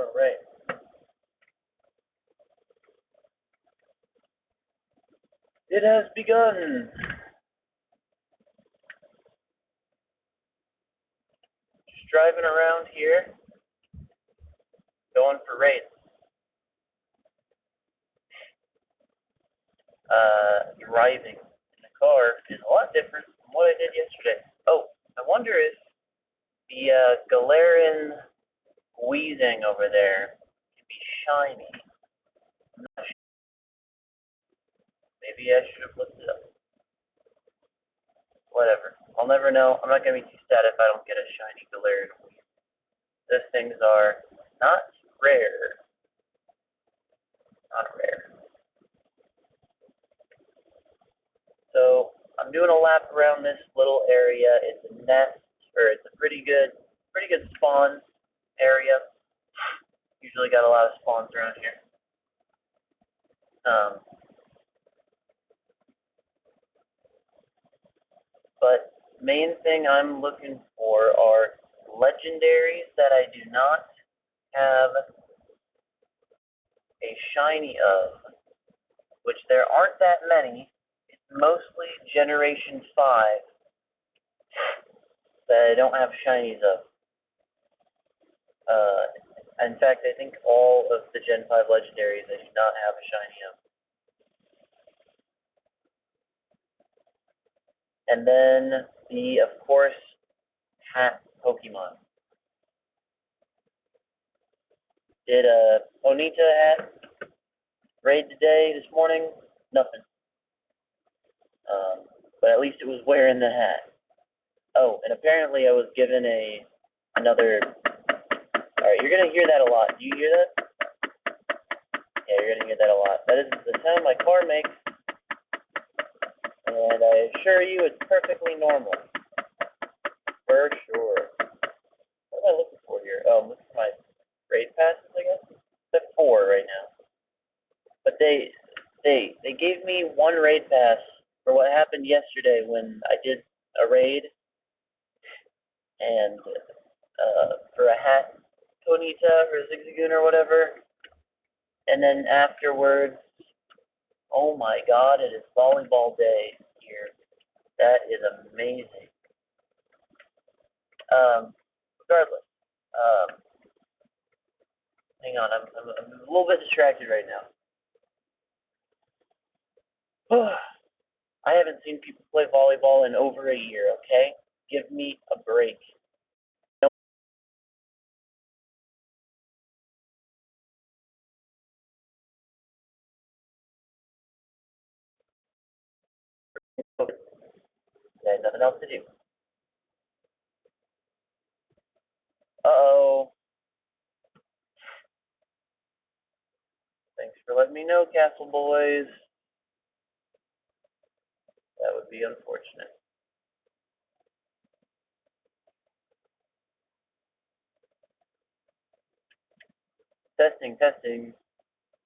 Alright. It has begun! Just driving around here, going for raids. Driving in the car is a lot different from what I did yesterday. Oh, I wonder if the Galarian Weezing over there can be shiny. I'm not sure. Maybe I should have looked it up. Whatever. I'll never know. I'm not going to be too sad if I don't get a shiny Galarian Weezing. Those things are not rare. Not rare. So I'm doing a lap around this little area. It's a nest, or it's a pretty good spawn area. Usually got a lot of spawns around here. But main thing I'm looking for are legendaries that I do not have a shiny of, which there aren't that many. It's mostly Generation 5 that I don't have shinies of. In fact, I think all of the Gen 5 legendaries I do not have a shiny of. And then of course, hat Pokemon. Did a Onita hat raid today, this morning? Nothing. But at least it was wearing the hat. Oh, and apparently I was given another. Alright, you're going to hear that a lot. Do you hear that? Yeah, you're going to hear that a lot. That is the sound my car makes. And I assure you it's perfectly normal. For sure. What am I looking for here? Oh, I'm looking for my raid passes, I guess? It's at 4 right now. But they gave me one raid pass for what happened yesterday when I did a raid and for a hat Ponyta or Zigzagoon or whatever. And then afterwards, oh my god, it is volleyball day here. That is amazing. Regardless, hang on, I'm a little bit distracted right now. I haven't seen people play volleyball in over a year, okay? Give me a break. I had nothing else to do. Uh-oh. Thanks for letting me know, Castle Boys. That would be unfortunate. Testing, testing.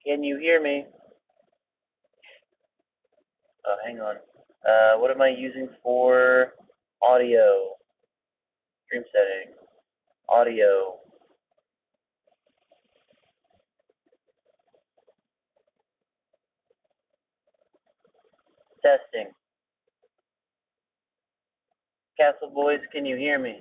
Can you hear me? Oh, hang on. What am I using for audio? Stream setting. Audio. Testing. Castle Boys, can you hear me?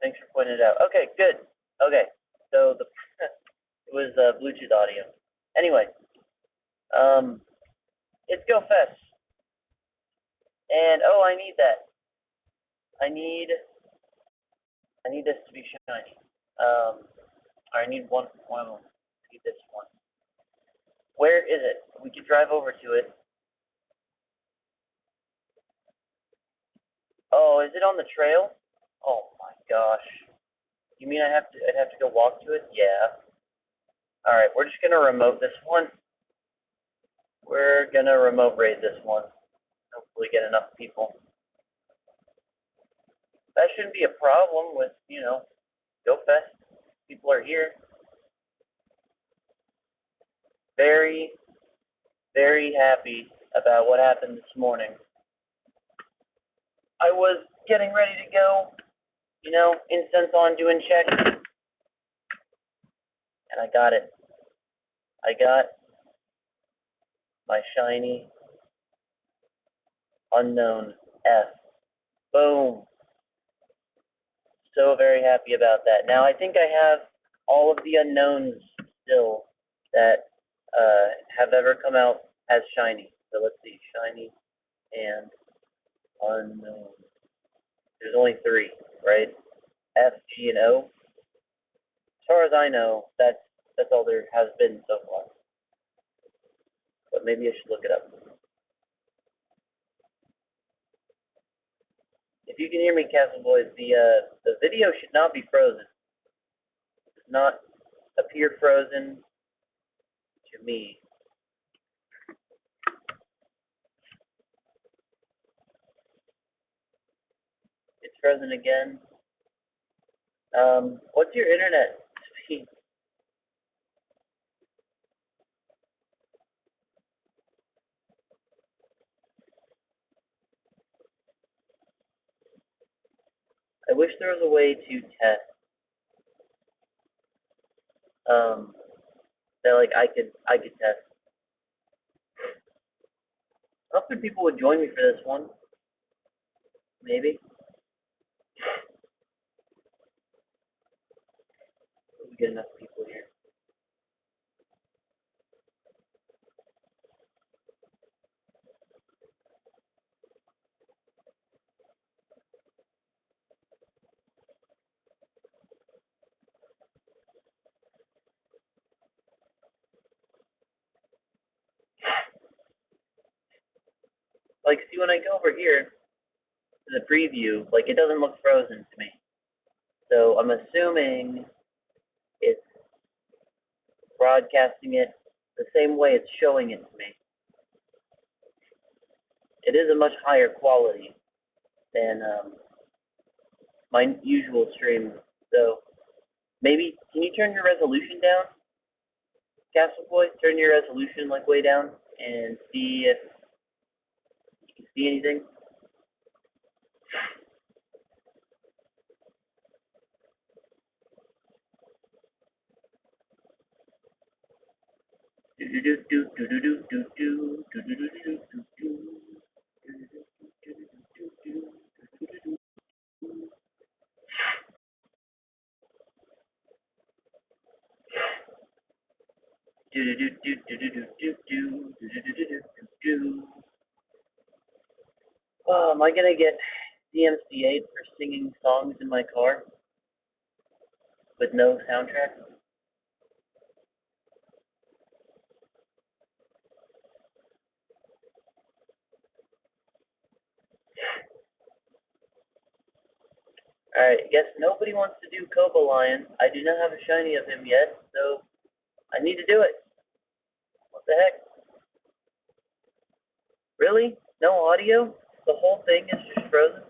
Thanks for pointing it out. Okay, good. Okay, so it was Bluetooth audio. Anyway, it's Go Fest. And oh, I need that. I need this to be shiny. I need one of them. I need this one. Where is it? We could drive over to it. Oh, is it on the trail? Oh my gosh. You mean I'd have to go walk to it? Yeah. Alright, we're just gonna remote this one. We're gonna remote raid this one. Hopefully get enough people. That shouldn't be a problem with, Go Fest. People are here. Very, very happy about what happened this morning. I was getting ready to go, incense on, doing checks, and I got it. I got my shiny unknown F. Boom. So very happy about that. Now I think I have all of the unknowns still that have ever come out as shiny. So let's see, shiny and unknown. There's only 3, right? F, G, and O. As far as I know, that's all there has been so far. But maybe I should look it up. If you can hear me, Castle Boys, the video should not be frozen. It does not appear frozen to me. It's frozen again. What's your internet speed? I wish there was a way to test that like I could test. Hopefully people would join me for this one. Maybe. We get enough people here. Like, see, when I go over here to the preview, like, it doesn't look frozen to me. So I'm assuming it's broadcasting it the same way it's showing it to me. It is a much higher quality than my usual stream. So maybe, can you turn your resolution down, Castle Boy? Turn your resolution like way down and see if you can see anything. Oh, am I gonna get DMCA for singing songs in my car with no soundtrack? Alright, I guess nobody wants to do Cobalion. I do not have a shiny of him yet, so I need to do it. What the heck? Really? No audio? The whole thing is just frozen?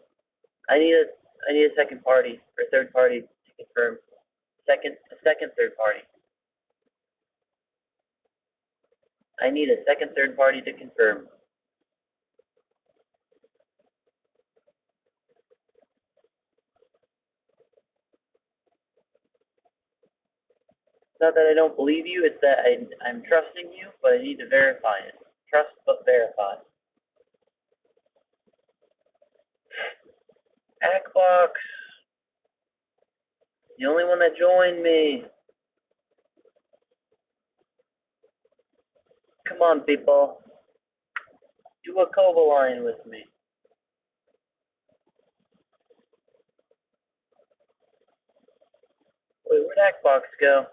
I need a second party, or third party to confirm. A second third party. I need a second third party to confirm. It's not that I don't believe you, it's that I'm trusting you, but I need to verify it. Trust but verify. Hackbox! The only one that joined me. Come on, people. Do a Cobalion with me. Wait, where'd Hackbox go?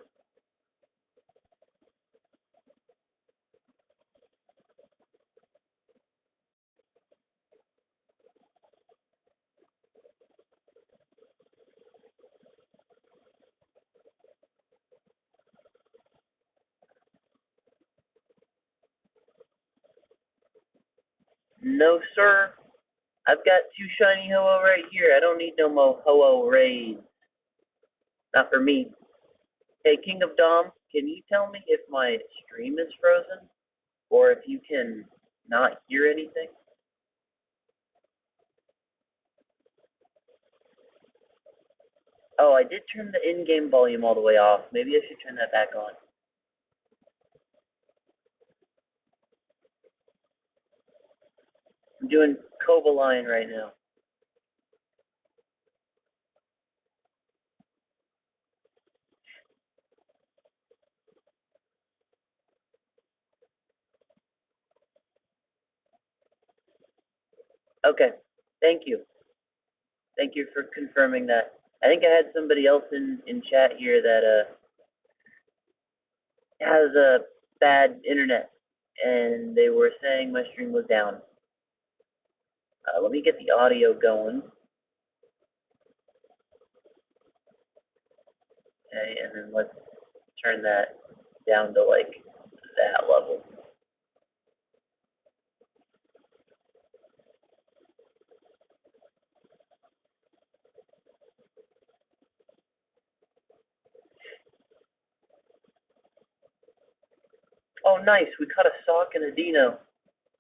No, sir. I've got 2 shiny Ho-Oh right here. I don't need no more Ho-Oh raids. Not for me. Hey, King of Dom, can you tell me if my stream is frozen? Or if you can not hear anything? Oh, I did turn the in-game volume all the way off. Maybe I should turn that back on. I'm doing Cobaline right now. Okay, thank you. Thank you for confirming that. I think I had somebody else in chat here that has a bad internet, and they were saying my stream was down. Let me get the audio going. Okay, and then let's turn that down to like that level. Oh, nice. We caught a sock and a dino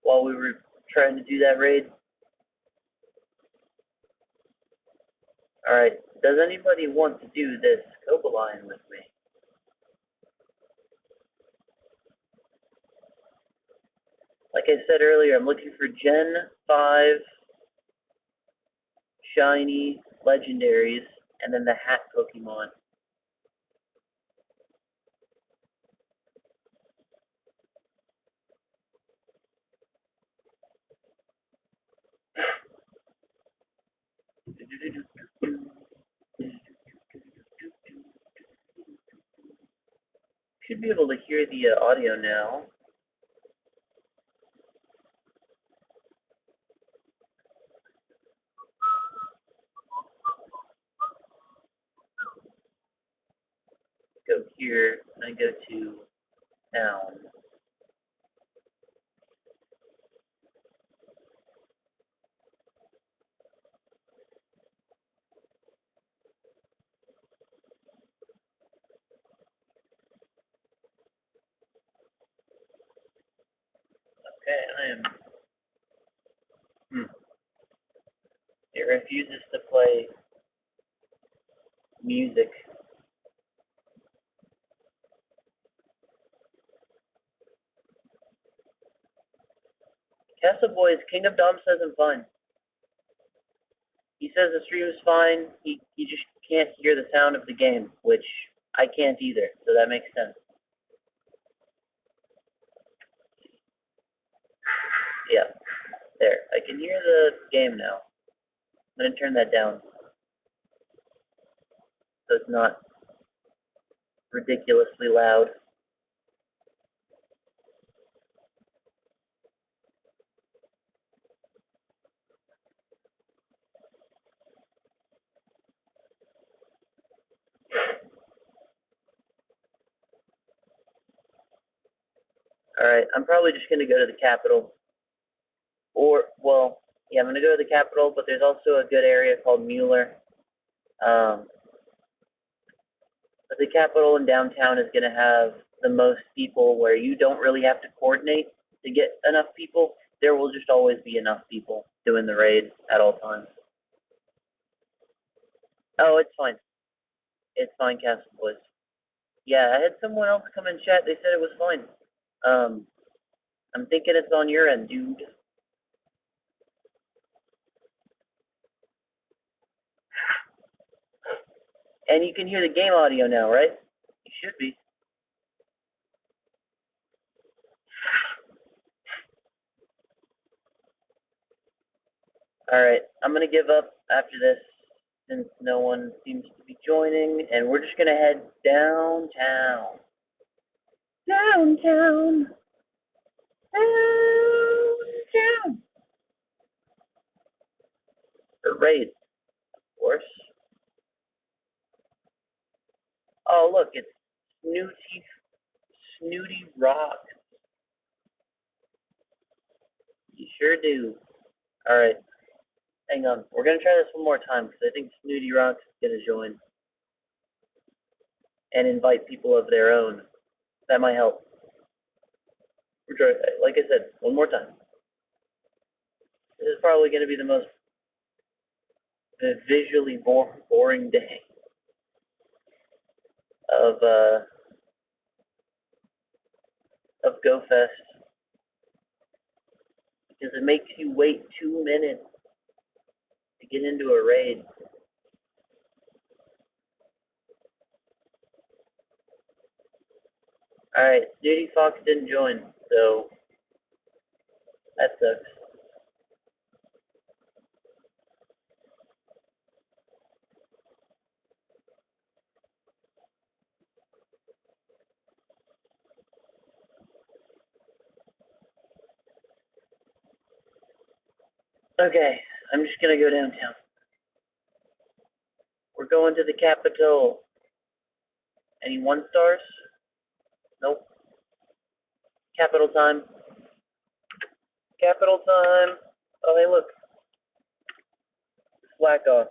while we were trying to do that raid. Alright, does anybody want to do this Cobaline with me? Like I said earlier, I'm looking for Gen 5 shiny legendaries and then the hat Pokemon. Should be able to hear the audio now. Go here, and go to town. Okay, I am. It refuses to play music. Castle Boys, King of Dom says I'm fine. He says the stream is fine. He just can't hear the sound of the game, which I can't either, so that makes sense. Yeah, there. I can hear the game now. I'm going to turn that down so it's not ridiculously loud. Alright, I'm probably just going to go to the capital. Or, well, yeah, I'm going to go to the capital, but there's also a good area called Mueller. But the capital in downtown is going to have the most people where you don't really have to coordinate to get enough people. There will just always be enough people doing the raid at all times. Oh, it's fine. It's fine, Castle Boys. Yeah, I had someone else come in chat. They said it was fine. I'm thinking it's on your end, dude. And you can hear the game audio now, right? You should be. Alright, I'm going to give up after this since no one seems to be joining, and we're just going to head downtown. Downtown. Downtown. For raid, of course. Oh, look, it's Snooty Rock. You sure do. Alright, hang on. We're going to try this one more time because I think Snooty Rock's going to join and invite people of their own. That might help. We're trying, like I said, one more time. This is probably going to be the most visually boring day of GoFest, because it makes you wait 2 minutes to get into a raid. Alright, Snooty Fox didn't join, so that sucks. Okay, I'm just gonna go downtown. We're going to the Capitol. Any 1 stars? Nope. Capital time. Capital time. Oh, hey, look. Slack off.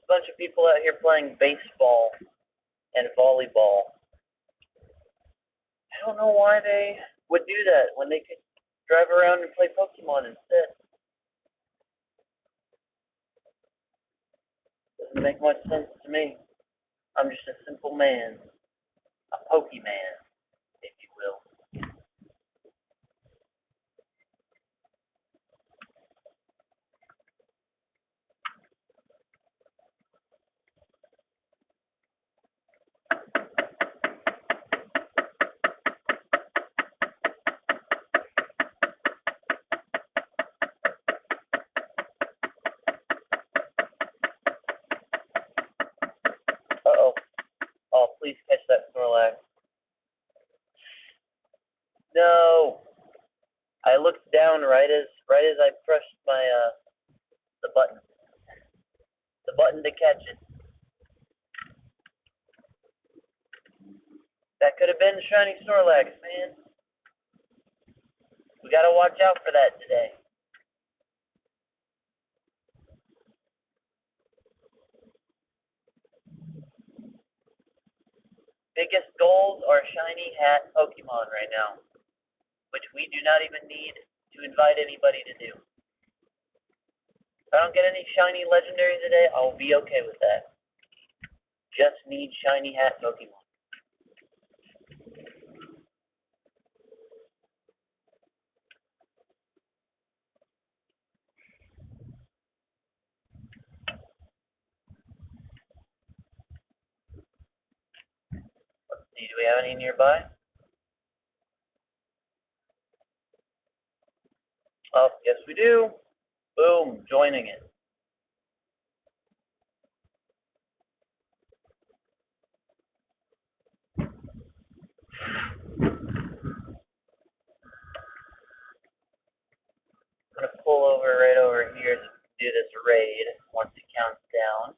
A bunch of people out here playing baseball and volleyball. I don't know why they would do that when they could drive around and play Pokemon instead. Doesn't make much sense to me. I'm just a simple man. A Pokemon, if you will. Uh-oh. Oh, please catch that Snorlax. No! I looked down right as I pressed my, the button. The button to catch it. That could have been Shiny Snorlax, man. We gotta watch out for that today. Biggest goals are Shiny Hat Pokemon right now, which we do not even need to invite anybody to do. If I don't get any Shiny Legendary today, I'll be okay with that. Just need Shiny Hat Pokemon. Let's see, do we have any nearby? Oh, yes we do. Boom, joining it. I'm going to pull over right over here so we can do this raid once it counts down.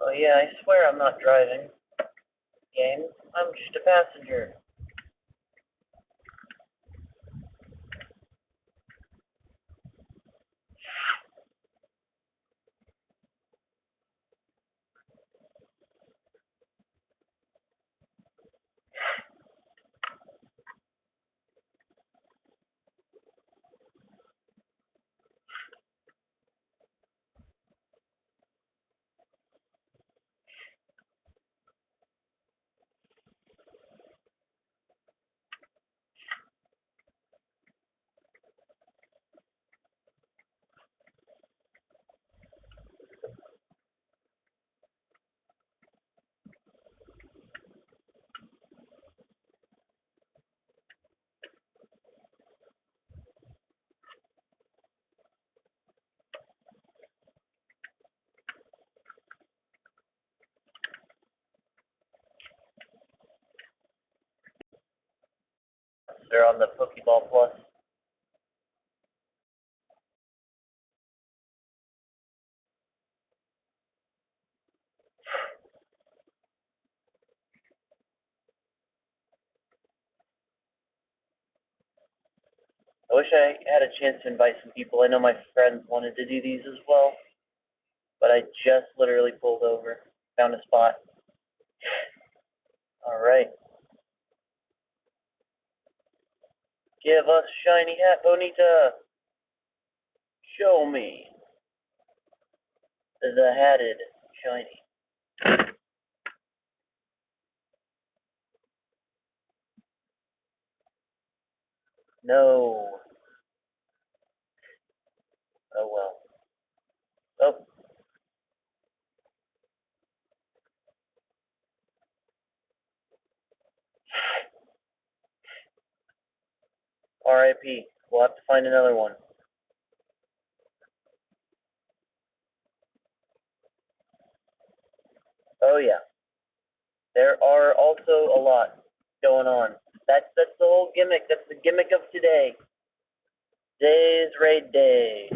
Oh yeah, I swear I'm not driving. Game, I'm just a passenger. They're on the Pokeball Plus. I wish I had a chance to invite some people. I know my friends wanted to do these as well, but I just literally pulled over, found a spot. All right. Give us shiny hat, Bonita. Show me the hatted shiny. No. Oh well. Oh. R.I.P. We'll have to find another one. Oh yeah. There are also a lot going on. That's the whole gimmick. That's the gimmick of today. Today's raid day.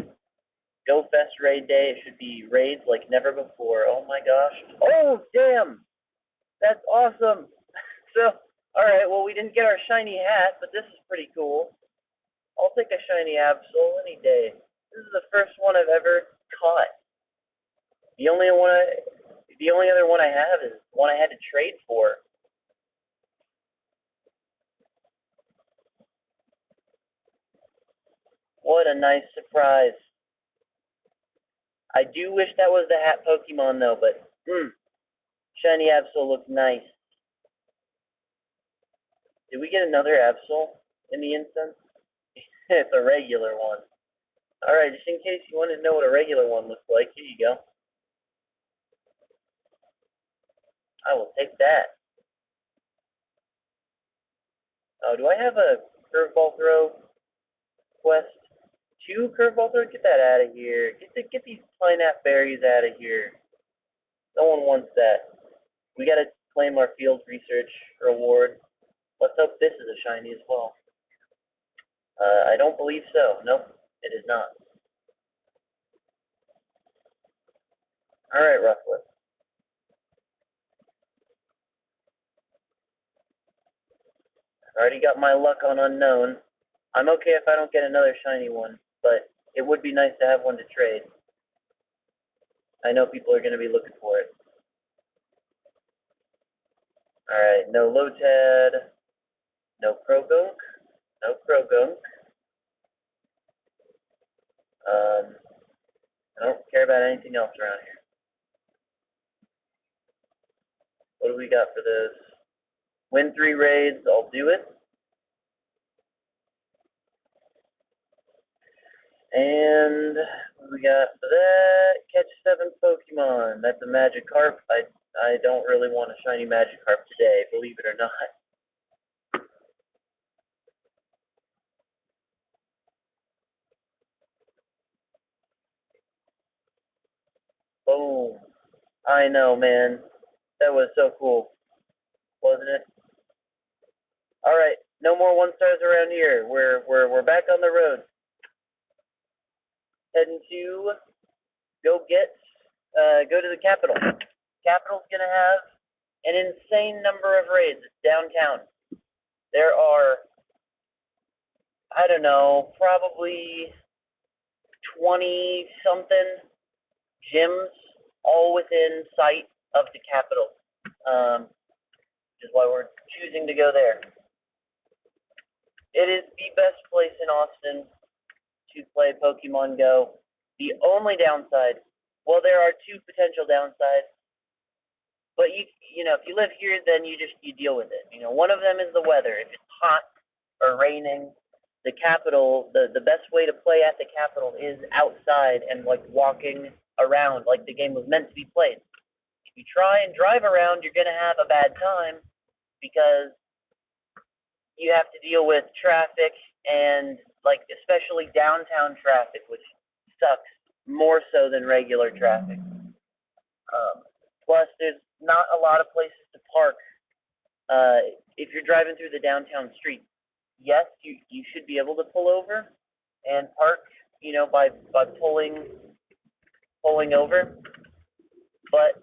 Go Fest raid day. It should be raids like never before. Oh my gosh. Oh damn. That's awesome. So, alright, well we didn't get our shiny hat, but this is pretty cool. I'll take a shiny Absol any day. This is the first one I've ever caught. The only other one I have is one I had to trade for. What a nice surprise. I do wish that was the hat Pokemon though, but shiny Absol looks nice. Did we get another Absol in the instance? It's a regular one. Alright, just in case you wanted to know what a regular one looks like, here you go. I will take that. Oh, do I have a curveball throw quest? 2 curveball throws? Get that out of here. Get these Pineapple berries out of here. No one wants that. We gotta claim our field research reward. Let's hope this is a shiny as well. I don't believe so. Nope, it is not. Alright, Rufflet. I already got my luck on unknown. I'm okay if I don't get another shiny one, but it would be nice to have one to trade. I know people are going to be looking for it. Alright, no Lotad, no Croagunk, no Croagunk. I don't care about anything else around here. What do we got for this? Win 3 raids, I'll do it. And what do we got for that? Catch 7 Pokemon. That's a Magikarp. I don't really want a shiny Magikarp today, believe it or not. Boom. I know, man. That was so cool, wasn't it? Alright, no more 1-stars around here. We're back on the road. Heading to go to the capital. Capital's gonna have an insane number of raids. It's downtown. There are, I don't know, probably 20-something gyms all within sight of the capital, which is why we're choosing to go there. It is the best place in Austin to play Pokemon Go. The only downside, well, there are 2 potential downsides, but you know, if you live here, then you deal with it. You know, one of them is the weather. If it's hot or raining, the capital, the best way to play at the capital is outside and like walking around like the game was meant to be played. If you try and drive around, you're gonna have a bad time because you have to deal with traffic and like especially downtown traffic, which sucks more so than regular traffic. Plus, there's not a lot of places to park if you're driving through the downtown streets. yes, you should be able to pull over and park, by pulling over, but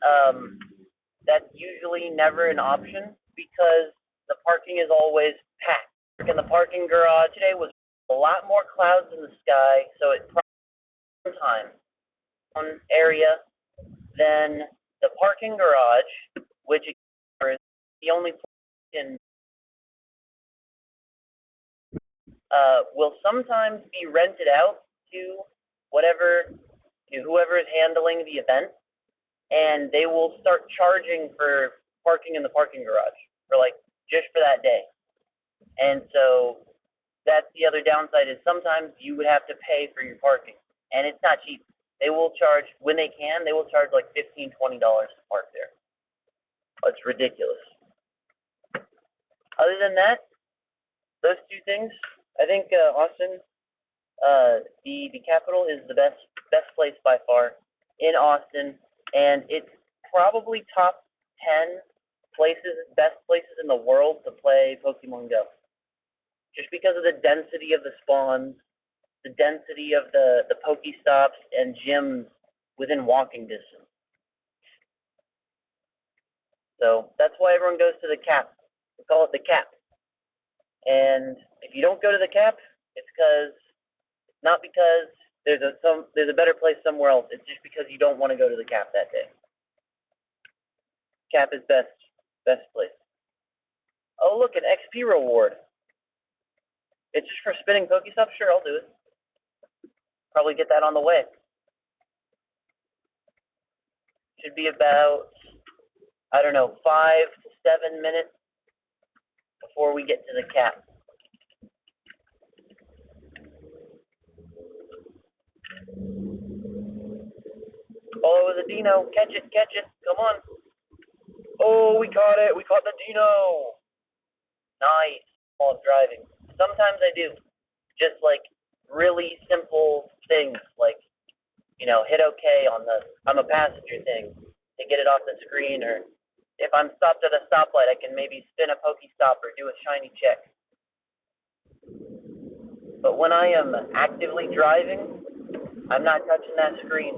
that's usually never an option because the parking is always packed. In the parking garage today was a lot more clouds in the sky, so it probably time area than the parking garage, which is the only place in will sometimes be rented out to whoever is handling the event, and they will start charging for parking in the parking garage for just for that day. And so that's the other downside is sometimes you would have to pay for your parking, and it's not cheap. They will charge when they can. They will charge like $15, $20 to park there. It's ridiculous. Other than that, those two things, I think Austin, the Capitol is the best place by far in Austin, and it's probably top 10 best places in the world to play Pokemon Go. Just because of the density of the spawns, the density of the Pokestops and gyms within walking distance. So that's why everyone goes to the Cap. We call it the Cap. And if you don't go to the Cap, it's not because there's a better place somewhere else. It's just because you don't want to go to the Cap that day. Cap is best place. Oh, look, an XP reward. It's just for spinning Pokestops? Sure, I'll do it. Probably get that on the way. Should be about, I don't know, 5 to 7 minutes before we get to the Cap. Oh, the Dino. Catch it. Come on. Oh, we caught it. We caught the Dino. Nice. While I'm driving. Sometimes I do. Just really simple things like, hit OK on the passenger thing to get it off the screen, or if I'm stopped at a stoplight, I can maybe spin a Pokestop or do a shiny check. But when I am actively driving, I'm not touching that screen.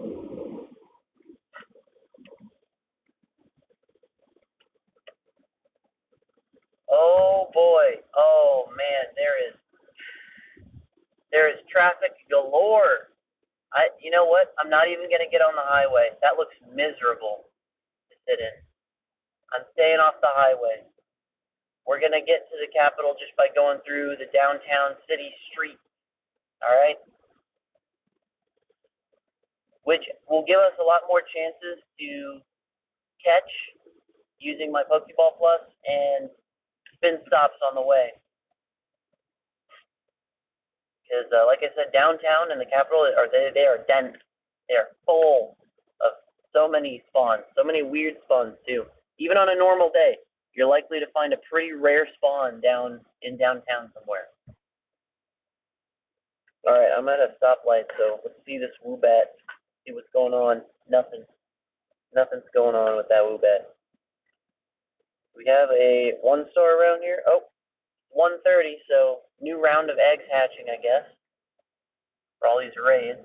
Oh boy. Oh man, there is traffic galore. You know what? I'm not even going to get on the highway. That looks miserable to sit in. I'm staying off the highway. We're going to get to the Capitol just by going through the downtown city street. All right? Which will give us a lot more chances to catch using my Pokeball Plus and spin stops on the way. Because, like I said, downtown and the Capitol, they are dense. They are full of so many spawns, so many weird spawns, too. Even on a normal day, you're likely to find a pretty rare spawn down in downtown somewhere. All right, I'm at a stoplight, so let's see this Woobat, see what's going on. Nothing's going on with that Woobat. We have a 1-star around here. Oh, 130, so new round of eggs hatching, I guess, for all these raids.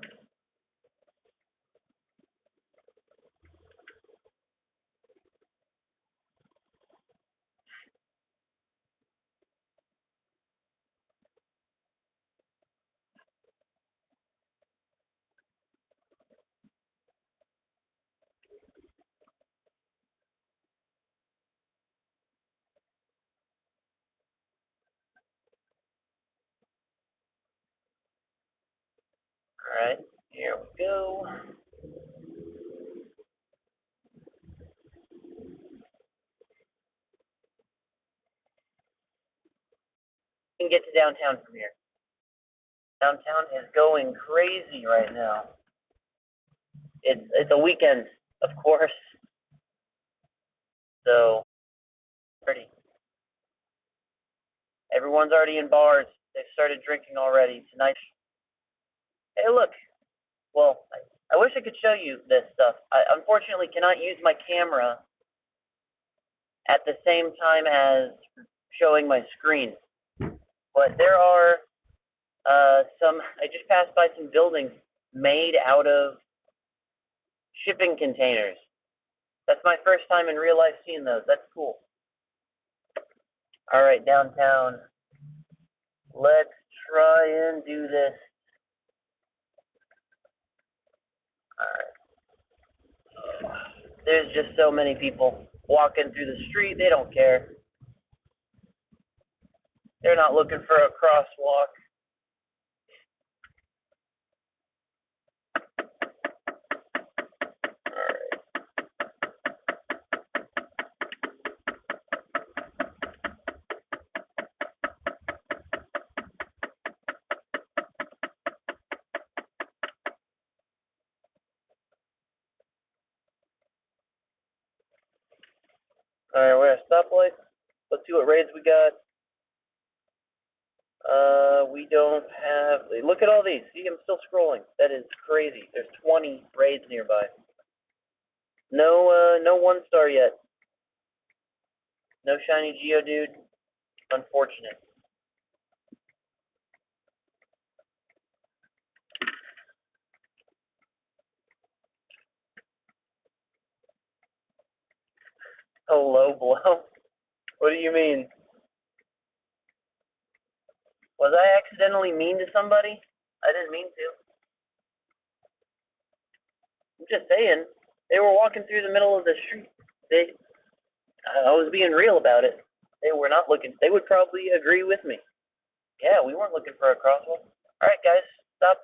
All right, here we go. We can get to downtown from here. Downtown is going crazy right now. It's a weekend, of course. So, pretty. Everyone's already in bars. They've started drinking already tonight. Hey, look. Well, I wish I could show you this stuff. I unfortunately cannot use my camera at the same time as showing my screen. But there are I just passed by some buildings made out of shipping containers. That's my first time in real life seeing those. That's cool. All right, downtown. Let's try and do this. All right. There's just so many people walking through the street. They don't care. They're not looking for a crosswalk. All right, we're at a stoplight. Let's see what raids we got. We don't have. Look at all these. See, I'm still scrolling. That is crazy. There's 20 raids nearby. No 1-star yet. No shiny Geodude. Unfortunate. Oh, low blow. What do you mean? Was I accidentally mean to somebody? I didn't mean to. I'm just saying. They were walking through the middle of the street. I was being real about it. They were not looking. They would probably agree with me. Yeah, we weren't looking for a crosswalk. All right, guys, stop.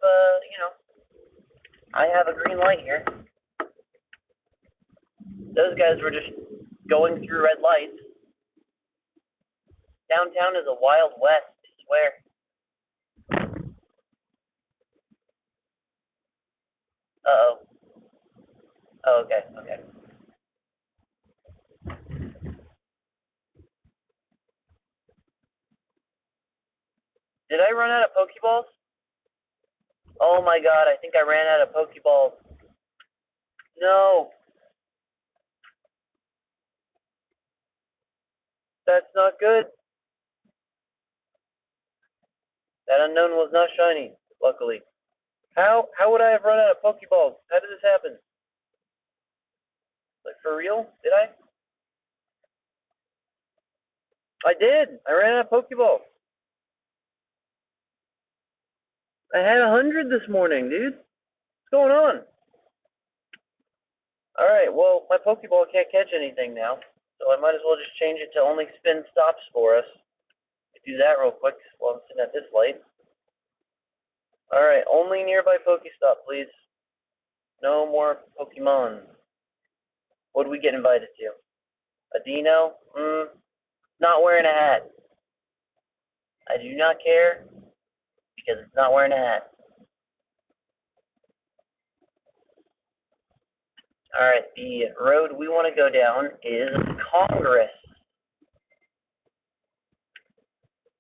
I have a green light here. Those guys were just going through red lights. Downtown is a wild west, I swear. Uh-oh. Oh, okay. Did I run out of Pokeballs? Oh my god, I think I ran out of Pokeballs. No. That's not good. That unknown was not shiny, luckily. How would I have run out of Pokeballs? How did this happen? Like, for real? Did I? I did. I ran out of Pokeballs. I had 100 this morning, dude. What's going on? Alright, well, my Pokeball can't catch anything now, so I might as well just change it to only spin stops for us. Do that real quick while I'm sitting at this light. Alright, only nearby Pokestop, please. No more Pokemon. What do we get invited to? A Dino? Not wearing a hat. I do not care because it's not wearing a hat. Alright, the road we want to go down is Congress.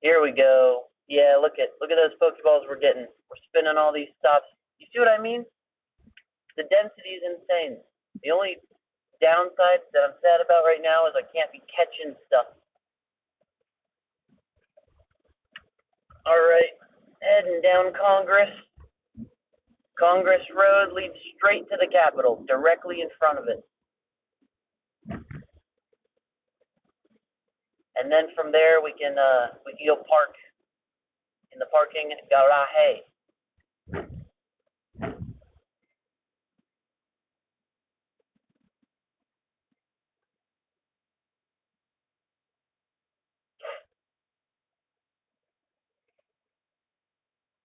Here we go. Yeah, look at those Pokeballs we're getting. We're spinning all these stops. You see what I mean? The density is insane. The only downside that I'm sad about right now is I can't be catching stuff. Alright, heading down Congress. Congress Road leads straight to the Capitol, directly in front of it. And then from there we can go park in the parking garahe.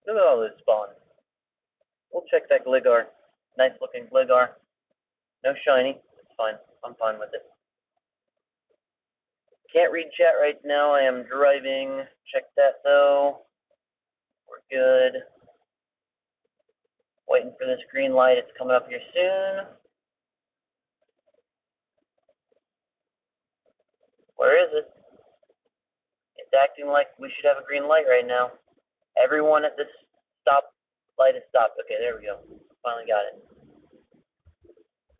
Look at all this spawn. We'll check that Gligar. Nice looking Gligar. No shiny. It's fine. I'm fine with it. Can't read chat right now. I am driving. Check that though. We're good. Waiting for this green light. It's coming up here soon. Where is it? It's acting like we should have a green light right now. Everyone at this stop light is stopped. Okay, there we go. Finally got it.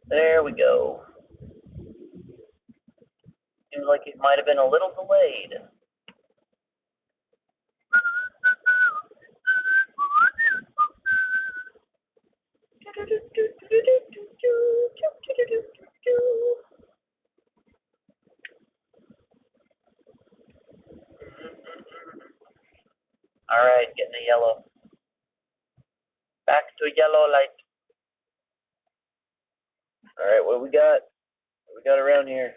There we go. Seems like it might have been a little delayed. getting a yellow. Back to yellow light. Alright, what we got? What we got around here?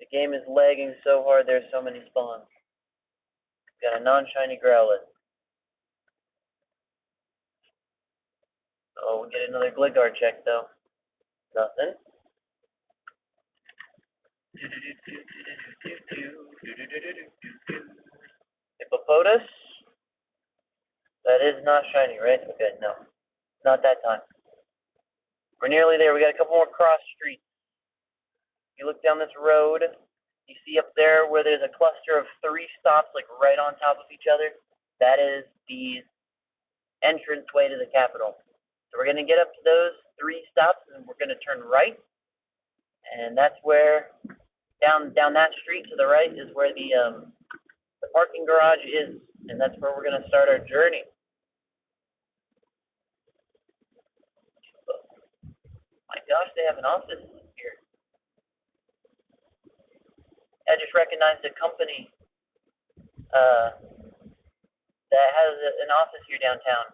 The game is lagging so hard, there's so many spawns. Got a non-shiny Growlithe. Oh, we get another Gligar check though. Nothing. Hippopotas? That is not shiny, right? Okay, no. Not that time. We're nearly there. We got a couple more cross streets. You look down this road, you see up there where there's a cluster of 3 stops like right on top of each other. That is the entrance way to the capital. So we're going to get up to those 3 stops and we're going to turn right. And that's where, down that street to the right is where the parking garage is. And that's where we're going to start our journey. My gosh, they have an office here. I just recognized a company that has an office here downtown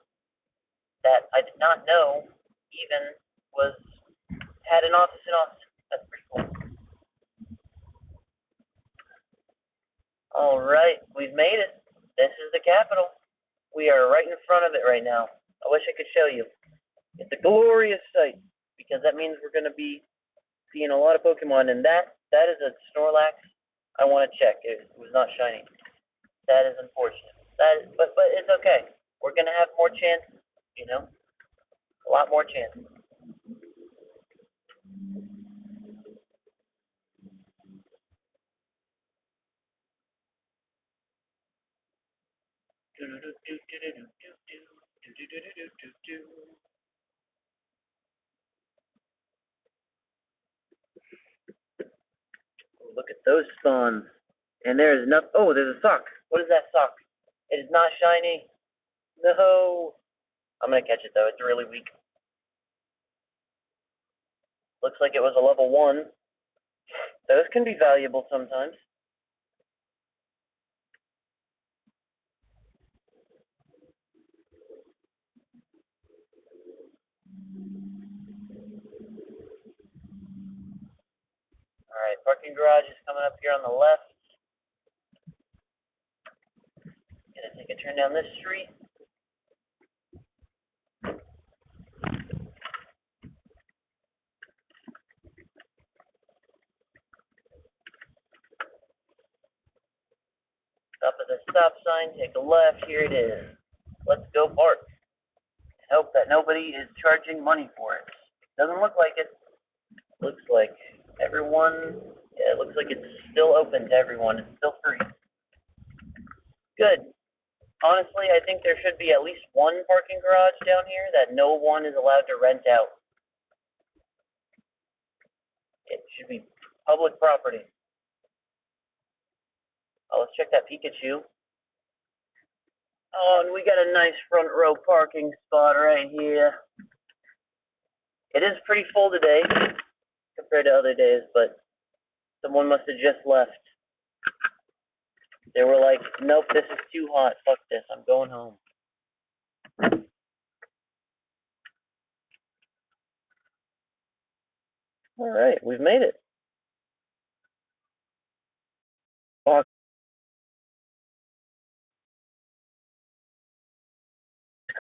that I did not know even had an office in Austin. That's pretty cool. All right, we've made it. This is the capital. We are right in front of it right now. I wish I could show you. It's a glorious sight because that means we're going to be seeing a lot of Pokemon, and that is a Snorlax. I want to check. It was not shiny. That is unfortunate. But it's okay. We're going to have more chances, you know? A lot more chances. Look at those spawns. And there is nothing. Oh, there's a sock. What is that sock? It is not shiny. No. I'm going to catch it, though. It's really weak. Looks like it was a level 1. Those can be valuable sometimes. Alright, parking garage is coming up here on the left. Gonna take a turn down this street. Stop at the stop sign, take a left, here it is. Let's go park. Hope that nobody is charging money for it. Doesn't look like it. Looks like everyone, yeah, it looks like it's still open to everyone. It's still free. Good. Honestly, I think there should be at least one parking garage down here that no one is allowed to rent out. It should be public property. Oh, let's check that Pikachu. Oh, and we got a nice front row parking spot right here. It is pretty full today compared to other days, but someone must have just left. They were like, nope, this is too hot. Fuck this. I'm going home. All right, we've made it.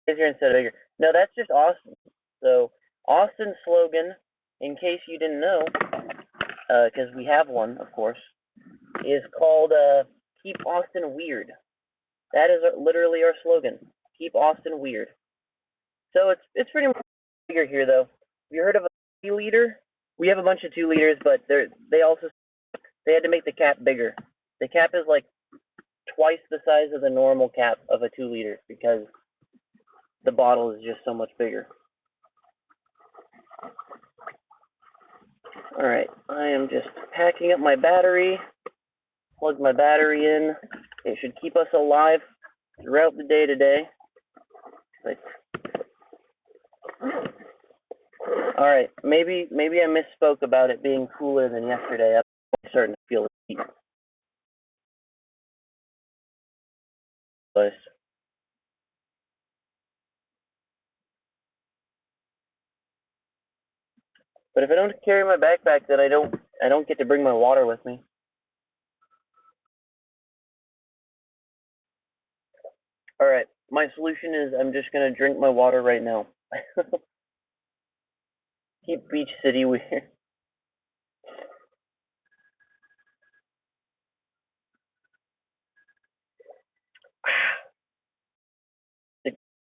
Easier instead of bigger. No, that's just Austin. So Austin's slogan, in case you didn't know, because we have one, of course, is called "Keep Austin Weird." That is literally our slogan. Keep Austin weird. So it's pretty much bigger here, though. Have you heard of a 2-liter? We have a bunch of 2-liters, but they had to make the cap bigger. The cap is like twice the size of the normal cap of a 2-liter because the bottle is just so much bigger. Alright, I am just packing up my battery. Plug my battery in. It should keep us alive throughout the day today. Alright, maybe I misspoke about it being cooler than yesterday. I'm starting to feel the heat. place. But if I don't carry my backpack, then I don't get to bring my water with me. All right, my solution is I'm just gonna drink my water right now. Keep Beach City weird.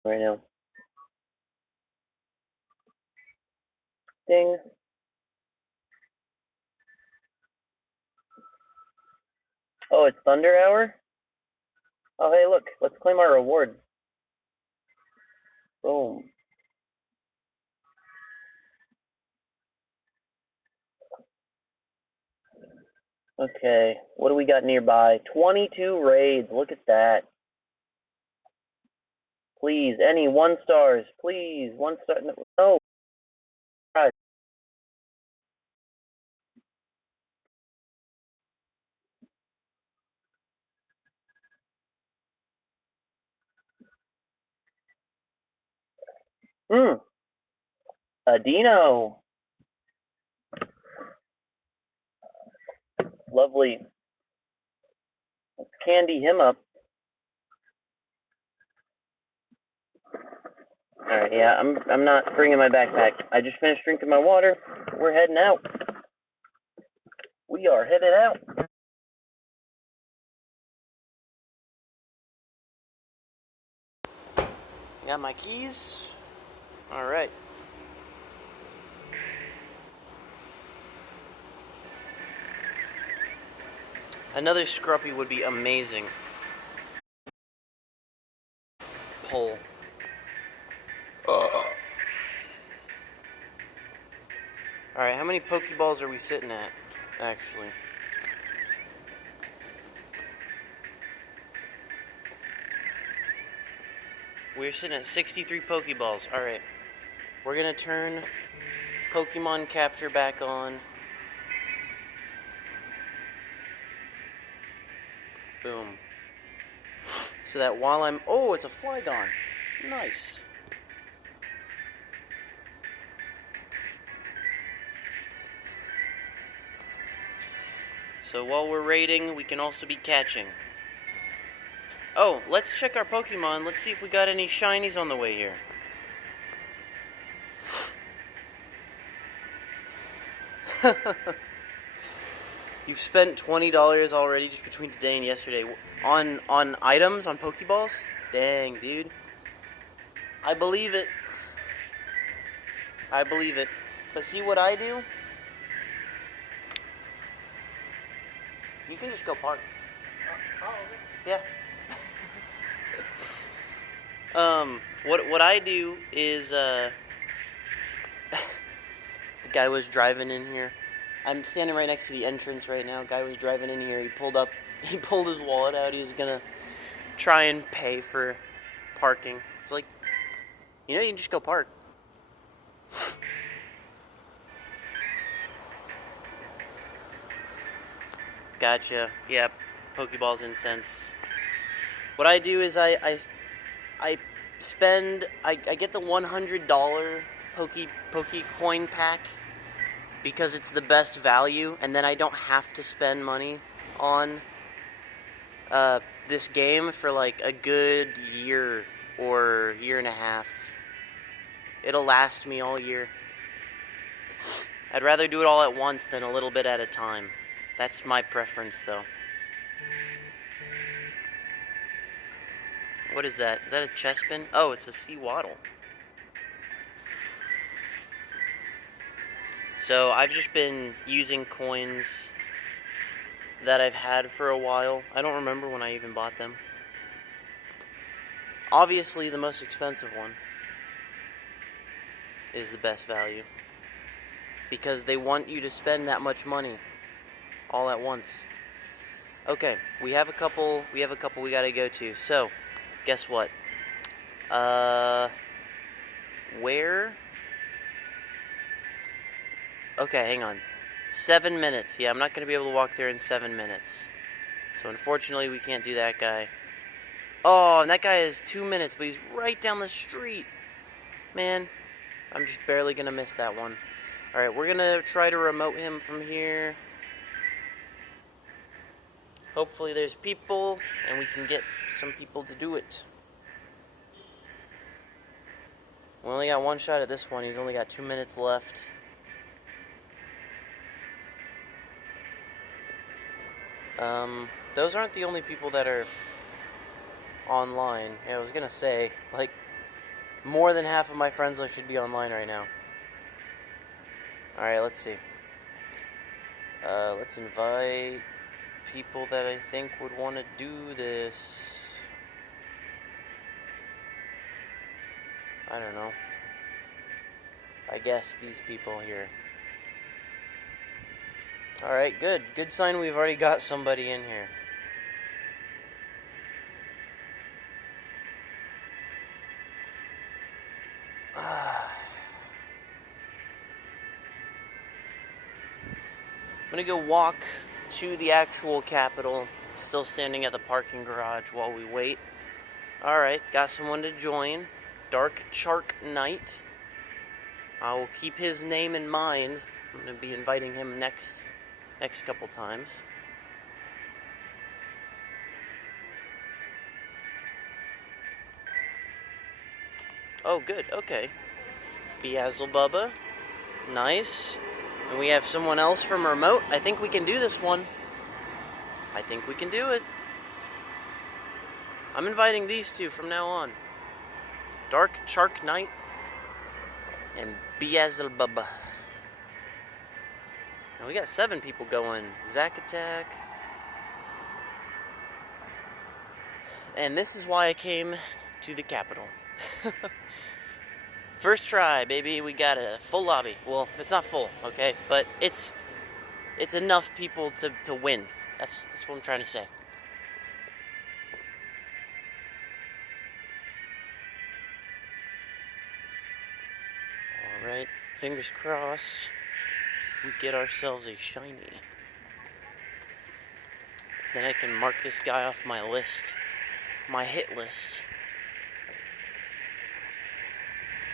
Right now. Ding. Oh, it's Thunder Hour? Oh, hey, look. Let's claim our reward. Boom. Okay, what do we got nearby? 22 raids. Look at that. Please, any 1 stars. Please, 1 star. No. God. Adino. Lovely. Let's candy him up. Alright, yeah, I'm not bringing my backpack. I just finished drinking my water. We're heading out. We are headed out. Got my keys. Alright. Another scruppy would be amazing. Pull. Alright, how many Pokeballs are we sitting at, actually? We're sitting at 63 Pokeballs. Alright. We're gonna turn Pokemon Capture back on. Boom. So that while I'm... Oh, it's a Flygon. Nice. So while we're raiding, we can also be catching. Oh, let's check our Pokemon. Let's see if we got any shinies on the way here. You've spent $20 already just between today and yesterday on items, on Pokeballs? Dang, dude. I believe it. I believe it. But see what I do? You can just go park. Yeah. What I do is, the guy was driving in here. I'm standing right next to the entrance right now. Guy was driving in here. He pulled his wallet out. He was gonna try and pay for parking. It's like, you can just go park. Gotcha. Yep. Pokeballs incense. What I do is I spend, I get the $100 Pokecoin pack because it's the best value, and then I don't have to spend money on this game for like a good year or year and a half. It'll last me all year. I'd rather do it all at once than a little bit at a time. That's my preference, though. What is that? Is that a Chespin? Oh, it's a Sewaddle. So I've just been using coins that I've had for a while. I don't remember when I even bought them. Obviously, the most expensive one is the best value, because they want you to spend that much money all at once. Okay, we have a couple we gotta go to. So, guess what? Where? Okay, hang on. 7 minutes. Yeah, I'm not gonna be able to walk there in 7 minutes. So unfortunately, we can't do that guy. Oh, and that guy is 2 minutes, but he's right down the street. Man, I'm just barely gonna miss that one. Alright, we're gonna try to remote him from here. Hopefully there's people, and we can get some people to do it. We only got one shot at this one. He's only got 2 minutes left. Those aren't the only people that are online. Yeah, I was gonna say, like, more than half of my friends list should be online right now. Alright, let's see. Let's invite people that I think would want to do this. I don't know. I guess these people here. Alright, good. Good sign we've already got somebody in here. I'm gonna go walk to the actual Capitol. Still standing at the parking garage while we wait. Alright, got someone to join. Dark Shark Knight. I will keep his name in mind. I'm gonna be inviting him next couple times. Oh, good. Okay. Beelzebubba. Nice. And we have someone else from remote. I think we can do this one. I think we can do it. I'm inviting these two from now on. Dark Shark Knight and Beelzebubba. Now we got 7 people going. Zack Attack. And this is why I came to the Capitol. First try, baby. We got a full lobby. Well, it's not full, okay? But it's enough people to win. That's what I'm trying to say. Alright. Fingers crossed. We get ourselves a shiny. Then I can mark this guy off my list. My hit list.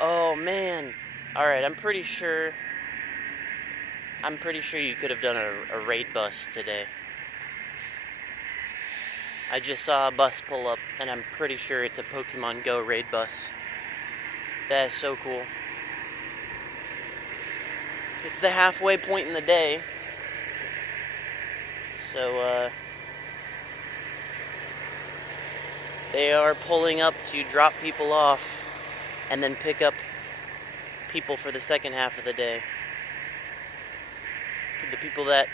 Oh, man. Alright, I'm pretty sure you could have done a raid bus today. I just saw a bus pull up, and I'm pretty sure it's a Pokemon Go raid bus. That is so cool. It's the halfway point in the day. So, they are pulling up to drop people off and then pick up people for the second half of the day. The people that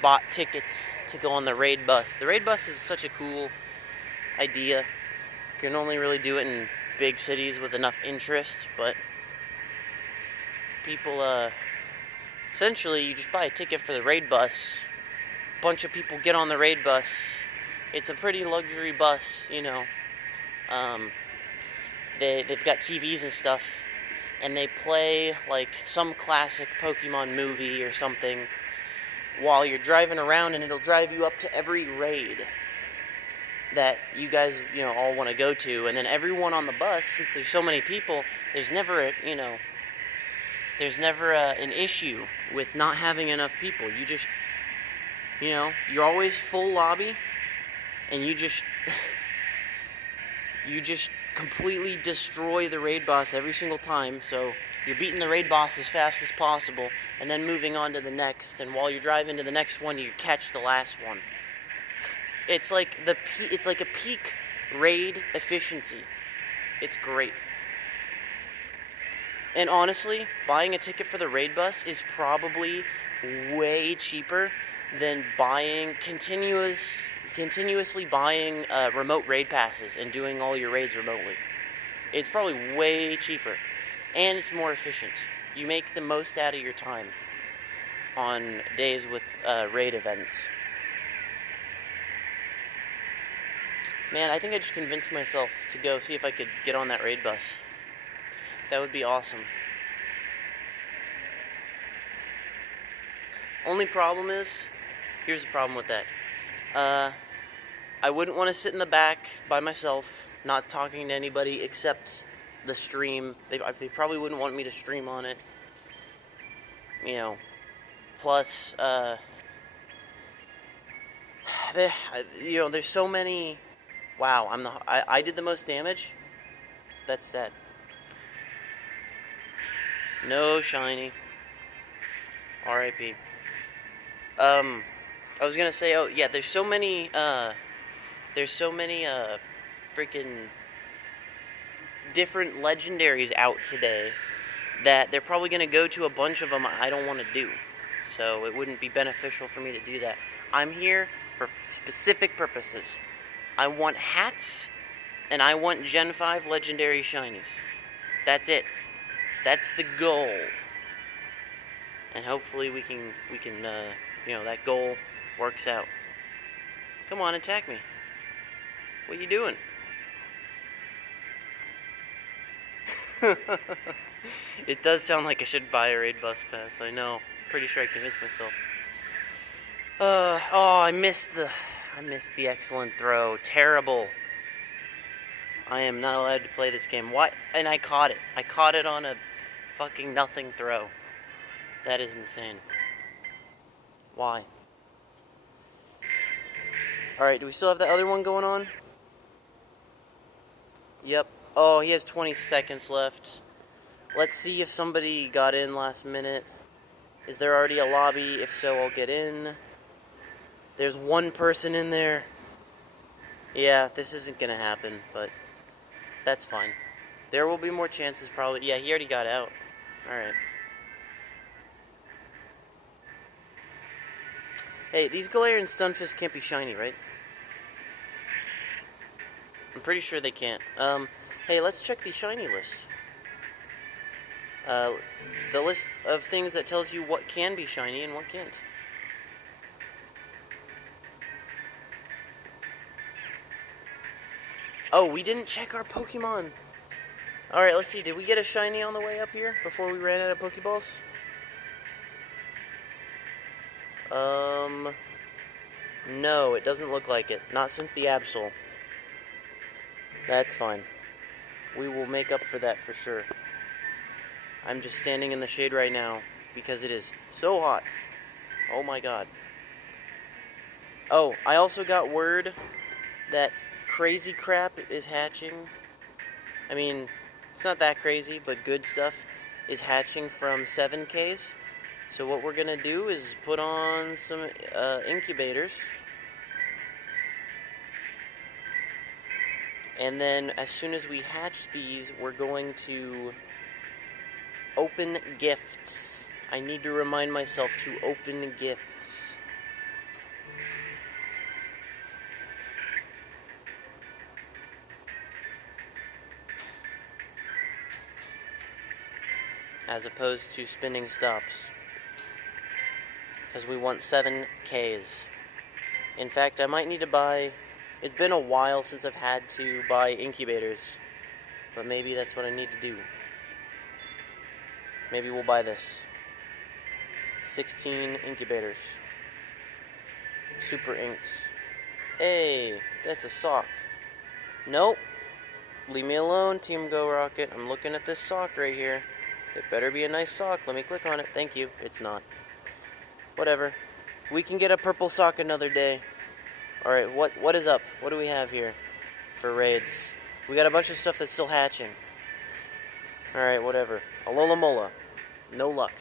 bought tickets to go on the raid bus. The raid bus is such a cool idea. You can only really do it in big cities with enough interest, but people, essentially, you just buy a ticket for the raid bus. A bunch of people get on the raid bus. It's a pretty luxury bus, you know. They've got TVs and stuff, and they play like some classic Pokemon movie or something while you're driving around, and it'll drive you up to every raid that you guys, you know, all want to go to. And then everyone on the bus, since there's so many people, there's never an issue with not having enough people. You just, you know, you're always full lobby, and you just completely destroy the raid boss every single time. So you're beating the raid boss as fast as possible, and then moving on to the next. And while you're driving to the next one, you catch the last one. It's like a peak raid efficiency. It's great. And honestly, buying a ticket for the raid bus is probably way cheaper than continuously buying remote raid passes and doing all your raids remotely. It's probably way cheaper, and it's more efficient. You make the most out of your time on days with raid events. Man, I think I just convinced myself to go see if I could get on that raid bus. That would be awesome. Only problem is, here's the problem with that. I wouldn't want to sit in the back by myself, not talking to anybody except the stream. They probably wouldn't want me to stream on it. You know, plus, there's so many. Wow, I did the most damage. That's sad. No shiny. R.I.P. I was gonna say, oh yeah, there's so many freaking different legendaries out today that they're probably gonna go to a bunch of them I don't want to do. So it wouldn't be beneficial for me to do that. I'm here for specific purposes. I want hats, and I want Gen 5 legendary shinies. That's it. That's the goal. And hopefully we can that goal works out. Come on, attack me. What are you doing? It does sound like I should buy a raid bus pass. I know. Pretty sure I convinced myself. I missed the excellent throw. Terrible. I am not allowed to play this game. Why? And I caught it. I caught it on a fucking nothing throw. That is insane. Why? Alright, do we still have that other one going on? Yep. Oh, he has 20 seconds left. Let's see if somebody got in last minute. Is there already a lobby? If so, I'll get in. There's one person in there. Yeah, this isn't gonna happen, but that's fine. There will be more chances probably. Yeah, he already got out. Alright. Hey, these Galarian Stunfisk can't be shiny, right? I'm pretty sure they can't. Hey, let's check the shiny list. The list of things that tells you what can be shiny and what can't. Oh, we didn't check our Pokemon. Alright, let's see. Did we get a shiny on the way up here before we ran out of Pokeballs? No, it doesn't look like it. Not since the Absol. That's fine. We will make up for that for sure. I'm just standing in the shade right now because it is so hot. Oh my god. Oh, I also got word that crazy crap is hatching. I mean, it's not that crazy, but good stuff is hatching from 7Ks. So what we're gonna do is put on some incubators. And then as soon as we hatch these, we're going to open gifts. I need to remind myself to open gifts. As opposed to spinning stops. Because we want 7Ks. In fact, I might need to buy... It's been a while since I've had to buy incubators. But maybe that's what I need to do. Maybe we'll buy this. 16 incubators. Super inks. Hey, that's a sock. Nope. Leave me alone, Team Go Rocket. I'm looking at this sock right here. It better be a nice sock. Let me click on it. Thank you. It's not. Whatever. We can get a purple sock another day. Alright, what is up? What do we have here for raids? We got a bunch of stuff that's still hatching. Alright, whatever. Alola Mola. No luck.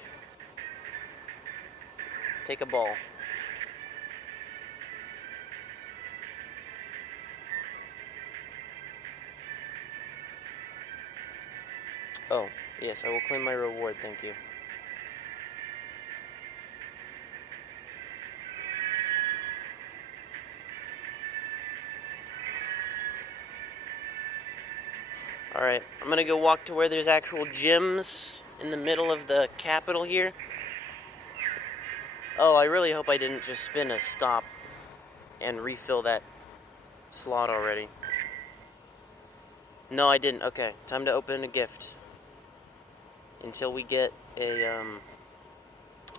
Take a ball. Oh, yes, I will claim my reward, thank you. Alright, I'm gonna go walk to where there's actual gyms in the middle of the capital here. Oh, I really hope I didn't just spin a stop and refill that slot already. No, I didn't. Okay, time to open a gift. Until we get a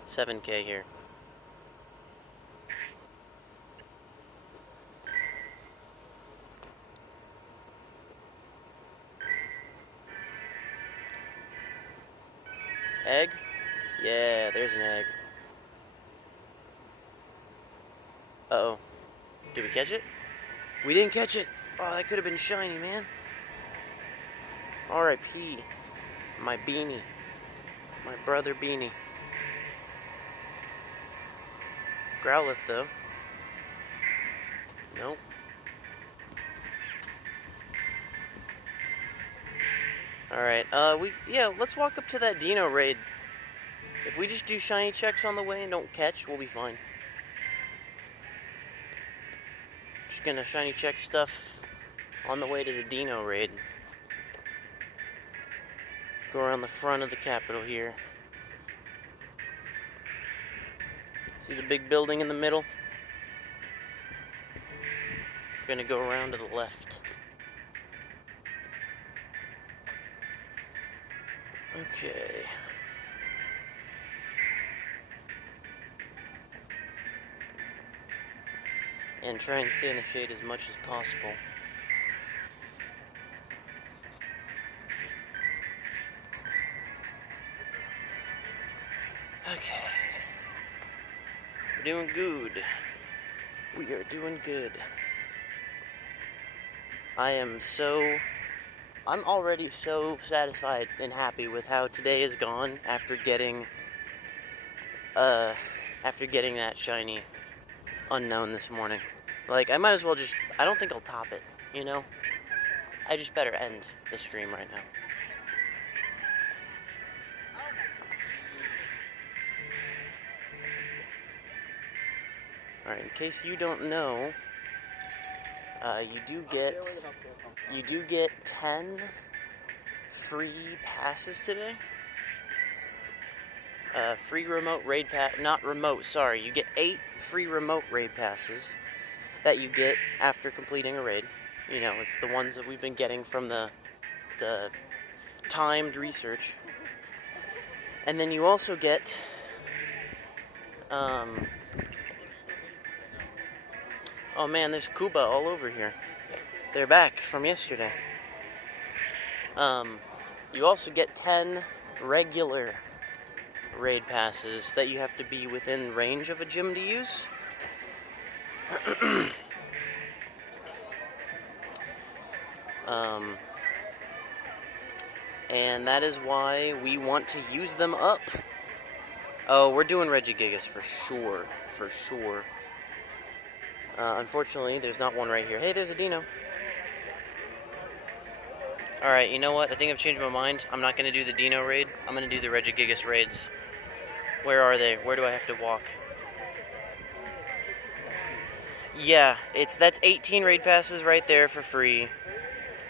7K here. Egg? Yeah, there's an egg. Uh-oh. Did we catch it? We didn't catch it! Oh, that could have been shiny, man. R.I.P. My beanie. My brother beanie. Growlithe, though. Nope. Alright, let's walk up to that Dino raid. If we just do shiny checks on the way and don't catch, we'll be fine. Just gonna shiny check stuff on the way to the Dino raid. Go around the front of the Capitol here. See the big building in the middle? Gonna go around to the left. Okay. And try and stay in the shade as much as possible. Okay. We're doing good. We are doing good. I'm already so satisfied and happy with how today has gone after getting that shiny unknown this morning. Like, I might as well I don't think I'll top it, you know? I just better end the stream right now. Alright, in case you don't know, you do get 10 free passes today. Free remote raid pass, not remote, sorry. You get 8 free remote raid passes that you get after completing a raid. You know, it's the ones that we've been getting from the timed research. And then you also get, oh man, there's Kuba all over here. They're back from yesterday. You also get 10 regular raid passes that you have to be within range of a gym to use. And that is why we want to use them up. Oh, we're doing Regigigas for sure. For sure. Unfortunately, there's not one right here. Hey, there's a Dino. Alright, you know what? I think I've changed my mind. I'm not going to do the Dino raid. I'm going to do the Regigigas raids. Where are they? Where do I have to walk? Yeah, that's 18 raid passes right there for free.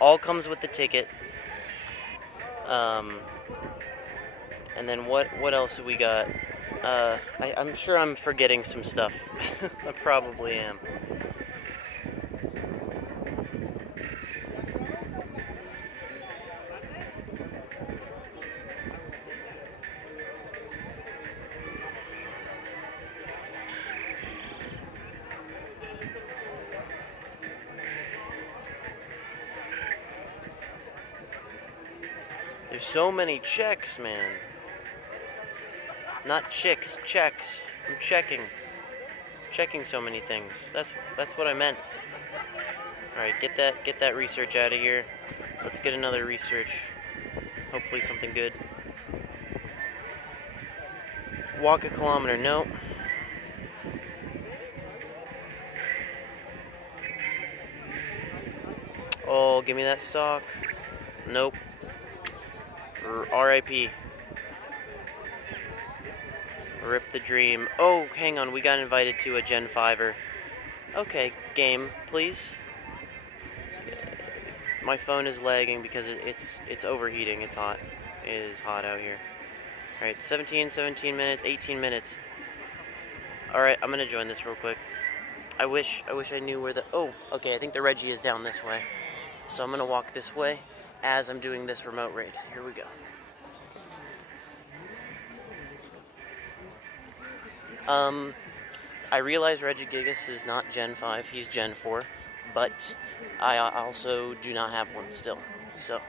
All comes with the ticket. And then what else do we got? I'm sure I'm forgetting some stuff. I probably am. There's so many checks, man. Not chicks, checks. I'm checking. Checking so many things. That's what I meant. Alright, get that research out of here. Let's get another research. Hopefully something good. Walk a kilometer, nope. Oh, give me that sock. Nope. R.I.P. Rip the dream. Oh, hang on, we got invited to a Gen 5er. Okay, game, please. My phone is lagging because it's overheating. It's hot. It is hot out here. Alright, 17 minutes, 18 minutes. Alright, I'm gonna join this real quick. I wish I knew where the... Oh, okay, I think the Reggie is down this way. So I'm gonna walk this way as I'm doing this remote raid. Here we go. I realize Regigigas is not Gen 5, he's Gen 4, but I also do not have one still, so.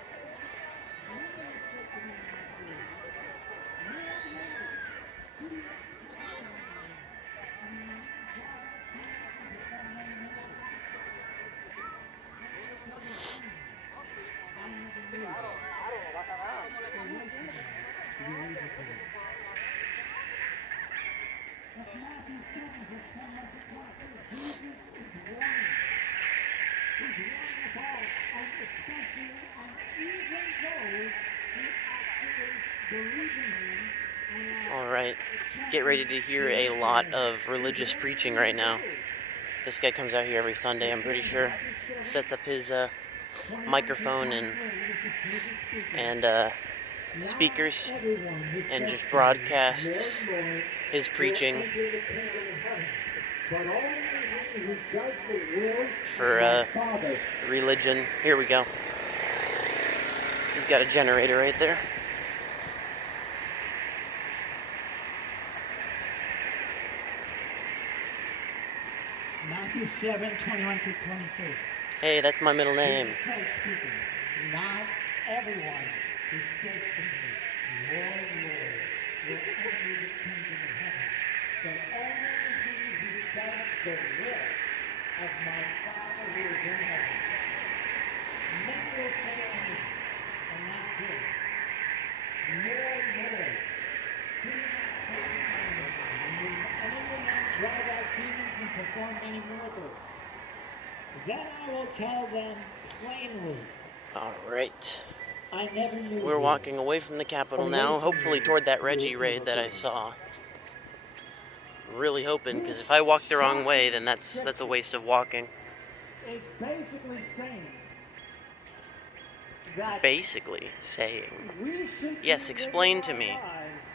Alright, get ready to hear a lot of religious preaching right now. This guy comes out here every Sunday, I'm pretty sure. Sets up his microphone and speakers and just broadcasts his preaching for religion. Here we go. He's got a generator right there. Matthew 7:21-23. Hey, that's my middle name. Jesus Christ speaking. Not everyone who says to me, Lord, Lord, will enter the kingdom of heaven, but only he who does the will of my Father who is in heaven. Many will say to me, on that day, Lord, Lord, did not prophesy in your name, and in your name drive out demons and perform many miracles? Then I will tell them plainly, Alright. I never knew We're you. walking away from the Capitol now, hopefully toward that Reggie raid that I saw. Really hoping, because if I walk the wrong way, then that's a waste of walking. It's basically saying that Basically saying. we should Yes, be explain living to our me. lives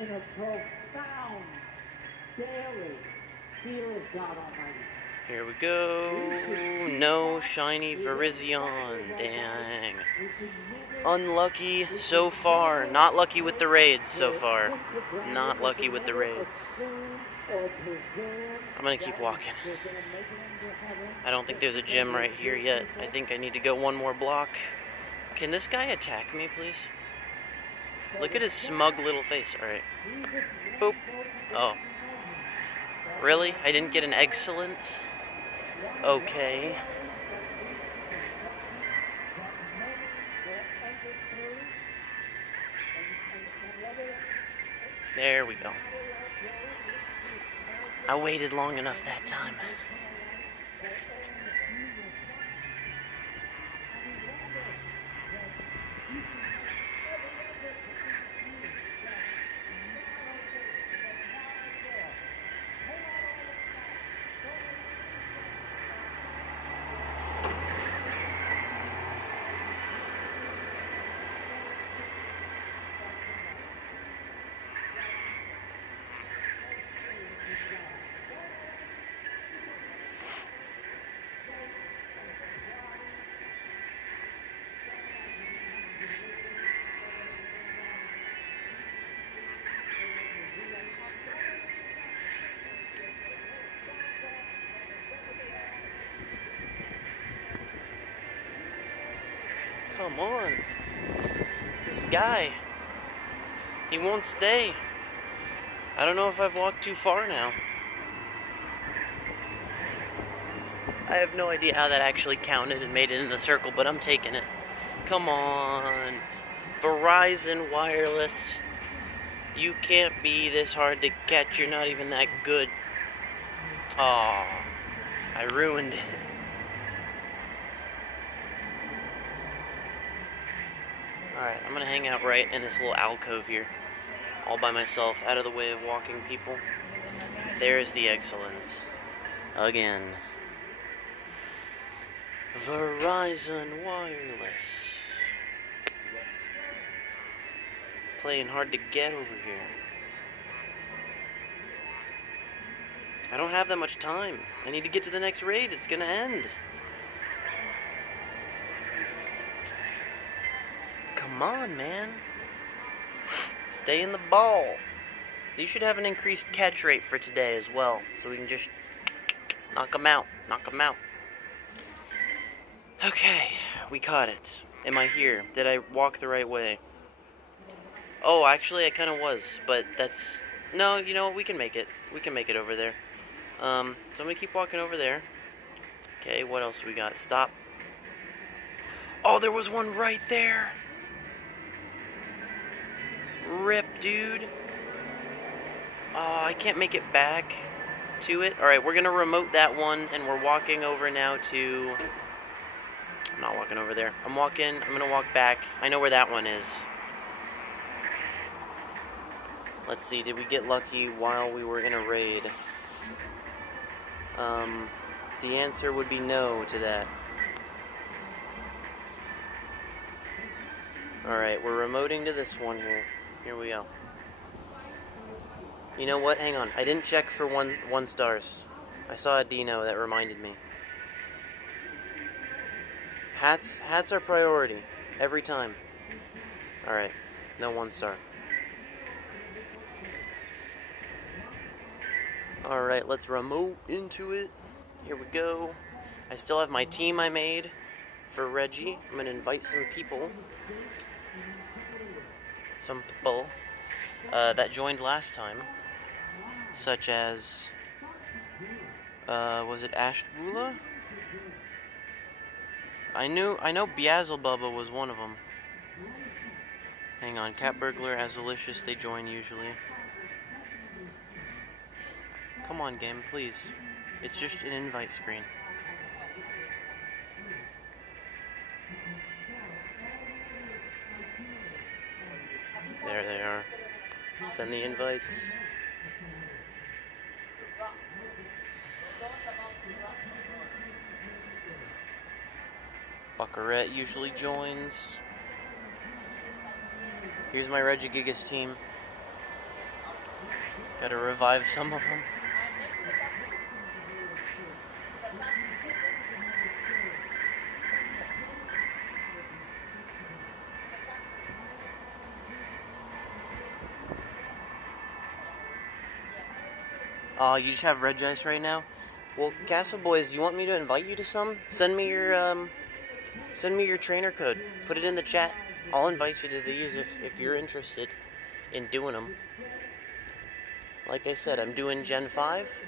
in a profound, daily fear of God Almighty. Here we go. No shiny Virizion. Dang. We should never Unlucky so far. Not lucky with the raids so far. Not lucky with the raids. I'm gonna keep walking. I don't think there's a gym right here yet. I think I need to go one more block. Can this guy attack me, please? Look at his smug little face. Alright. Boop. Oh. Really? I didn't get an excellent? Okay. There we go. I waited long enough that time. Come on. This guy. He won't stay. I don't know if I've walked too far now. I have no idea how that actually counted and made it in the circle, but I'm taking it. Come on. Verizon Wireless. You can't be this hard to catch. You're not even that good. Aw. I ruined it. Alright, I'm gonna hang out right in this little alcove here. All by myself, out of the way of walking people. There's the excellence. Again. Verizon Wireless. Playing hard to get over here. I don't have that much time. I need to get to the next raid. It's gonna end. Come on, man. Stay in the ball. These should have an increased catch rate for today as well, so we can just knock them out. Knock them out. Okay, we caught it. Am I here? Did I walk the right way? Oh, actually, I kind of was, but that's... No, you know what? We can make it. We can make it over there. So I'm going to keep walking over there. Okay, what else we got? Stop. Oh, there was one right there! Rip, dude. Oh, I can't make it back to it. Alright, we're gonna remote that one, and we're walking over now to... I'm not walking over there. I'm gonna walk back. I know where that one is. Let's see, did we get lucky while we were in a raid? The answer would be no to that. Alright, we're remoting to this one here. Here we go. You know what? Hang on. I didn't check for one stars. I saw a Dino that reminded me. Hats are priority. Every time. Alright. No 1 star. Alright, let's remote into it. Here we go. I still have my team I made for Reggie. I'm going to invite some people. That joined last time. Such as... was it Ashtabula? I know Beelzebubba was one of them. Hang on, Cat Burglar, Azalicious, they join usually. Come on, game, please. It's just an invite screen. There they are. Send the invites. Buckarette usually joins. Here's my Regigigas team. Gotta revive some of them. You just have Regice right now? Well, Castle Boys, you want me to invite you to some? Send me your trainer code. Put it in the chat. I'll invite you to these if you're interested in doing them. Like I said, I'm doing Gen 5,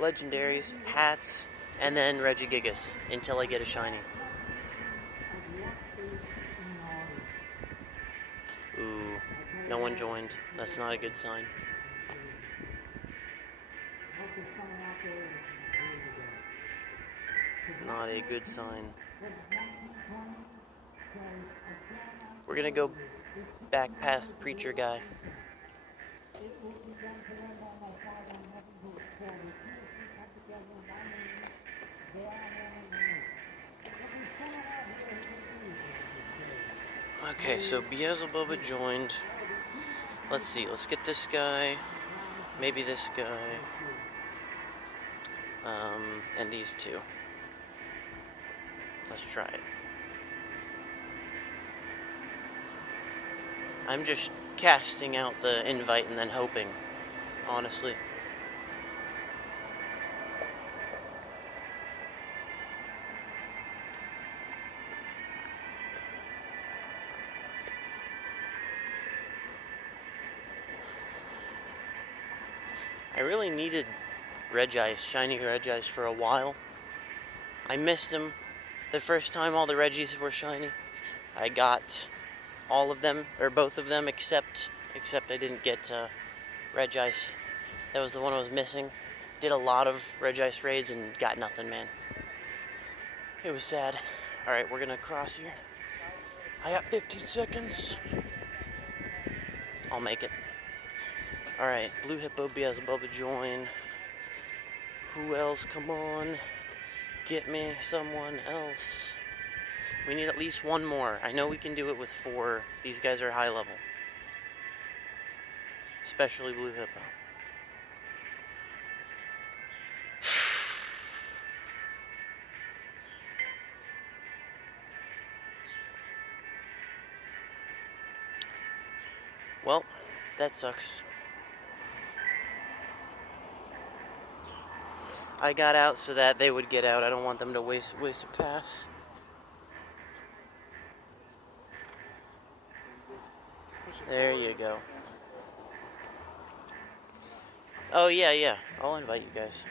Legendaries, Hats, and then Regigigas until I get a shiny. Ooh, no one joined. That's not a good sign. Not a good sign. We're gonna go back past Preacher Guy. Okay, so Beelzebubba joined. Let's see, let's get this guy. Maybe this guy. And these two. Let's try it. I'm just casting out the invite and then hoping, honestly. I really needed Regice, shiny Regice for a while. I missed him the first time all the Regis were shiny. I got all of them, or both of them, except I didn't get Regice. That was the one I was missing. Did a lot of Regice raids and got nothing, man. It was sad. Alright, we're gonna cross here. I got 15 seconds. I'll make it. Alright, Blue Hippo, Beelzebubba join. Who else? Come on. Get me someone else. We need at least one more. I know we can do it with 4. These guys are high level. Especially Blue Hippo. Well, that sucks. I got out so that they would get out. I don't want them to waste a pass. There you go. Oh yeah. I'll invite you guys.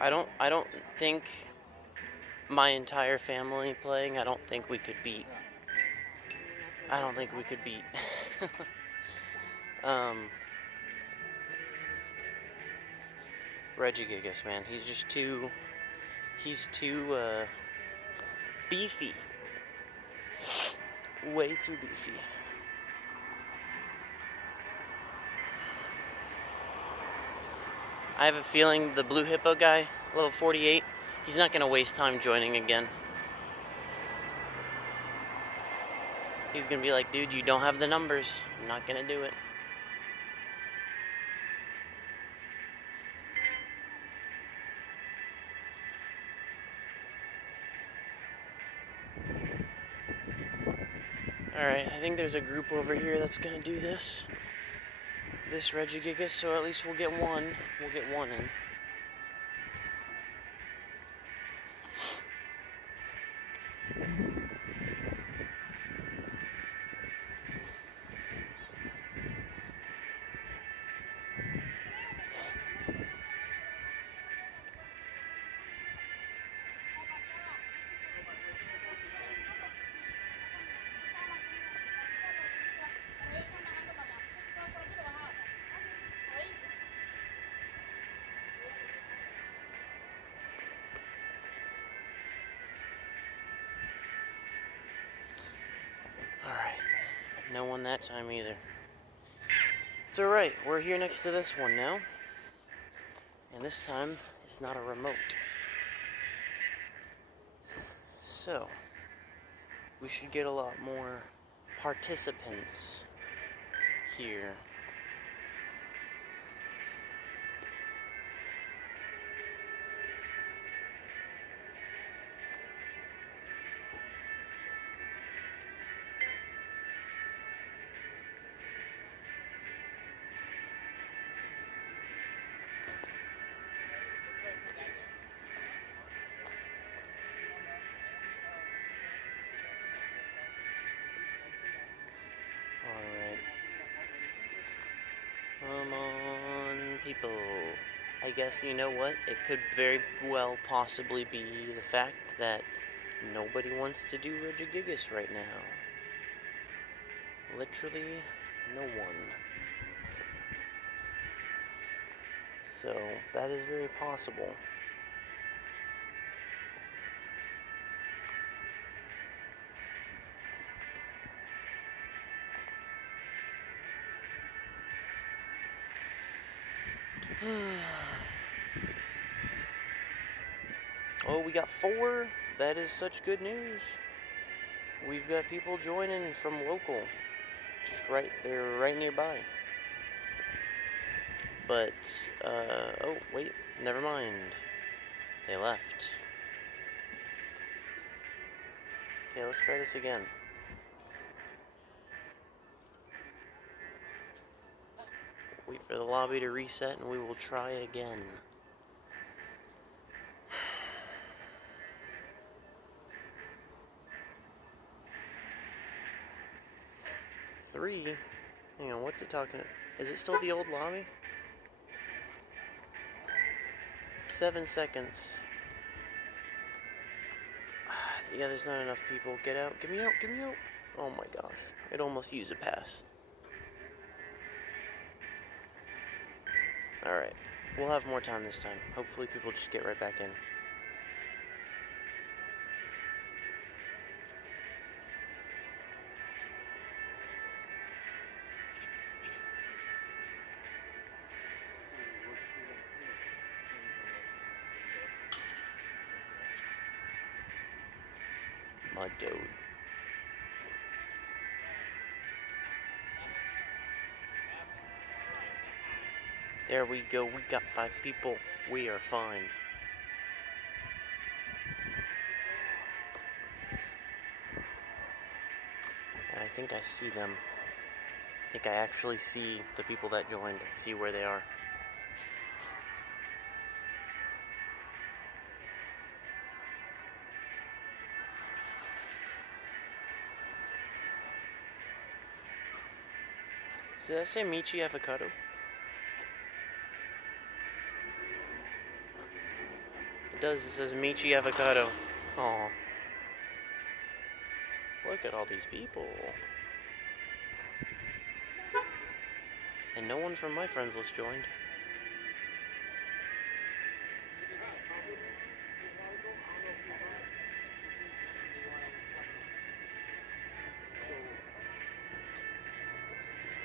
I don't think my entire family playing, I don't think we could beat I don't think we could beat. Regigigas, man. He's just too... He's too, beefy. Way too beefy. I have a feeling the Blue Hippo guy, level 48, he's not going to waste time joining again. He's going to be like, dude, you don't have the numbers. I'm not going to do it. Alright, I think there's a group over here that's going to do this. This Regigigas, so at least we'll get one. We'll get one in. Alright, no one that time either. It's alright, we're here next to this one now. And this time, it's not a remote. So, we should get a lot more participants here. Alright. Come on, people. I guess, you know what? It could very well possibly be the fact that nobody wants to do Regigigas right now. Literally, no one. So, that is very possible. Oh, we got 4. That is such good news. We've got people joining from local. Just right, they're right nearby. But, oh, wait, never mind. They left. Okay, let's try this again. Wait for the lobby to reset and we will try again. Three? Hang on, what's it talking about? Is it still the old lobby? 7 seconds. Yeah, there's not enough people. Get out. Get me out. Get me out. Oh my gosh. It almost used a pass. Alright. We'll have more time this time. Hopefully people just get right back in. My dude. There we go. We got 5 people. We are fine. And I think I see them. I think I actually see the people that joined. See where they are. Does that say Michi Avocado? It does. It says Michi Avocado. Aw. Look at all these people. And no one from my friends list joined.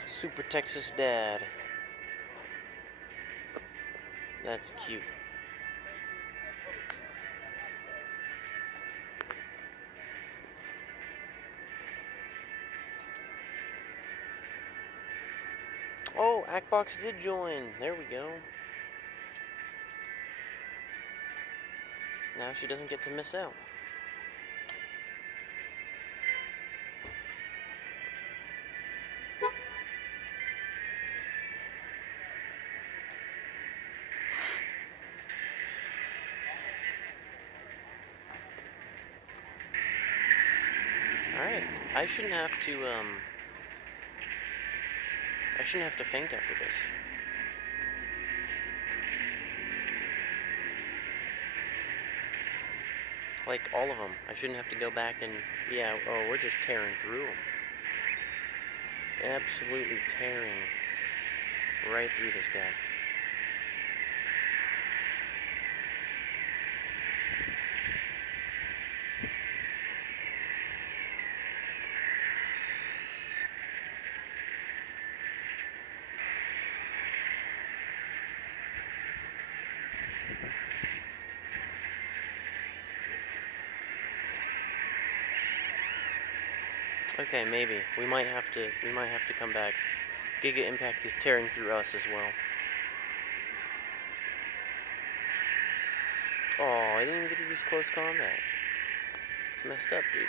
Super Texas Dad. That's cute. Oh, Ackbox did join. There we go. Now she doesn't get to miss out. Alright, I shouldn't have to faint after this. Like, all of them. I shouldn't have to go back and, yeah, oh, we're just tearing through them. Absolutely tearing right through this guy. Okay, maybe. We might have to come back. Giga Impact is tearing through us as well. Oh, I didn't even get to use close combat. It's messed up, dude.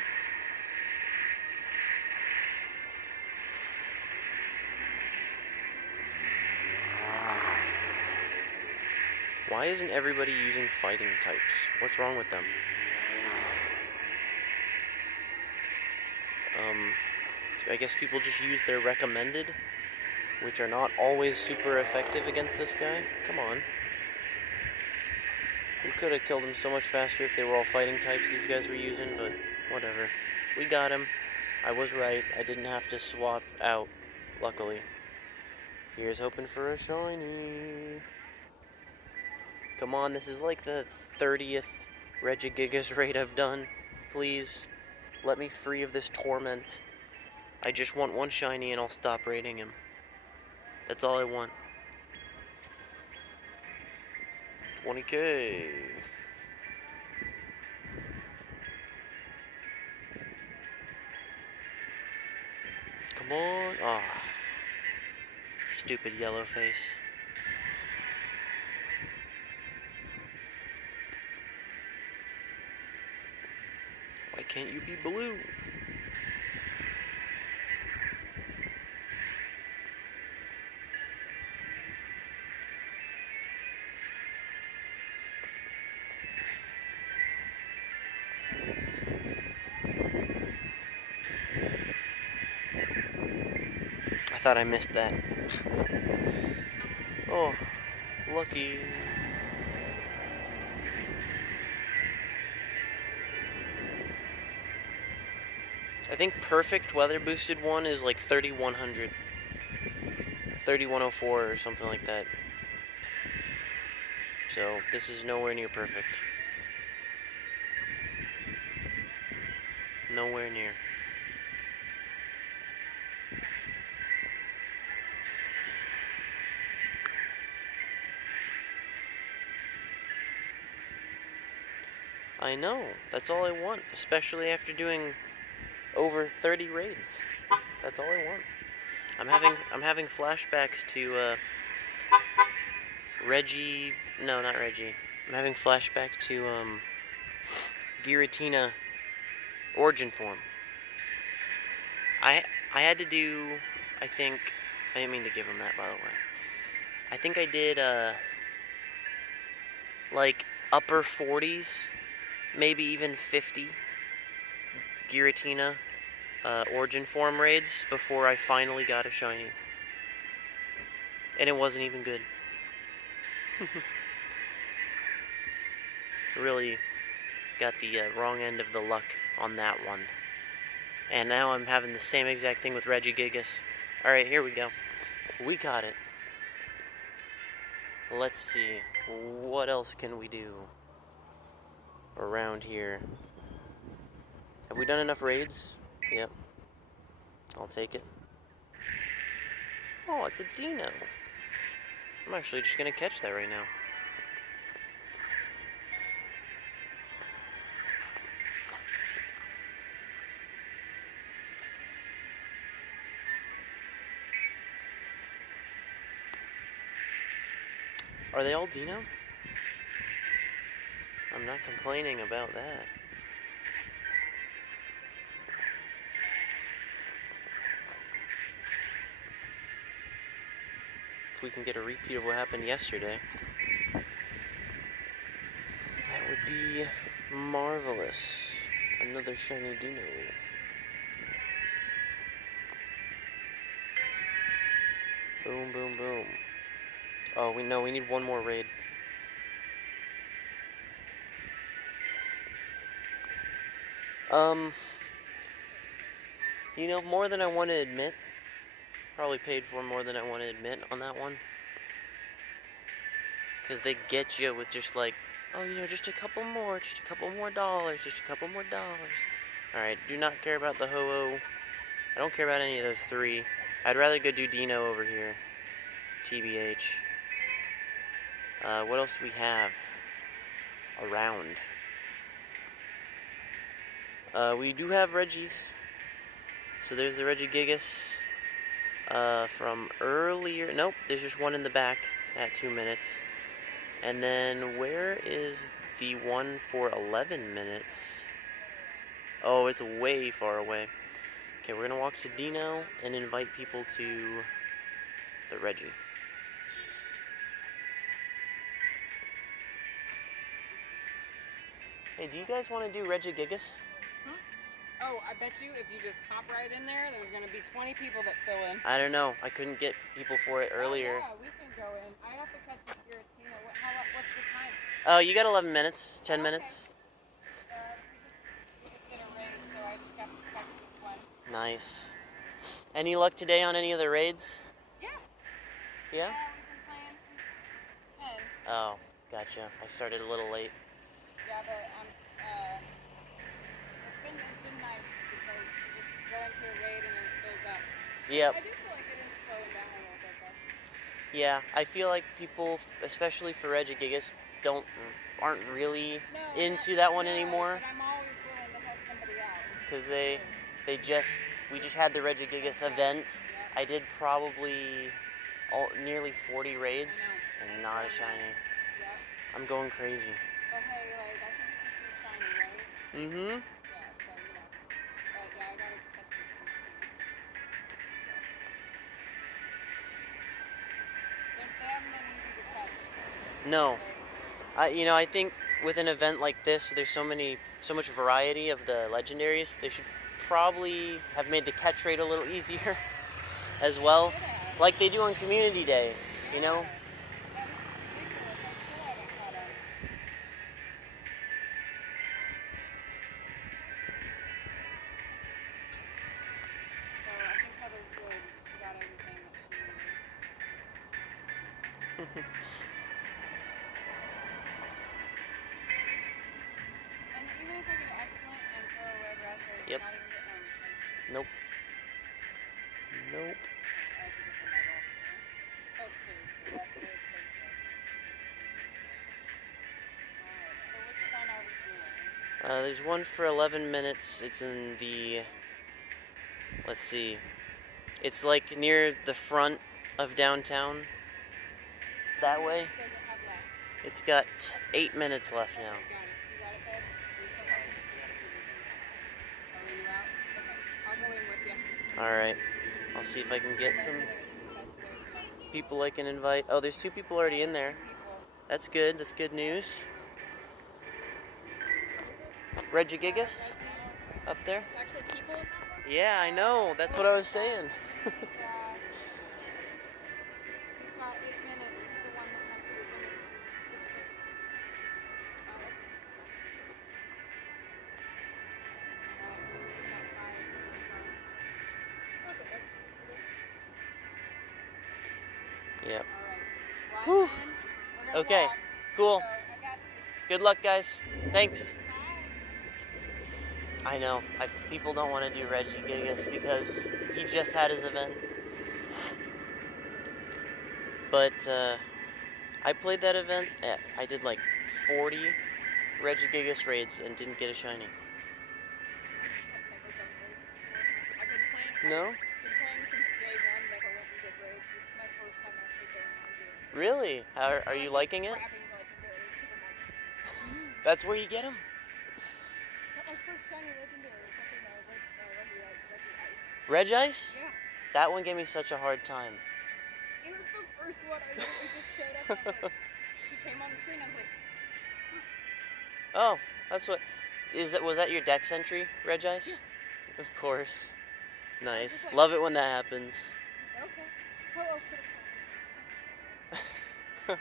Why isn't everybody using fighting types? What's wrong with them? I guess people just use their recommended, which are not always super effective against this guy. Come on. We could have killed him so much faster if they were all fighting types these guys were using, but whatever. We got him. I was right. I didn't have to swap out, luckily. Here's hoping for a shiny. Come on, this is like the 30th Regigigas raid I've done. Please, let me free of this torment. I just want one shiny and I'll stop raiding him. That's all I want. 20k. Come on. Ah. Stupid yellow face. Why can't you be blue? I thought I missed that. Oh, lucky. I think perfect weather boosted one is like 3100. 3104 or something like that. So this is nowhere near perfect. Nowhere near. I know, that's all I want, especially after doing over 30 raids. That's all I want. I'm having flashbacks to Reggie. No, not Reggie. I'm having flashback to Giratina origin form. I had to do, I think, I didn't mean to give him that, by the way. I think I did like upper 40s, maybe even 50 Giratina origin form raids before I finally got a shiny. And it wasn't even good. Really got the wrong end of the luck on that one. And now I'm having the same exact thing with Regigigas. Alright, here we go. We got it. Let's see. What else can we do around here? Have we done enough raids? Yep. I'll take it. Oh, it's a dino. I'm actually just gonna catch that right now. Are they all dino? I'm not complaining about that. If we can get a repeat of what happened yesterday, that would be marvelous. Another shiny dino. Boom, boom, boom. Oh, we need one more raid. You know, more than I want to admit. Probably paid for more than I want to admit on that one. Because they get you with just like, oh, you know, just a couple more dollars, just a couple more dollars. Alright, do not care about the Ho-Oh. I don't care about any of those three. I'd rather go do Dino over here. TBH. What else do we have around? We do have Reggies. So there's the Regigigas from earlier. Nope, there's just one in the back at 2 minutes. And then where is the one for 11 minutes? Oh, it's way far away. Okay, we're gonna walk to Dino and invite people to the Reggie. Hey, do you guys want to do Regigigas? Huh? Oh, I bet you if you just hop right in there, there's going to be 20 people that fill in. I don't know. I couldn't get people for it earlier. Oh, yeah, we can go in. I have to catch the Giratina. What's the time? Oh, you got 11 minutes, 10 Okay. minutes. We just did a raid, so I just got to catch this one. Nice. Any luck today on any of the raids? Yeah. Yeah? We've been playing since 10. Oh, gotcha. I started a little late. Yeah, but it's been nice because you just go into a raid and then it fills up. Yep. I do feel like it is slowing down a little bit though. Yeah, I feel like people, especially for Regigigas, aren't really into that one anymore. But I'm always willing to help somebody out. Because we just had the Regigigas event. I did probably nearly 40 raids and not a shiny. Yeah. I'm going crazy. But hey, like, I think it could be shiny, right? Mm-hmm. Yeah, so, you know. But yeah, I gotta catch this one soon. They haven't been easy to catch. No. But I think with an event like this, there's so much variety of the legendaries. They should probably have made the catch rate a little easier as well, like they do on Community Day, you know? that was ridiculous. I'm still haven't caught up. So I think Heather's good. She got everything that she needed. And even if I get excellent and throw a red raspberry, Yep. not even getting them. Nope. Nope. I have to get some level. Oh, seriously, that's what it takes. Alright, so which one are we doing? There's one for 11 minutes. It's in the, let's see, it's like near the front of downtown. That way. Does it have left? It's got 8 minutes left Okay, now. got it. You got it, babe? Are you still talking? Oh, are you out? Okay, I'll go in with you. Alright. I'll see if I can get some people I can invite. Oh, there's 2 people already in there. That's good. That's good news. Regigigas up there. There's actually people in that one? Yeah, I know. That's what I was saying. Yeah. He's got 8 minutes. He's the one that has 8 minutes and 6 seconds. He's got 5 so far. Okay, that's cool. drive Whew. in. We're gonna Okay, walk, cool. so I got you. Good luck, guys. Thanks. Bye. I know. People don't want to do Reggie Gigas because he just had his event. But I played that event. I did like 40 Reggie Gigas raids and didn't get a shiny. I've never done raids before. No? Been playing since day one, never went and did raids. This is my first time actually going out and doing raids. Really? Are So you I'm liking just it? grabbing legendaries because I'm like, That's where you get them? got my first shiny legendary. Fucking Reggie Ice. Reg Ice? Yeah. That one gave me such a hard time. It was the first one. I literally just showed up and I was like, he came on the screen. I was like, Oh, that's what. Was that your dex entry, Reg Ice? Yeah. Of course. Nice. Just like- Love it when that happens. okay. Hello for the phone.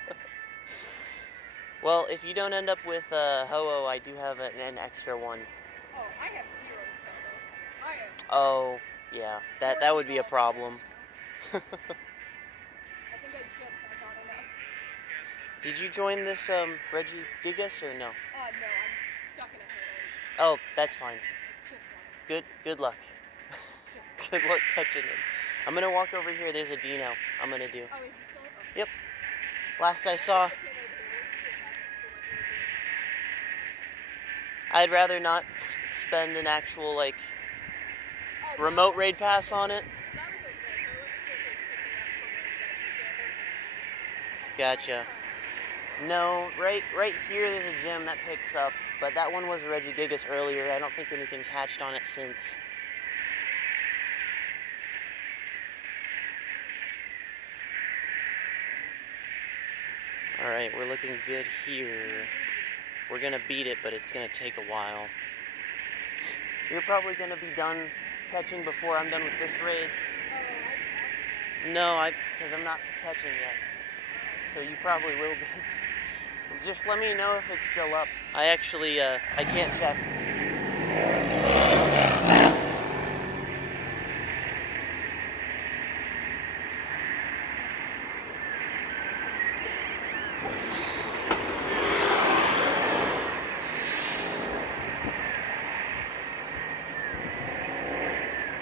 Well, if you don't end up with Ho-Oh, I do have an extra one. Oh, I have 0 Steldos. I am. Oh, yeah. That would be a problem. I think I just got enough. Did you join this Reggie Gigas or no? No, I'm stuck in a hole. Oh, that's fine. Just one. Good luck. Just Good luck catching him. I'm gonna walk over here. There's a Dino. I'm gonna do. Oh, is he still? Oh. Yep. Last I saw, I'd rather not spend an actual like remote raid pass on it. Gotcha. No, right here there's a gym that picks up, but that one was a Reggie Gigas earlier. I don't think anything's hatched on it since. Alright, we're looking good here. We're gonna beat it, but it's gonna take a while. You're probably gonna be done catching before I'm done with this raid. No, because I'm not catching yet. So you probably will be. Just let me know if it's still up. I actually, I can't check.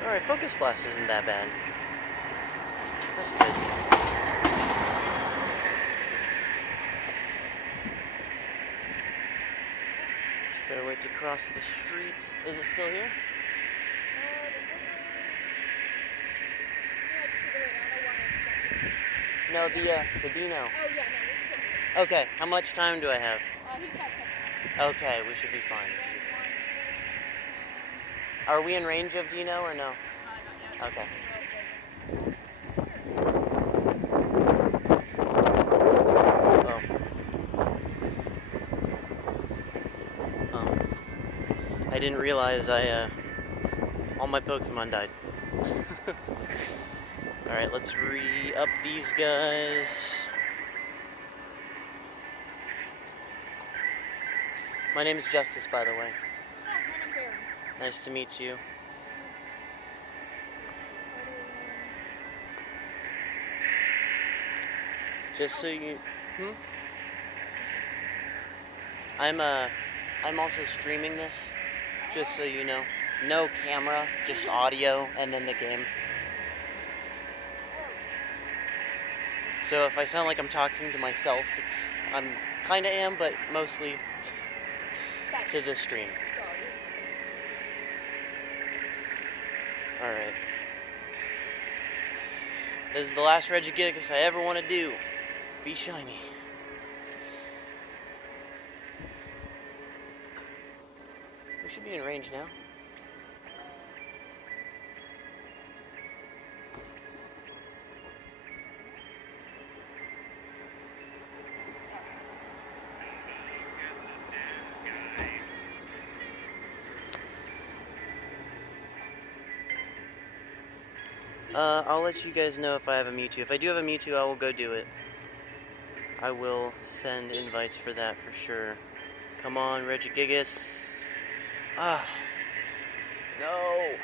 Alright, Focus Blast isn't that bad. That's good. Just gotta wait to cross the street. Is it still here? No, the Dino. Oh, yeah, no, it's still. Okay, how much time do I have? He's got something. Okay, we should be fine. Are we in range of Dino or no? Not yet. Okay. I didn't realize all my Pokemon died. Alright, let's re-up these guys. My name is Justice, by the way. Oh, my name's Aaron. Nice to meet you. Just so you... I'm also streaming this, just so you know. No camera, just audio, and then the game. So if I sound like I'm talking to myself, I'm kinda am, but mostly to the stream. Alright. This is the last Regigigas I ever want to do. Be shiny. We should be in range now. I'll let you guys know if I have a Mewtwo. If I do have a Mewtwo, I will go do it. I will send invites for that for sure. Come on, Regigigas. Ah. No.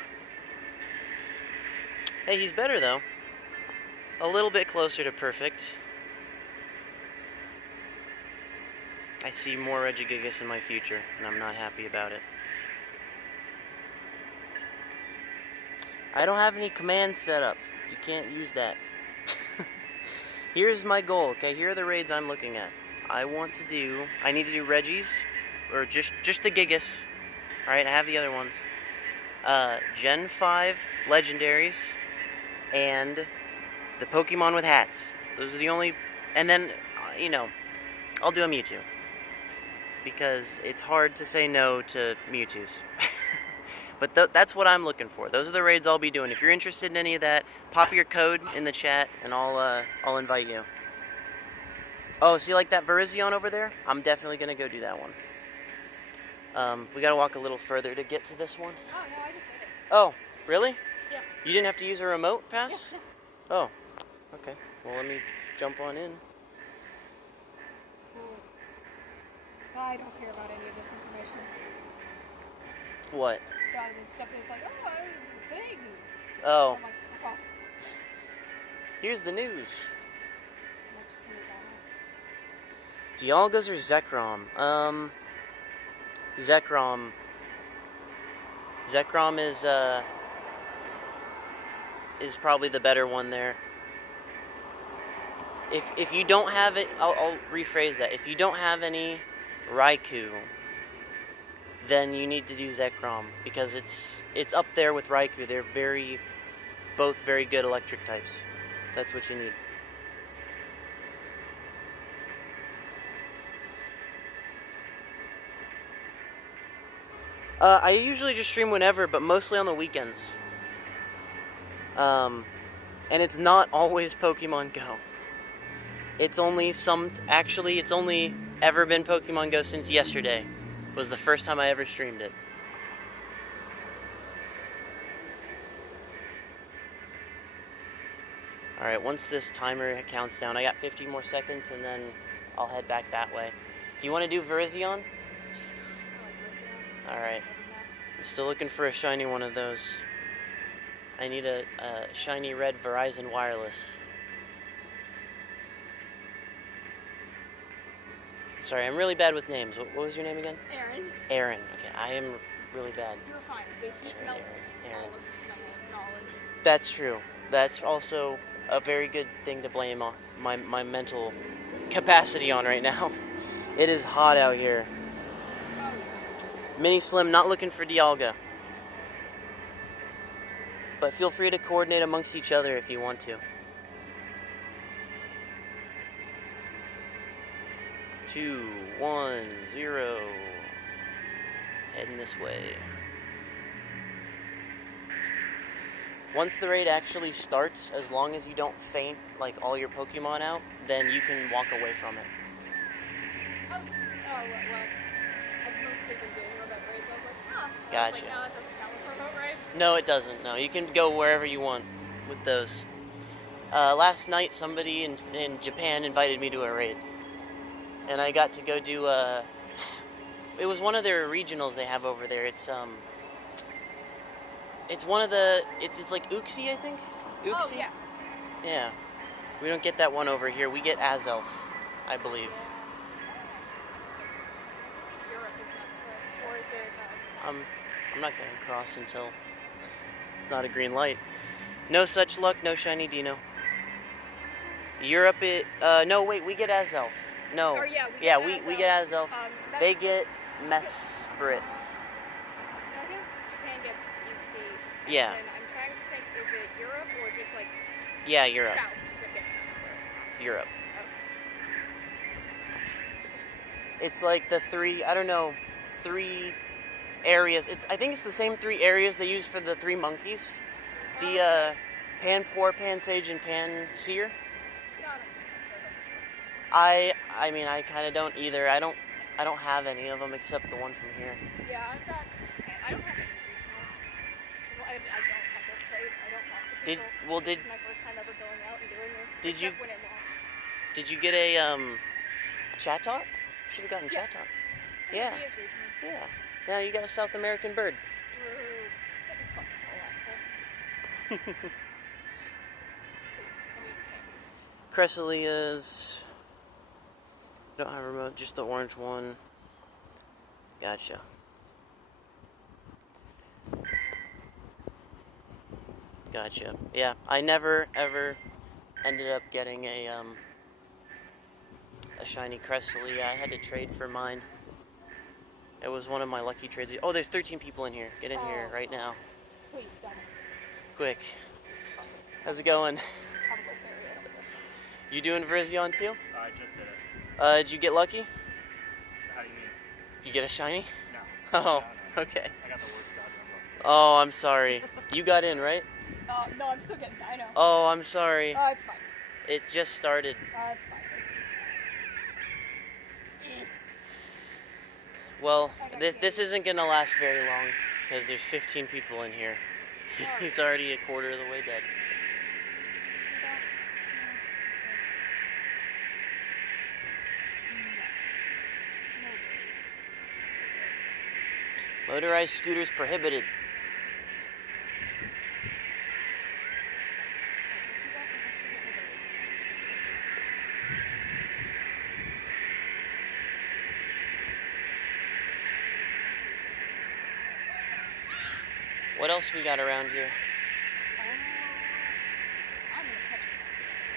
Hey, he's better though. A little bit closer to perfect. I see more Regigigas in my future, and I'm not happy about it. I don't have any commands set up. You can't use that. Here's my goal, okay? Here are the raids I'm looking at. I need to do Regis, or just the Gigas. Alright, I have the other ones. Gen 5 Legendaries, and the Pokemon with hats. Those are the only... And then, you know, I'll do a Mewtwo. Because it's hard to say no to Mewtwo's. But that's what I'm looking for. Those are the raids I'll be doing. If you're interested in any of that, pop your code in the chat, and I'll invite you. Oh, see, like that Virizion over there? I'm definitely gonna go do that one. We gotta walk a little further to get to this one. Oh, no, I just did it. Oh, really? Yeah. You didn't have to use a remote pass? Yeah. Oh, okay. Well, let me jump on in. Cool. I don't care about any of this information. What? Diamond stuff that's like, oh, things. Oh, I'm like, fuck off. here's the news. I'm like, just gonna die. Dialgas or Zekrom? Zekrom. Zekrom is probably the better one there. If you don't have it, I'll rephrase that. If you don't have any Raikou, then you need to do Zekrom, because it's up there with Raikou. They're both very good electric types. That's what you need. I usually just stream whenever, but mostly on the weekends. And it's not always Pokemon Go. It's only it's only ever been Pokemon Go since yesterday. Was the first time I ever streamed it. Alright, once this timer counts down, I got 50 more seconds, and then I'll head back that way. Do you want to do Virizion? I like Virizion. Alright. Maybe I'm still looking for a shiny one of those. I need a shiny red Verizon Wireless. Sorry, I'm really bad with names. What was your name again? not. Aaron, Aaron. Okay, I am really bad. you're fine. The heat melts Aaron. all of my knowledge. That's true. That's also a very good thing to blame on my mental capacity on right now. It is hot out here. Mini Slim, not looking for Dialga. But feel free to coordinate amongst each other if you want to. 2, 1, 0. Heading this way. Once the raid actually starts, as long as you don't faint like all your Pokemon out, then you can walk away from it. What? I've mostly been doing remote raids. I was like, huh. Gotcha. Like, no, it doesn't count for remote raids. No, it doesn't. No, you can go wherever you want with those. Last night, somebody in Japan invited me to a raid, and I got to go do. It was one of their regionals they have over there. It's one of the. It's like Uxie, I think. Uxie. Oh, yeah. Yeah. We don't get that one over here. We get Azelf, I believe. Europe is not correct. Or is it, I'm not gonna cross until it's not a green light. No such luck, no shiny Dino. Europe, no, wait, we get Azelf. No. Or, yeah, we get Azelf. that's- They get Mesprit. I think Japan gets UC. Yeah. And I'm trying to think, is it Europe or just like Yeah, Europe. South that gets Mesprit? Europe. Okay. It's like the three areas. I think it's the same 3 areas they use for the 3 monkeys. The Panpour, Pansage, and Panseer. Got it. I mean, I kind of don't either. I don't have any of them except the one from here. Yeah, I've got. I don't have any regionals. Well, I don't have a trade. I don't talk to Did people. well did It's my first time ever going out and doing this. Did you- except when it launched. did you get a Chatot? Should have gotten Yes. Chatot. He Yeah. is regional. Yeah. Now you got a South American bird. Rude. Get the fuck out, asshole. Please, I need candies. Cressilias. Don't have a remote, just the orange one. Gotcha. Gotcha. Yeah, I never ever ended up getting a shiny Cresselia. I had to trade for mine. It was one of my lucky trades. Oh, there's 13 people in here. Get in here right now. Please, done. Quick. How's it going? Have a good day. You doing Virizion too? I just did it. Did you get lucky? How do you mean? You get a shiny? No. Oh, No. okay. I got the worst goddamn luck. Oh, I'm sorry. You got in, right? No, I'm still getting dino. Oh, I'm sorry. It's fine. It just started. It's fine. Well, this isn't gonna last very long because there's 15 people in here. He's already a quarter of the way dead. Motorized scooters prohibited. What else we got around here? I'm gonna catch it.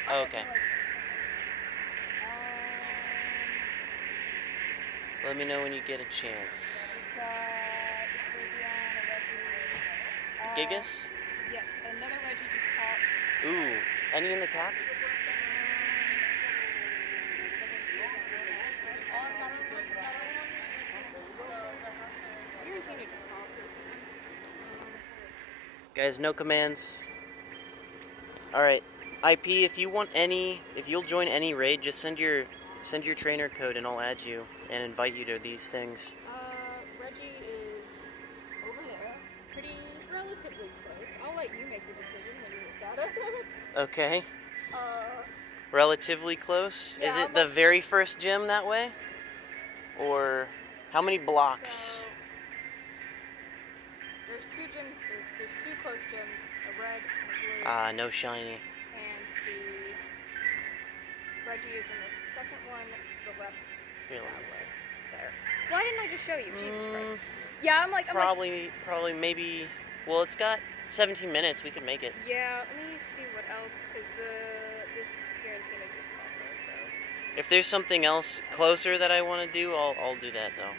Oh, okay. Let me know when you get a chance. We've got this Virizion, a Reggie. Gigas? Yes, another Reggie just popped. Ooh, any in the cap? Giratina just popped. Guys, no commands. Alright. IP, if you'll join any raid, just send your trainer code and I'll add you and invite you to these things. Reggie is over there, pretty relatively close. I'll let you make the decision when you look at it. Okay. uh, Relatively close? Yeah, Is it I'm the like- very first gym that way? Or how many blocks? so there's two gyms. There's two close gyms, a red and a blue, Ah, no shiny. and the Reggie is in the second one, the left Here, let me that see. way. There. Why didn't I just show you? Jesus Mm, Christ. Yeah, I'm like, Probably, maybe. Well, it's got 17 minutes. We can make it. yeah. Let me see what else, because this Giratina just popped there, so. If there's something else closer that I want to do, I'll do that though.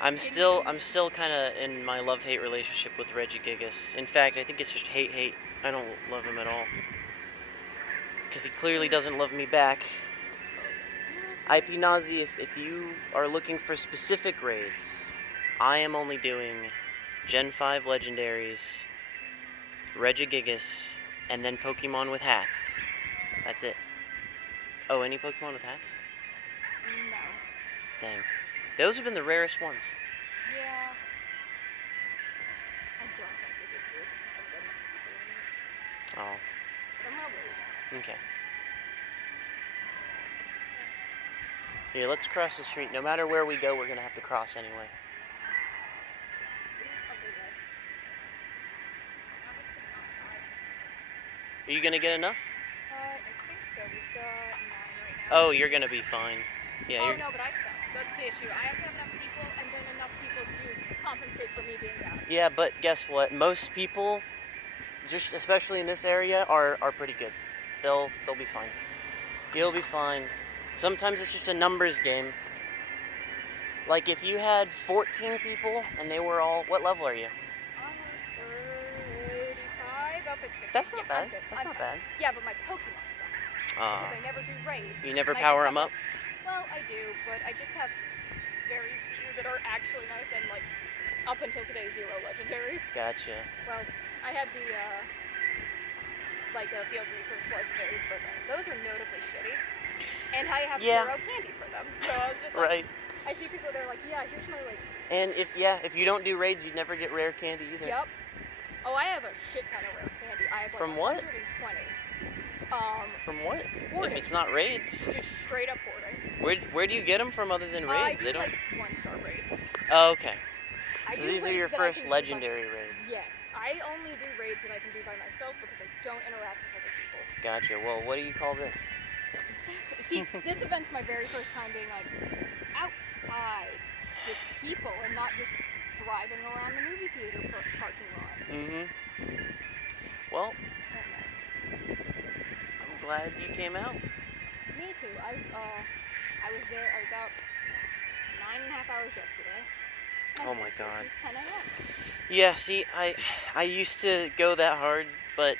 I'm still kind of in my love-hate relationship with Reggie Gigas. In fact, I think it's just hate. I don't love him at all. Because he clearly doesn't love me back. IP Nazi, if you are looking for specific raids, I am only doing Gen 5 legendaries, Regigigas, and then Pokemon with hats. That's it. Oh, any Pokemon with hats? No. Dang. Those have been the rarest ones. Yeah. I don't think that this is good enough people. Oh, But I'm gonna wait. okay. Here, let's cross the street. No matter where we go, we're gonna have to cross anyway. Okay, guys. Are you gonna get enough? I think so. We've got 9 right now. Oh, you're gonna be fine. Yeah, Oh you're. no, but I suck. That's the issue. I have to have enough people, and then enough people to compensate for me being bad. Yeah, but guess what? Most people, just especially in this area, are pretty good. They'll be fine. You'll be fine. Sometimes it's just a numbers game. Like if you had 14 people and they were all, what level are you? I'm 35. Up it's 50. That's Yeah, not bad. I'm good. That's I'm not fine. bad. Yeah, but my Pokemon suck. Because I never do raids. You never and I power just them have, up? Well, I do, but I just have very few that are actually nice, and like up until today, 0 legendaries. Gotcha. Well, I had the field research legendaries, but those are notably shitty, and I have Yeah. 0 candy for them. So I was just like, Right. I see people that are like, yeah, here's my like. And if you don't do raids, you'd never get rare candy either. Yep. Oh, I have a shit ton of rare candy. I have like From what? 120. From what? Hoarding. If it's not raids. Just straight up hoarding. Where do you get them from other than raids? I do They don't. like 1-star raids. Oh, okay. I So do these are raids your that I first can do by- legendary raids. Yes, I only do raids that I can do by myself because I don't interact with other people. Gotcha. Well, what do you call this? Exactly. See, this event's my very first time being like outside with people and not just driving around the movie theater parking lot. Mm-hmm. Well, Oh, no. I'm glad you came out. Me too. I was there. I was out 9.5 hours yesterday. Oh I've my been here God. Since 10 a.m. Yeah, see, I used to go that hard, but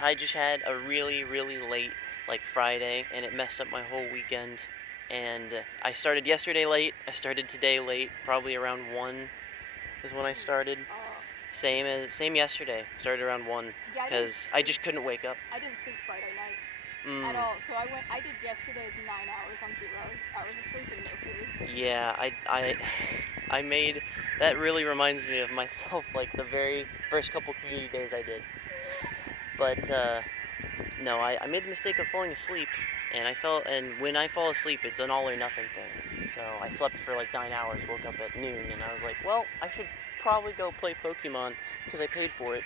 I just had a really, really late, like, Friday, and it messed up my whole weekend. And I started yesterday late, I started today late, probably around 1 is when I started. Same yesterday, started around 1, Yeah, because I just couldn't wake up. I didn't sleep Friday night at all. So I did yesterday's 9 hours on 0 hours of sleep and no food. Yeah, I made, that really reminds me of myself, like, the very first couple community days I did. But, no, I made the mistake of falling asleep, and when I fall asleep, it's an all or nothing thing. So I slept for like 9 hours, woke up at noon, and I was like, well, I should probably go play Pokemon, because I paid for it.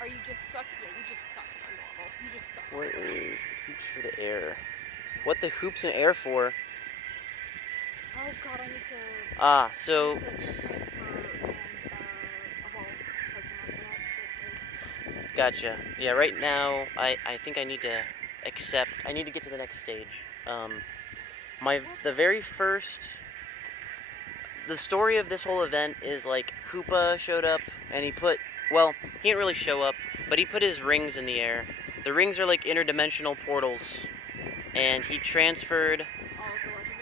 Or you just suck? Yeah, you just suck at normal. You just suck. What is hoops for the air? What the hoops in air for? Oh God, I need to. Ah, I so, need to transfer and evolve Pokemon for that. gotcha. Yeah, right now, I think I need to get to the next stage. The very first, the story of this whole event is like Koopa showed up and he didn't really show up, but he put his rings in the air. The rings are like interdimensional portals, and he transferred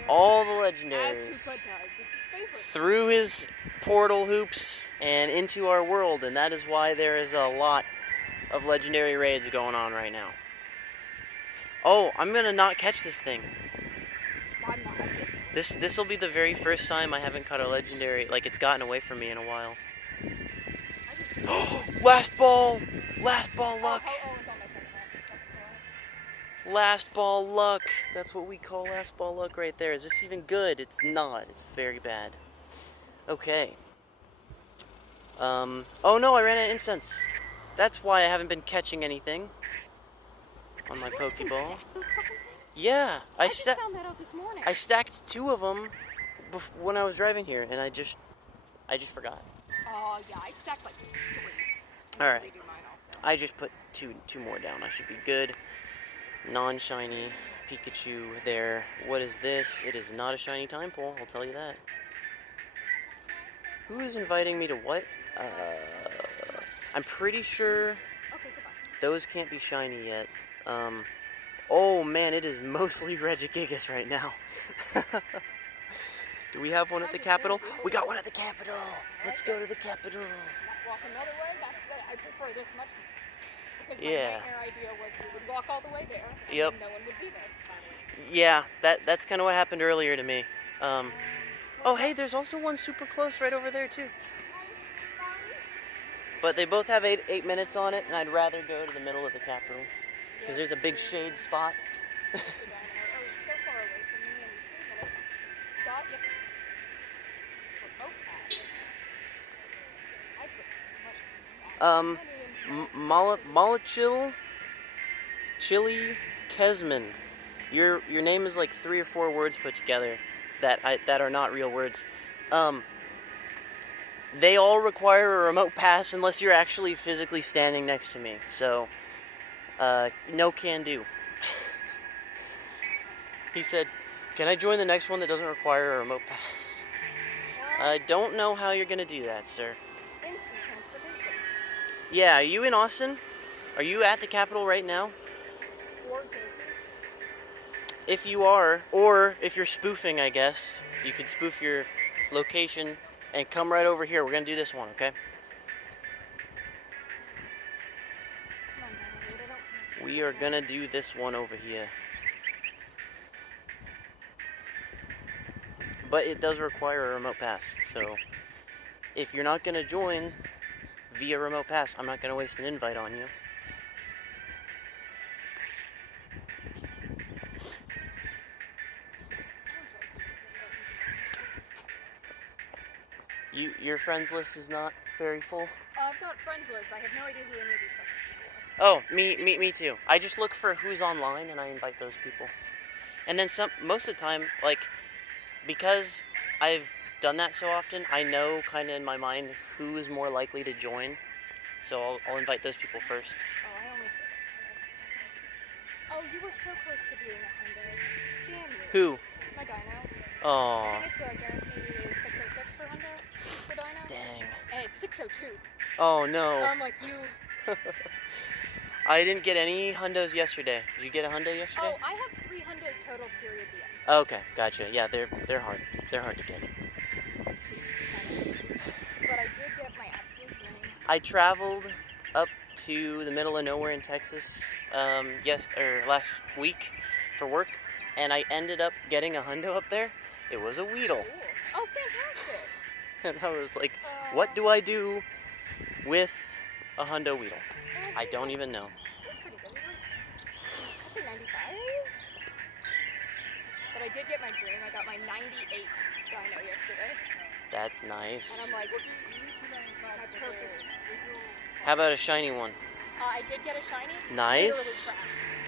all the legendaries As Koopa does. It's his favorite. through his portal hoops and into our world, and that is why there is a lot of legendary raids going on right now. Oh, I'm gonna not catch this thing. I'm not. This will be the very first time I haven't caught a legendary, like it's gotten away from me in a while. Last ball! Last ball luck! Oh, it's on my second floor. Last ball luck! That's what we call last ball luck right there. Is this even good? It's not. It's very bad. Okay. Oh no, I ran out of incense. That's why I haven't been catching anything on my Pokeball. Stack those fucking things? Yeah, I just found that out this morning. I stacked 2 of them when I was driving here, and I just forgot. Oh yeah, I stacked like 3. All right. Redo mine also. I just put two more down. I should be good. Non-shiny Pikachu there. What is this? It is not a shiny time pole, I'll tell you that. Who is inviting me to what? I'm pretty sure Okay, goodbye. those can't be shiny yet. Oh man, it is mostly Regigigas right now. Do we have one at the Capitol? We got one at the Capitol! Let's go to the Capitol! Walk another way? I prefer this much more. Because my Yeah. nightmare idea was we would walk all the way there, and Yep. then no one would be there. Yeah, that's kind of what happened earlier to me. Oh hey, there's also one super close right over there too. But they both have 8 minutes on it, and I'd rather go to the middle of the Capitol. Because there's a big shade spot. Oh, it's so far away from me in 3 minutes. Got you. Remote pass. I put so much money into Molachil Chili Kesman. Your name is like 3 or 4 words put together that are not real words. They all require a remote pass unless you're actually physically standing next to me. So, no can do. He said, "Can I join the next one that doesn't require a remote pass?" I don't know how you're gonna do that, sir. Instant transportation. Yeah, are you in Austin? Are you at the Capitol right now? Or Jersey. If you are, or if you're spoofing, I guess, you could spoof your location and come right over here. We're gonna do this one, okay? Come on, Donna, dude, I don't- We are gonna do this one over here. But it does require a remote pass, so if you're not gonna join via remote pass, I'm not gonna waste an invite on you. Your friends list is not very full? I've got friends list. I have no idea who any of these fucking people Oh, me too. I just look for who's online and I invite those people. And then most of the time, like, because I've done that so often, I know kind of in my mind who is more likely to join. So I'll invite those people first. Oh, I only took it. Oh, you were so close to being a Hundo. Damn you. Who? My Dino. I Aw, think it's a guaranteed 606 for Hundo for Dino. dang. And it's 602. Oh no. I'm like, you. I didn't get any hundos yesterday. Did you get a hundo yesterday? Oh, I have 3 Hundos total, period, the end. Okay, gotcha. Yeah, they're hard. They're hard to get. But I did get my absolute dream. I traveled up to the middle of nowhere in Texas, last week for work, and I ended up getting a hundo up there. It was a Weedle, Ooh. Oh, fantastic. and I was like, "What do I do with a hundo Weedle?" I don't even know. That's pretty good. I'd say 95. But I did get my dream. I got my 98 Dino yesterday. That's And nice. I'm like, my perfect. How about a shiny one? I did get a shiny. Nice. Literally trash.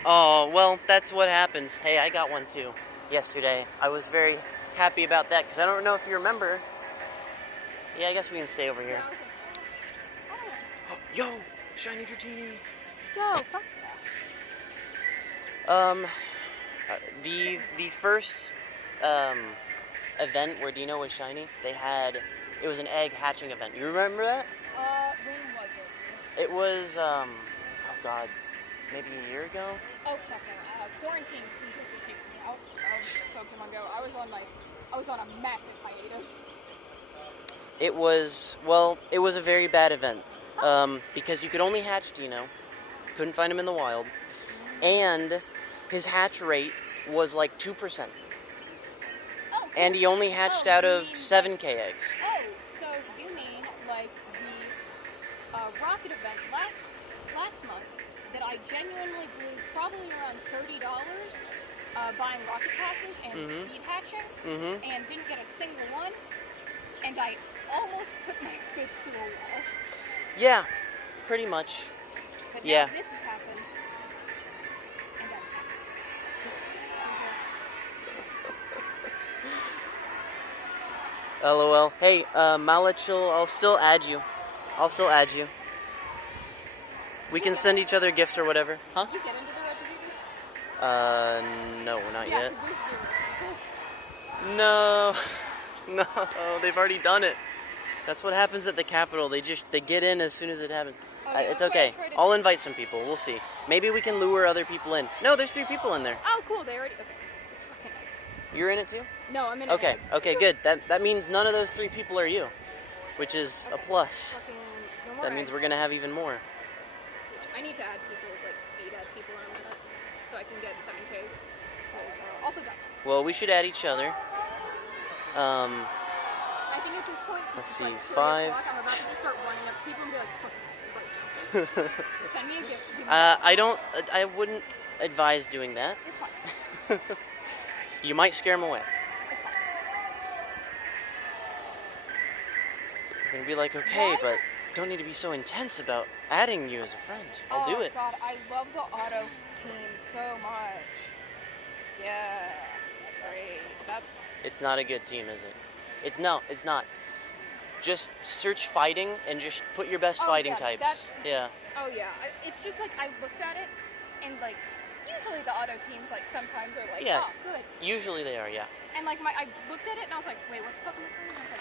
Oh, well, that's what happens. Hey, I got one too yesterday. I was very happy about that because I don't know if you remember. Yeah, I guess we can stay over here. Yeah, okay. Yo, shiny Dratini. Yo, fuck The first event where Dino was shiny, it was an egg hatching event. You remember that? when was it? It was oh god, maybe a year ago. Oh, fuck no. Quarantine completely kicked me out of Pokemon Go. I was on a massive hiatus. It was a very bad event because you could only hatch Dino, couldn't find him in the wild, and his hatch rate was like 2%, Oh, cool. and he only hatched out of 7K eggs. Oh, so you mean like the rocket event last month that I genuinely blew probably around $30 buying rocket passes and Mhm. speed hatching Mm-hmm. and didn't get a single one, and I almost put my fist through a wall. Yeah, pretty much. But Yeah. now this has happened, and I'm happy. LOL. Hey, I'll still add you. I'll still add you. We can send each other gifts or whatever. Huh? Did you get into the Regigigas? No, not Yeah, yet. 'cause there's 0 people. No, no, they've already done it. That's what happens at the Capitol. They get in as soon as it happens. Oh, yeah, It's that's what I okay. tried to I'll do. invite some people. We'll see. Maybe we can lure other people in. No, there's 3 people in there. Oh, cool. They already. Okay. Fucking egg. You're in it too? No, I'm in an Okay. egg. Okay, good. That means none of those 3 people are you, which is a Okay. plus. Fucking no more That means we're eggs. gonna have even more. I need to add people, like speed add people in a minute, so I can get 7Ks. Also done. Well, we should add each other. I think at this point, Let's it's see, like 3 5. o'clock, I'm about to just start running up to people and be like, fuck right now. Send me a gift. Give me I wouldn't advise doing that. It's fine. You might scare them away. It's fine. You're gonna be like, okay, Why? but don't need to be so intense about adding you as a friend. I'll do it. Oh god, I love the auto team so much. Yeah. Great. That's It's not a good team, is it? It's not. Just search fighting and just put your best Oh, fighting yeah, types. that's- Yeah. oh yeah. It's just like I looked at it and like usually the auto teams like sometimes are like, Yeah. oh good. Usually they are, yeah. And like I looked at it and I was like, wait, what the fuck am I doing? I was like,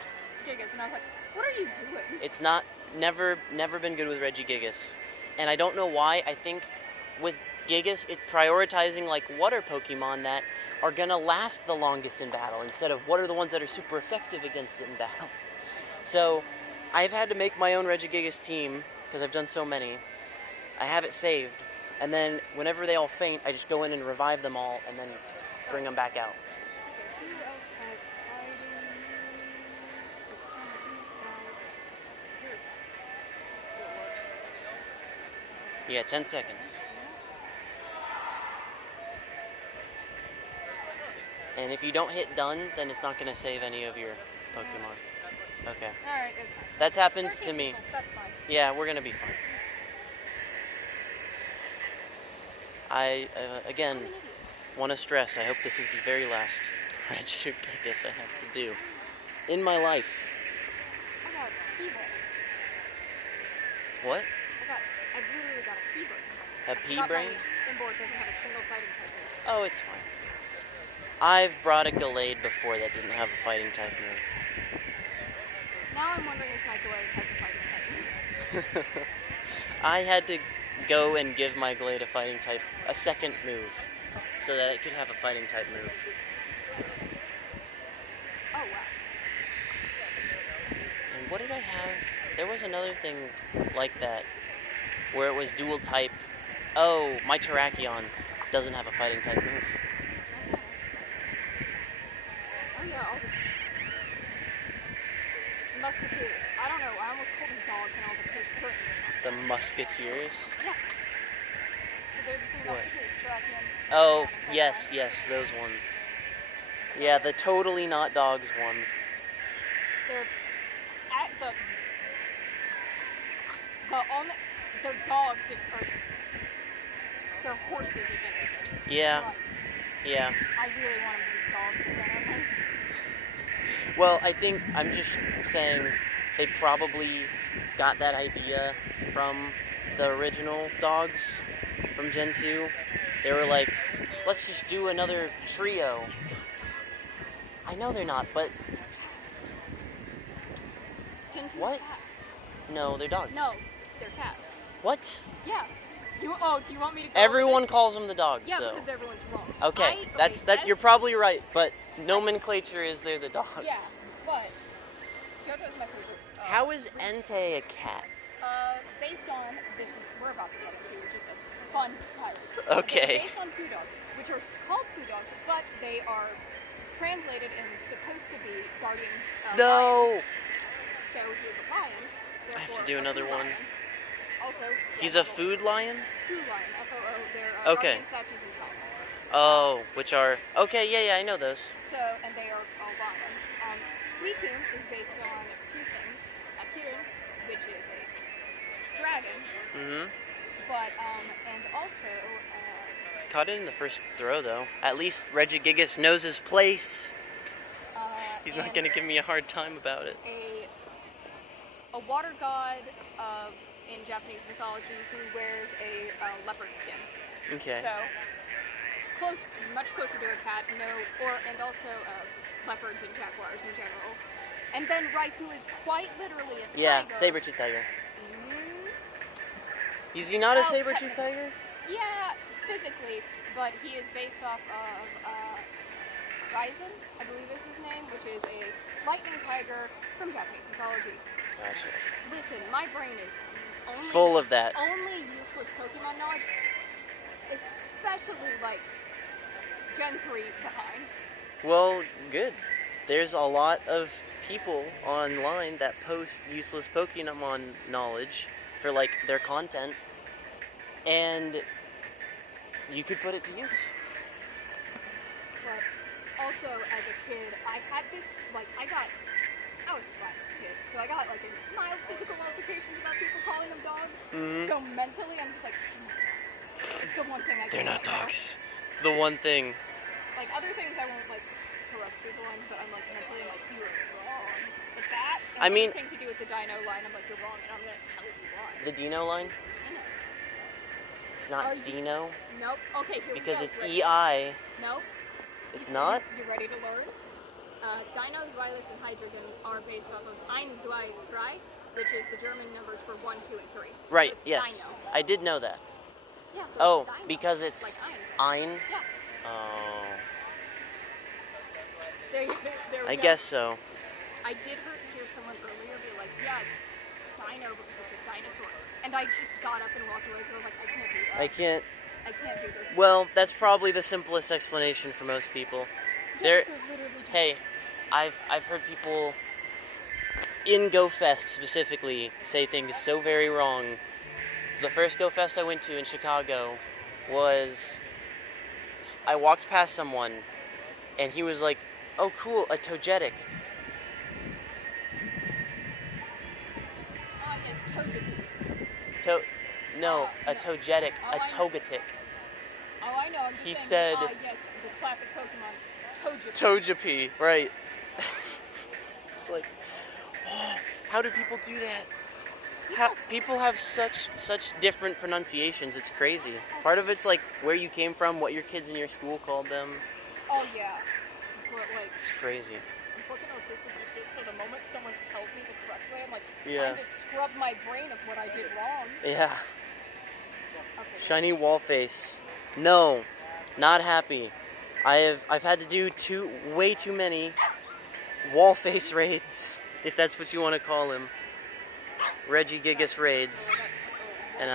Gigas, and I was like, what are you doing? It's never been good with Regigigas. And I don't know why. I think with Gigas, it's prioritizing like what are Pokemon that are gonna last the longest in battle instead of what are the ones that are super effective against it in battle. So I've had to make my own Regigigas team because I've done so many. I have it saved, and then whenever they all faint, I just go in and revive them all and then bring them back out. Okay, who else has fighting moves? Some of these guys. Here. Yeah, 10 seconds. And if you don't hit done, then it's not gonna save any of your Pokemon. Okay. Alright, it's fine. That's happened to 13%, me. That's fine. Yeah, we're gonna be fine. again, want to stress, I hope this is the very last registered Gigas I have to do in my life. I got fever. What? I literally got a fever. A pea brain? Inboard doesn't have a single fighting type move. Oh, it's fine. I've brought a Gallade before that didn't have a fighting type move. Now I'm wondering if my Glade has a fighting type move. I had to go and give my Glade a second move, so that it could have a fighting type move. Oh wow. And what did I have? There was another thing like that, where it was dual type. Oh, my Terrakion doesn't have a fighting type move. Oh yeah, all the... It's Musketeers. I don't know, I almost called them dogs and I was like, they're certainly not. The Musketeers? Yeah. Because they're the three What? Musketeers, Terrakion. Oh, Terrakion, and yes, Pokemon. yes, those ones. Yeah, the totally not dogs ones. They're at they're dogs or they're horses if anything. Yeah, Right. yeah. I really want them to be dogs apparently. Well, I think I'm just saying they probably got that idea from the original dogs from Gen 2. They were like, let's just do another trio. I know they're not, but Gen 2 What? cats. no, they're dogs. No, they're cats. What? Yeah. Do you want me to go Everyone over this? calls them the dogs, Yeah, though. because everyone's wrong. Okay, you're probably right, but nomenclature is they're the dogs. Yeah, but JoJo's my favorite. How is Entei a cat? Based on we're about to get into just a fun title. Okay. Based on foo dogs, which are called foo dogs, but they are translated and supposed to be guardian. No. Lions. So he is a lion. I have to therefore do a another foo one. lion. Also, He's a food lion? Foo lion. FOO. They're Okay. guardian statues in China. Oh, which are okay. Yeah, I know those. So, and they are all lions. Suicune is based on two things. Kirin, which is a dragon, Mm-hmm. but, and also, Caught it in the first throw, though. At least Regigigas knows his place. He's not and gonna give me a hard time about it. a water god in Japanese mythology who wears a leopard skin. Okay. So, much closer to a cat, and also leopards and jaguars in general. And then Raikou is quite literally a tiger. Yeah, saber-tooth tiger. Mm, Is he not a Oh, saber-tooth tiger? yeah, physically, but he is based off of Ryzen, I believe is his name, which is a lightning tiger from Japanese mythology. Gotcha. Listen, my brain is Full of that. only useless Pokemon knowledge, especially like Gen 3 behind. Well, good. There's a lot of people online that post useless Pokemon knowledge for like their content, and you could put it to use. But also, as a kid, I had this, like, I was a violent kid, so I got, like, mild physical altercations about people calling them dogs. Mhm. So mentally, I'm just like, they're not dogs. It's the one thing I They're can't not ignore. dogs. It's the one thing. Like, other things I won't, like, correct people on, but I'm, like, mentally, like, you're wrong. But that, and I mean- anything to do with the dino line, I'm like, you're wrong, and I'm gonna tell you why. The Dino line? I know. It's not Are you- Dino Nope. Okay, here because we go. it's Ready? EI. Nope. It's not? You ready to learn? Dino, Zweilous, and Hydreigon are based off of Ein, Zwei, Drei, which is the German numbers for 1, 2, and 3. Right. So it's Yes. Dino. I did know that. Yeah, so Oh, it's Dino. because it's like Ein. Ein. Yeah. Oh, There we I go. guess so. I did hear someone earlier be like, yeah, it's Dino because it's a dinosaur. And I just got up and walked away because I was like, I can't do that. I can't. I can't do this. Well, that's probably the simplest explanation for most people. Yeah, There. they're literally just- Hey, I've heard people in GoFest specifically say things so very wrong. The first GoFest I went to in Chicago was I walked past someone and he was like, "Oh, cool, a togetic." Yes, Togepi. No, a togetic, Oh, a I know. togetic. Oh, I know. I'm just He saying, said- yes, the classic Pokemon, Togepi. Togepi, right. It's like, oh, how do people do that? People have such different pronunciations. It's crazy. Part of it's like where you came from, what your kids in your school called them. Oh, yeah. But, like, It's crazy. I'm fucking autistic and shit, so the moment someone tells me the correct way, I'm like, Yeah. trying to scrub my brain of what I did wrong. Yeah. Okay. Shiny wall face. No, not happy. I've had to do way too many wall face raids, if that's what you want to call them. Regigigas raids, and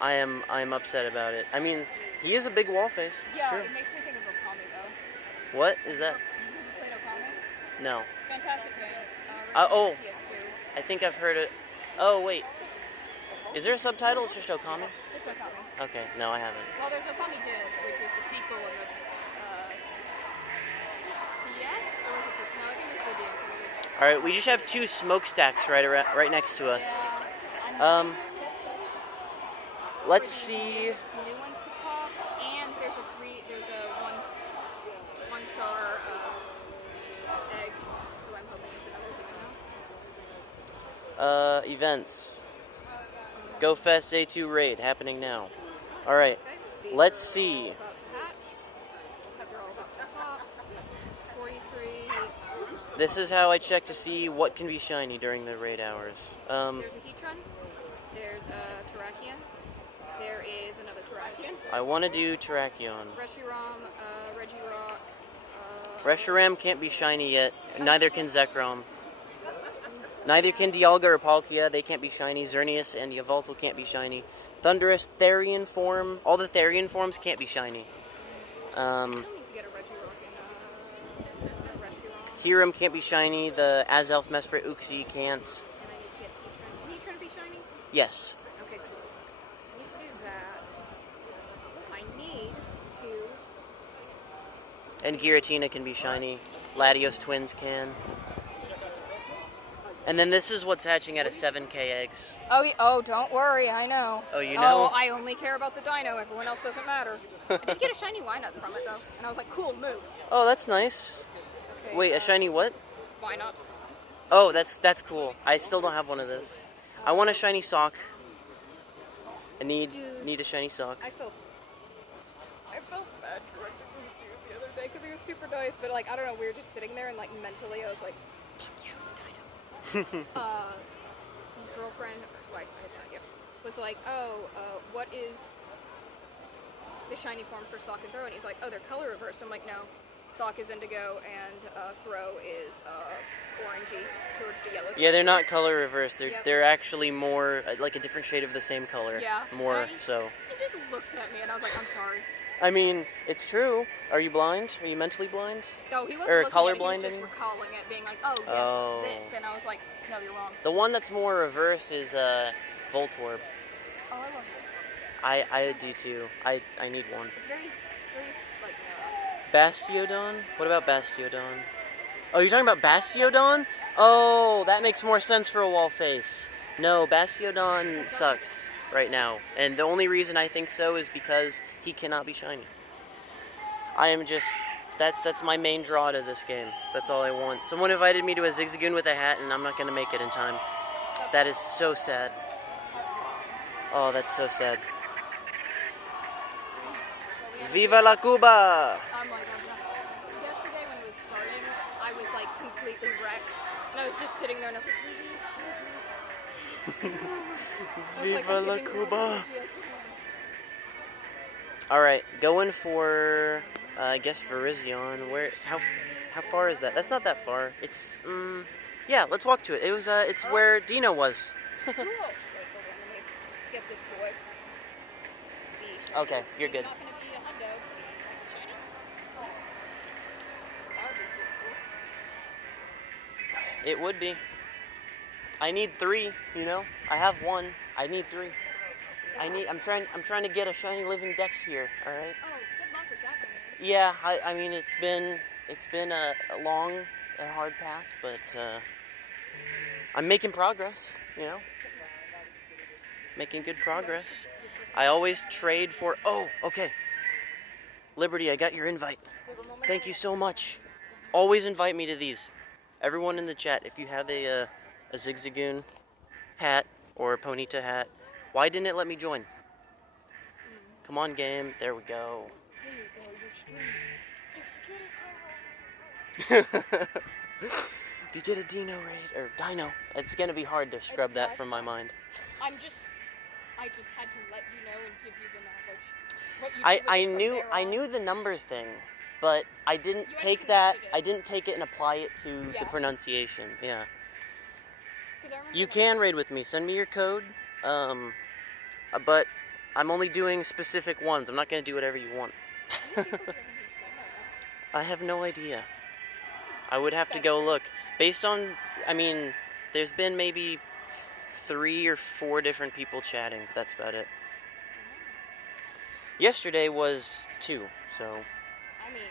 I'm upset about it. I mean, he is a big wall face. It's Yeah, true. it makes me think of Okami, though. What is that? You played Okami? No. Fantastic game. Oh. PS2. I think I've heard it. Oh wait, is there a subtitle? It's just Okami. Just Okami. Okay, no, I haven't. Well, there's Okami Dance, which was the sequel in the DS, or was it the, no, I think it's the DS. All right, we just have 2 smokestacks right next to us. Yeah, Let's see. new ones to pop, and there's a one star egg, so I'm hoping it's another thing now. Events. Go Fest A2 raid happening now. All right, Okay. let's see. About that. They're all about the pop. 43. This is how I check to see what can be shiny during the raid hours. There's a Heatran. There's a Terrakion. There is another Terrakion. I want to do Terrakion. Reshiram, Regirock. Reshiram can't be shiny yet. Neither can Zekrom. Neither can Dialga or Palkia. They can't be shiny. Xerneas and Yveltal can't be shiny. Thundurus, Therian form. All the Therian forms can't be shiny. Still need to get a Regirock and a Reshiram. Kyurem can't be shiny. The Azelf, Mesprit, Uxie can't. And I need to get Heatran. Can Heatran be shiny? Yes. Okay, cool. I need to do that. I need to... And Giratina can be shiny. Latios twins can. And then this is what's hatching out of 7k eggs. Oh, don't worry, I know. Oh, you know? Oh, I only care about the dino. Everyone else doesn't matter. I did get a shiny Wynut from it, though. And I was like, cool, move. Oh, that's nice. Okay, Wait, a shiny what? Wynut. Oh, that's cool. I still don't have one of those. I want a shiny sock. I need a shiny sock. I felt bad correcting this dude the other day because he was super nice, but like I don't know, we were just sitting there and like mentally I was like, fuck yeah, it was a dino. His girlfriend, or wife, I had no idea, was like, what is the shiny form for Sock and Throw? And he's like, oh, they're color reversed. I'm like, no, Sock is indigo and Throw is orangey towards the yellow. Yeah, they're spectrum. not color reversed. Yep. They're actually more like a different shade of the same color. Yeah. More And so. He just looked at me and I was like, I'm sorry. I mean, it's true. Are you blind? Are you mentally blind? No, he wasn't Or looking colorblind, at it, I he was mean? just recalling it, being like, oh, yes, Oh. it's this. And I was like, no, you're wrong. The one that's more reverse is Voltorb. Oh, I love it. I do too. I need one. It's very, like, Bastiodon? What about Bastiodon? Oh, you're talking about Bastiodon? Oh, that makes more sense for a wall face. No, Bastiodon sucks right now. And the only reason I think so is because he cannot be shiny. I am just... That's my main draw to this game. That's all I want. Someone invited me to a Zigzagoon with a hat, and I'm not going to make it in time. That is so sad. Oh, that's so sad. Viva la Cuba! I'm like, yesterday when it was starting, I was like completely wrecked. And I was just sitting there and I was like, Viva la Cuba! Alright, going for, I guess Virizion. Where, how far is that? That's not that far. It's, yeah, let's walk to it. It was, it's where Dino was. cool. Wait, hold on, let me get this boy. Okay, you're good. It's not gonna be a hundo. Shiny. That would be super cool. It would be. I need 3, you know? I have 1. I need 3. I'm trying to get a shiny living dex here, alright? Oh, good luck with that, my man. Yeah, I mean, it's been a long and hard path, but, I'm making progress, you know? Making good progress. I always trade for... Oh, okay. Liberty, I got your invite. Thank you so much. Always invite me to these. Everyone in the chat, if you have a Zigzagoon hat or a Ponyta hat, why didn't it let me join? Come on, game. There we go. If you get a Dino raid, or Dino, it's gonna be hard to scrub It's that not. from my mind. I just had to let you know and give you the knowledge. What you I did was from I there knew on. the number thing, but I didn't You take hadn't that. connected I it. didn't take it and apply it to the Yeah. pronunciation. Yeah. 'Cause I remember You when can raid with me. Send me your code. But I'm only doing specific ones. I'm not gonna do whatever you want. How many people do you have in this game right now? I have no idea. I would have to That's go true. look. Based on, I mean, there's been maybe 3 or 4 different people chatting. That's about it. Yesterday was 2, so. I mean,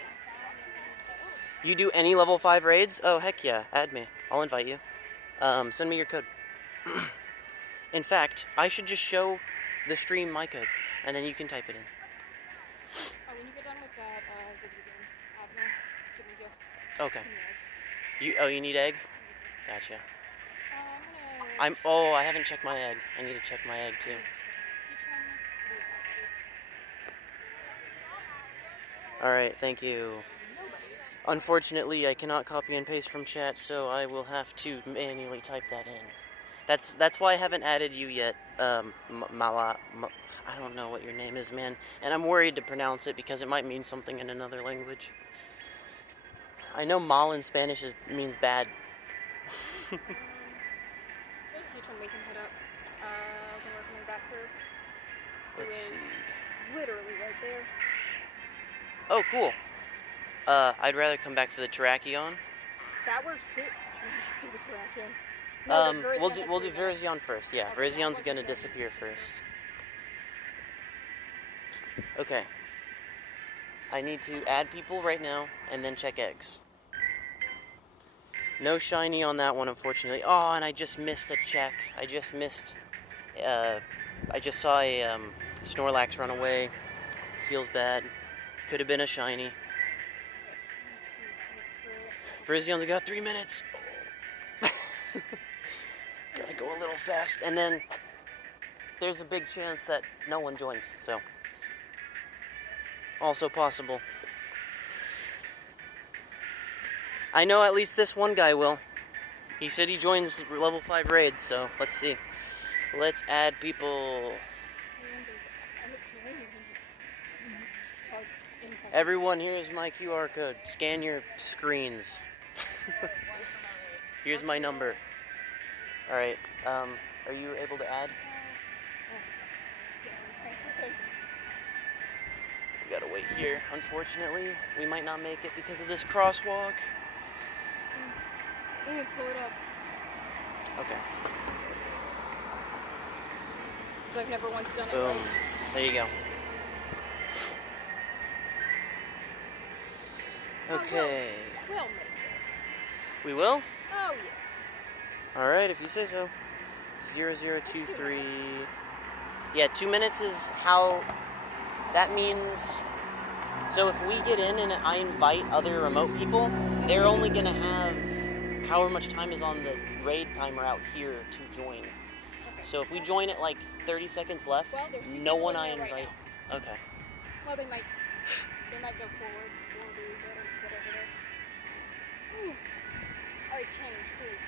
You do any level 5 raids? Oh, heck yeah. Add me. I'll invite you. Send me your code. In fact, I should just show the stream my code, and then you can type it in. when you get done with that, Zigzagoon admin, give me a gift. Okay. Give me an egg. You need egg? Gotcha. I'm gonna. I haven't checked my egg. I need to check my egg too. Alright, thank you. Unfortunately, I cannot copy and paste from chat, so I will have to manually type that in. That's why I haven't added you yet, Mala. I don't know what your name is, man. And I'm worried to pronounce it because it might mean something in another language. I know Mal in Spanish means bad. There's a huge one we can hit up when we're coming back through. Let's see. Literally right there. Oh, cool. I'd rather come back for the Terrakion. That works too. Just do the Terrakion. No, the Virizion we'll has do 3 minutes. Virizion first. Yeah, Okay, Virizion's that gonna one's disappear first. Okay. I need to add people right now and then check eggs. No shiny on that one, unfortunately. Oh, and I just missed a check. I just missed. I just saw a Snorlax run away. Feels bad. Could have been a shiny. Virizion's got 3 minutes. Gotta go a little fast. And then there's a big chance that no one joins, so. Also possible. I know at least this one guy will. He said he joins level 5 raids, so let's see. Let's add people. Everyone, here's my QR code. Scan your screens. Here's my number. Alright, are you able to add? We gotta wait here. Unfortunately, we might not make it because of this crosswalk. Pull it up. Okay. Because I've never once done it Boom. right. There you go. Okay. We'll make it. We will? Oh, yeah. Alright, if you say so. 0023. Yeah, 2 minutes is how... That means... So if we get in and I invite other remote people, they're only going to have however much time is on the raid timer out here to join. Okay. So if we join at like 30 seconds left, Well, there's 2 no people one in I there right invite... now. Okay. Well, they might go forward before we get over there. Ooh. Alright, change, please.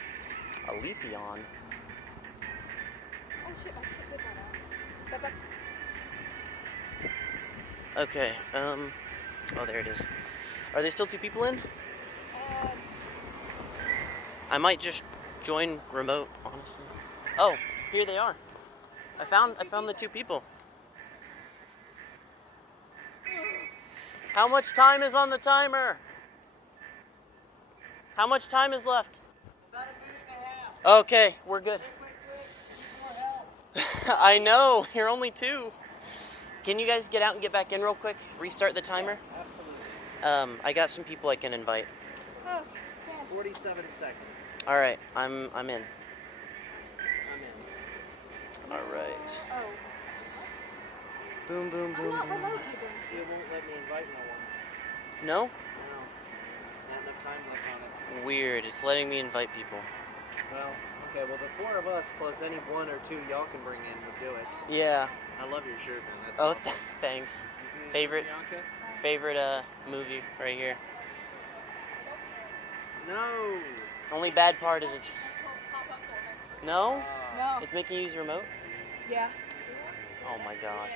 A Leafeon. Oh shit, did one out. Back. Okay, oh, there it is. Are there still 2 people in? I might just join remote, honestly. Oh, here they are. I found the 2 people. How much time is on the timer? How much time is left? About a minute and a half. Okay, we're good. Quick, need more help. I know, you're only 2. Can you guys get out and get back in real quick? Restart the timer? Absolutely. I got some people I can invite. Oh, yeah. 47 seconds. All right, I'm in. I'm in. All right. Oh. Boom, boom, I'm boom, not boom. remote either. It won't let me invite no one. No? No. Not enough time left on it. Weird. It's letting me invite people. Well, okay, well the four of us plus any one or two y'all can bring in would do it. Yeah. I love your shirt, man. That's Oh, awesome. thanks. You see Favorite- Bianca? Favorite movie right here. No. Only bad part is it's Pop up for me. no. No. It's making you use the remote. Yeah. Oh my gosh.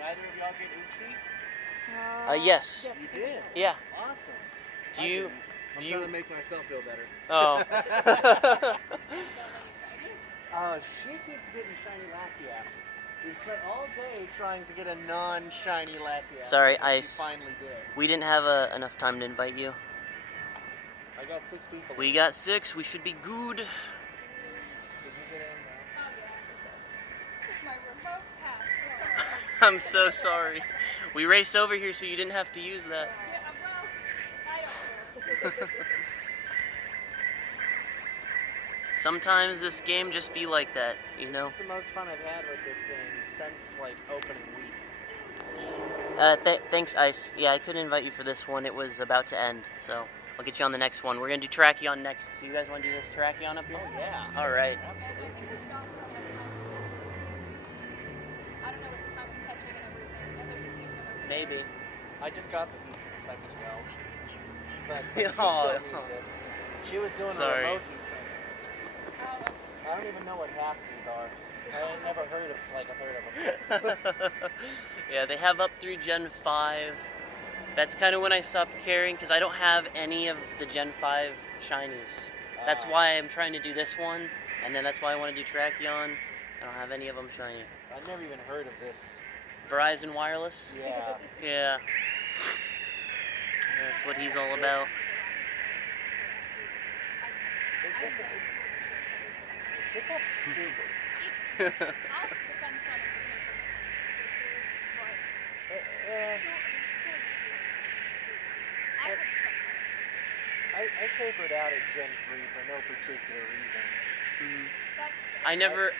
Neither of y'all get Ooksy? Yes. You did? Yeah. Awesome. Do I you? didn't. I'm Do trying you? to make myself feel better. Oh. She keeps getting shiny lackey asses. We spent all day trying to get a non-shiny lackey ass. Sorry, and Ice. She finally did. We didn't have enough time to invite you. I got 6 people. We in. got 6. We should be good. Did you get in? No. Oh yeah. My remote pass. I'm so sorry. We raced over here so you didn't have to use that. Yeah, well, I don't care. Sometimes this game just be like that, you know? It's the most fun I've had with this game since like opening week. Thanks, Ice. Yeah, I couldn't invite you for this one. It was about to end, so I'll get you on the next one. We're gonna do Trachyon next. Do you guys want to do this Trachyon up here? Oh yeah. All right. Absolutely. We should also have time. I don't know what the time of catching and everything. And there's a feature over there. Maybe. I just got the feature a second ago. But Oh, she still needs it. She was doing Sorry. a remote feature. Oh, okay. I don't even know what half these are. I ain't never heard of like a third of them. Yeah, they have up through Gen 5. That's kind of when I stopped caring because I don't have any of the Gen 5 shinies. That's Ah. why I'm trying to do this one, and then that's why I want to do Trachyon. I don't have any of them shiny. I've never even heard of this. Verizon Wireless? Yeah. Yeah. That's what he's all about. Pick up stupid. I'll defend Sonic but I would suck. I tapered out at Gen 3 for no particular reason. That's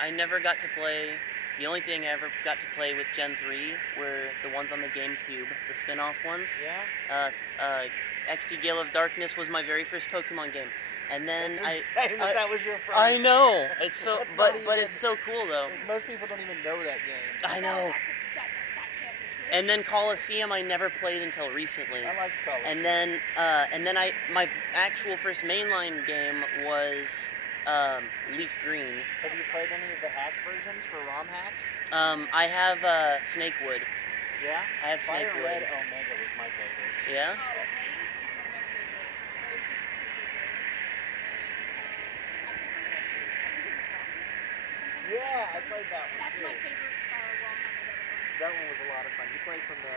I never got to play. The only thing I ever got to play with Gen 3 were the ones on the GameCube, the spin-off ones. Yeah? XD Gale of Darkness was my very first Pokemon game, and then It's insane that that was your first. I know it's so, That's but not even- it's so cool though. Most people don't even know that game. I know. that can't be true. And then Coliseum I never played until recently. I like colors. And then my actual first mainline game was Leaf Green. Have you played any of the hacked versions for ROM hacks? I have Snakewood. Yeah? I have Fire Snakewood. Red Omega was my favorite. Yeah. Oh, Haze is one of my favorites. Haze is super good. And I can't remember. I think it was Rocket. Yeah, I played that one That's too. my favorite ROM hack I've ever done. That one was a lot of fun. You played from the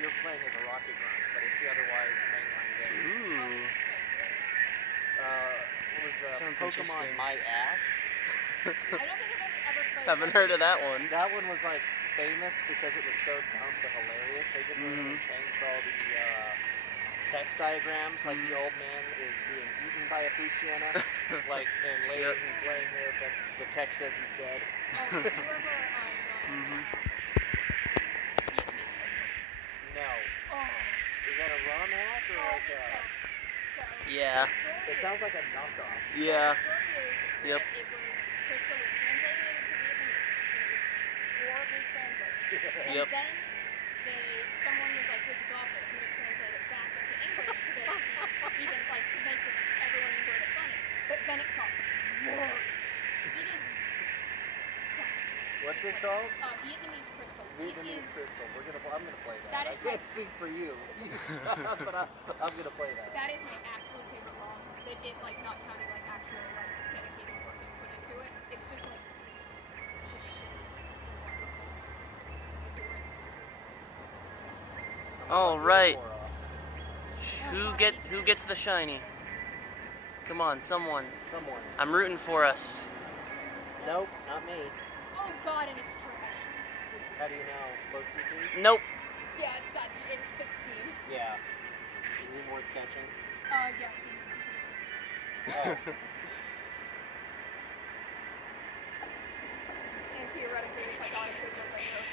you're playing as a rocket grunt, but it's the otherwise mainline game. Oh, Ooh. it's so good. What was Sounds Pokemon interesting. My Ass? I don't think I've ever played Haven't heard of that one. That one was like famous because it was so dumb but hilarious. They just went in and changed all the text diagrams. Like the old man is being eaten by a Poochyena, like, and later Yep. he's laying there, but the text says he's dead. Oh, did you ever Vietnamese person? No, Oh. is that a ROM hack or Oh, like it's a? Yeah. It sounds like a knockoff. Yeah. The story is Yep. that it was Crystal was translated into Vietnamese and it was horribly translated. And Yep. then someone was like, "This is awful. I'm gonna translate it back into English to get it to be even like to make everyone enjoy it funny." But then it got worse. It is What's it called? Vietnamese Crystal. Vietnamese Crystal. I'm gonna play that. That I is can't speak for you, but I'm gonna play that. That is my absolute favorite ROM. It like not counting like actual like dedicated work you put into it. It's just like it's just shit. All right. More off. Who gets the shiny? Come on, someone. Someone. I'm rooting for us. Nope, not me. Oh god, and it's trash. How do you know? Low CP? Nope. Yeah, it's 16. Yeah. Is it worth catching? Yeah, it's Oh. and theoretically, if I got it, it would look like her.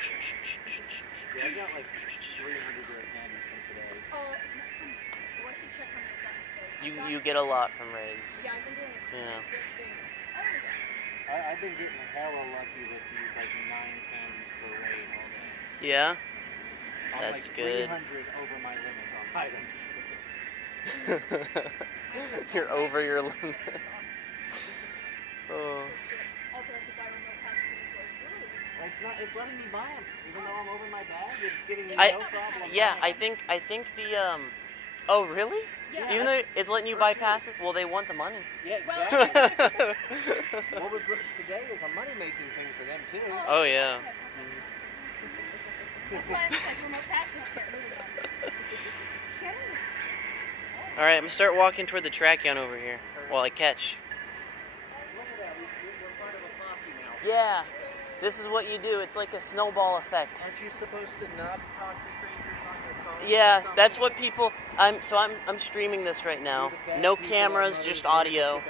Yeah, I got like 300 rare candies from today. Oh, well, I should check how many I've gotten today. You get a lot from raids. Yeah, I've been doing it. Yeah. I've been getting hella lucky with these like 9 candies per raid all day. Yeah. I'm That's like good. 300 over my limit on items. You're over your limit. Oh. Also, have to buy remote passes and it's like, It's letting me buy them, even though I'm over my bag. It's giving me I- no problem. Yeah, I buying think the Oh really? yeah. Even though it's letting you buy passes, well they want the money. them. Yeah, Well, exactly. What was today is a money making thing for them too. Oh yeah. That's why I'm like remote passes. I can't move them. Kidding me? All right, I'm gonna start walking toward the Trachyon over here while I catch. Look at that. We're part of a posse now. Yeah, this is what you do. It's like a snowball effect. Aren't you supposed to not talk to strangers on your phone? or Yeah, something? that's what people. I'm streaming this right now. You're the bad No people cameras, that just nobody cares audio.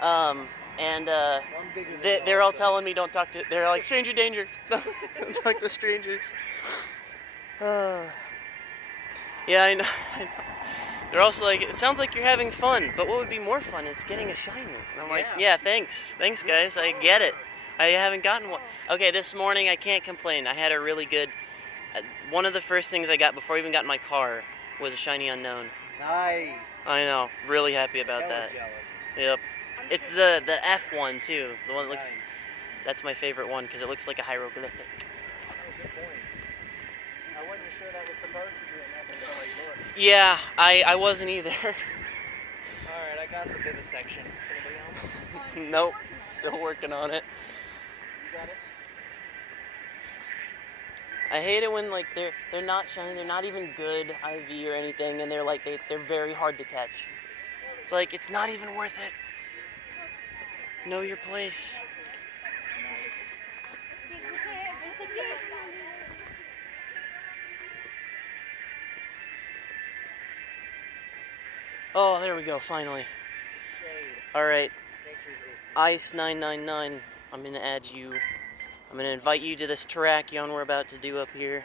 about. And I'm bigger than they're all so- telling me don't talk to. They're like stranger danger. Don't talk to strangers. Yeah, I know. They're also like, it sounds like you're having fun, but what would be more fun is getting a shiny. And I'm like, Yeah. yeah, thanks guys, I get it. I haven't gotten one. Okay, this morning I can't complain. I had a really good. One of the first things I got before I even got in my car was a shiny unknown. Nice. I know, really happy about Hella that. jealous. Yep. It's the F one too. The one that looks. Nice. That's my favorite one because it looks like a hieroglyphic. Oh, good point. I wasn't sure that was supposed to be an F until I looked. Yeah, I wasn't either. Alright, I got the vivisection. Anybody else? Nope, still working on it. You got it? I hate it when like they're not shiny, they're not even good IV or anything, and they're like they're very hard to catch. It's like it's not even worth it. Know your place. Oh, there we go, finally. Shade. Alright, Nature's is Ice999, I'm gonna add you. I'm gonna invite you to this Terrakion we're about to do up here.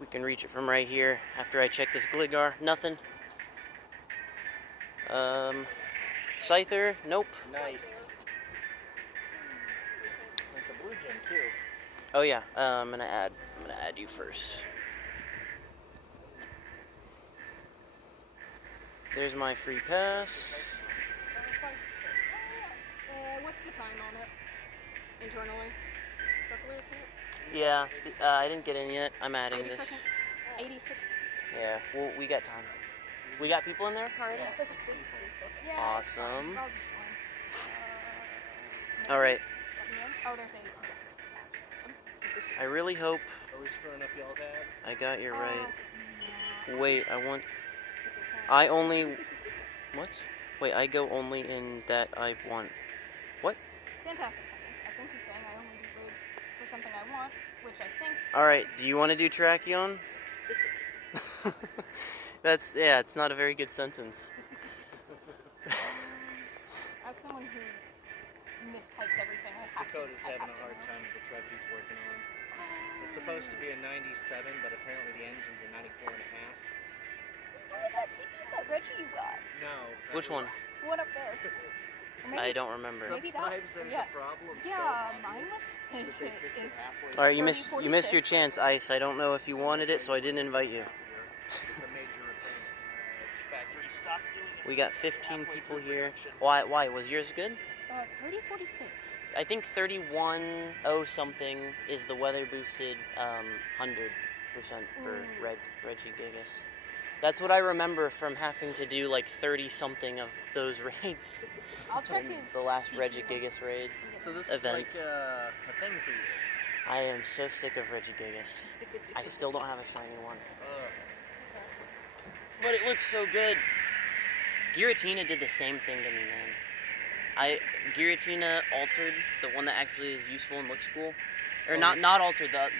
We can reach it from right here after I check this Gligar. Nothing. Scyther, nope. nice. It's a blue gem too. Oh yeah, I'm gonna add you first. There's my free pass. What's the time on it? Internally? Is that the way to say it? Yeah, I didn't get in yet. I'm adding 80 this. seconds? 86. Yeah, well, we got time. We got people in there already? Yeah. Awesome. I'll just join. All right. Let me in. Oh, there's 80. I really hope Are we screwing up y'all's ads? I got you right. No. Wait, I only. What? Wait, I go only in that I want. What? Fantastic. I think he's saying I only do raids for something I want, which I think. Alright, do you want to do Terrakion? Yeah, it's not a very good sentence. As someone who mistypes everything, I have Dakota's to. I having have a to hard know. time with the truck he's working on. It's supposed to be a 97, but apparently the engine's a 94 and a half. What was that CP that Reggie you got? No. that Which one? was- What up there? Or I don't remember. Maybe that- Sometimes there's yeah. a problem. Yeah, mine was. That they fix it halfway. Alright, you missed 40, your chance, Ice. I don't know if you wanted it, so I didn't invite you. It's a major thing. Factory stopped doing it. We got 15 halfway people through here. production. Why? Was yours good? 3046. I think 31 something is the weather boosted 100% for Regigigas. That's what I remember from having to do like 30 something of those raids. I'll check in his. the last TP Regigigas raid. So this Event. is like a thing for you. I am so sick of Regigigas. I still don't have a shiny one. But it looks so good. Giratina did the same thing to me, man. Giratina altered, the one that actually is useful and looks cool. Or not altered, the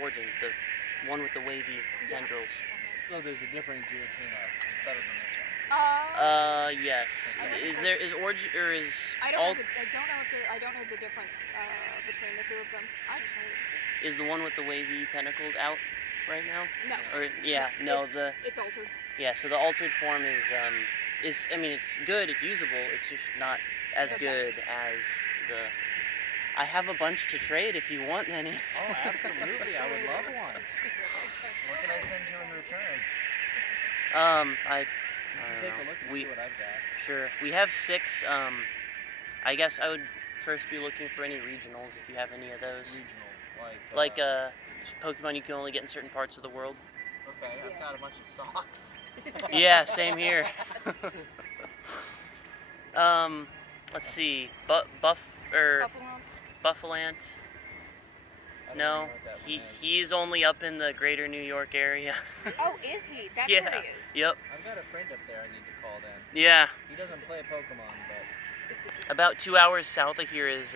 origin, the one with the wavy tendrils. Oh, there's a different Giratina. It's better than this one. Yes. I guess Is it's there is origin or is I don't all know. I don't know the difference between the two of them. I just know. is the one with the wavy tentacles out right now? No. Or yeah, no, It's altered. yeah. So the altered form is I mean it's good, it's usable. It's just not as Okay. good as the. I have a bunch to trade if you want any. Oh, absolutely. I would love one. What can I send you in return? I You don't can take know. a look and We see what I've got. sure we have 6. I guess I would first be looking for any regionals if you have any of those. Regional, Like Pokemon you can only get in certain parts of the world. Okay, I've got a bunch of socks. Yeah, same here. Let's see. Buffalo. Buffalant. I don't know No, what that one is. he's only up in the greater New York area. Oh, is he? That's Yeah. where he is. Yep. I've got a friend up there I need to call then. Yeah. He doesn't play Pokemon, but About 2 hours south of here is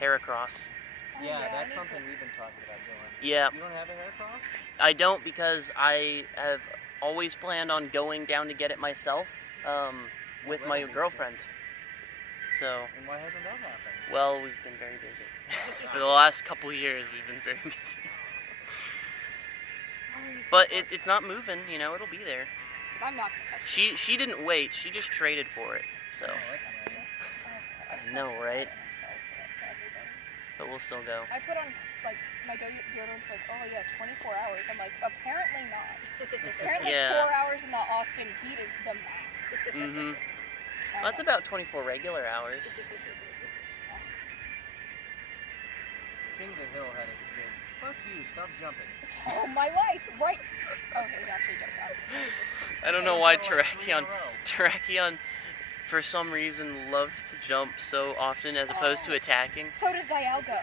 Heracross. Oh, yeah, I that's need something to- we've been talking about doing. Yeah. You don't have a Heracross? I don't because I have always planned on going down to get it myself with my girlfriend. So, And why hasn't that happened? well, we've been very busy. For the last couple years, we've been very busy. Oh, you But so it's not moving, you know, it'll be there. I'm not. She didn't wait, she just traded for it. So, Oh, that's nice. I know, right? But we'll still go. I put on like my deodorant's like, oh yeah, 24 hours. I'm like, apparently not. Apparently Yeah. 4 hours in the Austin heat is the max. Mm-hmm. Well, that's about 24 regular hours. King of the Hill had a good. Fuck you, stop jumping. It's all my life, right? Oh, he actually jumped out. I don't know why Like 3 in a Terrakion, row. Terrakion, for some reason, loves to jump so often as opposed to attacking. So does Dialga.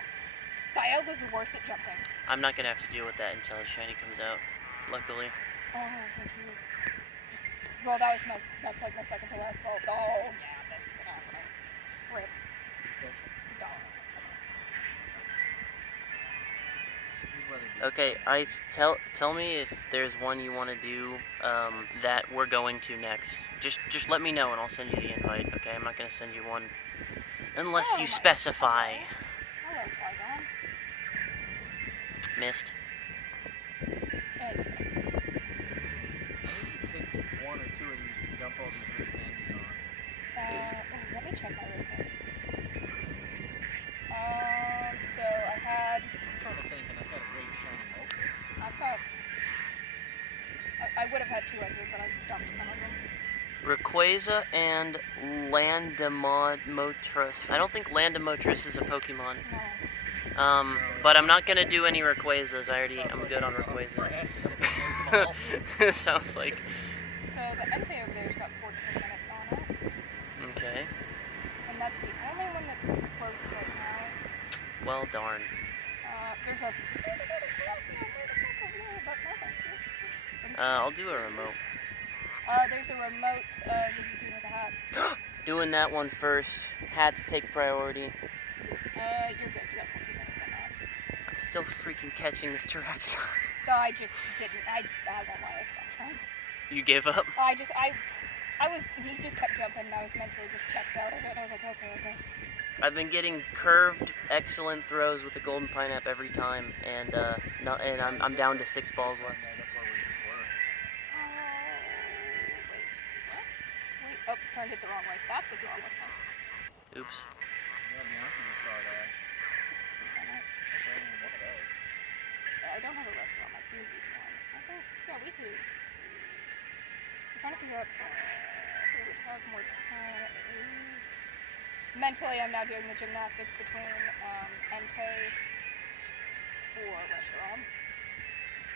Dialga's the worst at jumping. I'm not gonna have to deal with that until Shiny comes out, luckily. Oh, thank you. Well, that's like my second to last fault. Oh, yeah, this is happening. Rip. Dog. These weather beasts. Okay, tell me if there's one you want to do that we're going to next. Just let me know and I'll send you the invite. Okay, I'm not gonna send you one unless Oh you my- specify. Hello, Flygon. Missed. Yeah, you said. Pick 1 or 2 of these to dump all these red candies on. Let me check my replays. So I had. I'm trying to think, and I've got a great shiny Moltres. I've got. I would have had 200, but I dumped some of them. Rayquaza and Landamotris. I don't think Landamotris is a Pokemon. No. But I'm not gonna do any Rayquazas. I'm good on Rayquaza. Sounds like. So the Entei over there's got 14 minutes on it, Okay. and that's the only one that's close right now. Well, darn. There's a. I'll do a remote. There's a remote Zigzagoon with a hat. Doing that one first. Hats take priority. You're good. You got 14 minutes on that. I'm still freaking catching this Terrakion. I just didn't. I won't lie. I stopped trying. You gave up? He just kept jumping, and I was mentally just checked out of it. I was like, okay, I guess. I've been getting curved, excellent throws with the Golden Pineapple every time, and I'm down to 6 balls left. Right up where we just were. Wait. Oh, turned it the wrong way. That's what's wrong with me. Oops. Yeah, Bianca just saw that. 16 minutes. Okay, one of those. I don't have a restaurant. I do need one. I think, yeah, we could. I'm trying to figure out if we would have more time. Mentally, I'm now doing the gymnastics between Entei or restaurant.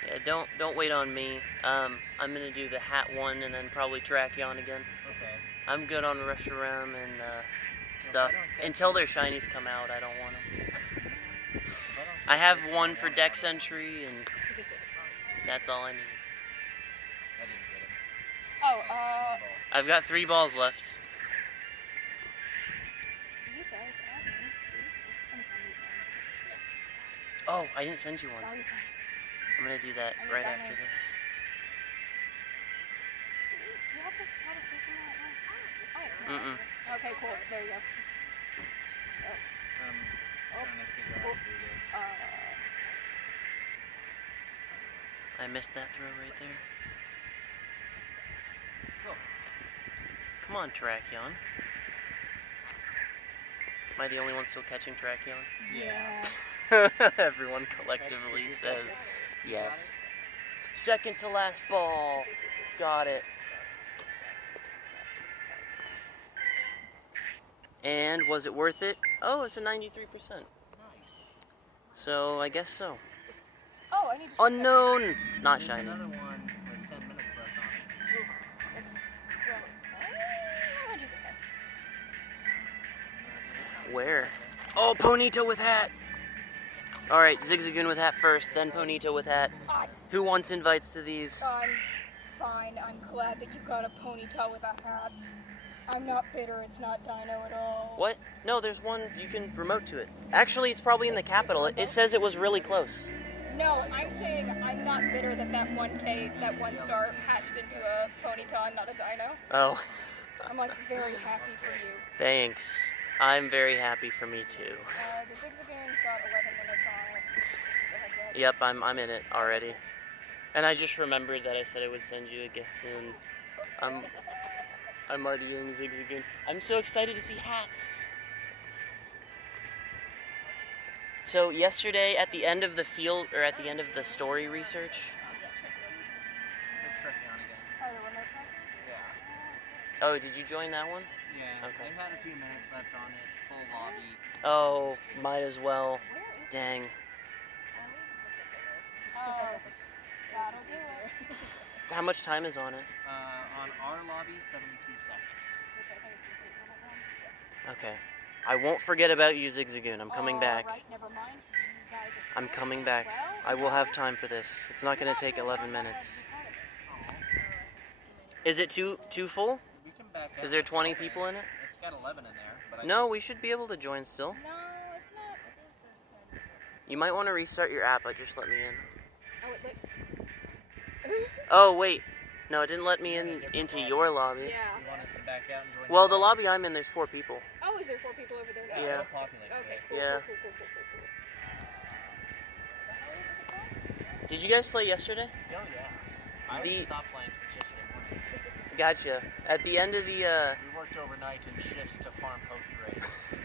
Yeah, don't wait on me. I'm gonna do the hat one and then probably Terrakion again. Okay. I'm good on Reshiram and stuff. Until their shinies come out, I don't want them. If I don't I have one for Dex entry, and that's all I need. I didn't get it. Oh, I've got 3 balls left. you guys add me. And send me things. Oh, I didn't send you one. Oh, you're fine. I'm gonna do that I need right diamonds. after this. You have to Okay, cool. There you go. I'm trying to figure out how to do this. I missed that throw right there. Cool. Come on, Terrakion. Am I the only one still catching Terrakion? Yeah. Everyone collectively says yes. Second to last ball. Got it. And was it worth it? Oh, it's a 93%. Nice. So I guess so. Oh, I need to check that. Unknown. Not There's shiny. another one with 10 minutes left on it. Oof, it's well. No, it's okay. Where? Oh, Ponyta with hat. All right, Zigzagoon with hat first, then Ponyta with hat. Who wants invites to these? I'm fine. I'm glad that you got a Ponyta with a hat. I'm not bitter. It's not Dino at all. What? No, there's one you can remote to it. Actually, it's probably in the capital. It says it was really close. No, I'm saying I'm not bitter that that 1K, that 1 star hatched into a Ponyta and not a Dino. Oh, I'm like very happy for you. thanks. I'm very happy for me too. The Zigzagoon's got 11 minutes on it. Go ahead, go. Yep, I'm in it already. And I just remembered that I said I would send you a gift, and I'm already doing Zigzagoon. I'm so excited to see hats. So yesterday, at the end of the field, or at the end of the story research, They're tricking on again. Oh, the remote one? Yeah. oh, did you join that one? Yeah. Okay. They've had a few minutes left on it. Full lobby. Oh, might as well. Where is Dang. it? Oh, that'll do it. How much time is on it? On our lobby, 72 seconds. Which I think is the same one. Okay. I won't forget about you, Zigzagoon. I'm coming back. Alright, never mind. You guys are I'm clear. coming back. Well, I will have time for this. It's not going to take 11 minutes. Is it too full? We can back up. Is there 20 people in it? It's got 11 in there, but I No, we should be able to join still. No, it's not. I think there's 10. You might want to restart your app. I just let me in. Oh, wait. Oh, wait. No, it didn't let me in into your lobby. Yeah. You want us to back out and join? Well, the lobby I'm in, there's 4 people. Oh, is there 4 people over there now? Yeah. It'll populate Okay, it. cool, Yeah. cool, cool, cool, cool, cool. The hell is it called? Did you guys play yesterday? Oh yeah. I The- stopped playing since yesterday morning. Gotcha. At the end of the, We worked overnight in shifts to farm poke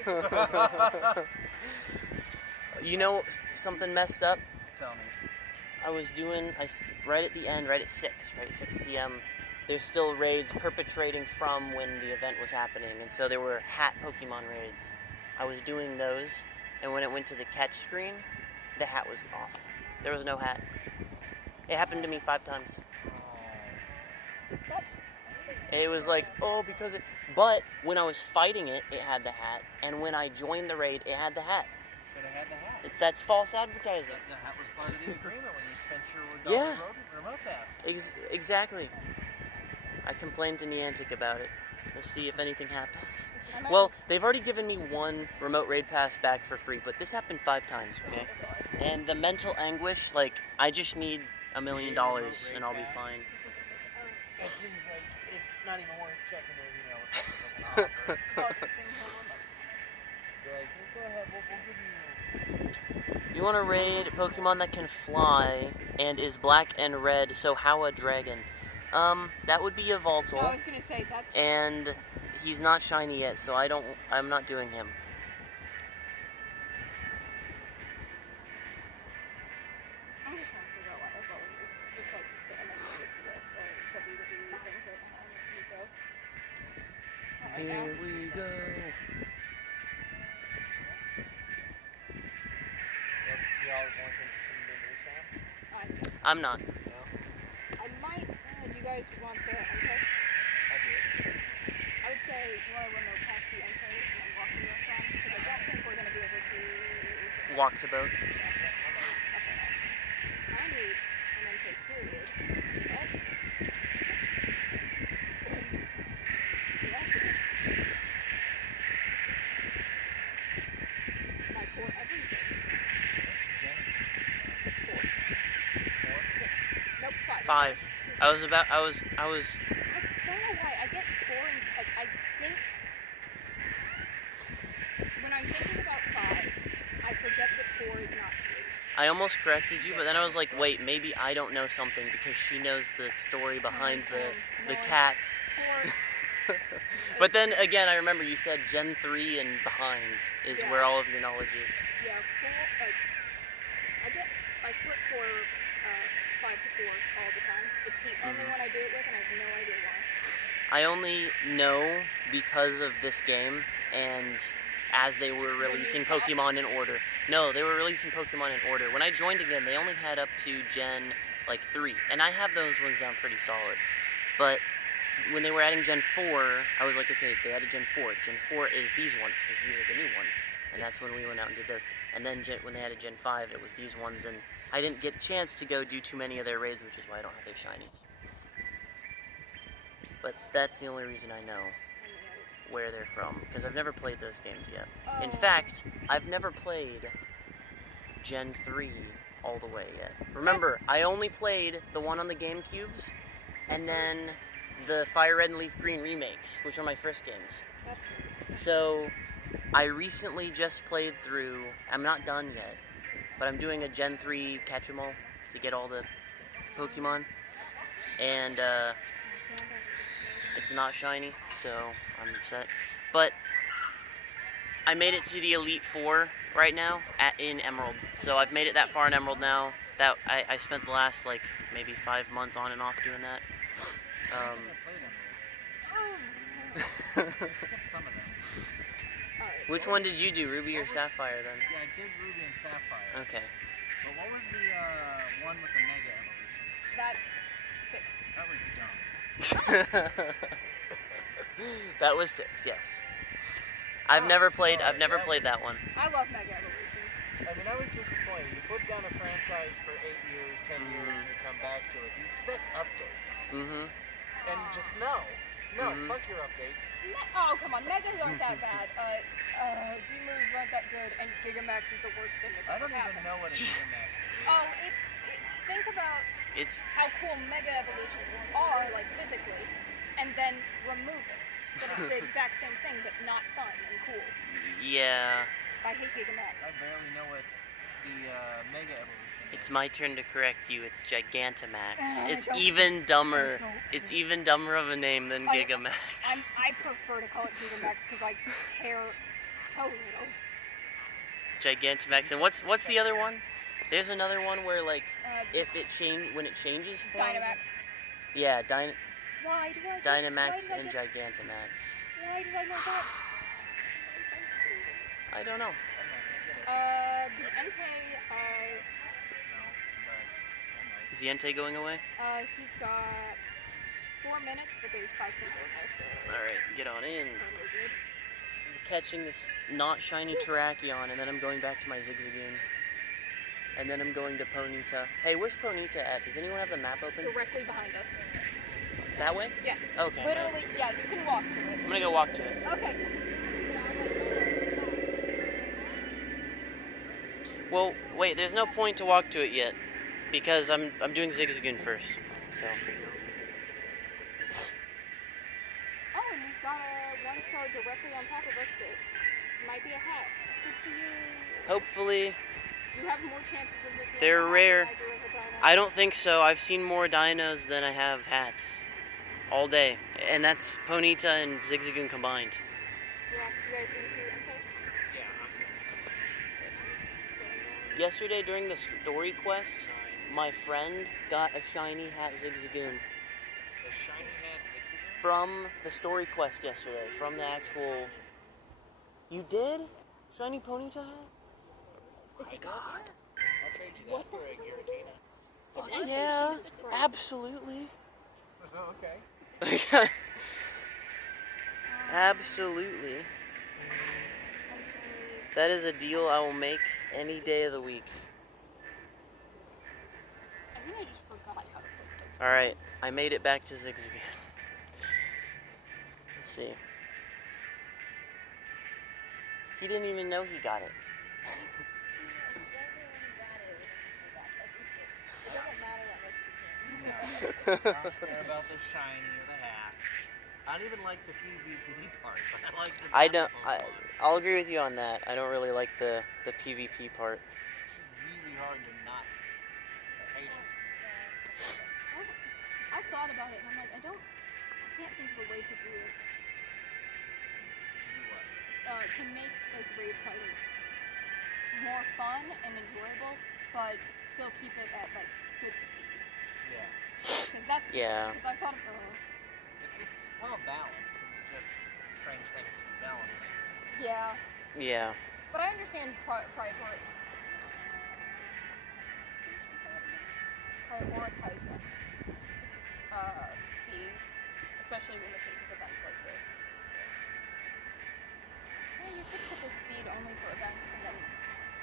grade. you know, something messed up. Tell me. I was doing, right at the end, right at 6 p.m., there's still raids perpetrating from when the event was happening, and so there were hat Pokemon raids. I was doing those, and when it went to the catch screen, the hat was off. There was no hat. It happened to me 5 times. It was like, oh, because it... But when I was fighting it, it had the hat, and when I joined the raid, it had the hat. Should have had the hat. That's false advertising. The hat was part of the agreement when you spent your Yeah. remote pass. Exactly. I complained to Niantic about it. We'll see if anything happens. I might- Well, they've already given me 1 remote raid pass back for free, but this happened 5 times, okay? And the mental anguish, like, I just need $1 million and I'll be fine. It seems like it's not even worth checking their email. If it's like an offer. They're like, well, go ahead, we'll give you. You want to raid a Pokemon that can fly and is black and red, so how a dragon? That would be a I Voltal, was gonna say that's. and he's not shiny yet, so I'm not doing him. I just want to figure out what my phone is. Just like spamming the WWE things right now. Nico. Not right now. Here we go. Y'all are more interested in doing this now? I'm not. No? I might. Do you guys want the Entei? I do. I would say you want to remote past the Entei and then walk the rest on because I don't think we're gonna be able to. Walk to both. Okay, awesome. So I need an Entei period. Also. My core everything. Nope, 5. 5. Excuse me. I was I don't know why. I get 4 and like I think I almost corrected you, but then I was like, wait, maybe I don't know something because she knows the story behind the cats. But then again, I remember you said Gen 3 and behind is Yeah. where all of your knowledge is. Yeah, 4, like, I flip for 5 to 4 all the time. It's the only one I do it with, and I have no idea why. I only know because of this game and as they were releasing stopped? Pokemon in order. No, they were releasing Pokemon in order. When I joined again, they only had up to Gen, 3. And I have those ones down pretty solid. But when they were adding Gen 4, I was like, okay, they added Gen 4. Gen 4 is these ones, because these are the new ones. And that's when we went out and did this. And then when they added Gen 5, it was these ones, and I didn't get a chance to go do too many of their raids, which is why I don't have their shinies. But that's the only reason I know where they're from, because I've never played those games yet. In fact, I've never played Gen 3 all the way yet. Remember, I only played the one on the GameCubes, and then the Fire Red and Leaf Green remakes, which are my first games. So, I recently just played through, I'm not done yet, but I'm doing a Gen 3 catch-em-all to get all the Pokemon, and it's not shiny, so I'm upset. But I made it to the Elite Four right now in Emerald. So I've made it that far in Emerald now. That I spent the last maybe 5 months on and off doing that. I played Emerald. Skipped some of them. Alright. Which one did you do, Ruby or Sapphire then? Yeah, I did Ruby and Sapphire. Okay. But what was the one with the Mega Evolutions? That's 6. That was dumb. That was 6, yes. I've never played that one. I love Mega Evolutions. I mean, I was disappointed. You put down a franchise for 8 years, 10 years, and you come back to it. You expect updates. Mm-hmm. And just no, fuck your updates. Oh, come on. Megas aren't that bad. Z-moves aren't that good, and Gigamax is the worst thing that's I ever don't happened. even know what a Gigamax is. Oh, think about how cool Mega Evolutions are, physically, and then remove it. But it's the exact same thing, but not fun and cool. Yeah. I hate Gigamax. I barely know what the Mega Evolution is. It's my turn to correct you. It's Gigantamax. It's don't- even dumber. don't It's care. even dumber of a name than Gigamax. I prefer to call it Gigamax because I care so little. Gigantamax. And what's the other one? There's another one where when it changes form. Dynamax. Yeah, Why do I? Dynamax and Gigantamax. Why did I know that? I don't know. The Entei, Is the Entei going away? he's got 4 minutes, but there's 5 people in there, so Alright, get on in. totally good. I'm catching this not shiny Terrakion, and then I'm going back to my Zigzagoon. And then I'm going to Ponyta. Hey, where's Ponyta at? Does anyone have the map open? Directly behind us. That way? Yeah. Okay. Literally, yeah, you can walk to it. I'm gonna go walk to it. Okay. Well, wait, there's no point to walk to it yet. Because I'm doing Zigzagoon first. So. Oh, and we've got a 1-star directly on top of us that might be a hat. Good for you. Hopefully. You have more chances of it being They're a hat rare. than I do of a dino. I don't think so. I've seen more dinos than I have hats. All day. And that's Ponyta and Zigzagoon combined. Yeah, you guys into Entei? Yeah, I'm good. Yesterday during the story quest, my friend got a shiny hat Zigzagoon. The shiny hat Zigzagoon? From the story quest yesterday. From the actual... You did? Shiny Ponyta hat? I got it. I'll trade you that for a Giratina. It's Entei, Yeah, Jesus Christ. absolutely. Okay. Absolutely. Entei. That is a deal I will make any day of the week. I think I just forgot how to put them. Alright, I made it back to Zigzagoon. Let's see. He didn't even know he got it. It doesn't matter that much to him. I don't care about the shiny or the hats. I don't even like the PvP part, but I like the I don't. Dragon Ball part. I'll agree with you on that. I don't really like the PvP part. It's really hard to not hate it. I thought about it and I'm like, I can't think of a way to do it. Do what? To make like raid fighting more fun and enjoyable, but still keep it at like good speed. Yeah. Because that's Yeah. Because I thought of It's well balanced. It's just strange things to be balancing. yeah, Yeah. but I understand prioritizing speed, especially in the case of events like this. Yeah, you could put the speed only for events and then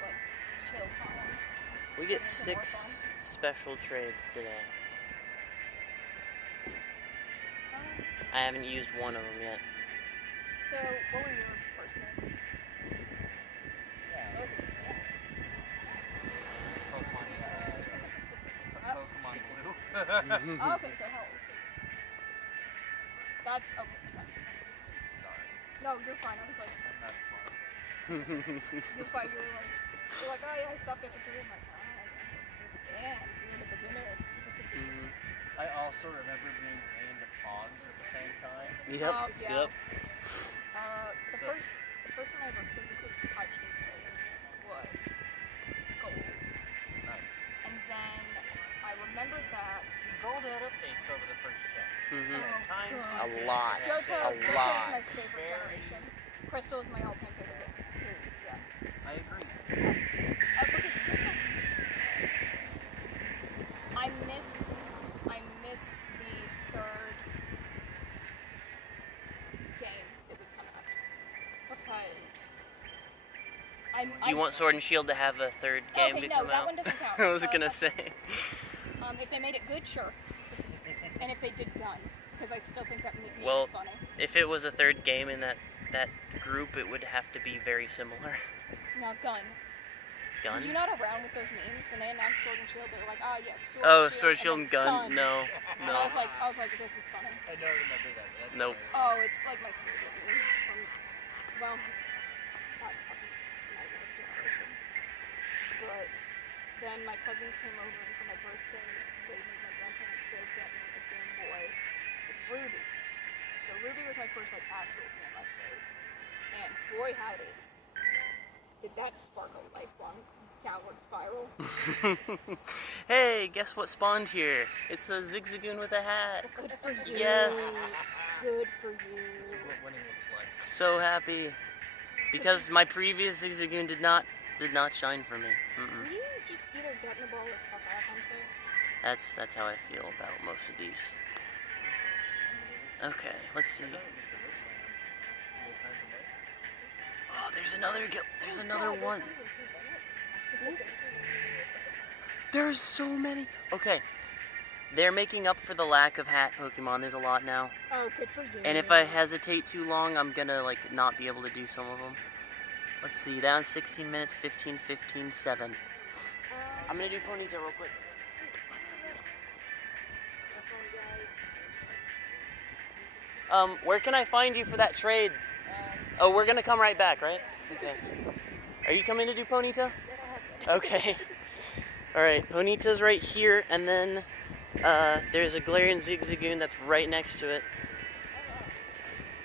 like chill times. We get Makes it more 6 fun. special trades today. I haven't used one of them yet. So, what were your first names? Yeah. Okay, yeah. Pokemon Blue. Oh, okay, so how old? That's okay. Sorry, No, you're fine. I was like, I'm not smart. you're fine. You're like, oh yeah, I stopped after 3. I'm like, oh, man, you're the beginner. Mhm. I also remember being trained to Pogs at the same time. Yep. Yeah. Yep. The first one I ever physically touched and played was Gold, Nice. and then I remembered that. See, Gold had updates over the first gen. Mhm. Oh, Time God. A lot. Johto A is lot. my favorite generation. Crystal is my all-time favorite game. Period. Yeah. I agree. Because Crystal, I miss the third game that would come out because You want Sword and Shield to have a third game okay, to no, come that out? one doesn't count. I was gonna say. If they made it good, sure. And if they did Gun, because I still think that meme Well, is funny. If it was a third game in that group, it would have to be very similar. Now Gun. Gun? Were you not around with those memes when they announced Sword and Shield? They were like, ah yes, Sword, Shield, and Gun. No, And no. I was like, this is funny. I don't remember that. But that's Nope. Oh, it's like my favorite meme from, well, not my generation. But then my cousins came over and for my birthday, my grandparents did get me a Game Boy with Ruby. So Ruby was my first like actual game I played. And boy howdy, did that spark a lifelong downward spiral. Hey, guess what spawned here? It's a Zigzagoon with a hat. Good for you. Yes. Good for This you. is what winning looks like. So happy. Because my previous Zigzagoon did not shine for me. Will you just either get in the ball or fuck off, Hunter? That's how I feel about most of these. Okay, let's see. Oh, there's another one. There's so many. Okay, they're making up for the lack of hat Pokemon. There's a lot now. Oh, good for you. And if I hesitate too long, I'm gonna like not be able to do some of them. Let's see, down 16 minutes, 15, 15, 7. I'm gonna do Ponyta real quick. Where can I find you for that trade? Oh, we're gonna come right back, right? Okay. Are you coming to do Ponyta? Okay. Alright, Ponyta's right here, and then there's a Galarian Zigzagoon that's right next to it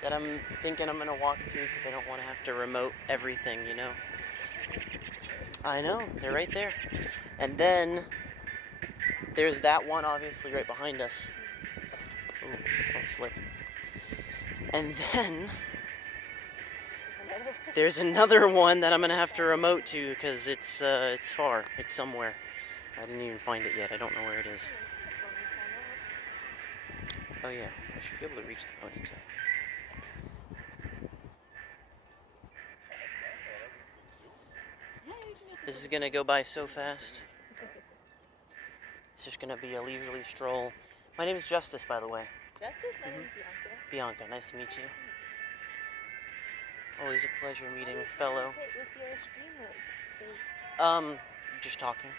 that I'm thinking I'm gonna walk to because I don't want to have to remote everything, you know? I know, they're right there. And then there's that one obviously right behind us. Ooh, don't slip. And then there's another one that I'm gonna have to remote to because it's far. It's somewhere. I didn't even find it yet. I don't know where it is. Oh yeah, I should be able to reach the Ponyta. This is gonna go by so fast. It's just gonna be a leisurely stroll. My name is Justice, by the way. Justice? My name is Bianca. Bianca, nice to meet you. Always a pleasure meeting fellow. With your streamers. Just talking.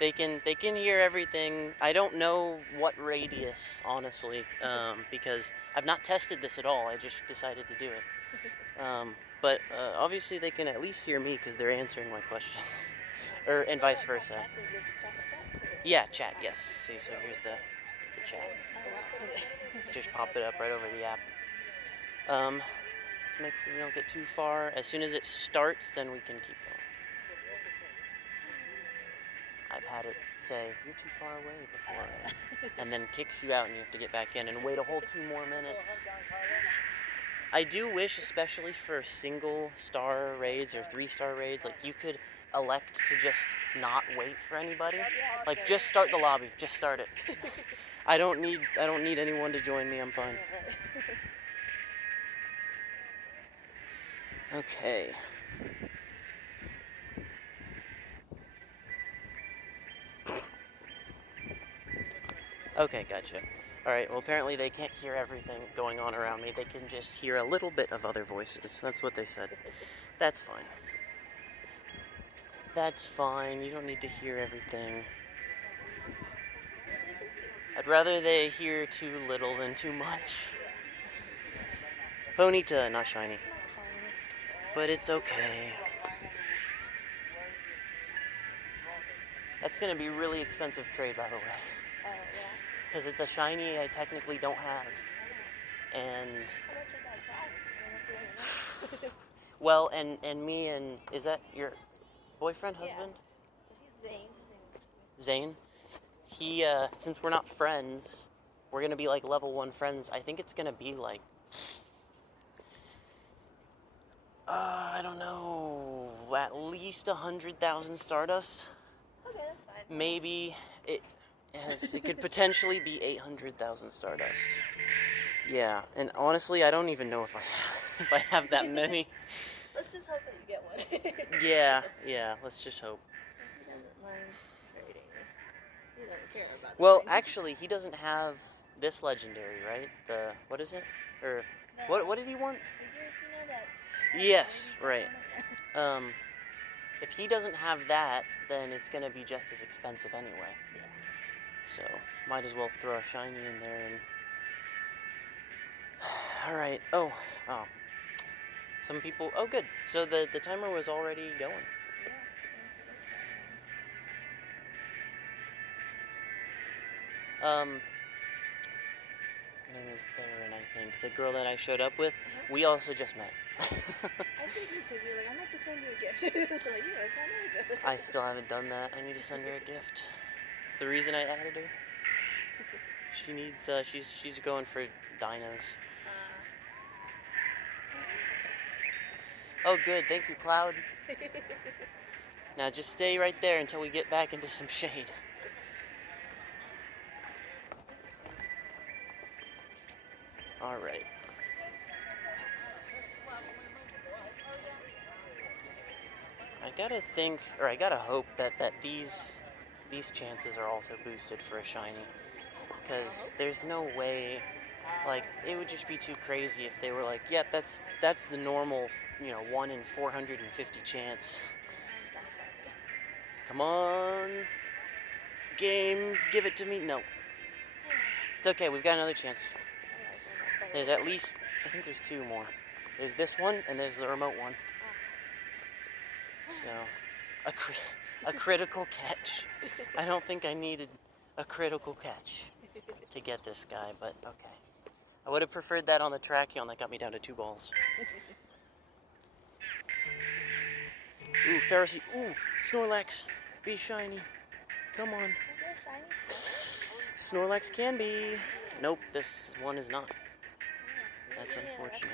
They can hear everything. I don't know what radius, honestly, because I've not tested this at all. I just decided to do it. But obviously they can at least hear me because they're answering my questions. and vice versa. After this chat chat? Yeah, chat, yes. See, so here's the chat. Oh, wow. Okay. Just pop it up right over the app. Let's make sure we don't get too far. As soon as it starts, then we can keep going. I've had it say, you're too far away before, and then kicks you out and you have to get back in and wait a whole 2 more minutes. I do wish, especially for single star raids or 3-star raids, like you could elect to just not wait for anybody. Like just start the lobby, just start it. I don't need anyone to join me, I'm fine. Okay. Okay, gotcha. Alright, well apparently they can't hear everything going on around me. They can just hear a little bit of other voices. That's what they said. That's fine. That's fine. You don't need to hear everything. I'd rather they hear too little than too much. Ponyta, not shiny. But it's okay. That's gonna be really expensive trade, by the way. Oh, yeah. Because it's a shiny I technically don't have. And, How much would that cost? I don't know. well, and me and, is that your boyfriend, Yeah. husband? He's Zane. Zane? He, since we're not friends, we're gonna be like level 1 friends. I think it's gonna be like, I don't know, at least 100,000 Stardust. Okay, that's fine. Maybe it could potentially be 800,000 Stardust. Yeah, and honestly, I don't even know if I have that many. Let's just hope that you get one. Yeah, let's just hope. He doesn't mind trading. He doesn't care about Well, trading. actually, he doesn't have this legendary, right? The, what is it? Or, what did he want? You know that Yes, right. If he doesn't have that, then it's gonna be just as expensive anyway. So, might as well throw a shiny in there and... Alright, oh. Some people, oh good. So the timer was already going. Her name is Erin, I think. The girl that I showed up with, we also just met. I think because you're like, I meant to send you a gift. So like, you know, send her a gift. I still haven't done that. I need to send her a gift. It's the reason I added her. She needs, she's going for dinos. Oh good, thank you, Cloud. Now just stay right there until we get back into some shade. Alright. I gotta think, or I gotta hope that these chances are also boosted for a shiny. Because there's no way, like, it would just be too crazy if they were like, yeah, that's the normal, 1 in 450 chance. Come on, game, give it to me. No. It's okay, we've got another chance. There's at least, I think there's 2 more. There's this one, and there's the remote one. So, a critical catch. I don't think I needed a critical catch to get this guy, but okay. I would have preferred that on the Terrakion that got me down to 2 balls. Ooh, Pharisee. Ooh, Snorlax. Be shiny. Come on. Snorlax can be. Nope, this one is not. That's unfortunate.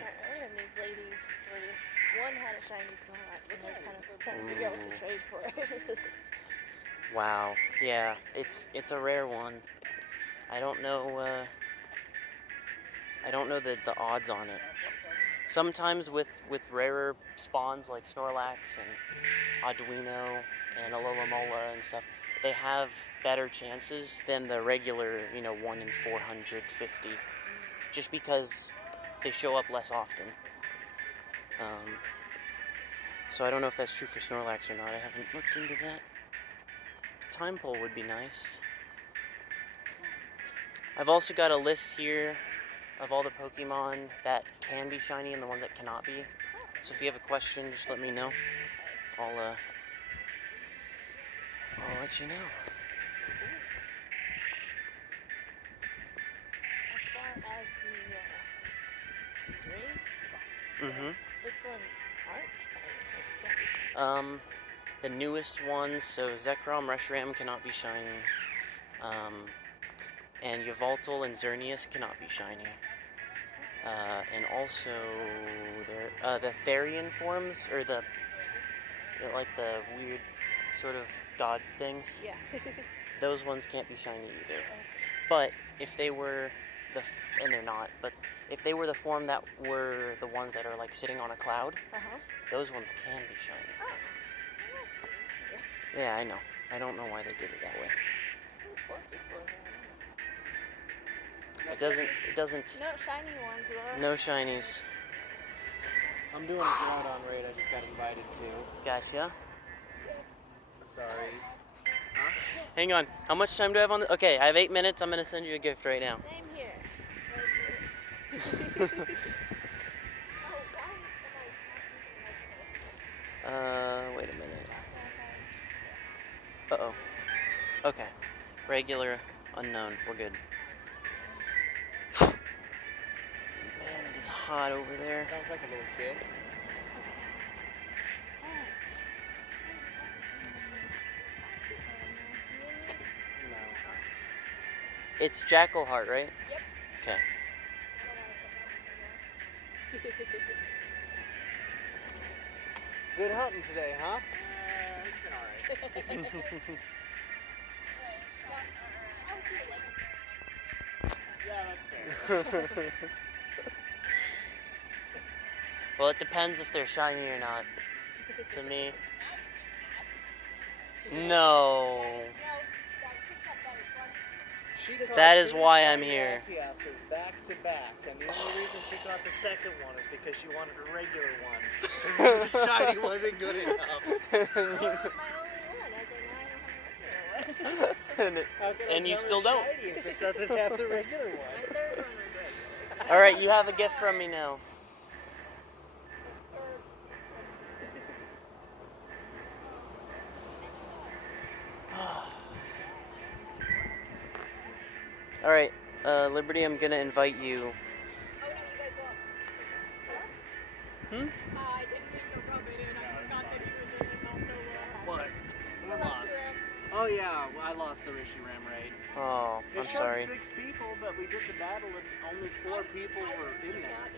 These ladies, one had a shiny Snorlax, and they're kind of trying to figure out what to trade for. Wow. Yeah, it's a rare one. I don't know the odds on it. Sometimes with rarer spawns like Snorlax and Arduino and Alomomola and stuff, they have better chances than the regular, 1 in 450, just because they show up less often. So I don't know if that's true for Snorlax or not. I haven't looked into that. Time Pull would be nice. I've also got a list here of all the Pokemon that can be shiny and the ones that cannot be. So if you have a question, just let me know. I'll let you know. As far as the rings, Mm-hmm. which ones aren't shiny? The newest ones, so Zekrom, Reshiram cannot be shiny. And Yveltal and Xerneas cannot be shiny. And also the Therian forms, or like the weird sort of god things. Yeah. Those ones can't be shiny either. But if they were and they're not, but if they were the form that were the ones that are like sitting on a cloud, those ones can be shiny. Oh. Yeah, I know. I don't know why they did it that way. Poor people. It doesn't, No shiny ones, though. no shinies. I'm doing a Groudon raid. I just got invited to. Gotcha. Sorry. Hang on. How much time do I have on okay, I have 8 minutes. I'm going to send you a gift right now. Same here. Oh, why am I Wait a minute. Uh-oh. Okay. Regular, unknown. We're good. Man, it is hot over there. Sounds like a little kid. No. It's Jackalheart, right? Yep. Okay. Good hunting today, huh? It's been alright. Yeah, that's fair. Well, it depends if they're shiny or not. To me. No. That is why I'm here. Altias's back to back, and the only reason she got the second one is because she wanted a regular one. The shiny wasn't good enough. Well, my only one. I said, no, I don't have a regular one. How can I And you tell still it's don't. shiny if it doesn't have the regular My one. third one was regular. All right, you have a gift from me now. All right, Liberty, I'm gonna invite you. Oh no, you guys lost. Hmm? I didn't think of Robin and I forgot that he was in it also. What? Who lost? Oh yeah, well, I lost the Reshiram raid. Oh, It I'm showed sorry. 6 people, but we did the battle and only 4 people were in there. I went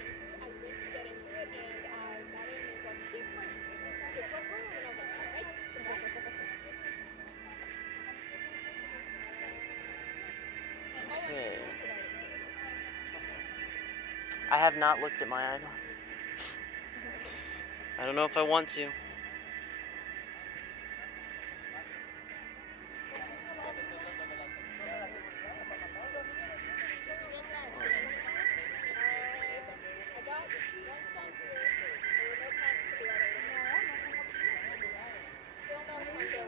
to get into it and I got in and it was like, different room. And I was like, alright. Okay. I have not looked at my items. I don't know if I want to. I got one spot here. There were no passes to the other. Still no hunter.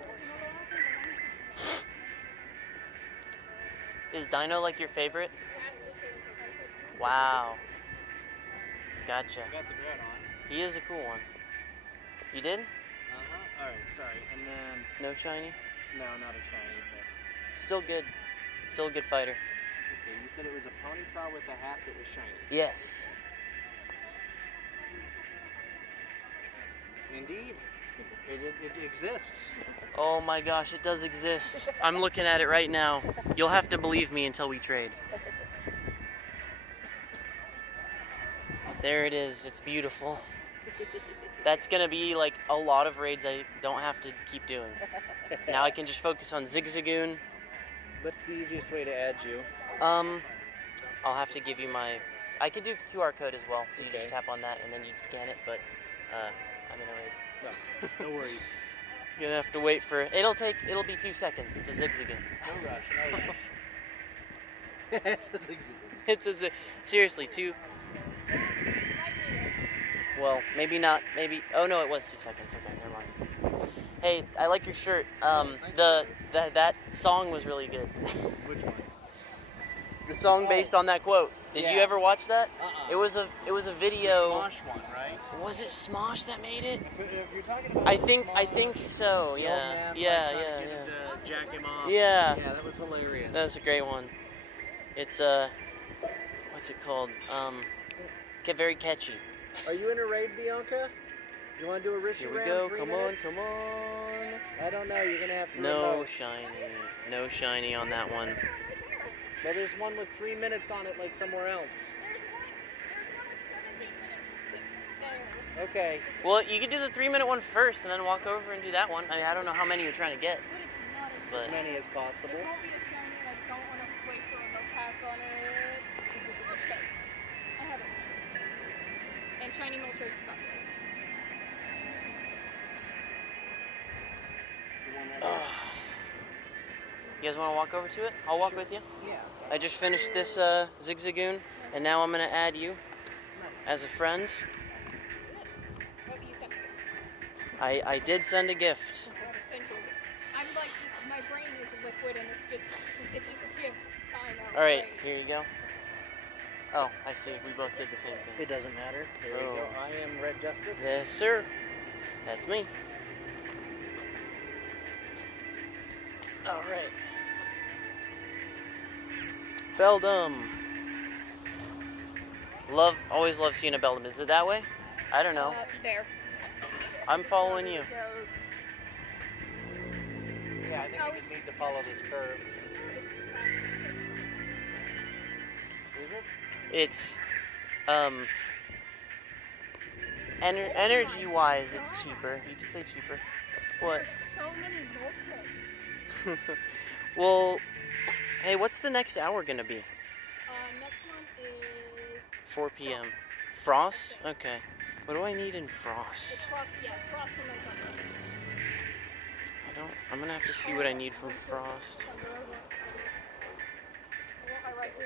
Is Dino like your favorite? Absolute favorite. Wow. Gotcha. I got the Groudon. He is a cool one. You did? Uh-huh. Alright, sorry. And then, No shiny? no, not a shiny, but... Still good. Still a good fighter. Okay, you said it was a Ponyta with a hat that was shiny. Yes. Indeed. It exists. Oh my gosh, it does exist. I'm looking at it right now. You'll have to believe me until we trade. There it is. It's beautiful. That's gonna be like a lot of raids I don't have to keep doing. Now I can just focus on Zigzagoon. What's the easiest way to add you? I'll have to give you my... I can do QR code as well, so you just Okay. tap on that and then you scan it, but I'm in a raid. No, no worries. You're gonna have to wait for... It'll be 2 seconds. It's a Zigzagoon. No rush, no rush. It's a zigzag. It's a seriously, 2... Well, maybe not, maybe... Oh no, it was 2 seconds. Okay, never mind. Hey, I like your shirt. That song was really good. Which one? The song based on that quote. Did you Yeah. ever watch that? Uh-uh. It was a video. Smosh one, right? Was it Smosh that made it? If you're talking about I think so. the Yeah. old man, Yeah, like, trying yeah, to get yeah. into jack him off. Yeah. Yeah, that was hilarious. That's a great one. It's what's it called? Get very catchy. Are you in a raid, Bianca? You want to do a Rishi Here we round? go. 3 Come minutes? on, come on. I don't know. You're gonna have to. No remote. shiny. No shiny on that one. Well, there's one with 3 minutes on it, like somewhere else. There's one with 17 minutes. It's there. Okay. Well, you could do the 3-minute one first, and then walk over and do that one. I mean, I don't know how many you're trying to get, But it's not a but As many as possible. It won't be a shiny, and I don't want to waste a remote pass on it. Moltres. I have a Moltres. And shiny Moltres is up there. you guys want to walk over to it? I'll walk with you. Yeah. I just finished this Zigzagoon, and now I'm gonna add you as a friend. Oh, you sent me it. I did send a gift. I'm like, just, my brain is liquid, and it's just a gift time out. All right, here you go. Oh, I see. We both did the same thing. It doesn't matter. There you go. Oh. I am Red Justice. Yes, sir. That's me. All right. Beldum. Always love seeing a Beldum. Is it that way? I don't know. There. I'm following you. Yeah, I think we just need to follow this curve. Is it? It's, energy-wise, it's cheaper. You could say cheaper. What? There's so many Moltres. Well, hey, what's the next hour gonna be? Next one is 4 p.m. Frost? Okay. What do I need in Frost? it's Frost. Yeah, it's Frost and then Thunder. I'm gonna have to see what I need from Frost. Thunder, I want my Raikou.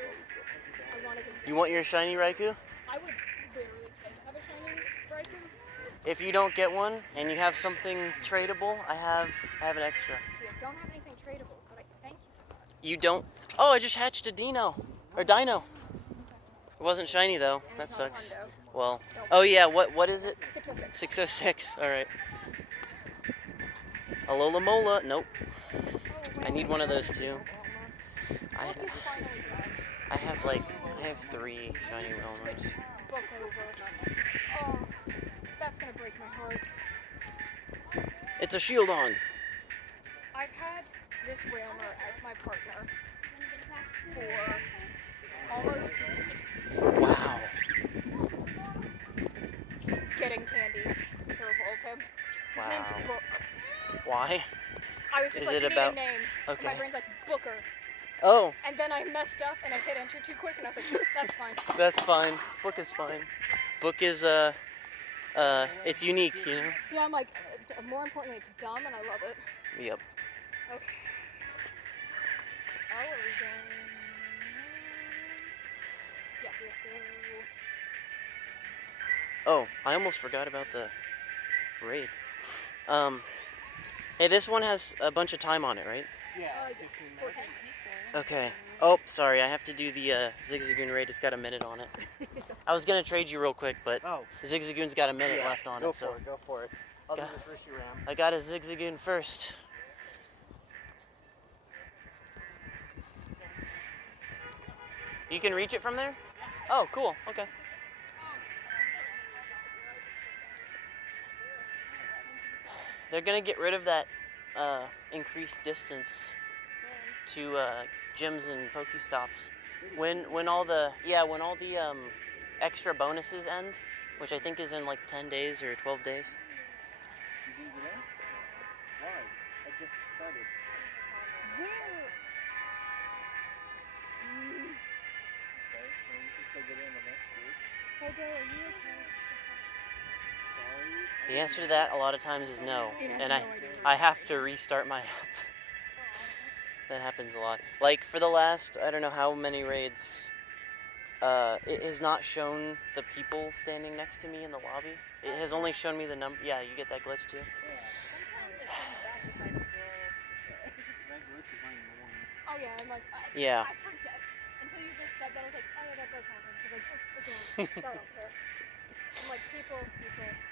I want to get. You want your shiny Raikou? I would literally have a shiny Raikou. If you don't get one and you have something tradable, I have an extra. See, I don't have anything tradable, but I thank you for that. You don't? Oh, I just hatched a Dino. Or Dino. It wasn't shiny though. And That it's not a sucks. hundo. Well, oh yeah, what is it? 606. 606. All right. Alola Mola. Nope. Oh, I need one of those too. I Book is finally done. I have 3 shiny Romas. Switch book over. Oh, that's gonna break my heart. It's a Shieldon. I've had this Railmer as my partner for almost 2 years. Wow. Getting candy to evolve him. His Wow. name's Book. Why? I was just Is like, it you need about- a name. Okay. My brain's like, Booker. Oh, And then I messed up and I hit enter too quick and I was like, that's fine. that's fine. Book is fine. Book is it's unique, you know. Yeah, I'm like, more importantly, it's dumb and I love it. Yep. Okay. Oh, are we going? Yeah, we have to. Oh, I almost forgot about the raid. Hey, this one has a bunch of time on it, right? Yeah. Yeah, 15 minutes. 14. Okay. Oh, sorry, I have to do the Zigzagoon raid. It's got a minute on it. I was gonna trade you real quick, but Oh. the Zigzagoon's got a minute Yeah, left on go it, so for it. Go for it. I'll do Go. this Rishi round. I got a Zigzagoon first. You can reach it from there? Oh, cool. Okay. They're gonna get rid of that increased distance to gyms and Pokestops when all the extra bonuses end, which I think is in like 10 days or 12 days. Why? I just started. Where? Okay, so you can still get in the next week. Pogo, are you okay? Sorry. The answer to that a lot of times is no, It has and no idea. I have to restart my app. That happens a lot. Like for the last, I don't know how many raids, it has not shown the people standing next to me in the lobby. It has only shown me the number. Yeah, you get that glitch too. Oh yeah, I'm like, Yeah. I forget. Until you just said that, I was like, oh yeah, that does happen. Because I just, again, I don't care. I'm like, people.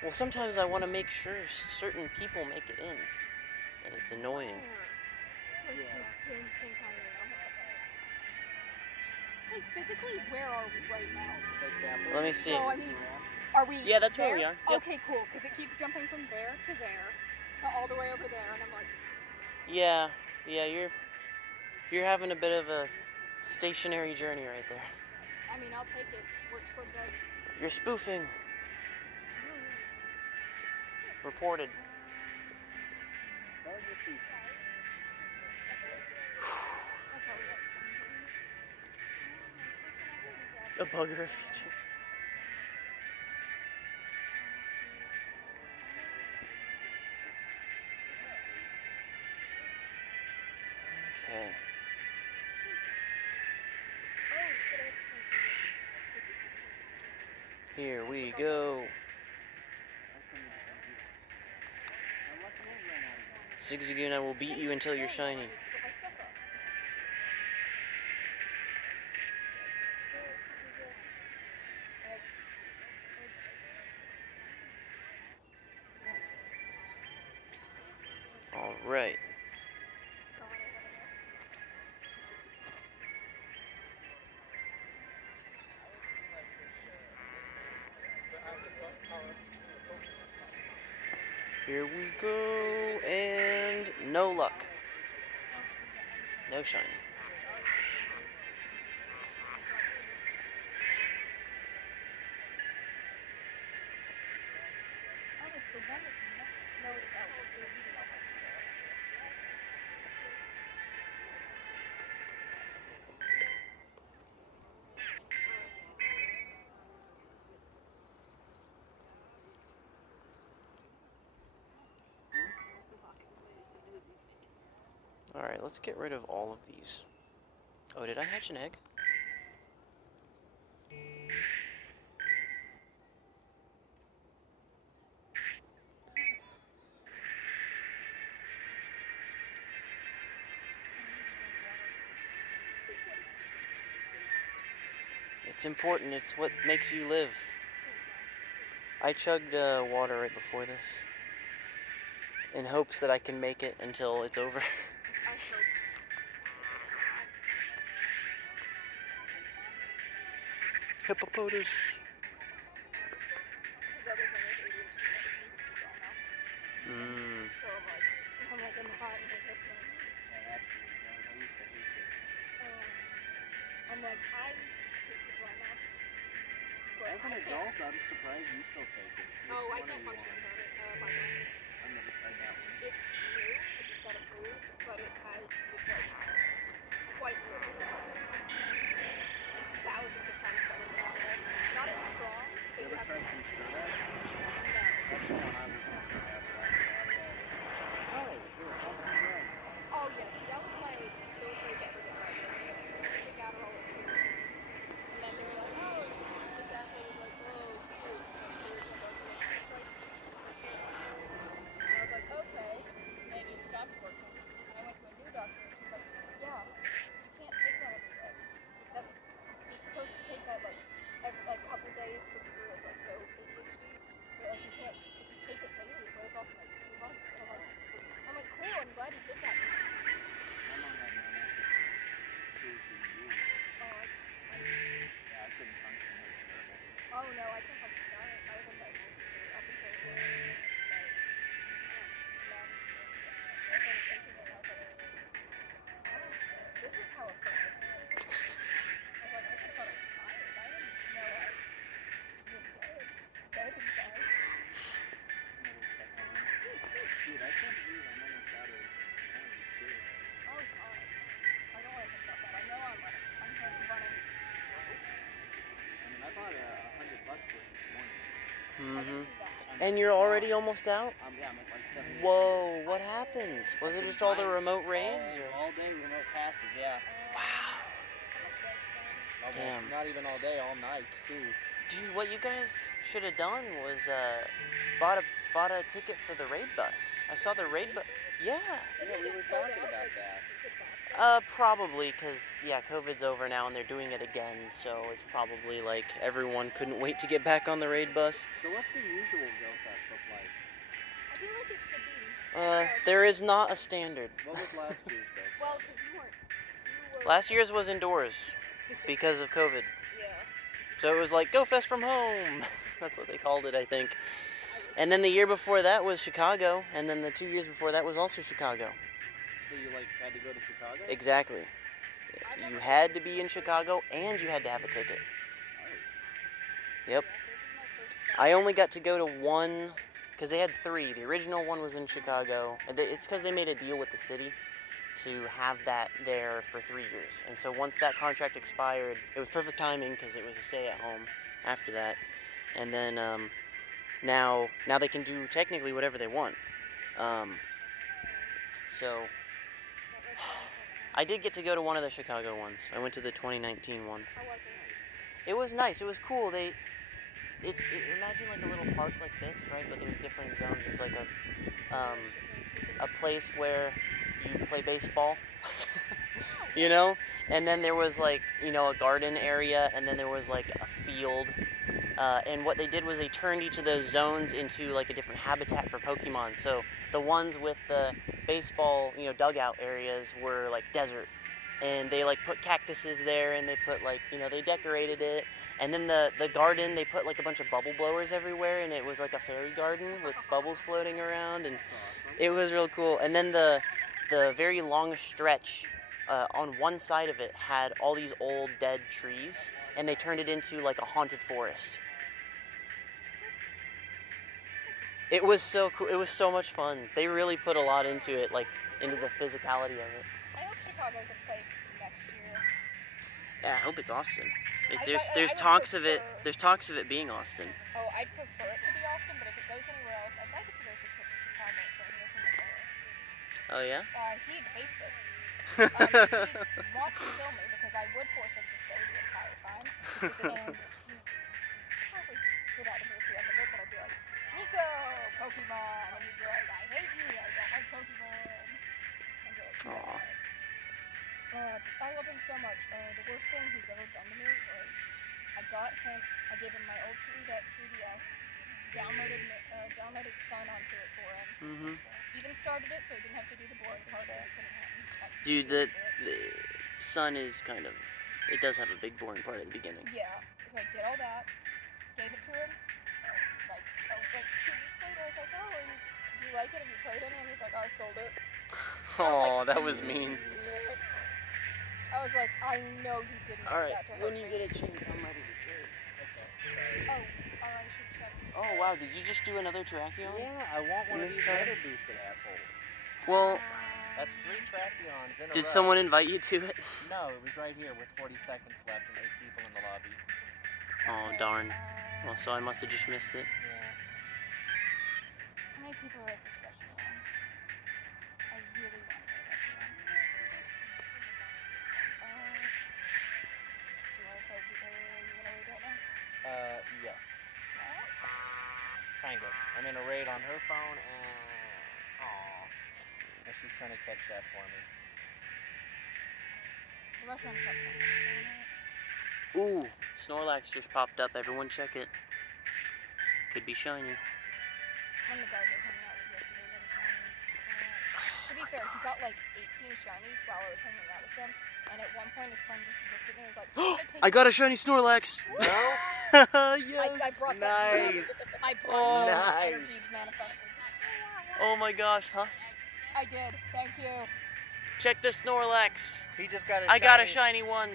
Well, sometimes I want to make sure certain people make it in, and it's annoying. Because Yeah. this came kind of around. Hey, physically, where are we right now? Let me see. So, I mean, are we Yeah, that's there? where we are. Yep. Okay, cool, because it keeps jumping from there to all the way over there, and I'm like, Yeah, you're having a bit of a stationary journey right there. I mean, I'll take it. Works for good. You're spoofing. Reported. A bugger feature. Okay. Here we go. Zigzagoon, I will beat you until you're shiny. All right. Here we go, and no luck. No shiny. oh, it's the one that's next. No, Alright, let's get rid of all of these. Oh, did I hatch an egg? It's important, it's what makes you live. I chugged water right before this in hopes that I can make it until it's over. I hope. Hippopotamus. His other thing is ADHD medicine right now. Mmm. So I'm like in the hot and the Yeah, absolutely does. I used to hate it. I'm like, I hate the dry mouth. But As an I can't. adult, I'm surprised you still take it. Oh, I Which one can't are you function on? without it. My nuts. I've never tried that one. It's new. I just got approved, but it's like quite literally thousands of times better than alcohol. Not as strong, so You you ever have to. tried Trucerda? No. That's the one I was going to have after Adderall. Oh, here, have some drugs. Oh yeah, see that was why I was so afraid to ever get diagnosed. I took Adderall at 2 years old. And then they were like, oh, this asshole was like, oh, here, here's a bunch of choices. And I was like, okay. And it just stopped working. And I went to a new doctor and she's like, yeah, you can't take that every day. You're supposed to take that like couple days for people with like no ADHD. But like you can't, if you take it daily, it wears off in like 2 months. And I'm like, cool, I'm glad he did that. My mom had my for years. Oh, Yeah, I couldn't function. It was terrible. oh no, I can't function without it. I was on diagnosis for up until May. And then I started taking it and I was like, oh, this is how a person is. I was like, I just thought I was tired. I didn't know I was dead inside. Dude, I can't believe I'm almost out of coins, too. Oh god. I don't want to think about that. I know I'm running. I'm running. I mean, I bought $100 worth this morning. I Mm-hmm. didn't do that. And you're already almost out? Yeah, I'm at like 70. Whoa, what happened? Was it just all the remote raids? Or? All day remote passes, yeah. Wow. How much did I spend? Damn. Not even all day, all night, too. Dude, what you guys should have done was bought a ticket for the raid bus. I saw the raid bus. Yeah. Yeah, we were talking about that. Probably because, yeah, COVID's over now and they're doing it again, so it's probably like everyone couldn't wait to get back on the raid bus. So what's the usual Go Fest look like? I feel like it should be. There is not a standard. What was last year's Go Well, because you were. Last year's was indoors because of COVID. Yeah. So it was like, Go Fest from home. That's what they called it, I think. And then the year before that was Chicago, and then the 2 years before that was also Chicago. So you like had to go to Chicago? Exactly. You had to be in Chicago, and you had to have a ticket. Yep. I only got to go to one, because they had 3. The original one was in Chicago. And it's because they made a deal with the city to have that there for 3 years. And so once that contract expired, it was perfect timing because it was a stay-at-home after that. And then now they can do technically whatever they want. So I did get to go to one of the Chicago ones. I went to the 2019 one. How was it? It was nice. It was cool. Imagine like a little park like this, right? But there's different zones. There's like a place where you play baseball, you know? And then there was like, you know, a garden area, and then there was like a field. And what they did was they turned each of those zones into like a different habitat for Pokemon. So the ones with the baseball, you know, dugout areas were like desert. And they like put cactuses there, and they put like, you know, they decorated it. And then the garden, they put like a bunch of bubble blowers everywhere, and it was like a fairy garden with bubbles floating around, and it was real cool. And then the very long stretch on one side of it had all these old dead trees, and they turned it into like a haunted forest. It was so cool. It was so much fun. They really put a lot into it, like into the physicality of it. I hope Chicago's a place next year. Yeah, I hope it's Austin. I There's would talks of it. prefer- There's talks of it being Austin. Oh, I'd prefer it to be Austin, but if it goes anywhere else, I'd like it to go to Chicago so he doesn't get bored. Oh yeah. He'd hate this. He'd want to kill me because I would force him to stay the entire time. And he'd probably get out of here at the end of it, but I'd be like, Nico, Pokemon! And he'd be like, I hate you, I don't like Pokemon. And be like, no. Aw. I love him so much. The worst thing he's ever done to me was I gave him my old 3DS, downloaded Sun onto it for him. Mhm. Even started it so he didn't have to do the boring part because he couldn't Dude, the Sun is kind of. It does have a big boring part at the beginning. Yeah, so I did all that, gave it to him, and like 2 weeks later I was like, oh, do you like it? Have you played any? And he's like, oh, I sold it. Oh, that was mean. I was like, I know you didn't do All right, that to hurt when you me. get a chance, I'm ready to trade. Oh, I should check. Oh wow, did you just do another Terrakion? Yeah, I want one of This these time? weather boosted assholes. Well, That's 3 Tracheons in a row. did someone invite you to it? No, it was right here with 40 seconds left and 8 people in the lobby. Oh darn. Well, so I must have just missed it. Yeah. How many people are at this restaurant? I really want to go to the restaurant. Do you want to try you gonna wait right now? Yes. Kind of. I'm in a raid on her phone and... Aww. And she's trying to catch that for me. The restaurant's up there. Ooh, Snorlax just popped up. Everyone check it. Could be shiny. One of the guys I was hanging out with yesterday got a shiny. To be fair, he got like 18 shinies while I was hanging out with them. And at one point his friend just looked at me and was like, I got a shiny Snorlax! Yes! I brought Nice. that I brought Oh, that nice. energy manifested. Oh my gosh, huh? I did. Thank you. Check the Snorlax. He just got a I got a shiny one.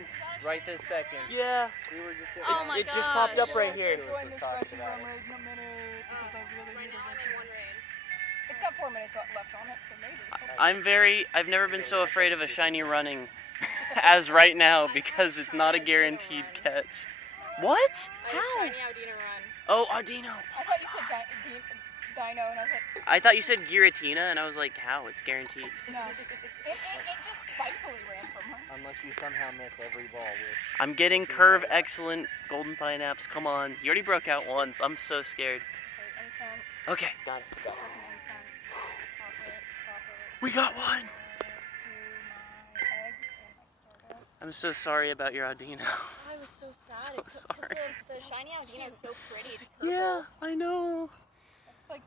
right this second. Yeah. We were just Oh my It just popped up right here. Join this talking Reggie about Rum it. raid in a minute because I really need a Reggie. It's got 4 minutes left on it, so maybe. I've never been so afraid of a shiny running as right now because it's not a guaranteed catch. What? How? Shiny Audina run. Oh, Audino. I thought you said Dino, and I was like, I thought you said Giratina, and I was like, how? It's guaranteed. no. It just spitefully ran from her. Unless you somehow miss every ball, which... I'm getting curve excellent golden pineapps. Come on. He already broke out once. I'm so scared. Wait, incense, Okay, got it. fucking incense, copper, We got one. do my eggs and my Stardust. I'm so sorry about your Audino. I was so sad. So It's sorry. the shiny Audino is so pretty. It's purple. Yeah, I know. That's like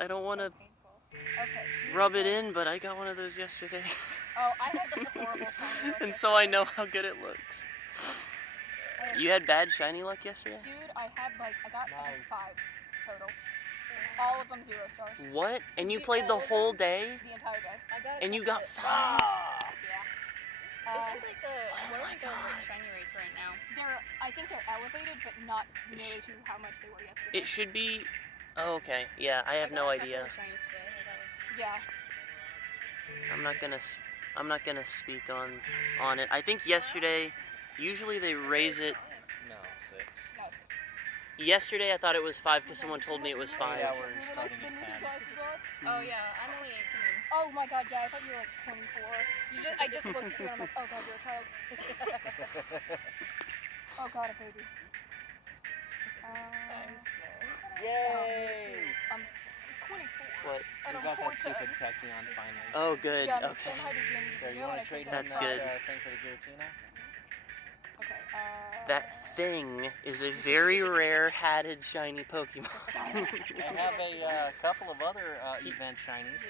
I don't want to painful. Okay. rub it in, but I got one of those yesterday. Oh, I had this horrible shiny luck And so I yesterday. know how good it looks. I had- You had bad shiny luck yesterday? Dude, I got I think Nice. 5 total. All of them 0 stars. What? And you played the whole day? The entire day. I got a And you couple got of- 5? Yeah. Isn't like the what my are the God. shiny rates right now? I think they're elevated, but not nearly to how much they were yesterday. It should be... Oh, okay. Yeah, I have got no a couple idea. of shinies today. I thought it was Yeah. I'm not gonna speak on it. I think yesterday, usually they raise it. No, 6. No. Yesterday I thought it was 5 because someone told me it was 5. 8 hours starting The at movie 10. glasses on? Oh yeah, I'm only 18. Oh my god, yeah, I thought you were like 24. I just looked at you and I'm like, oh god, you're a child. Oh god, a baby. I'm small. Yay! I'm 24. What? And We I'm got that 14. stupid Tachyon finally. Oh, good. Yeah, I'm Okay. so high to the end of the There, you video want and to I trade think That's in good. that thing for the Giratina? Okay, That thing is a very rare hatted shiny Pokemon. I have a couple of other event shinies.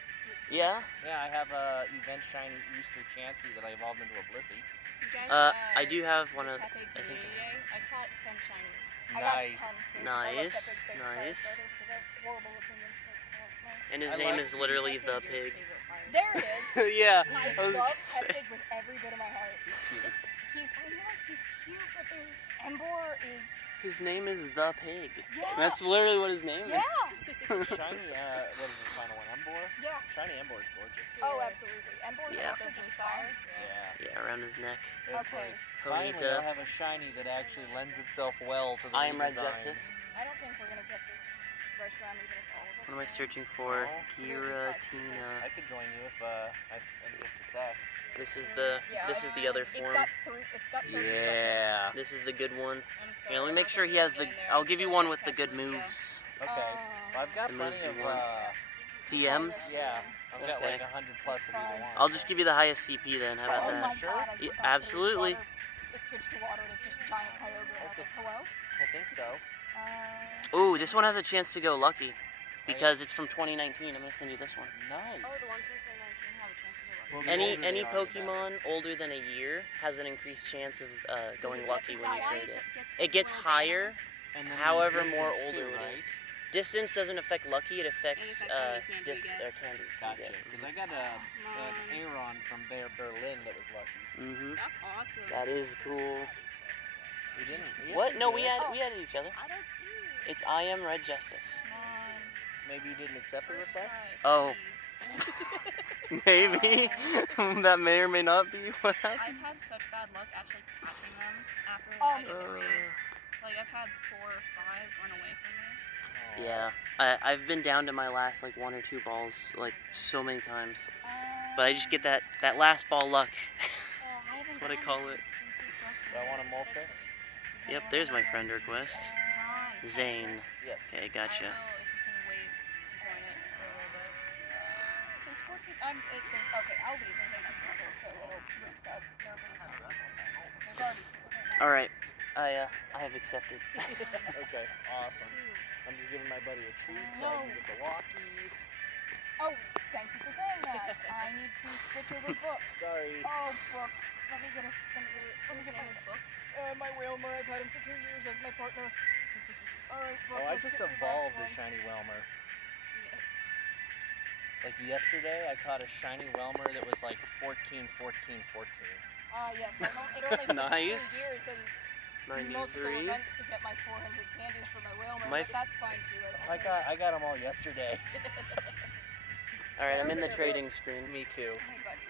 Yeah? Yeah, I have a event shiny Easter Chansey that I evolved into a Blissey. You guys, I do have one of. Tepe I think. today. I caught 10 shinies. I got Nice. 10 too. Nice, I love that big face nice. fire starter, 'cause I have horrible opinions, but I don't know. And his I name like is literally the pig. There it is. Yeah, I I was love gonna say. Pepig with every bit of my heart. He's cute. He's He's cute, but there's Embor is His name is the pig. yeah. That's literally what his name Yeah. Shiny, what is the final one? Embor? Yeah. Shiny Embor is gorgeous. Oh, absolutely. Embor is Yeah. also just fire. Yeah. is. Yeah, around his neck. It's Okay. like, finally, I'll Ponyta. have a shiny that actually lends itself well to the I am Red redesign. Justice. I don't think we're gonna get this rush round even if all of us. What am I can. searching for? Oh. Giratina. I could join you if in just a sec. This is the Yeah, the other It's form. got 30 seconds. Yeah. This is the good one. I'm so Here, let me make not sure gonna he has get the. in there. I'll give you So one I with the catch good Lugia. moves. Okay. Well, I've got It plenty moves you of one. TMs. yeah. I've got Okay. like 100 plus of either one. I'll just give you the highest CP then. How Oh about my that? Sure. god, I Yeah, forgot absolutely. It switched to water and it's just giant Kyogre and I was like, hello? I think so. Ooh, this one has a chance to go lucky because it's from 2019. I'm gonna send you this one. Nice. Oh, the ones from 2019 have a chance to go Well, lucky. the Any older they are, the better. Pokemon older than a year has an increased chance of going lucky when you Why trade it. gets It gets little higher, And then the however more distance older too, it right? is. Distance doesn't affect lucky; it affects affects how many candy you get. candy. Gotcha. Because I got an Aeron from Berlin that was lucky. Mm-hmm. That's awesome. That is cool. We didn't. Yes, What? we No, did. we had each other. I don't see. It's I am Red Justice. Come on. Maybe you didn't accept the First request. try, Oh. please. Maybe that may or may not be what happened. I've had such bad luck actually catching them after Oh, I me get too. raids. Like I've had 4 or 5 run away from me. Aw. Yeah, I've been down to my last like 1 or 2 balls like so many times, but I just get that last ball luck. That's what I call it. Do I want a Moltres? Yep, there's my friend request. Zane. Yes. Okay, I gotcha. don't know if you can wait to join it for a little bit. There's 14. Okay, I'll leave. There's 18 people, so it'll reset. There'll be there's already 2. All right, I have accepted. Okay. Awesome. I'm just giving my buddy a treat so I can get the walkies. Oh, thank you for saying that. I need to switch over books. Sorry. Oh, book. Let me get my book. My Whalmer. I've had him for 2 years as my partner. All right, book. Oh, I let's just get the last evolved a one. shiny Whelmer. Like yesterday, I caught a shiny Whelmer that was like 14, 14, 14. Yes. It only took Nice. 2 years and multiple 93. events to get my 400 candies for my Whalmer, My but that's fine too. I got them all yesterday. All right, I'm in the trading screen. Me too. Hey, buddy.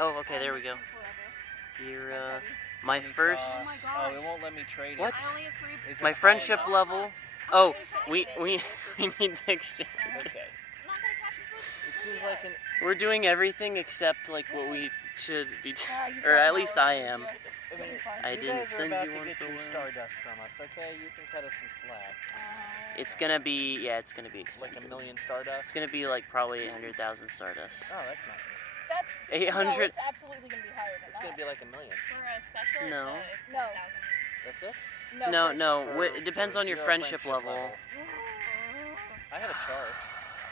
Oh, okay, there we go. Forever. Gira. Buddy. My first. Oh my gosh. Oh, it won't let me trade What? it. I only have 3. Is it My high friendship enough? level. Oh, we need to exchange. Okay. I'm not gonna catch this one. It seems like an. We're doing everything except like what we should be doing. Ah, you've Or got at an least hour I to am. do it. I mean, I you didn't guys are send about you to one get for your a while. Stardust from us, okay? You can cut us some slack. It's gonna be it's gonna be Like expensive. a million Stardust. It's gonna be like probably 800,000 Stardust. Oh, that's not. That's 800. No, it's absolutely gonna be higher than It's that. gonna be like a million. For a special, No. it's No. 4,000. That's it. No, for- no. For- It depends for on your zero friendship level. I have a chart.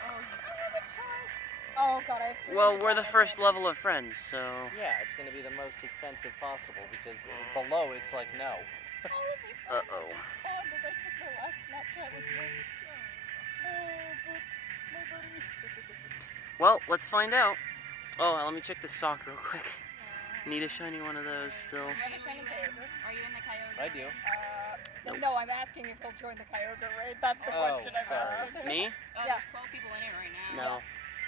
Oh, you have a chart. Oh god, I have to. Well, we're the first level of friends, so... Yeah, it's going to be the most expensive possible because below it's like no. All of these Uh-oh. found as I took my last Snapchat with my buddy. Well, let's find out. Oh, let me check the sock real quick. Need a shiny one of those still. Do you have a shiny Kyogre? Are you in the Kyogre? I do. Nope. No, I'm asking if he'll join the Kyogre raid. That's the Oh, question I'm sorry. asking. Me? Yeah. There's 12 people in it right now. No.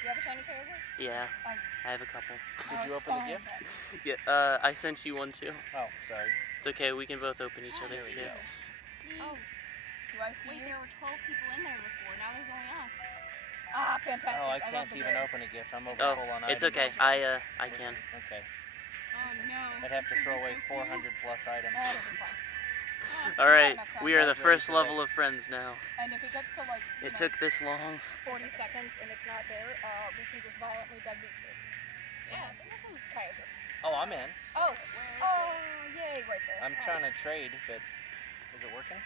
You have a shiny Kyogre? Yeah. Oh. I have a couple. Did you open the gift? Yeah, I sent you one too. Oh, sorry. It's okay, we can both open each other's There we go. gifts. Oh, Do I see wait, you? there were 12 people in there before. Now there's only us. Ah, fantastic. Oh, I love can't the even game. open a gift. I'm over Oh, full on it's items. okay. I can. Okay. Oh no. I'd have to This throw is away so 400 plus items. That'll be fun. cool. Alright, enough time. we are the Not ready first for level of friends now. And if it gets to like It took this long. 40 seconds and it's not there, we can just violently beg these two. Yeah, Kyogre. Oh, I'm in. Oh, Where is oh, yay, right there. I'm trying to trade, but is it working?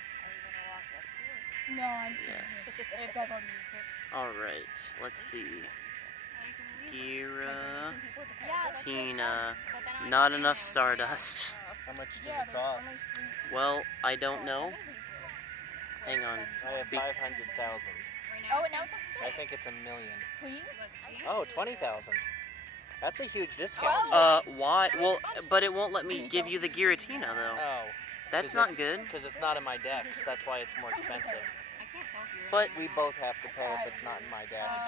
No, I'm Yes. serious. I've already used it. Alright, let's see. Like, Gira, Like, people with the Yeah, Kyogre. that's Tina, but then I not can't enough now. Stardust. How much does Yeah, it there's cost? only 3. Well, I don't Oh, know. I think we- Hang on. I have Be- 500,000. Right now Oh, it now says it's a I 6. think it's a million. Please? Let's see. Oh, 20,000. That's a huge discount. Why? Well, but it won't let me give you the Giratina though. Oh, That's 'cause not it's- good. because it's not in my decks. That's why it's more expensive. I can't tell if you're But- We both have to pay if it's not in my decks.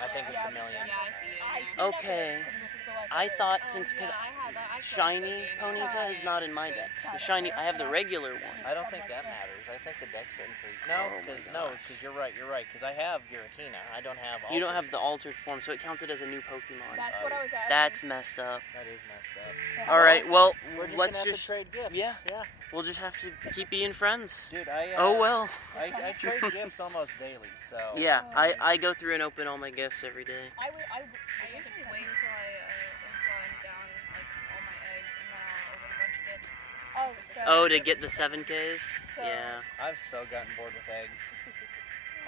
I think it's a million. Yeah, I see it. I now. see that Okay. because this is the legendary. I thought Oh, since because yeah, I have that. I closed shiny the game. Ponyta is not in my deck. The shiny, I have the regular one. I don't think that matters. I think the deck's entry. Oh No, my because gosh. you're right. You're right. Because I have Giratina. I don't have. You don't Altered. have the altered form, so it counts it as a new Pokemon. That's what I was asking. That's messed up. That is messed up. So- All right, well, We're just let's gonna have just to trade gifts. yeah. Yeah. we'll just have to keep being friends. Dude, I. Oh well. I trade gifts almost daily. So. Yeah, I go through and open all my gifts every day. I would. I I should usually send wait you- until I'm down like all my eggs and then I'll open a bunch of gifts. Oh, so. Oh, to get the 7Ks? So- Yeah. I've so gotten bored with eggs.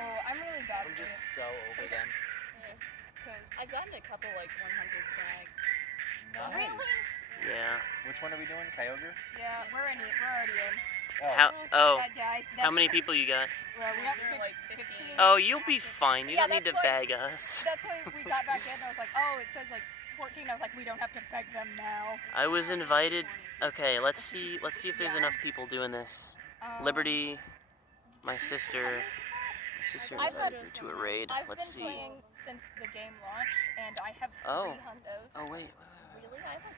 Oh, I'm really bad I'm at just this. so over them. Because I've gotten a couple like 100s for eggs. Nice. Really? Yeah. Which one are we doing? Kyogre? yeah, we're already in. Oh. Oh, That how many people you got? Well, we got We're like 15. Oh, you'll be fine. You Yeah, don't need to that's why- beg us. That's why we got back in. I was like, oh, it says like 14. I was like, we don't have to beg them now. I was invited. Okay, let's see if there's enough people doing this. Liberty, my sister I've got- invited me to a raid. I've Let's been see. playing since the game launched, and I have 3 Oh. hundos. Oh wait. Really? I have like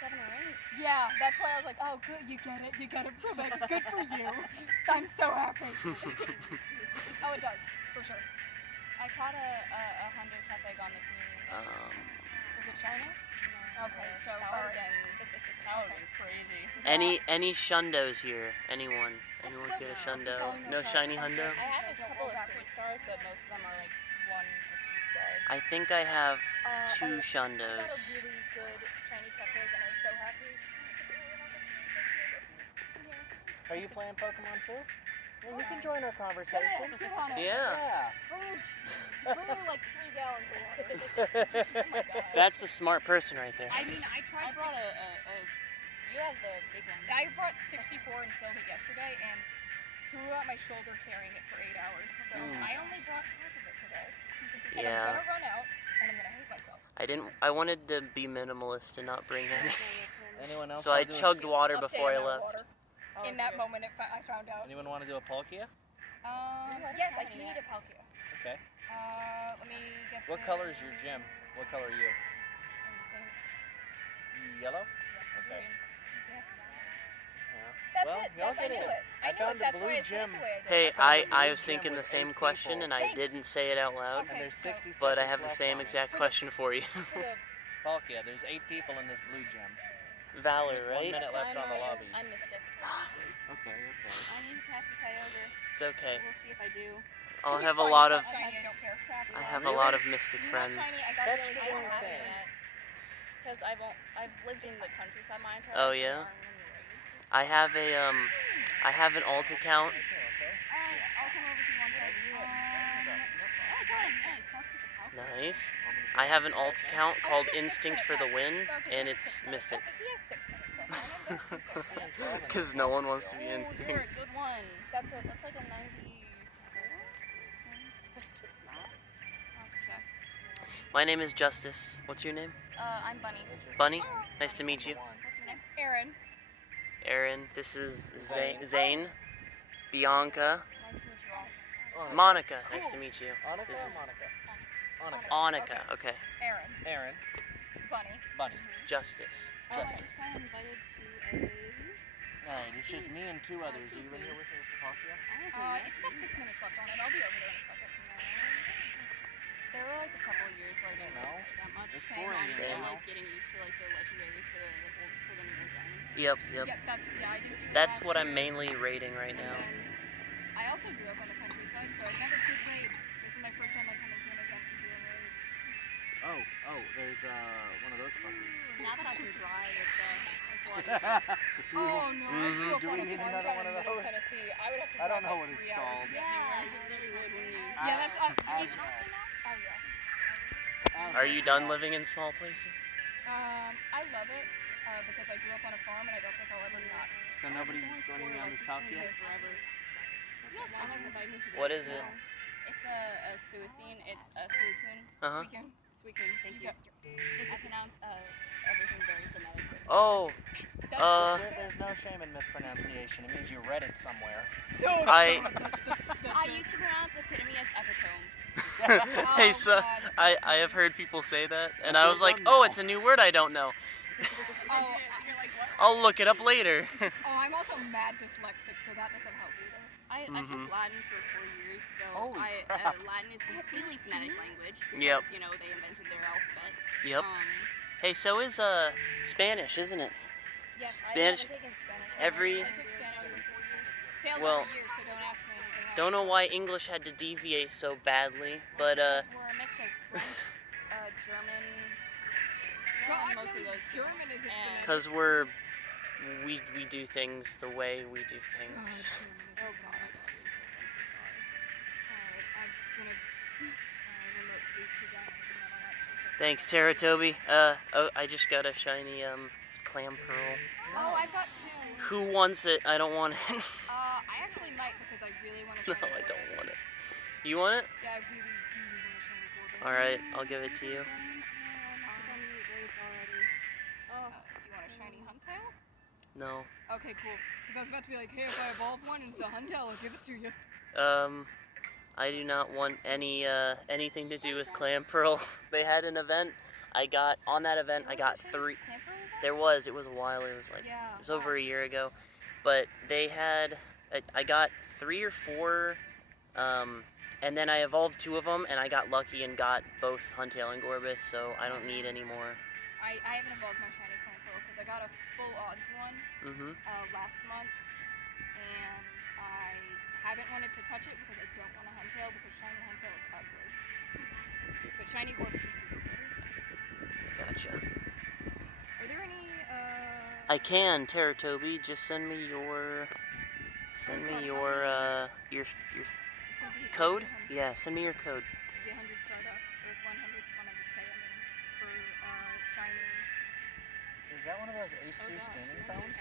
7 or 8. Yeah, that's why I was like, oh, good, you get it, Pro Max, good for you. I'm so happy. Oh, it does, for sure. I caught a Hundo Tepeg on the community. Is it China? Okay, so, that alright. would have been crazy. Any Shundos here? Anyone get a Shundo? No shiny Hundo? I have a couple of 3 stars, but most of them are like 1 or 2 stars. I think I have 2 I got Shundos. a really good shiny Tepig, and I was so happy. Are you playing Pokemon too? Well, you can join our Come here, conversation. let's get on it. Yeah. Bring like 3 gallons of water. That's a smart person right there. I mean, I I tried brought you have the big one. I brought 64 and filled it yesterday and threw out my shoulder carrying it for 8 hours. So I only brought half of it today. And Yeah. I'm gonna run out and I'm gonna hate myself. I wanted to be minimalist and not bring any. Anyone else? So I wanna do a- chugged water Update before I on that left. water. In that moment, I found out. Anyone want to do a Palkia? Yes, I do need a Palkia. Okay. Let me get. What the color is your gym? What color are you? Instinct. Yellow? Yeah. Okay. Yeah. Yeah. That's Well, it. y'all I get knew it. it. I I knew found it. a That's blue why I said it gym. the way I did. Hey, found a I blue was gym thinking the with same 8 question people. and I Thanks. didn't say it out loud. And Okay, there's so- 60 But I seconds have the left same on it. exact For the- question for you. For the Palkia, there's 8 people in this blue gym. Valor, With 1 right? minute left on the lobby. I'm Mystic. Okay, okay. I need to catch the Kyogre. It's okay. We'll see if I do. I'll It's have a fine, lot it's of not shiny, I don't care. I have a Really? lot of Mystic You have friends. shiny, I got Catch really the I don't damn have it thing. yet. Because I've lived in the countryside my entire Oh, life. so yeah? there aren't many raids. I have an alt account. I'll come over to you once I do it. Oh, I got it. Nice. Nice. I have an alt account called Instinct for the Win, and it's Mystic. He has 6 minutes left on him. Let's do 6 minutes. Because no one wants to be You're a Instinct. good one. That's like a 94. I'll have to check. My name is Justice. What's your name? I'm Bunny. Bunny? Nice to meet you. What's your name? Aaron. Aaron, this is Zane. Bianca. Nice to meet you all. Monica, nice to meet you. Annika This or is Monica? Annika, okay. Aaron. Aaron. Bunny. Bunny. Justice. Justice. I got invited to a... Alright, it's just me and 2 others. Are you in here with me to talk to you? It's got 6 minutes left on it. I'll be over there in a second. There were like a couple of years where I didn't really play that much. It's Same. boring I'm to still know. like getting used to like the legendaries for the newer gens. Yep. Yeah, I didn't do that That's last what I'm year. mainly rating right And now. then I also grew up on the countryside, so I never did raids. This is my first time I come into an event and doing raids. Oh, there's one of those fuckers. Now that I can drive, it's a lot easier. Oh no, I grew up Do on we a need farm another down one in of Middle those? Tennessee. I would have to I don't drive know like what 3 it's hours called. to get anywhere. you really would, wouldn't you? Yeah, that's do you even I- Austin now? Oh yeah. Are you done living in small places? I love it because I grew up on a farm and I don't think I'll ever not. So nobody's going to be on this talk yet? Forever. I'll never invite me to What is it? It's a suicine. It's a suicune. Uh-huh. Weekend. Suicune, thank you. I pronounce everything very phonetically. Oh, There's no shame in mispronunciation. It means you read it somewhere. I... I used to pronounce epitome as epitome. Hey, so, I have heard people say that, and I was like, oh, it's a new word I don't know. Oh, I'll look it up later. I'm also mad dyslexic, so that doesn't help either. I took Latin for 4 years, so Holy crap. Latin is a completely phonetic language because, Yep. you know, they invented their alphabet. Yep. Hey, so is Spanish, isn't it? Yes, Spanish. I haven't taken Spanish. Every- I took Spanish for 4 years. Failed Well, every year, so don't ask me anything else. Don't know why English had to deviate so badly, but Because we're a mix of French, German, God mostly knows those two. German isn't And- because we do things the way we do things. Oh god, I'm so sorry. Alright, I'm gonna remote these 2 guys and then I'll actually Thanks, Teratobi. Oh, I just got a shiny clam pearl. Oh, I've got 2. Who wants it? I don't want it. I actually might because I really want to No, shiny I don't Corvus. want it. You want it? Yeah, I really, really want to shiny Corvus. Alright, I'll give it to you. Do you want a shiny Huntail? No. Okay, cool. Because I was about to be like, hey, if I evolve one and it's a Huntail, I'll give it to you. I do not want anything to do with Clam Pearl. They had an event. I got, on that event, I got 3. It was a while, it was like, Yeah. it was over a year ago. But they had, I got 3 or 4, and then I evolved 2 of them, and I got lucky and got both Huntail and Gorbis, so I don't need any more. I haven't evolved my shiny Clam Pearl because I got a full odds one last month, and I haven't wanted to touch it because I don't want a Huntail because shiny Huntail is ugly. But shiny Gorbis is super pretty. Gotcha. Are there any, I can, Teratobi, just send me your it's gonna be code? 100, Yeah, send me your code. The 100 Stardust with 100K, I mean, for shiny. Is that one of those Asus gaming phones?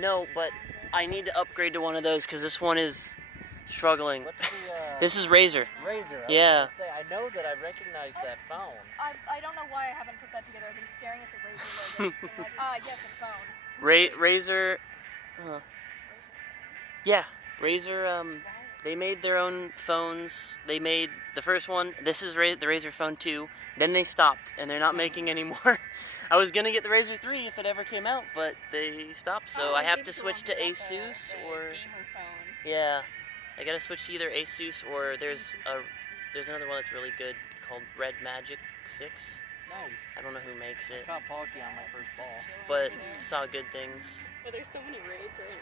No, but I need to upgrade to one of those because this one is struggling. What's the, This is Razer. Razer. Yeah. I know that I recognize that phone. I don't know why I haven't put that together. I've been staring at the Razer logo, just being like, yes, a phone. Razer. Yeah, Razer. They made their own phones. They made the first one. This is the Razer Phone 2. Then they stopped, and they're not making any more. I was gonna get the Razer 3 if it ever came out, but they stopped. So I have to switch to Asus or gamer phone. yeah, I gotta switch to either Asus or there's another one that's really good called Red Magic 6. Nice. I don't know who makes it, Caught Palky on my first ball. but saw good things. But there's so many raids right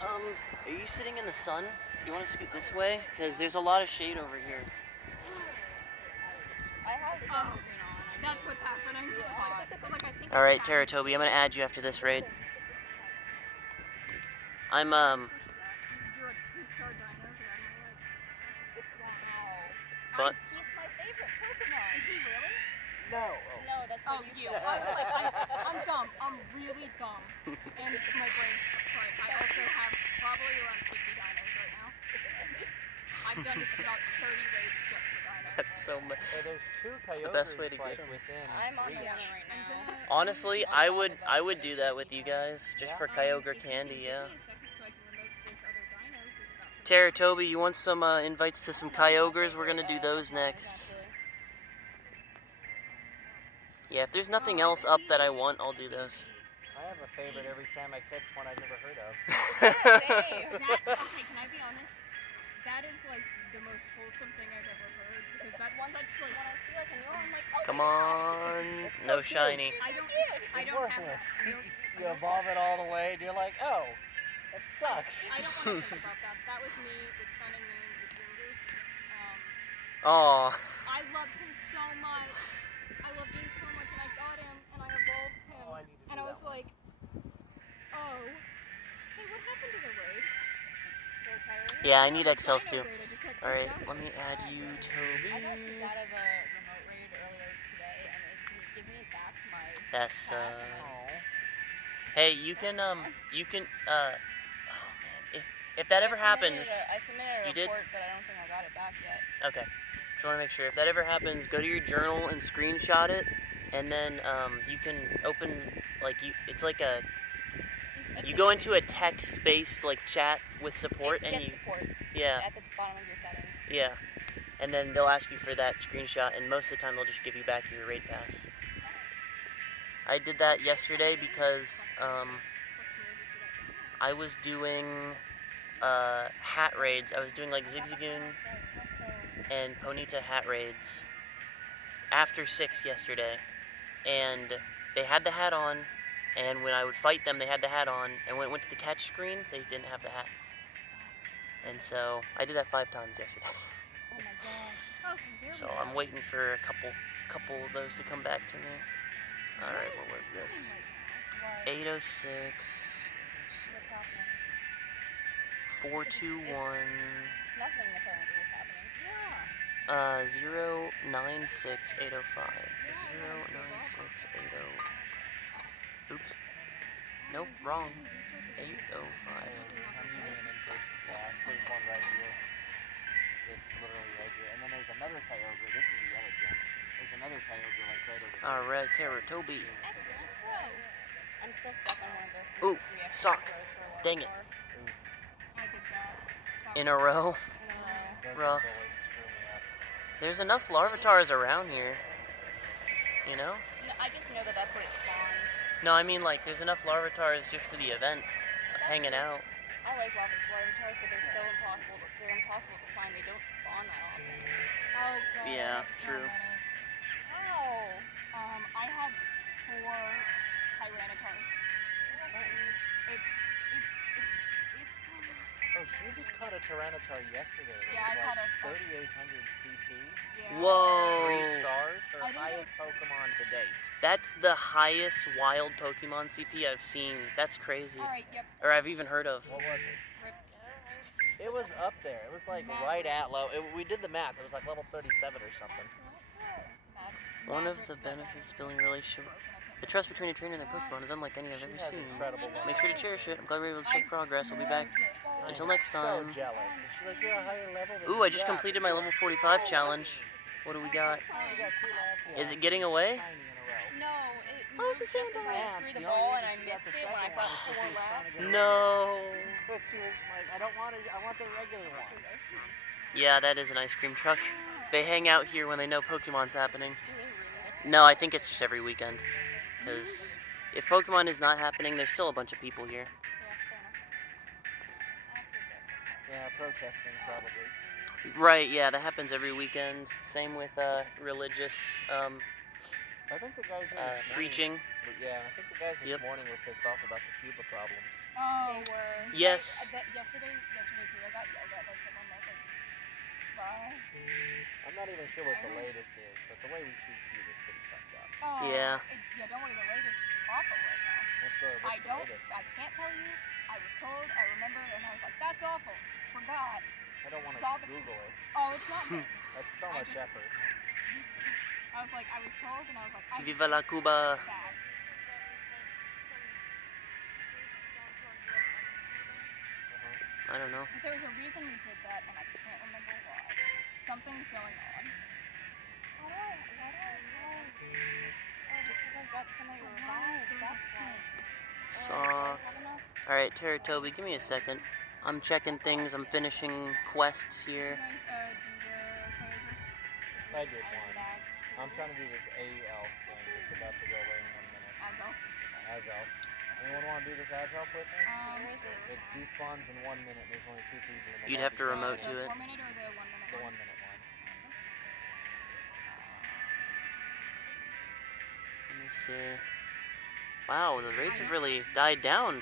now. Are you sitting in the sun? You want to scoot this way? Because there's a lot of shade over here. I have sunscreen on. That's what's happening. It's hot. But, like, I think All right, it's happening. Teratobi, I'm gonna add you after this raid. I'm You're a 2-star dino, did I know But He's my favorite Pokemon. Is he really? No. No, that's Oh, what you. said. I was like, I'm dumb. I'm really dumb. And my brain's fried. I also have probably around 50 dinos right now. I've done about 30 raids just for dinos. That's so much. So there's two coyotes the best way to get like 'em. within I'm on the reach. one right now. Honestly, On I top would of us, I would but do I that should with be you there. guys just Yeah. for Kyogre candy, yeah. Give me a second so I can remote this other dino who's about to Tara, Toby, you want some invites to some Kyogres? We're gonna do those next. Yeah, if there's nothing else up that I want, I'll do those. I have a favorite every time I catch one I've never heard of. Okay, can I be honest? That is like the most wholesome thing I've ever heard because that's such like When I see like a new one, I'm like, oh Come my gosh. on, no shiny. I don't It's have that. worthless. You evolve it all the way and you're like, oh, that sucks. I don't want to think about that. That was me with Sun and Moon with Goose. Aw. I loved him so much. I loved him so much, and I got him, and I evolved him, Oh, I need to and do I was that one. like, oh, hey, what happened to the raid? Yeah, I need The XLs dino too. raid, I just got Alright, kicked out let of me it. add you, I got Toby. kicked out of a remote raid earlier today, and it didn't give me back my That's pass. Oh. Hey, you can oh man, if that ever happens, I submitted a You did? report, but I don't think I got it back yet. okay. Just want to make sure if that ever happens, go to your journal and screenshot it, and then you can open it's like a you go into a text-based like chat with support It's and get you support yeah at the bottom of your settings. yeah, and then they'll ask you for that screenshot, and most of the time they'll just give you back your raid pass. I did that yesterday because I was doing hat raids. I was doing like Zigzagoon and Ponyta hat raids after 6 yesterday, and they had the hat on, and when I would fight them they had the hat on, and when it went to the catch screen they didn't have the hat, and so I did that 5 times yesterday. Oh my gosh. Okay, there So we I'm go. waiting for a couple of those to come back to me. Alright, what was this? Why? 806 What's happening? 421 Nothing apparently is happening. Yeah. 096805 09680. Oops. Nope, wrong. 805. I'm using an in-person class. There's one right here. It's literally right here. And then there's another Kyogre. This is the yellow gem. There's another Kyogre like right over there. Alright, Terra Toby. Excellent. Bro. I'm still stuck on one of those. Ooh, three extra sock. throws for a large Dang it. bar. I did that. In a row. In a row. Those Rough. always screw me up. There's enough Larvatars around here. You know? No, I just know that that's what it spawns. No, I mean like there's enough Larvatars just for the event. Hanging out. I like Larvatars, but they're so impossible. They're impossible to find. They don't spawn that often. Oh god. Yeah, that's so true. many. How? I have 4 Tyrannotars. It's Oh, she just caught a Tyranitar yesterday. It Yeah, was I caught like a- 3,800 CP. yeah. Whoa. 3 stars. Her I didn't highest Pokemon to date. That's the highest wild Pokemon CP I've seen. That's crazy. All right. Yep. Or I've even heard of. What was it? Rip. It was up there. It was like right at low. We did the math. It was like level 37 or something. One of the benefits of building a relationship. The trust between a trainer and their Pokemon is unlike any I've ever She has seen. incredible ones. Make sure to cherish it. I'm glad we were able to check progress. I'll be back. Until next So time. jealous. And she's like, you're a higher level than Ooh, me. I just Yeah. completed my level 45 challenge. What do we got? Oh, you got 2 left. Is it getting away? Tiny in a row. No, it Oh, moved it's a just as I sandal. threw the The ball only and I reason she got missed the it when I second got one is 'cause 4 she was trying to left. get away. No. But she was like, I don't want it. I want the regular one. Yeah, that is an ice cream truck. They hang out here when they know Pokemon's happening. Do they really? No, I think it's just every weekend. Because if Pokemon is not happening, there's still a bunch of people here. Yeah, fair enough. After this. Yeah, protesting probably. Right, yeah, that happens every weekend. Same with religious I think the guys here this morning- preaching. Yeah, I think the guys this Yep. morning were pissed off about the Cuba problems. Oh. They were. Yes. Yesterday too. I got yelled at by someone. I was like, bye. I'm not even sure what the latest is, but the way we treat Cuba is pretty fucked up. Oh. Yeah. Yeah. Don't worry. The latest is awful right now. What's I the don't. latest? I can't tell you. I was told. I remembered, and I was like, "That's awful." Forgot. I don't want saw to the- Google it. Oh, it's not good. That's so I much just- effort. I was like, I was told, and I was like, I Viva la Cuba. bad. I don't know. But there's a reason we did that, and I can't remember why. Something's going on. Why do I know? Oh, because I've got so many revives, that's why. Sock. Alright, Teratobi, give me a second. I'm checking things, I'm finishing quests Did you here. guys do the code? I did one. I'm trying to do this AL thing. It's about to go away in 1 minute. As of? As-elf. Anyone want to do this as-elf with me? Where is it? It despawns in 1 minute. There's only 2 people in the You'd have to lobby. remote the to it. 4 minute or the 1 minute The one? 1 minute one. Let me see. Wow, the rates have really died down.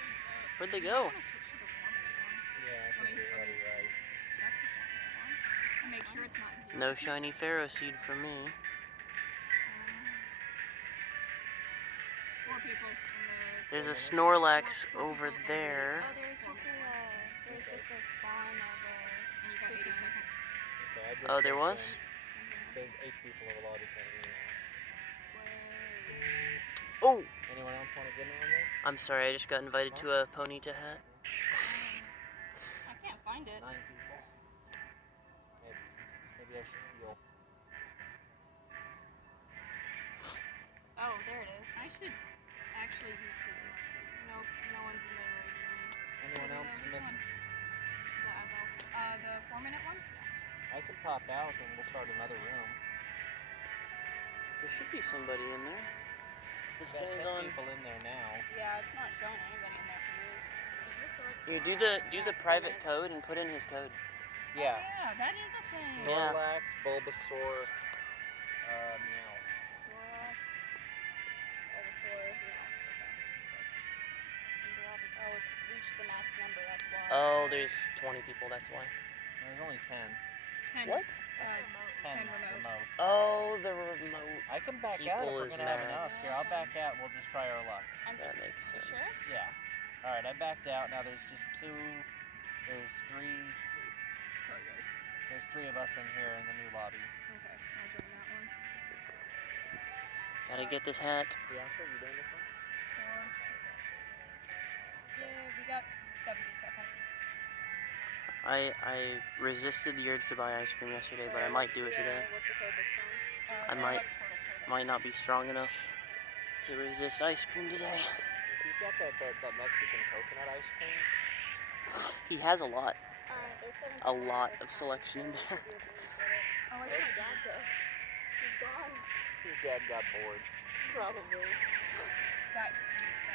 Where'd they go? Yeah, I think you're already right. And make sure it's not zero. No shiny Pharaoh seed for me. 4 people in the. There's a Snorlax over there. Oh, there's just a spawn of And you got 80 seconds. Okay, I just Oh, there jumped was? in. There's 8 people in the lobby currently now. Oh! Anyone else want to get in on this? I'm sorry, I just got invited to a Ponyta hat. I can't find it. 9 people. Maybe I should heal. Oh, there it is. I should actually use the. Nope, no one's in there right now. Anyone else Which miss? one? The Azal. The 4 minute one? Yeah. I can pop out and we'll start another room. There should be somebody in there. This Got guy's 10 on. people in there now. Yeah, it's not showing anybody in there for me. Here, do the private code and put in his code. Yeah. Yeah, that is a thing. Yeah. Snorlax, Bulbasaur, Meow. Oh, it's reached the max number, that's why. Oh, there's 20 people, that's why. There's only 10. 10. What? 10 10 remotes. remotes. Oh, the remote. I can back People out if we're is gonna have max. enough. Here, I'll back out. We'll just try our luck. That makes sense. sure? Yeah. All right, I backed out. Now there's just 2. There's 3. Sorry, guys. There's 3 of us in here in the new lobby. Okay, I'll join that one. Gotta get this hat. Bianca, you doing this one? Yeah, we got 70 seconds. I resisted the urge to buy ice cream yesterday, but I might do it today. What's the code this time? I might not be strong enough to resist ice cream today. If he's got that Mexican coconut ice cream. He has a lot. There's 7 A lot of selection in there. Oh, I should Dad go. He's gone. Your dad got bored. Probably. That.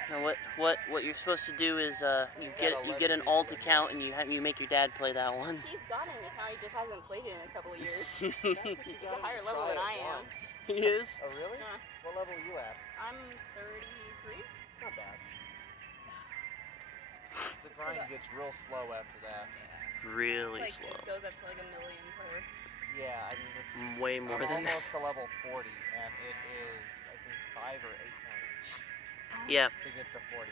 Now what you're supposed to do is you get an alt account and you make your dad play that one. He's got an account, he just hasn't played it in a couple of years. He's He's a higher level than I am. He is? Oh, really? Yeah. What level are you at? I'm 33. It's not bad. The grind gets real slow after that. Really Like, slow. it goes up to like 1 million per. Yeah, I mean, it's Way more I'm than that. almost to level 40, and it is, I think, 5 or 8 minutes Yeah. to get to 40.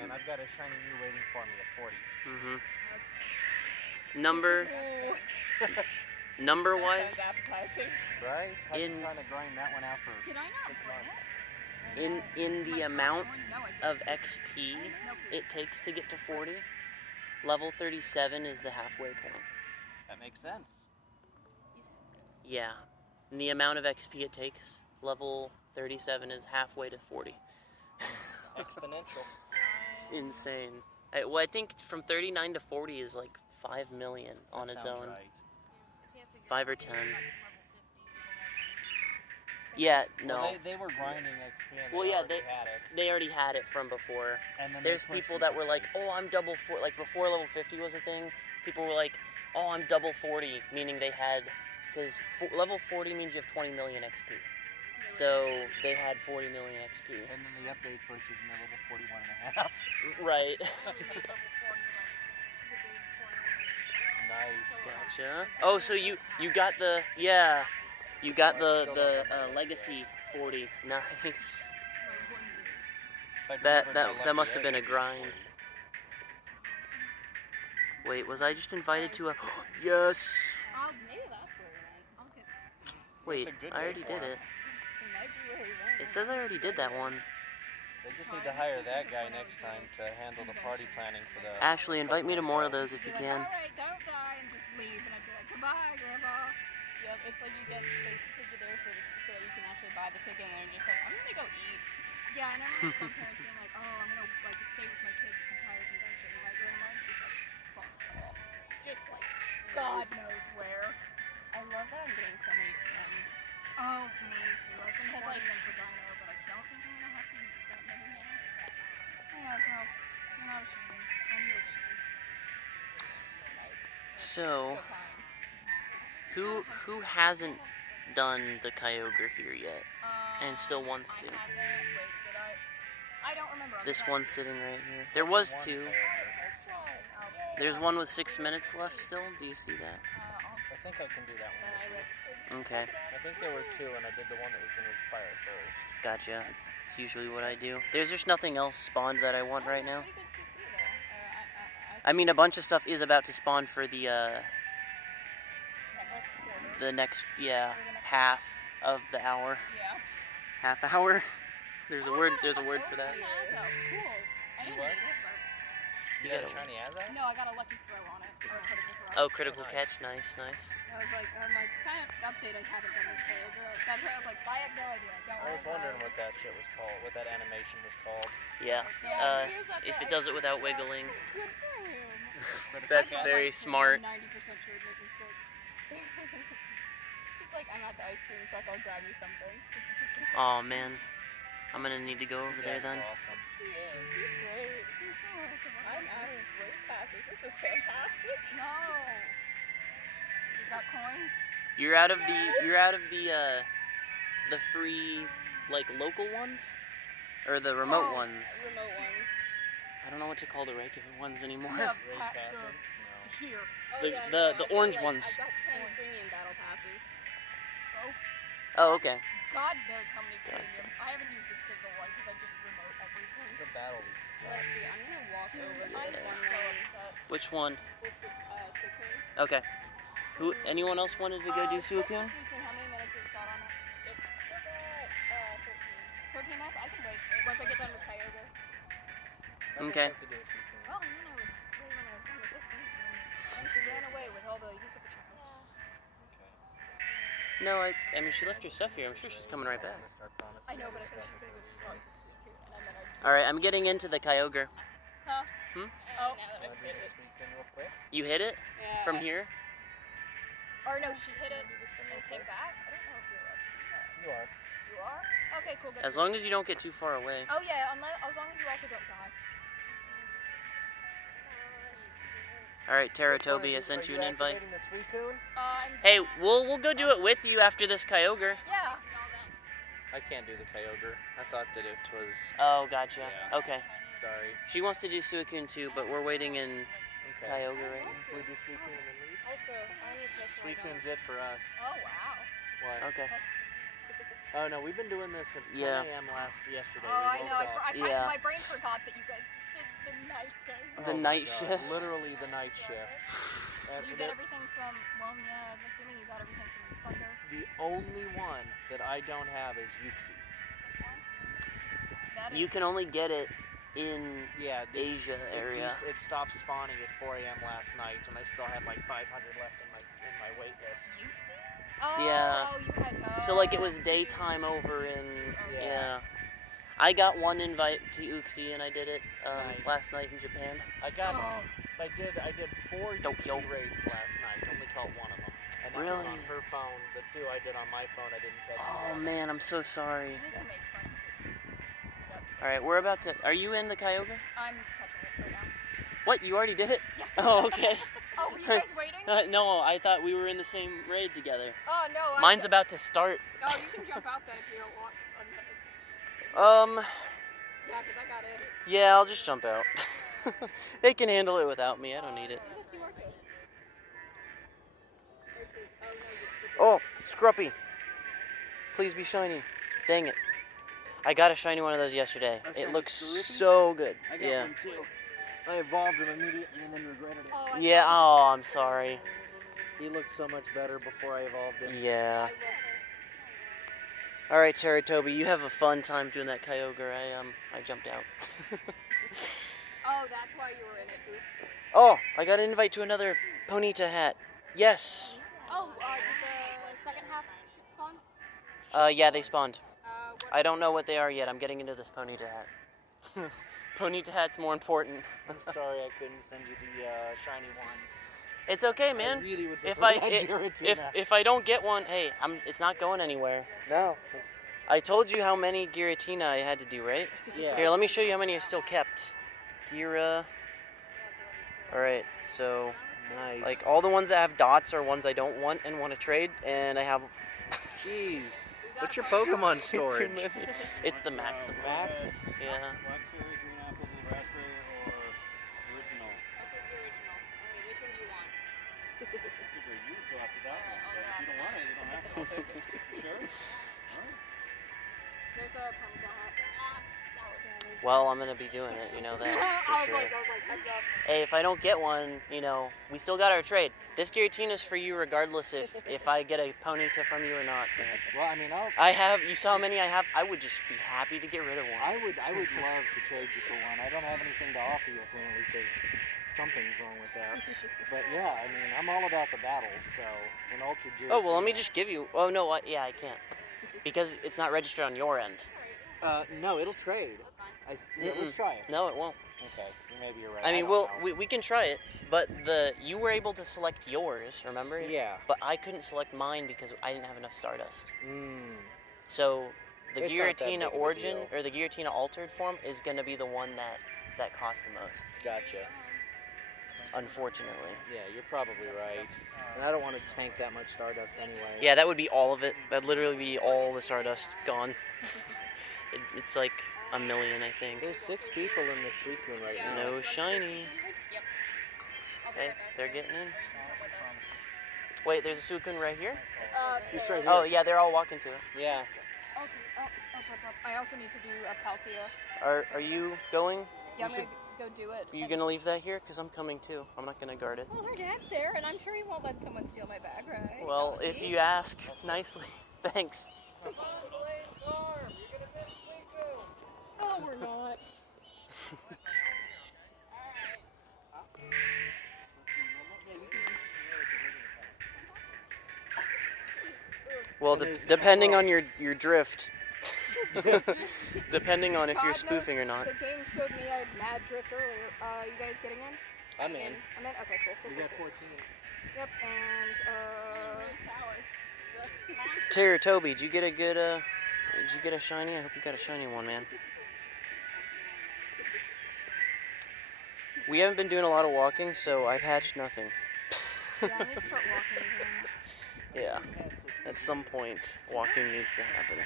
And I've got a shiny new waiting for me at 40. Number wise, Sounds appetizing. Right? I've been In- trying to grind that one out for Did I not 6 bring months. it? in the amount No, I didn't. of XP No food. it takes to get to 40, level 37 is the halfway point. That makes sense. Yeah. And the amount of XP it takes, level 37 is halfway to 40. Exponential. It's insane. Well, I think from 39 to 40 is like 5 million on That its sounds own. Right. 5 or 10. Yeah, no. Well, they were grinding XP and Well, they yeah, already had it. They already had it from before. And then they There's pushed people it that to were like, 40. oh, I'm double 40. Like before level 50 was a thing, people were like, oh, I'm double 40, meaning they had, because level 40 means you have 20 million XP. So they had 40 million XP. And then the update pushes and they're level 41 and a half. Right. Nice. Gotcha. Oh, so you got the, yeah, you got the legacy 40. Nice. If I That delivered my that must have lucky been a egg, grind. Wait, was I just invited to a? Yes. Maybe that's where we went. Wait, It's a good I day already for did it. it. really want It says I already did that one. They just need to hire that guy next time to handle the party planning for the. Ashley, invite me to more of those if you Be can. like, alright, don't die, and just leave. And I'd be like, goodbye, Grandpa. Yep, it's like you get the ticket there for so that you can actually buy the ticket, and they're just like, I'm gonna go eat. Yeah, I know some parents being like, oh, I'm gonna like stay with my kids this entire convention. And my grandma's just like, fuck off. Just like, God knows where. I love that I'm getting so many TMs. Oh, me too. I've been Because, hoarding like- them for Dino, but I don't think I'm gonna have to use that many more. Yeah, so you're not ashamed. And you're ashamed. Nice. So, So kind. who hasn't done the Kyogre here yet? And still wants to. I haven't. Wait, did I don't remember. I'm This trying- one's sitting right here. There was One two. First try. There's one with 6 minutes left still. Do you see that? I think I can do that one. I registered. Okay, I think there were two, and I did the one that was going to expire first. gotcha. It's usually what I do. There's just nothing else spawned that I want right now. Pretty good soup though. I mean, a bunch of stuff is about to spawn for the Next quarter. the next, yeah, Or the next- half of the hour. Yeah. Half hour. There's a Oh, word. I got There's a a word Pokemon for that. Azzo. Cool. I didn't what? need it, but You You got a got a- shiny Azza? no, I got a lucky throw on it. Or a critical throw. Oh, critical nice. catch. Nice, nice. I was like, kind of update. I haven't done this Kyogre. That's why I was like, I have no idea. Don't I worry was wondering what that shit was called, what that animation was called. Yeah. Yeah, he was up If there. it does it without wiggling. Good for him. That's I got, very like, smart. 90% sure it'd make me sick. He's like, I'm at the ice cream truck. I'll grab you something. Oh man, I'm gonna need to go over there then. That's awesome. He is. He's great. He's so awesome. I'm adding great passes. This is fantastic. No. You got coins? You're out of the free like local ones, or the remote Oh, ones. Remote ones. I don't know what to call the regular ones anymore. Yeah, Raid pack passes? the No. here. Oh, The- yeah, the- no, the I've got, orange like, ones. I've got 10 premium battle passes. Oh, Oh, okay. God knows how many Gotcha. premium. I haven't used a single one because I just remote everything. The battle league So let's see. I'm gonna walk Dude, over to I'm this so one lane. upset. Which one? With Suicune. Okay. Who? Anyone else wanted to go do Suicune? How many minutes has it got on it? It's still got 13. 13 minutes? I can wait. Once I get done with Kyogre. I wish Okay. I could do a Suicune. Well, and then I would really when I was done with this one. And then she ran away with all the use of a chance. No, I mean she left your stuff here. I'm sure she's coming right back. I know, but I think she's gonna go start the Suicune. And then I All right, I'm getting into the Kyogre. Huh? Hmm? Oh. Now that Can I I've do hit the it. Suicune real quick? You hit it Yeah. from here? Or no, she hit it Can I do this one and real came quick? back. I don't know if you're allowed to do that. You are. You are? Okay, cool. Good As for you. long as you don't get too far away. Oh yeah, as long as you also don't die. All right, Which one are Teratobi, I you- sent are you an invite. activating the Suicune? Hey, we'll go do it with you after this Kyogre. Yeah. I can't do the Kyogre. I thought that it was. Oh, gotcha. Yeah. Okay. Sorry. She wants to do Suicune too, but we're waiting in Okay. Kyogre right now. Can we do Suicune and then leave? Also, I need to make sure I don't. Suicune's it for us. Oh wow. What? Okay. Oh no, we've been doing this since 10 Yeah. a.m. yesterday. Oh, We I woke know. up. Yeah. My brain forgot that you guys did the night thing. The Oh my night God, shift. Literally the night shift. Did you get everything from? Well, yeah. I'm assuming you got everything from Thunder. The only one that I don't have is Uxie. That is. You can only get it in Yeah, Asia area. It stopped spawning at 4 a.m. last night, and I still had like 500 left in my wait list. Oh, Yeah. Oh, you had. So like it was daytime over in Yeah. yeah. I got one invite to Uxie and I did it Nice. last night in Japan. I got, Oh. I did 4 Tokyo. Uxie raids last night. Only caught one of them, and that was Really? on her phone. The 2 I did on my phone, I didn't catch. Oh either. man, I'm so sorry. You need to make friends. All right, we're about to. Are you in the Kyogre? I'm catching it right now. What? You already did it? Yeah. Oh, okay. Oh, were you guys waiting? No, I thought we were in the same raid together. Oh no. Mine's about to start. Oh, you can jump out then if you don't want. Yeah, because I got it. Yeah, I'll just jump out. They can handle it without me. I don't need it. You are good. Oh, Scruppy. Please be shiny. Dang it. I got a shiny one of those yesterday. A It shiny looks Scruffy? so good. I got Yeah. one too. I evolved him immediately and then regretted it. Oh, I Yeah, love oh, I'm sorry. He looked so much better before I evolved him. Yeah. I love All right, Teratobi, you have a fun time doing that Kyogre. I jumped out. Oh, that's why you were in it. Oops. Oh, I got an invite to another Ponyta hat. Yes. Oh, did the second half spawn? Yeah, they spawned. What? I don't know what they are yet. I'm getting into this Ponyta hat. Ponyta hat's more important. I'm sorry I couldn't send you the shiny one. It's okay, I man. really would If prefer I that Giratina. if I don't get one, hey, it's not going anywhere. No. I told you how many Giratina I had to do, right? Yeah. Here, let me show you how many I still kept. Gira. All right, so Nice. like all the ones that have dots are ones I don't want and want to trade, and I have. Jeez. What's your Pokemon Too storage? many. It's the maximum. Max? Yeah. Black cherry, green apple, blue raspberry, or original? I'll take the original. Okay, which one do you want? Figure you go after that one, but if you don't want it, you don't have to. I'll take it. Sure? Alright. There's a Ponyta hat. Well, I'm gonna be doing it. You know that I for was sure. like, heads up. Hey, if I don't get one, you know, we still got our trade. This Giratina's for you regardless if I get a Ponyta from you or not, man. Well, I mean, I have, you saw how many I have? I would just be happy to get rid of one. I would love to trade you for one. I don't have anything to offer you apparently because something's wrong with that. But yeah, I mean, I'm all about the battles, so an Ultra Giratina. Oh, well, let me just give you, oh no, yeah, I can't. Because it's not registered on your end. No, it'll trade. Let's try it. No, it won't. Okay, maybe you're right. I mean, don't well, know. we can try it, but you were able to select yours, remember? Yeah. But I couldn't select mine because I didn't have enough Stardust. So the It's not that big Giratina of a Origin, deal. or the Giratina Altered form, is going to be the one that costs the most, Gotcha. unfortunately. Yeah, you're probably right. And I don't want to tank that much Stardust anyway. Yeah, that would be all of it. That'd literally be all the Stardust gone. It's like a million, I think. There's 6 people in this Suicune right now. No shiny. Yep. Hey, they're getting in. Wait, there's a Suicune right here? It's right Oh, here. yeah, they're all walking to it. Yeah. Okay. I also need to do a Palkia. Are you going? Yeah, I'm You gonna go do it. Are you gonna leave that here? Because I'm coming too. I'm not gonna guard it. Well, her dad's there, and I'm sure he won't let someone steal my bag, right? Well, if you ask nicely, thanks. Oh, we're not. Well, depending on your drift, depending on if you're spoofing or not. The game showed me I had mad drift earlier. You guys getting in? I'm in. I'm in? Okay, cool. We got 14. Yep, and, Toby, did you get a good, did you get a shiny? I hope you got a shiny one, man. We haven't been doing a lot of walking, so I've hatched nothing. yeah, I need to start walking again. Yeah, at some point, walking needs to happen.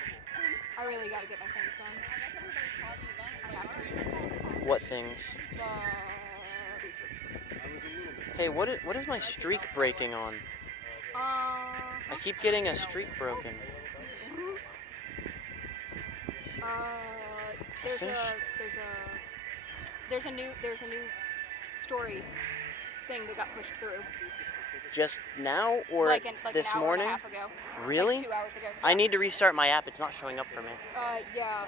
I really gotta get my things done. I have to. What things? Hey, what is my streak breaking on? I keep getting a streak broken. There's a new story thing that got pushed through. Just now or like this an hour morning? and a half ago. Really? Like 2 hours ago. I need to restart my app. It's not showing up for me. Yeah.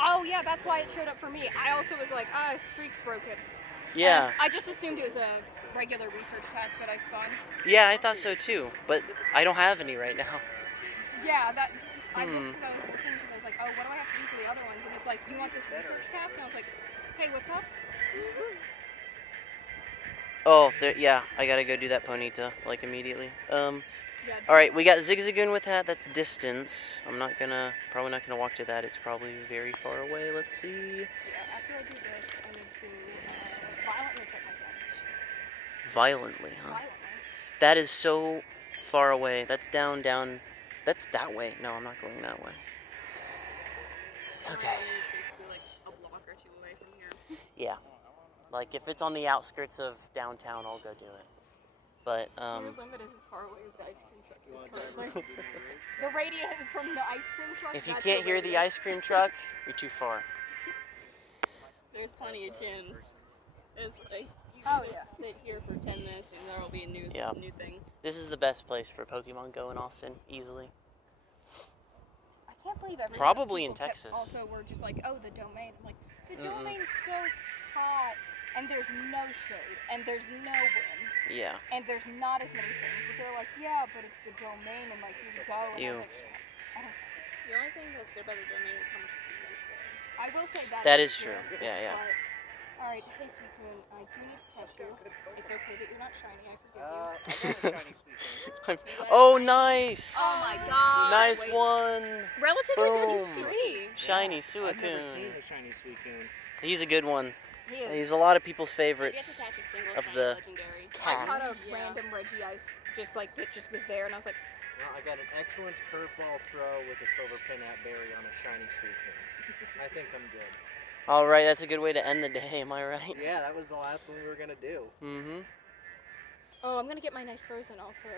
Oh yeah, that's why it showed up for me. I also was like, streak's broken. Yeah. And I just assumed it was a regular research task that I spawned. Yeah, I thought so too, but I don't have any right now. Yeah, that. I looked because I was looking because I was like, oh, what do I have to do for the other ones? And it's like, you want this research task? And I was like, hey, what's up? Oh, yeah, I gotta go do that Ponyta, like, immediately. Yeah. Alright, we got Zigzagoon with that, that's distance. I'm probably not gonna walk to that, it's probably very far away, let's see. Yeah, after I do this, I need to violently check my phone. Violently, huh? Violently. That is so far away, that's down, that's that way. No, I'm not going that way. Okay. Basically like a block or two away from here. Yeah. Like, if it's on the outskirts of downtown, I'll go do it. But, Your limit is as far away as the ice cream truck is currently. The radius from the ice cream truck. if you that's can't your hear the radius. ice cream truck, you're too far. There's plenty of gyms. It's like you Oh, can yeah. just sit here for 10 minutes and there'll be a new thing. This is the best place for Pokemon Go in Austin, easily. I can't believe everyone. Probably in people kept Texas. Also, we're just like, oh, the domain. I'm like, the Mm-mm. domain's so hot, and there's no shade, and there's no wind, Yeah. and there's not as many things. But they're like, yeah, but it's the domain, and like, you go, and I Ew. was like, shut up. I don't care. The only thing that's good about the domain is how much food is there. I will say that. That is true. true. Yeah, yeah. But, all right, hey, Sweet Coon, I do need to catch you. It's okay that you're not shiny. I forgive you. I got a shiny sweet thing. Oh, nice! Oh my god. Nice Wait. one! Relatively Boom. good to be. Shiny I've never Suicune. seen the shiny Suicune. He's a good one. He is. He's a lot of people's I guess favorites it's actually single of shiny the legendary. I caught a cats. Yeah. random Regice, just like that just was there, and I was like, Well, I got an excellent curveball throw with a silver pinat berry on a shiny Suicune. I think I'm good. All right, that's a good way to end the day. Am I right? Yeah, that was the last one we were gonna do. Mm-hmm. oh, I'm gonna get my nice throws in also.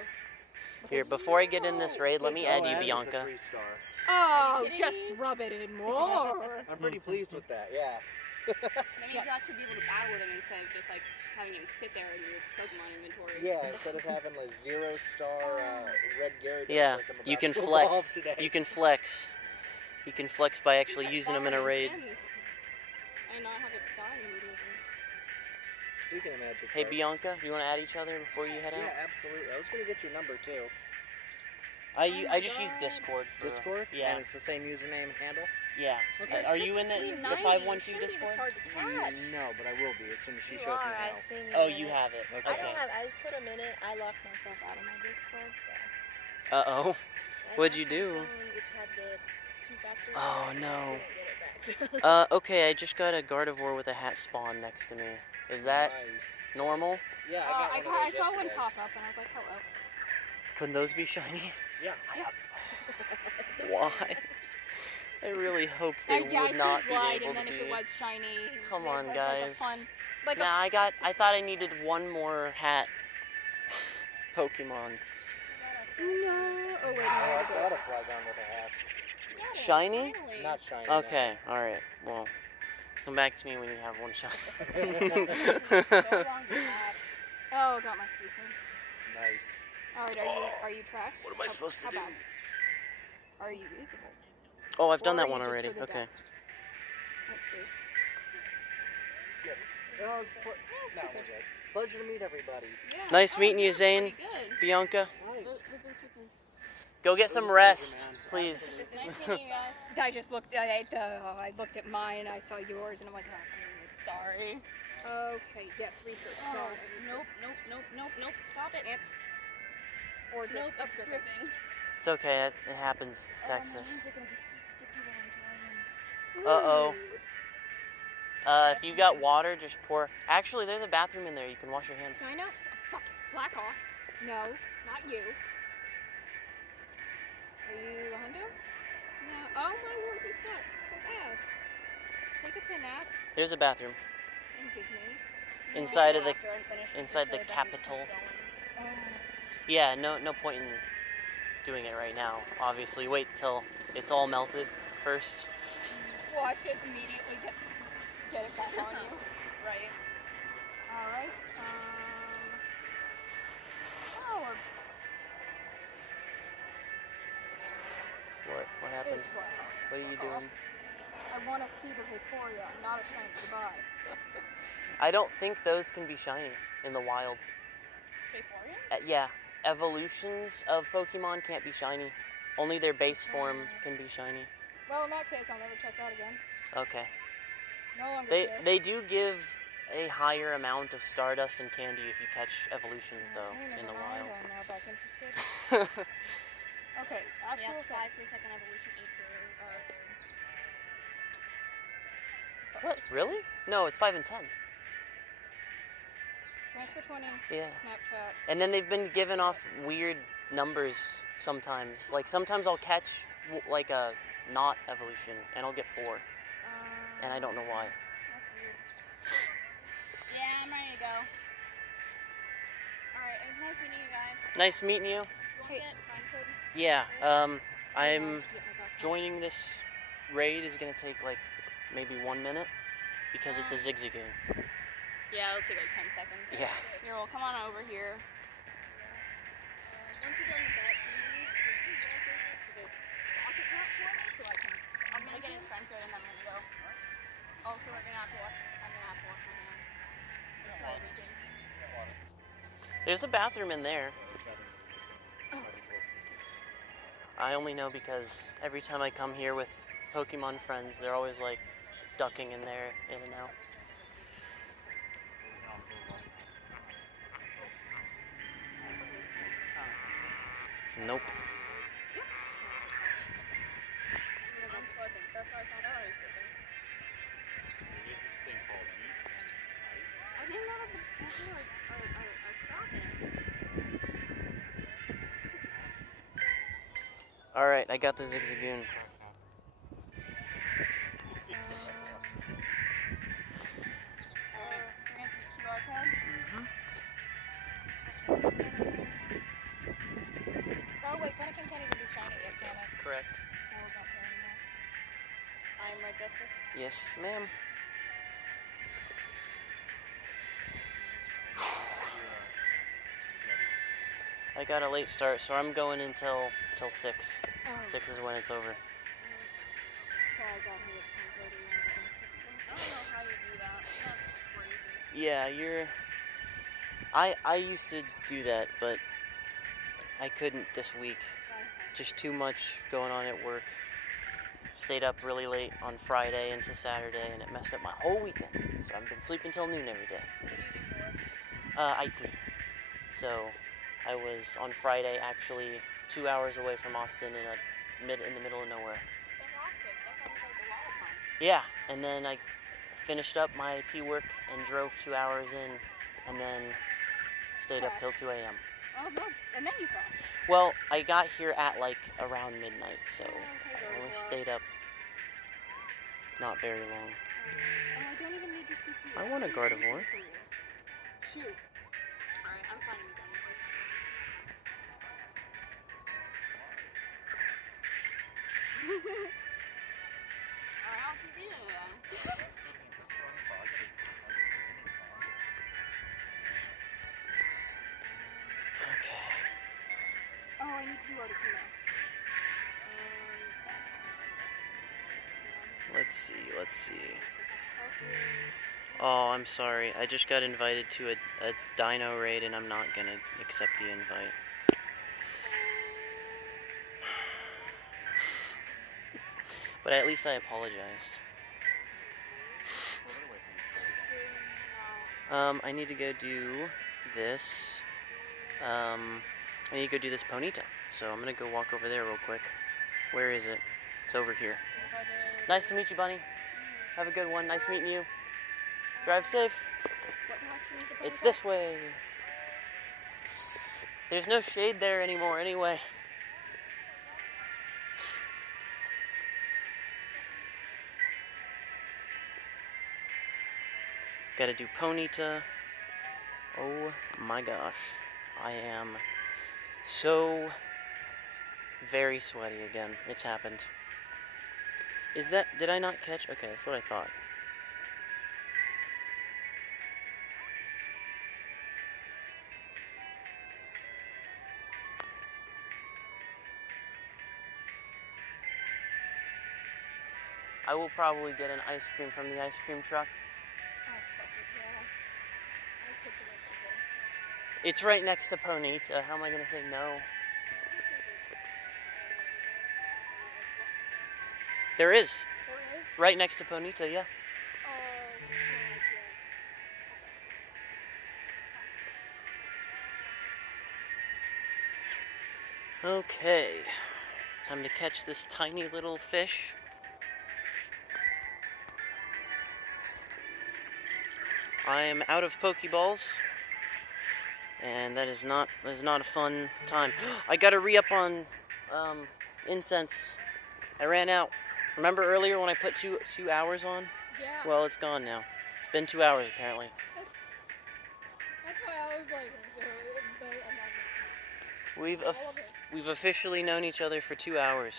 Here, before I get in this raid, let me add you, It's a Bianca. 3-star. Oh, kidding just me? rub it in more. I'm pretty pleased with that. Yeah. That means you'll actually be able to battle with him instead of just like having him sit there in your Pokemon inventory. Yeah, instead of having a 0-star red Gyarados Yeah, like I'm about you can to flex. evolve today. You can flex. You can flex by actually using them in a raid. And not have it die immediately. Speaking of magic Hey, cards- Bianca, you want to add each other before you head out? Yeah, absolutely. I was gonna get your number too. I just use Discord for Discord? Yeah, And it's the same username handle? yeah. Okay. Are you in the 1690, 512 shouldn't be this Discord? hard to catch. No, but I will be as soon as she You shows me are. how. I've seen Oh, in you it. have it. Okay. I Okay. don't have. I put them in it. I locked myself out of my Discord. So. Uh-oh. I What'd lost you my do? phone, which had the two-factor Oh, and no. I couldn't get it back. Okay, I just got a Gardevoir with a hat spawn next to me. Is that Nice. normal? Yeah, I got I one of those saw one yesterday. pop up, and I was like, hello. Couldn't those be shiny? Yeah. Why? I really hoped they yeah, would not I be lied, able and then to if be. it was shiny, Come it on, was guys. Like a fun, like Nah, I thought I needed one more hat Pokemon. no. Oh wait, Oh, no. I've got a Flygon with a hat. Shiny? Finally. Not shiny. no. Okay, alright. Well, come back to me when you have one shiny. So long to have. Oh, got my sweet thing. Nice. All right, are you tracked? What am I supposed to How do? bad? Are you usable? Oh, I've done Or that are one you just already. for the Okay. dex? Let's see. No, it's Yeah, it's no, okay. we're good. Pleasure to meet everybody. Yeah. Nice Oh, meeting you, yeah, Zane. pretty good. Bianca, Nice. go get some rest, please. Nice meeting you guys. I just looked. I looked at mine and I saw yours, and I'm like, oh, Sorry. okay, yes, research. Oh, No, nope. Stop it. Ants. Or Nope, drip. it's dripping. It's okay. It happens. It's Oh, my Texas. hands are gonna be so sticky while I'm drawing. Uh-oh. Ooh. If you got water, just pour. Actually, there's a bathroom in there. You can wash your hands. I know. Fucking slack off. No, not you. Are you a hundo? No. Oh my lord, you suck so bad. Take a pin nap There's a bathroom and give me. inside of the After I'm finished with inside the this, then we capital. keep going. Yeah, no point in doing it right now. Obviously, wait till it's all melted first. Wash it immediately. Get it back on you. Right. All right. Oh, What it happened? is slack off. What are you doing? I want to see the Vaporeon, not a shiny goodbye. I don't think those can be shiny in the wild. Vaporeon? Yeah, evolutions of Pokemon can't be shiny. Only their base form can be shiny. Well, in that case, I'll never check that again. Okay. No longer They care. they do give a higher amount of Stardust and candy if you catch evolutions though Okay, in the never mind, wild. I'm now back interested. Okay, Yeah, actual it's 5 for second evolution, 8 for What? Really? No, it's 5 and 10. Transfer 20, Yeah. Snapchat. And then they've been given off weird numbers sometimes. Like sometimes I'll catch like a not evolution and I'll get 4, and I don't know why. That's weird. Yeah, I'm ready to go. Alright, it was nice meeting you guys. Nice meeting you. Do you want Hey. to get friend code? Yeah. I'm Get my backpack. joining this raid is gonna take like maybe 1 minute because it's a Zigzagoon. Yeah, it'll take like 10 seconds. Yeah. Here, well, come on over here. Once you're done with that, can you walk over to this socket drop for me so time period and then I'm gonna go. Also, I'm gonna have to wash my hands. Before leaving. There's a bathroom in there. I only know because every time I come here with Pokemon friends, they're always like ducking in there, in and out. Nope. It's unpleasant. That's how I found out I was dripping. There is this thing called meat and ice. I didn't know that before I got it. Alright, I got the Zigzagoon. QR code? Oh wait, Fennekin can't even be shiny yet, can it? Correct. Oh, don't care anymore. I am right, Justice? Yes, ma'am. I got a late start, so I'm going until 6. Oh. 6 is when it's over. So I got here at 10:30 and I'm 6. I don't know how you do that. That's crazy. Yeah, I used to do that, but I couldn't this week. Just too much going on at work. Stayed up really late on Friday into Saturday, and it messed up my whole weekend. So I've been sleeping till noon every day. IT. So I was on Friday actually 2 hours away from Austin in the middle of nowhere. Fantastic. That sounds like a lot of fun. Yeah, and then I finished up my IT work and drove 2 hours in, and then stayed up till 2 a.m. Oh, good. And then you crossed. Well, I got here at like around midnight, so Okay, I very only well. stayed up not very long. Oh, I don't even need your CPU. I want a Gardevoir. Shoot. Alright, I'm fine to be done with this. Alright, I'll give you that. Okay. Oh, I need to do Articuno. Let's see. Oh, I'm sorry. I just got invited to a dino raid, and I'm not gonna accept the invite. But at least I apologize. I need to go do this. I need to go do this Ponyta. So I'm gonna go walk over there real quick. Where is it? It's over here. Nice to meet you, Bunny. Have a good one. Nice meeting you. Drive safe. What direction is the It's this way. There's no shade there anymore anyway. Gotta do Ponyta. Oh my gosh. I am so very sweaty again. It's happened. Did I not catch? Okay, that's what I thought. I will probably get an ice cream from the ice cream truck. Oh, fuck it, yeah. I picked it up before. It's right next to Ponyta. How am I gonna say no? There is. There is? Right next to Ponyta, yeah. Oh, Okay. Time to catch this tiny little fish. I am out of Pokeballs, and that is not a fun time. I gotta re-up on incense. I ran out. Remember earlier when I put two hours on? yeah. Well, it's gone now. It's been 2 hours apparently. That's why I was like, but I'm not We've officially known each other for 2 hours.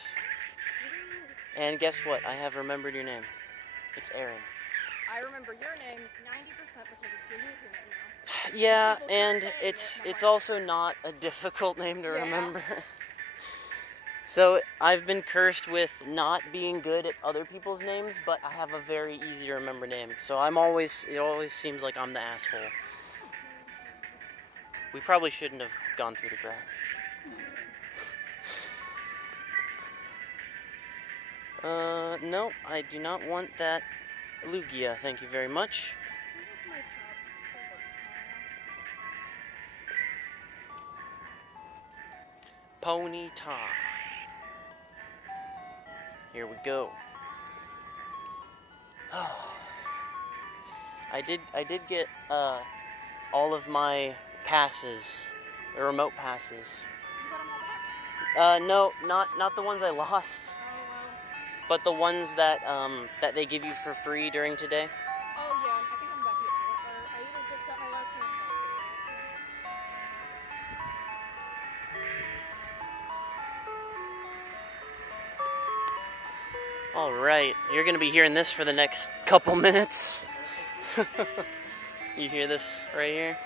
And guess what? I have remembered your name. It's Aaron. I remember your name 90% because it's your username now. Yeah, People keep and saying it's it, and I'm also not a difficult name to Yeah. remember. So I've been cursed with not being good at other people's names, but I have a very easy to remember name. So it always seems like I'm the asshole. We probably shouldn't have gone through the grass. No, I do not want that Lugia. Thank you very much. Ponyta. Here we go. I did get all of my passes, the remote passes. You got them all back? No, not the ones I lost, Oh, well. but the ones that that they give you for free during today. Oh, yeah. I think I'm about to get my, or I either just got my last one or I'm about to get my last one. All right, you're gonna be hearing this for the next couple minutes. You hear this right here?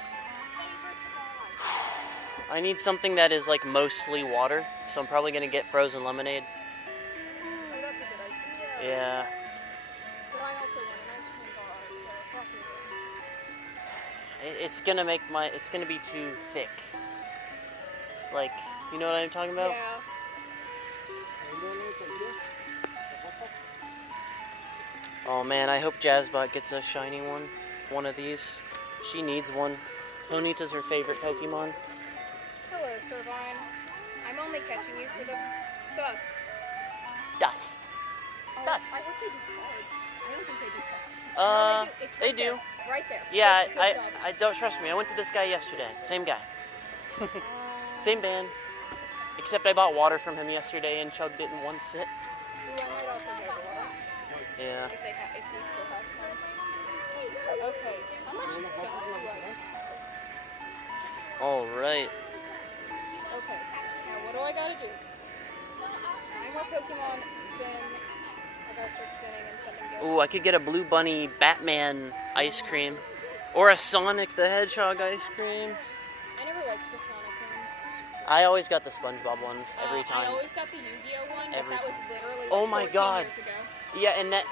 I need something that is like mostly water, so I'm probably gonna get frozen lemonade. Ooh, that's a good idea. Yeah. But I also want an ice cream bar, so fuck it. It's gonna be too thick. Like, you know what I'm talking about? Yeah. Oh man, I hope Jazzbot gets a shiny one of these. She needs one. Ponyta's her favorite Pokemon. Hello, Servine. I'm only catching you for the dust. Dust. Oh, Dust. I hope they do cards. I don't think they do cards. Uh, No, It's they right do. there. Right there. Yeah, Good job. I don't trust me. I went to this guy yesterday. Same guy. Same band. Except I bought water from him yesterday and chugged it in one sit. Ooh, I might also get a water. Yeah. If they still have some. Okay. How much dust do I have? All right. Okay. Now what do I gotta do? 9 more Pokemon, spin. I gotta start spinning and sending gifts. Ooh, I could get a Blue Bunny Batman ice cream. Or a Sonic the Hedgehog ice cream. I never liked the Sonic ones. I always got the SpongeBob ones every I time. always got the Yu-Gi-Oh one, but Every that was time. literally like Oh my 14 God. years ago. Yeah, and that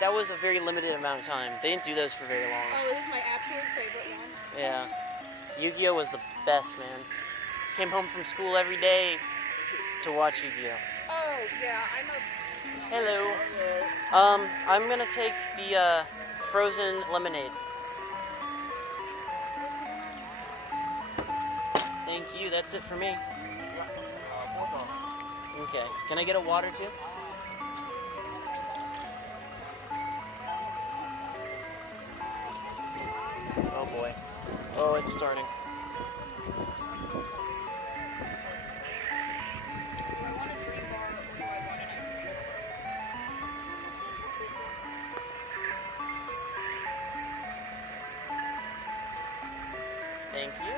that was a very limited amount of time. They didn't do those for very long. Oh, it was my absolute favorite one. Yeah. Yu-Gi-Oh was the best, man. Came home from school every day to watch Yu-Gi-Oh. Oh, yeah, I'm a... Hello. I'm gonna take the frozen lemonade. Thank you, that's it for me. Okay, can I get a water too? Oh boy. Oh, it's starting. Thank you.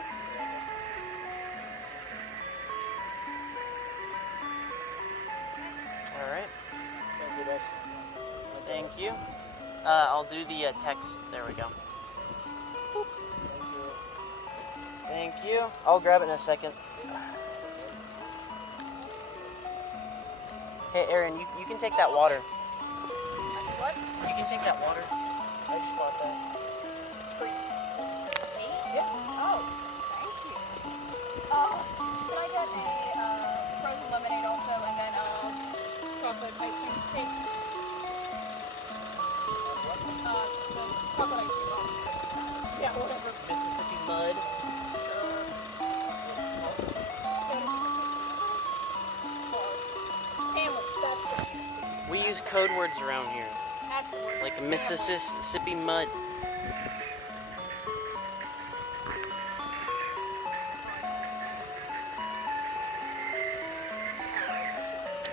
All right. Thank you. I'll do the text. There we go. Boop. Thank you. I'll grab it in a second. Hey, Aaron, you can take that water. What? You can take that water. I just bought that. For me? Yeah. Oh, thank you. Can I get a frozen lemonade also, and then chocolate ice cream cake? The chocolate ice cream box. Yeah, whatever. Mississippi Mud. Sandwich, that's it. We use code words around here, That's the word. like Sandwich. Mississippi Mud.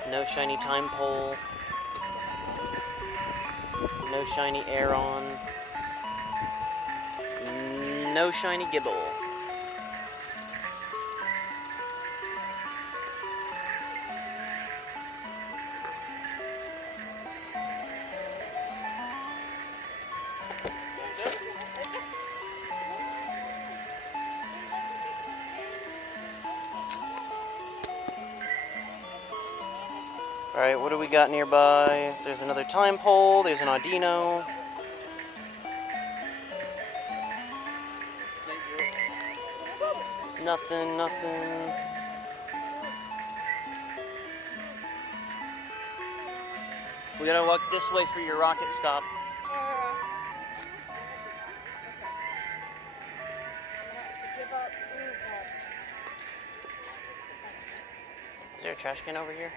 No shiny time pole. No shiny Aeron. No shiny Gibble. Alright, what do we got nearby? There's another time pole, there's an Audino. Nothing, nothing. We gotta walk this way for your rocket stop. I'm gonna have to give up. Ooh, God. Is there a trash can over here?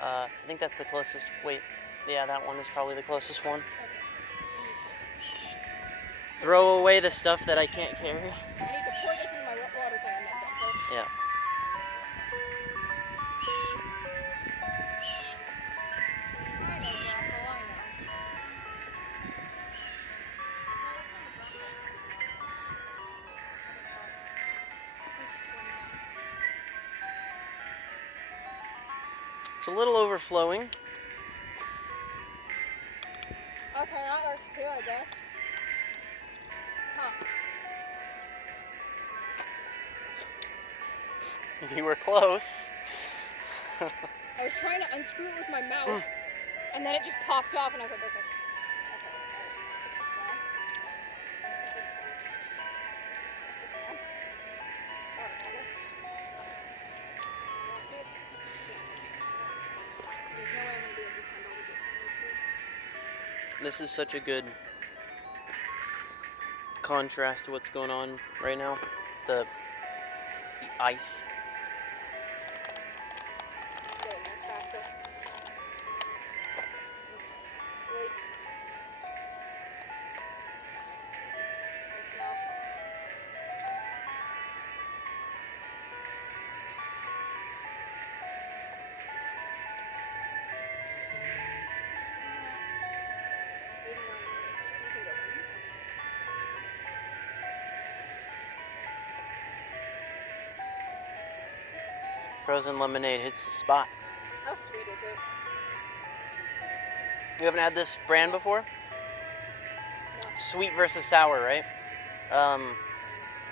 I think that's the closest. Wait, yeah, that one is probably the closest one. Throw away the stuff that I can't carry. I need to pour this into my water thing. I'm not done first. Yeah. I know, Jocko, I know. It's a little overflowing. Okay, that works too, I guess. Huh. You were close. I was trying to unscrew it with my mouth, and then it just popped off, and I was like, okay. This is such a good contrast to what's going on right now. The ice. Frozen lemonade hits the spot. How sweet is it? You haven't had this brand before? No. Sweet versus sour, right?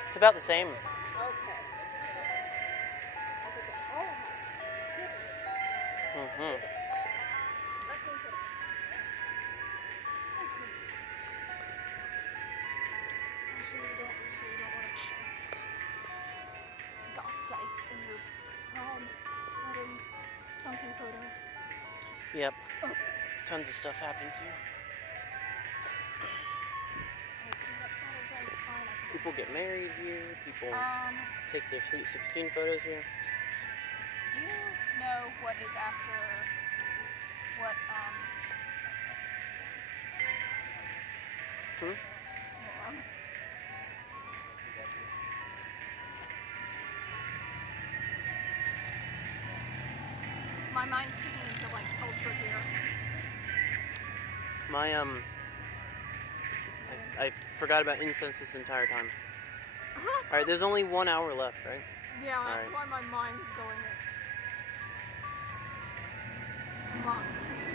It's about the same. Okay. Oh my goodness. Mm-hmm. Let me get it. Actually, you don't want to got dyke in your wedding something photos. Yep. Okay. Tons of stuff happens here. People get married here. People take their Sweet 16 photos here. Do you know what is after what my mind's kicking into like culture here. My I forgot about incense this entire time. All right, there's only 1 hour left, right? Yeah, that's Alright. why my mind's going at Mach speed.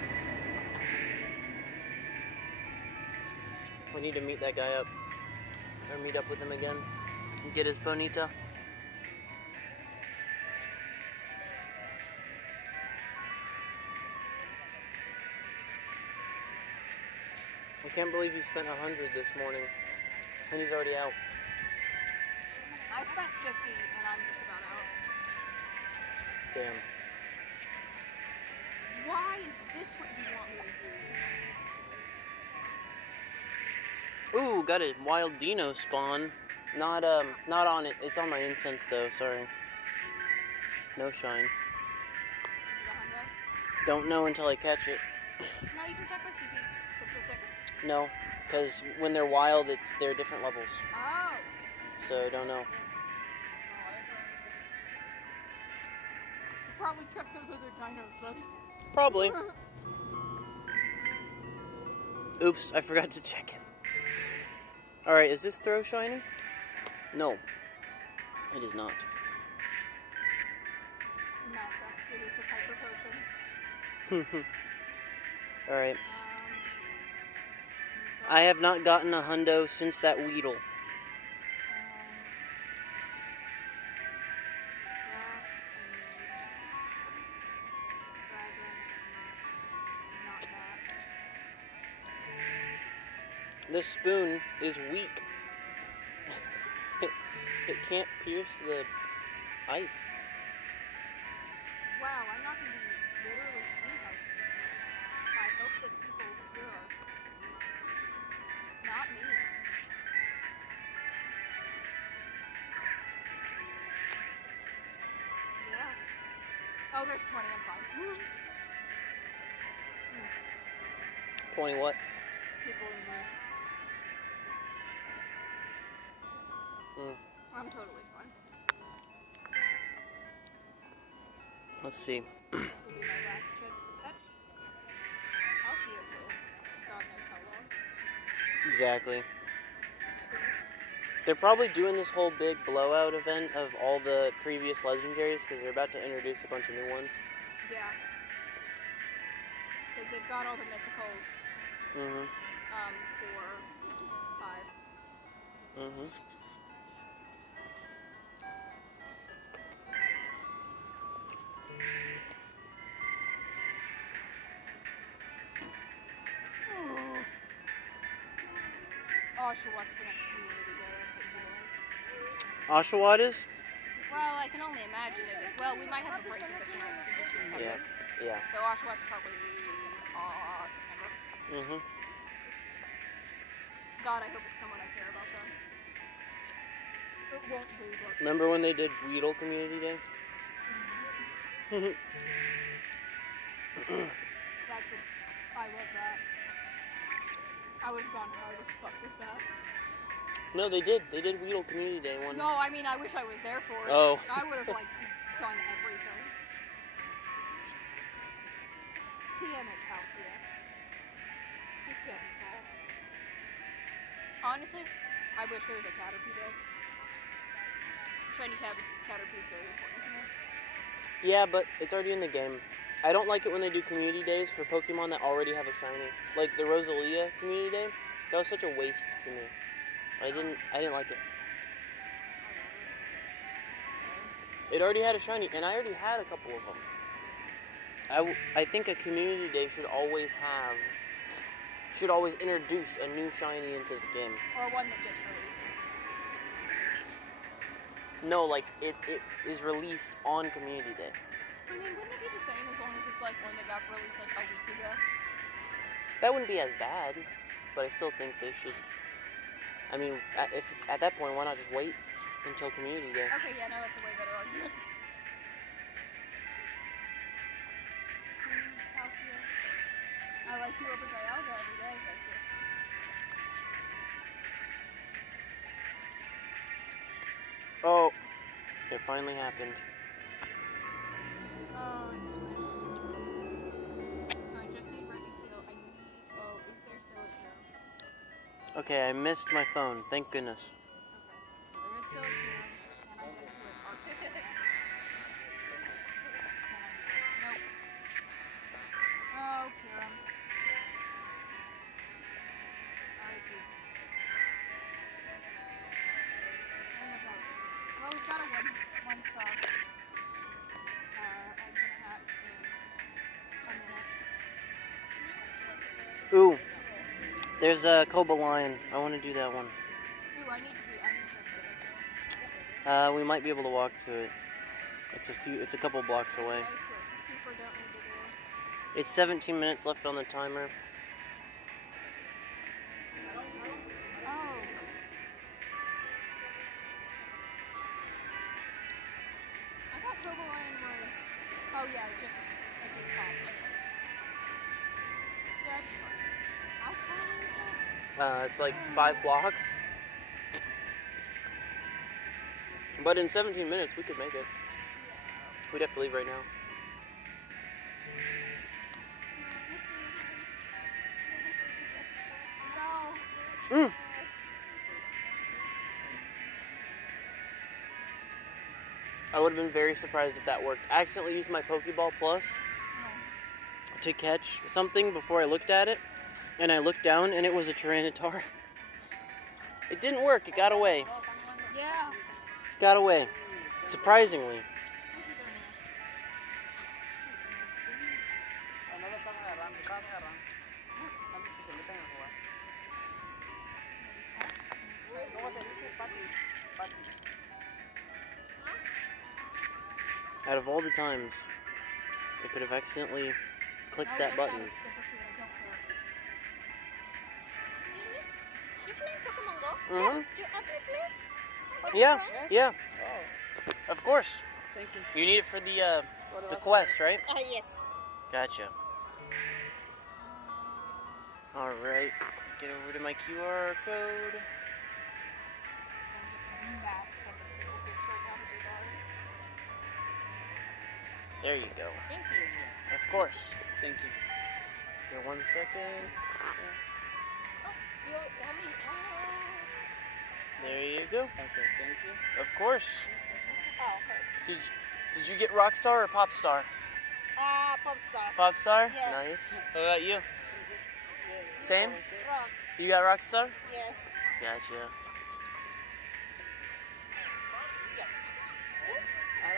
We need to meet that guy up, or meet up with him again, and get his bonita. I can't believe he spent 100 this morning, and he's already out. I spent 50 and I'm just about out. Damn. Why is this what you want me to use? Ooh, got a wild dino spawn. Not on it. It's on my incense though. Sorry. No shine. Don't know until I catch it. No, you can check my CP. 606. No, because when they're wild, they're different levels. Oh. So don't know. You probably check those other dinos, bud. Probably. Oops, I forgot to check it. Alright, is this throw shiny? No. It is not. Mouse actually is a hyper potion. Alright. I have not gotten a hundo since that Weedle. This spoon is weak. It can't pierce the ice. Wow, I'm not going to be literally mean. I hope that people here are not mean. Yeah. Oh, there's 20. I'm fine. 20 what? People in there. I'm totally fine. Let's see. This will be my last chance to fetch. Althea for God knows how long. Exactly. Please. They're probably doing this whole big blowout event of all the previous legendaries because they're about to introduce a bunch of new ones. Yeah. Because they've got all the mythicals. Mm-hmm. For 5. Mm-hmm. Oshawa's the next community day, I think you're right. Oshawott is? Well, I can only imagine it. Well, we might have a break this month, so just in Yeah. Yeah. So Oshawa's probably September. Mm-hmm. God, I hope it's someone I care about them. It won't be, but... Remember when they did Weedle Community Day? I love that. I would have gone hard as fuck with that. No, they did. They did Weedle Community Day one. No, I mean, I wish I was there for it. Oh. I would have, like, done everything. Damn it, Althea. Just get involved. Honestly, I wish there was a Caterpie Day. Shiny Caterpie is very important to me. Yeah, but it's already in the game. I don't like it when they do community days for Pokemon that already have a shiny. Like the Rosalia community day. That was such a waste to me. I didn't like it. It already had a shiny, and I already had a couple of them. I think a community day should always introduce a new shiny into the game. Or one that just released. No, like it is released on community day. I mean, wouldn't it be the same as long as it's like one that got released like a week ago? That wouldn't be as bad, but I still think they should. I mean, if at that point, why not just wait until community day? Okay, yeah, no, that's a way better argument. I like you over Dialga every day, thank you. Oh, it finally happened. Oh, it's switched. So I just need Reggie still. Is there still a Karen? Okay, I missed my phone. Thank goodness. Okay. There is still a Karen. Can I get to it? Arctic? Nope. Oh, Karen. R.I.P. Oh my god. Well, we've got a one stop. Egg and hat in a minute. Ooh, there's a Cobalt Lion. I want to do that one. Ooh, I need to We might be able to walk to it. It's a couple blocks away. Super don't need to do. It's 17 minutes left on the timer. Oh. I thought Cobalt Lion was... Oh yeah, it just popped. Yeah, it's fine. How far is it? It's like 5 blocks. But in 17 minutes, we could make it. We'd have to leave right now. No. I would have been very surprised if that worked. I accidentally used my Pokeball Plus to catch something before I looked at it. And I looked down and it was a Tyranitar. It didn't work. It got away. Yeah. Got away. Surprisingly. Out of all the times I could have accidentally clicked that button. Excuse me? You playing Pokemon Go? Mhm. Do you add me, please? Or Yeah, friends? yeah, Oh, of course. thank you. You need it for the What the else? quest, right? Yes. Gotcha. All right. Get over to my QR code. I'm just massive and people get so rapidly dying. There you go. Thank you. Of course. Thank you. Here, 1 second. Oh, you how many? There you go. Okay, thank you. Of course. Oh, first. Did you get Rockstar or Popstar? Popstar. Popstar? Yes. Nice. What about you? Same? Rock. You got Rockstar? Yes. Gotcha.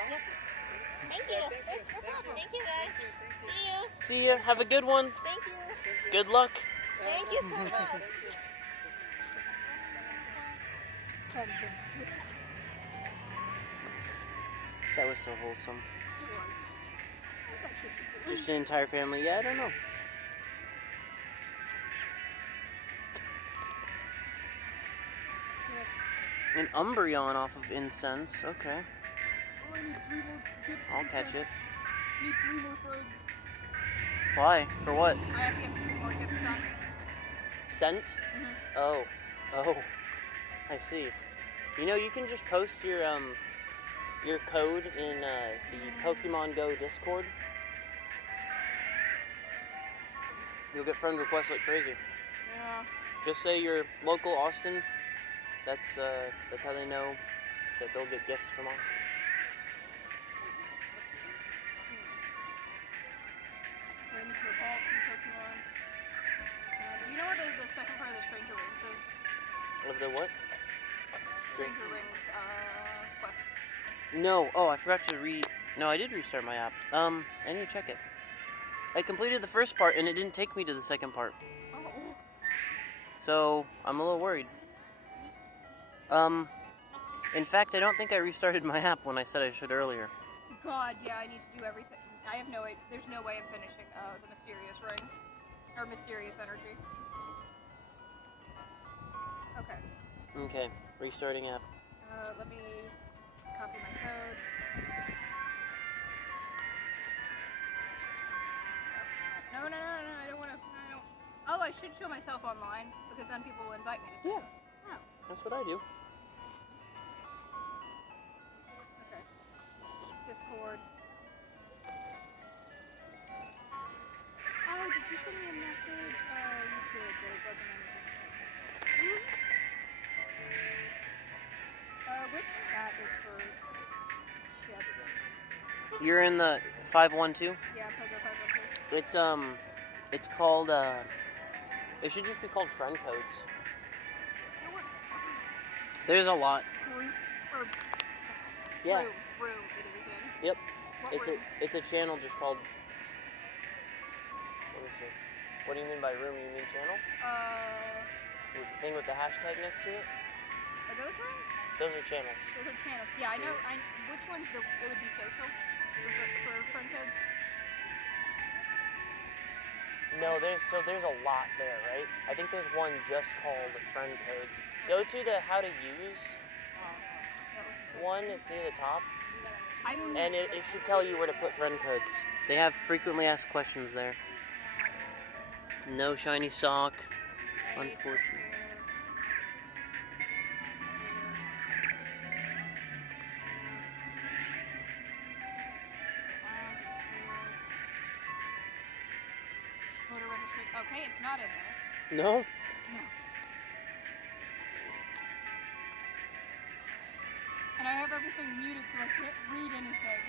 Yes. Thank you. No problem. Thank you, guys. See you. See ya. Have a good one. Thank you. Good luck. Thank you so much. That was so wholesome. Just an entire family. Yeah, I don't know. An Umbreon off of Incense. Okay. Oh, I need 3 more gifts. I'll catch it. I need 3 more friends. Why? For what? I have to get 3 more gifts done. Scent? Oh. Oh. I see. You know, you can just post your code in the Pokemon Go Discord. You'll get friend requests like crazy. Yeah. Just say you're local Austin. That's how they know that they'll get gifts from Austin. I need to evolve from Pokemon. Do you know what the second part of the Stranger Rings is? Of the what? Stranger Rings quest. No. Oh, I forgot to No, I did restart my app. I need to check it. I completed the first part and it didn't take me to the second part. Oh. So, I'm a little worried. In fact, I don't think I restarted my app when I said I should earlier. God, yeah, I need to do everything. I have no way. There's no way I'm finishing the mysterious rings or mysterious energy. Okay. Okay, restarting app. Let me copy my code. No, I don't want to. Oh, I should show myself online because then people will invite me to Yeah. things. Oh, That's what I do. okay. Discord. Oh, did you send me a message? You did, but it wasn't anything. Which chat is for Chip? You're in the 512? Yeah, Pogo 512. It's called, it should just be called friend codes. You know what fucking There's a lot. group or Yeah. room it is in? Yep. What It's room? a channel just called, let me see. What do you mean by room? You mean channel? With the thing with the hashtag next to it? Are those rooms? Those are channels. Those are channels. Yeah, I know. Which ones it would be social for friend codes? No, there's a lot there, right? I think there's one just called friend codes. Go to the how to use one, it's near the top, and it should tell you where to put friend codes. They have frequently asked questions there. No shiny sock, unfortunately. Voter registration. Okay, it's not in there. No? No. And I have everything muted so I can't read anything.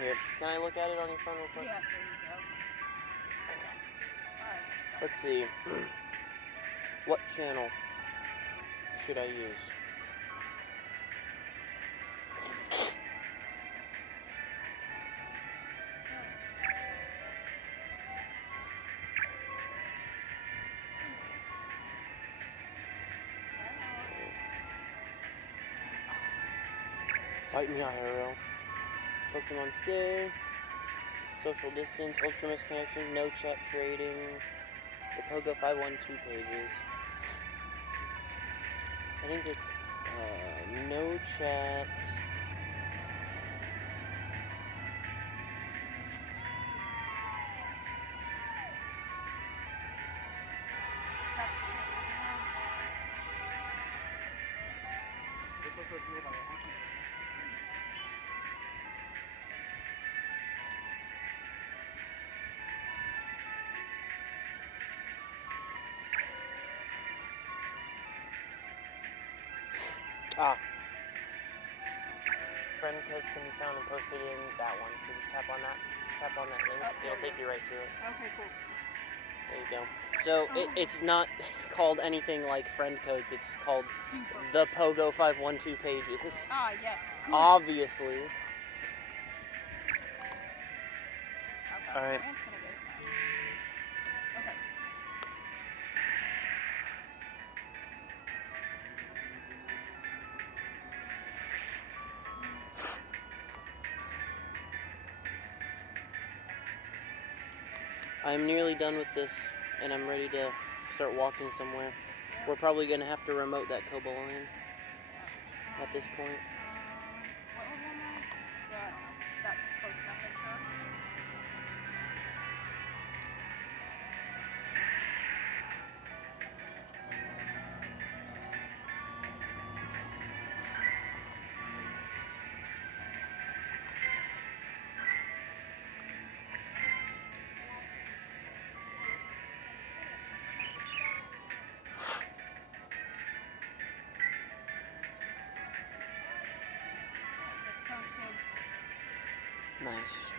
Here, can I look at it on your phone real quick? Yeah, there you go. Alright. Let's see. What channel should I use? Fight me IRL. Pokemon Scare. Social distance. Ultra Connection. No chat trading. The Pogo 512 pages. I think it's no chat. This was reviewed by Honky. Friend codes can be found and posted in that one. So just tap on that. Just tap on that link. It'll take you right to it. Okay, cool. There you go. So it's not called anything like friend codes. It's called Super. the Pogo 512 pages. Ah, yes. Good. Obviously. Okay, All right. Ryan's gonna get it now. Okay. I'm nearly done with this, and I'm ready to start walking somewhere. We're probably going to have to remote that Kobo line at this point. What was on that? Yeah, that's close enough, I'm sure. Posted. Nice.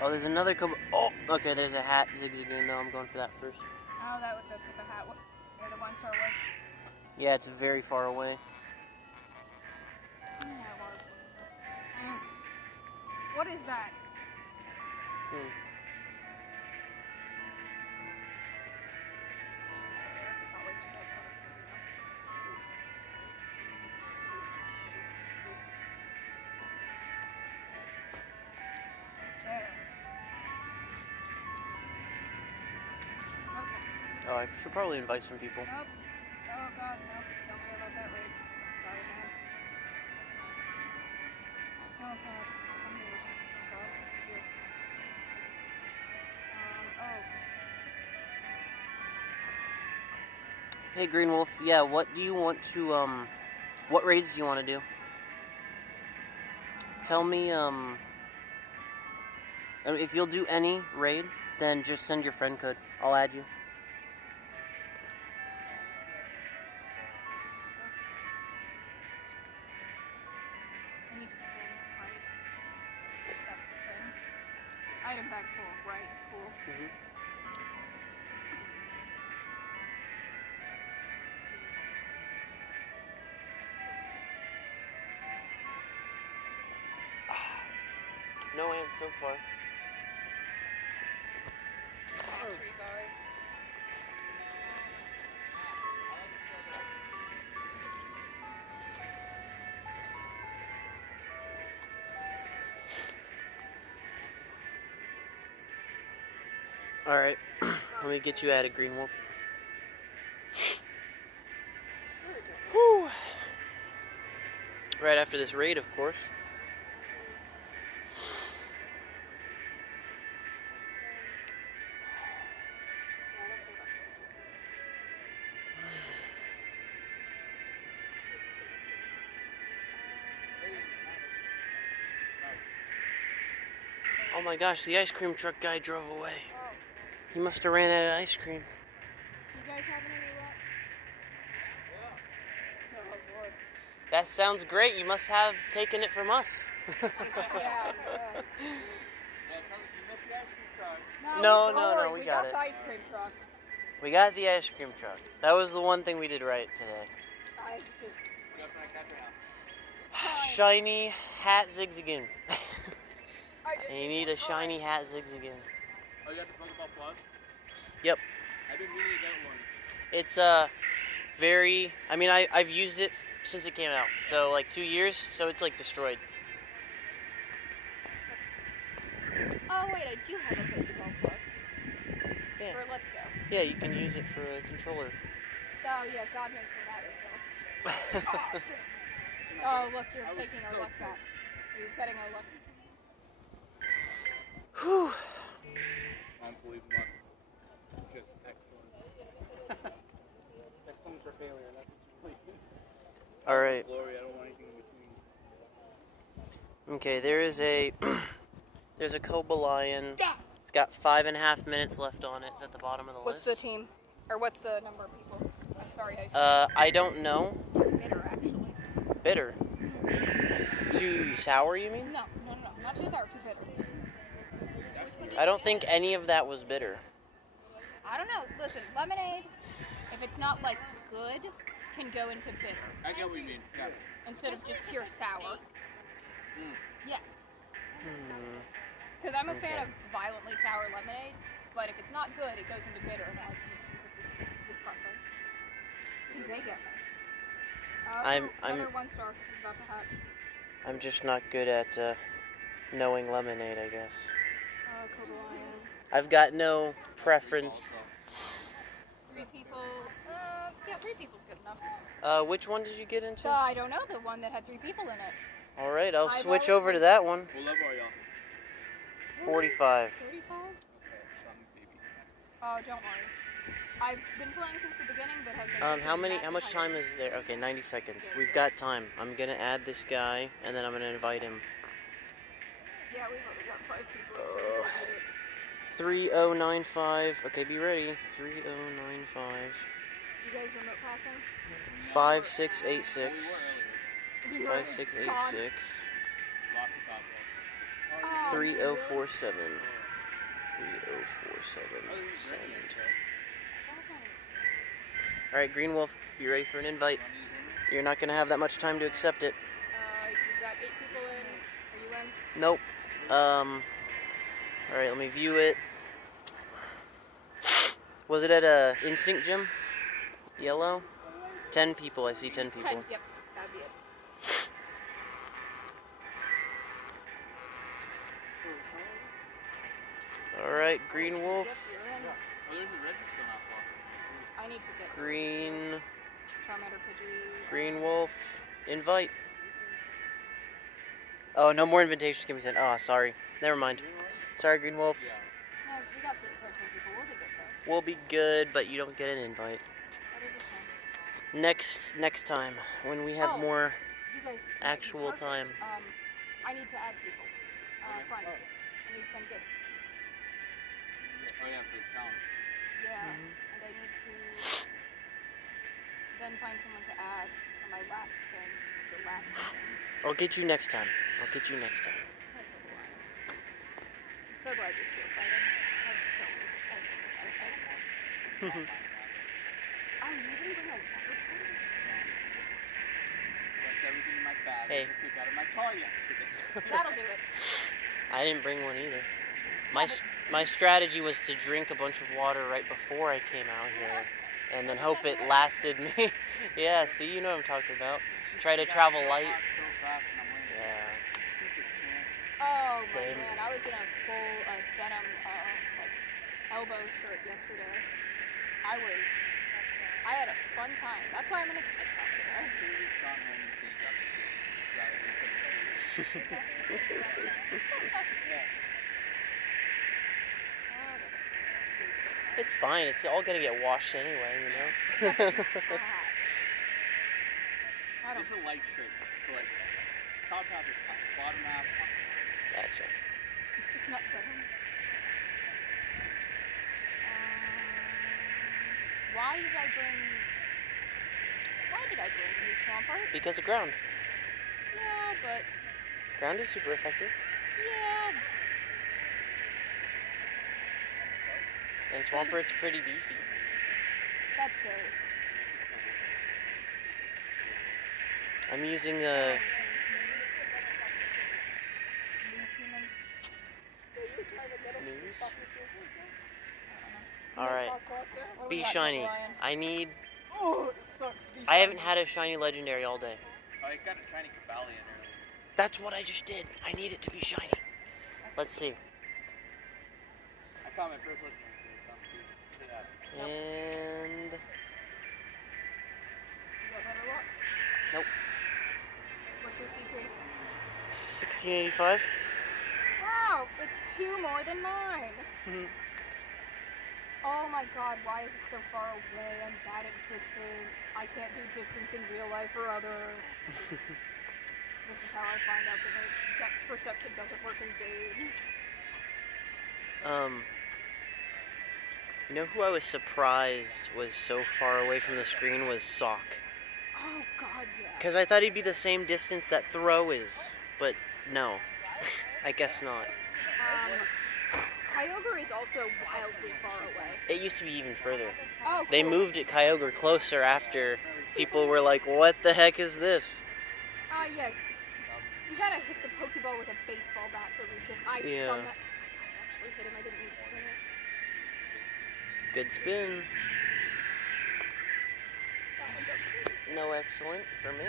Oh, there's another Kobo. Oh, okay, there's a hat zigzagoon, though. I'm going for that first. Oh, that's what the hat, where the one star was. Yeah, it's very far away. Yeah, it was. What is that? Not wasting that color, There. Okay. Oh, I should probably invite some people. Nope. Oh god, nope. Don't care about that raid. Sorry, man. Oh god. I'm here. Oh god. Here. Hey, Green Wolf. Yeah, what do you want to, what raids do you want to do? Tell me, I mean, if you'll do any raid, then just send your friend code. I'll add you. I need to spin, right? That's the thing. Item bag full, right? Cool. No ants so far. Thanks, regards. Alright, let me get you added, Green Wolf. Whew. Right after this raid, of course. Oh my gosh, the ice cream truck guy drove away. He must have ran out of ice cream. You guys having any luck? Oh lord. That sounds great. You must have taken it from us. Yeah. Yeah, it sounds like you missed the ice cream truck. No, don't no, worry, no, we got it. the ice cream truck. We got the ice cream truck. That was the one thing we did right today. I just What else can I catch right now? Shiny hat zigzagoon. I just And you need a shiny hat zigzagoon. Oh, you got the Pokeball Plus? Yep. I've been meaning to get one. It's very, I mean, I've used it since it came out. So like 2 years. So it's like destroyed. Oh wait, I do have a Pokeball Plus. Yeah. For Let's Go. Yeah, you can use it for a controller. Oh yeah, God knows where that is though. Oh look, you're taking our luck shot. Are you cutting our luck? Whew. Unbelievable. Just excellent. Excellence or failure, that's what you believe. All right. Glory, I don't want anything in between. Okay, there is a there's a Cobalion. It's got 5.5 minutes left on it. It's at the bottom of the What's list. the team? Or what's the number of people? I'm sorry, I I don't know. Too bitter actually. Bitter. Too sour, you mean? No, not too sour, too bitter. I don't think any of that was bitter. I don't know. Listen, lemonade, if it's not like good, can go into bitter I get what you mean. Yeah. instead of just pure sour. Mm. Yes, Hmm. because I'm a fan Okay. of violently sour lemonade, but if it's not good, it goes into bitter, and this is depressing. See, they get me. Another 1 star is about to hatch. I'm just not good at knowing lemonade, I guess. Cobalion. I've got no preference. 3 people. Yeah, 3 people's good enough. Which one did you get into? I don't know, the one that had 3 people in it. All right, I'll I've switch always- over to that one. What level are y'all? 45. 35? Okay, so I'm a baby. Oh, don't worry. I've been playing since the beginning, but have been. How much time is there? Okay, 90 seconds. We've got time. I'm gonna add this guy, and then I'm gonna invite him. Yeah, we've only got 5 people. 3095. Okay, be ready. 3095. You guys remote passing? 5686. You 5686. Lost the top row. 3047. 3047. Send. Alright, Green Wolf, be ready for an invite. You're not gonna have that much time to accept it. You've got 8 people in. Are you in? Nope. Alright, let me view it. Was it at a Instinct Gym? Yellow? 10 people, I see 10 people. 10, yep, that'd be it. Alright, Green Wolf. Yep, you're in. Oh, there's a register not blocked. I need to get Green. Charmander, Pidgey. Green Wolf. Invite. Oh, no more invitations can be sent. Oh, sorry. Never mind. Sorry, Green Wolf. Yeah. No, we got 10 people. We'll be good though. We'll be good, but you don't get an invite. That is a shame. Next time, when we have Oh. more You guys. actual perfect. time. I need to add people. Friends. I need to send gifts. Oh yeah, for the town. Yeah, and I need to then find someone to add on my last thing. The last thing. I'll get you next time. I'll get you next time. I'm so glad you're still fighting. I have so many fights. Oh, you didn't bring a water bottle? Left everything in my bag. Hey. I took out of my car yesterday. That'll do it. I didn't bring one either. My strategy was to drink a bunch of water right before I came out here, and then hope it lasted me. Yeah, see, you know what I'm talking about. Try to travel light. So fast and I'm wearing Yeah. stupid pants. Oh Same. my man, I was in a full denim like elbow shirt yesterday. I had a fun time. That's why I'm in a tank top today. Please gone home and cleaned up the It's fine. It's all gonna get washed anyway, you know. I don't This is a light shirt, so like top half is tight, bottom half. Gotcha. It's not denim. Why did I bring you Swampert? Because of ground. Yeah, but Ground is super effective. yeah, And Swampert's pretty beefy. that's fair. I'm using the news. Alright. What do we Be got, shiny. Cobalion? I need Oh, it's sucks to be I haven't shiny. had a shiny legendary all day. I got a shiny Cabalion earlier. That's what I just did. I need it to be shiny. Let's see. I caught my first legendary today, so I'm pretty happy. And You got better luck? nope. What's your CP? 1685. Wow, it's 2 more than mine. Mhm. Oh my god, why is it so far away? I'm bad at distance. I can't do distance in real life or other. This is how I find out that my depth perception doesn't work in games. You know who I was surprised was so far away from the screen was Sock. Oh god, yeah. Because I thought he'd be the same distance that Throw is, but no. I guess not. Kyogre is also wildly far away. It used to be even further. Oh, They cool. moved it Kyogre closer after people were like, what the heck is this? Yes. You gotta hit the Pokeball with a baseball bat to reach it. I Yeah. spun that. I actually hit him. I didn't mean to spin it. Good spin. No excellent for me.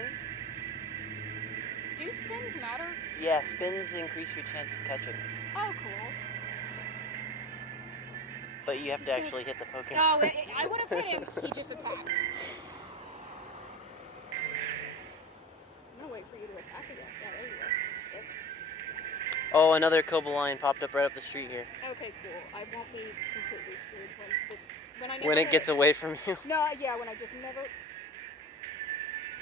Do spins matter? Yeah, spins increase your chance of catching, Oh, cool. but you have to actually hit the Pokemon. No, I would have hit him. He just attacked. I'm gonna wait for you to attack again. Yeah, there you go. Yep. Oh, another Cobalion popped up right up the street here. Okay, cool. I won't be completely screwed when I When never it gets hit. away from you. No, yeah, when I just never.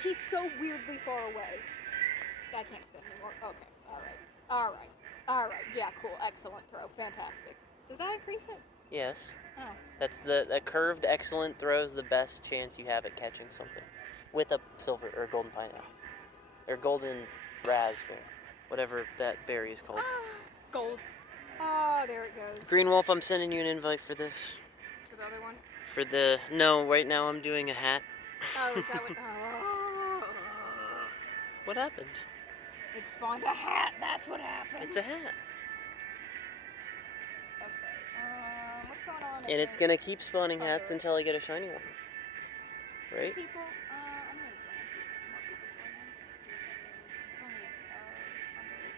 He's so weirdly far away. I can't spin anymore. Okay, alright. Yeah, cool. Excellent throw. Fantastic. Does that increase it? Yes. Oh. That's the curved excellent throws the best chance you have at catching something. With a silver or golden pineapple. Or golden raspberry. Whatever that berry is called. Gold. Oh, there it goes. Green Wolf, I'm sending you an invite for this. For the other one? For the... No, right now I'm doing a hat. Oh, is that what... Oh. What happened? It spawned a hat. That's what happened. It's a hat. Okay. What's going on? And it's gonna keep spawning hats until I get a shiny one. Right? People, I'm gonna try and see if more people join in. It's only, numbers.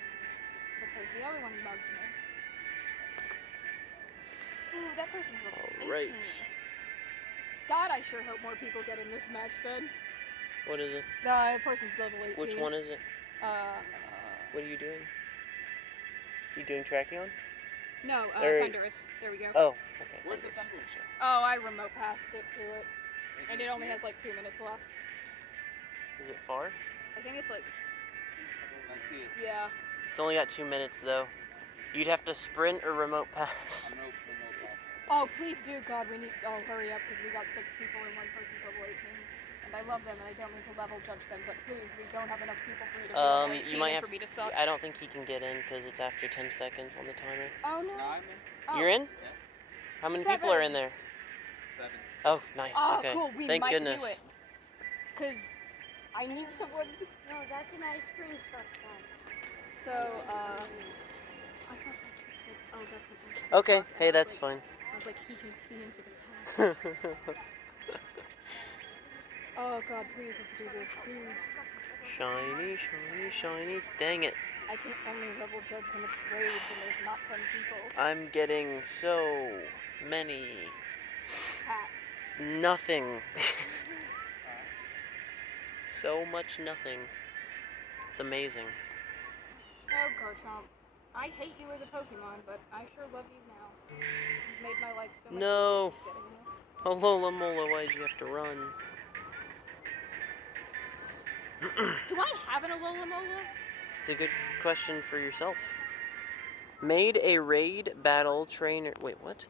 Because the other one mugged me. Ooh, that person's level 18. Alright. God, I sure hope more people get in this match then. What is it? The person's level 18. Which one is it? What are you doing? You doing Tracheon? No, Or- Thunderous. There we go. Oh, okay. Where's the Thunderous. Thunderous? Oh, I remote passed it to it. And it only has like 2 minutes left. Is it far? I think it's like, I see it. yeah. It's only got 2 minutes though. You'd have to sprint or remote pass. I'm no pass. Oh, please do, God, we need, oh, hurry up, because we got 6 people and 1 person's level 18. And I love them, and I don't mean to level judge them, but please, we don't have enough people for me to level 18 You might and have. for me to suck. I don't think he can get in because it's after 10 seconds on the timer. Oh, no. No, I'm in. Oh. You're in? Yeah. How many people are in 7. there? 7. Oh, nice. Oh, okay. cool, we Thank might goodness. do it. Because I need someone, No, that's an ice cream truck one. so, I thought that kid said, oh, that's an ice cream Okay. truck. Hey, And I was that's like- fine. I was like, he can see into the past. Oh, God, please, let's do this, please. Shiny, shiny, shiny. Dang it. I can only level judge when it's raids and there's not 10 people. I'm getting so many. Hats. Nothing. So much nothing. It's amazing. Oh, Garchomp. I hate you as a Pokemon, but I sure love you now. You've made my life so much No. easier getting you. Alola Mola, why'd you have to run? Do I have an Alola Mola? It's a good question for yourself. Made a raid battle trainer. Wait, what?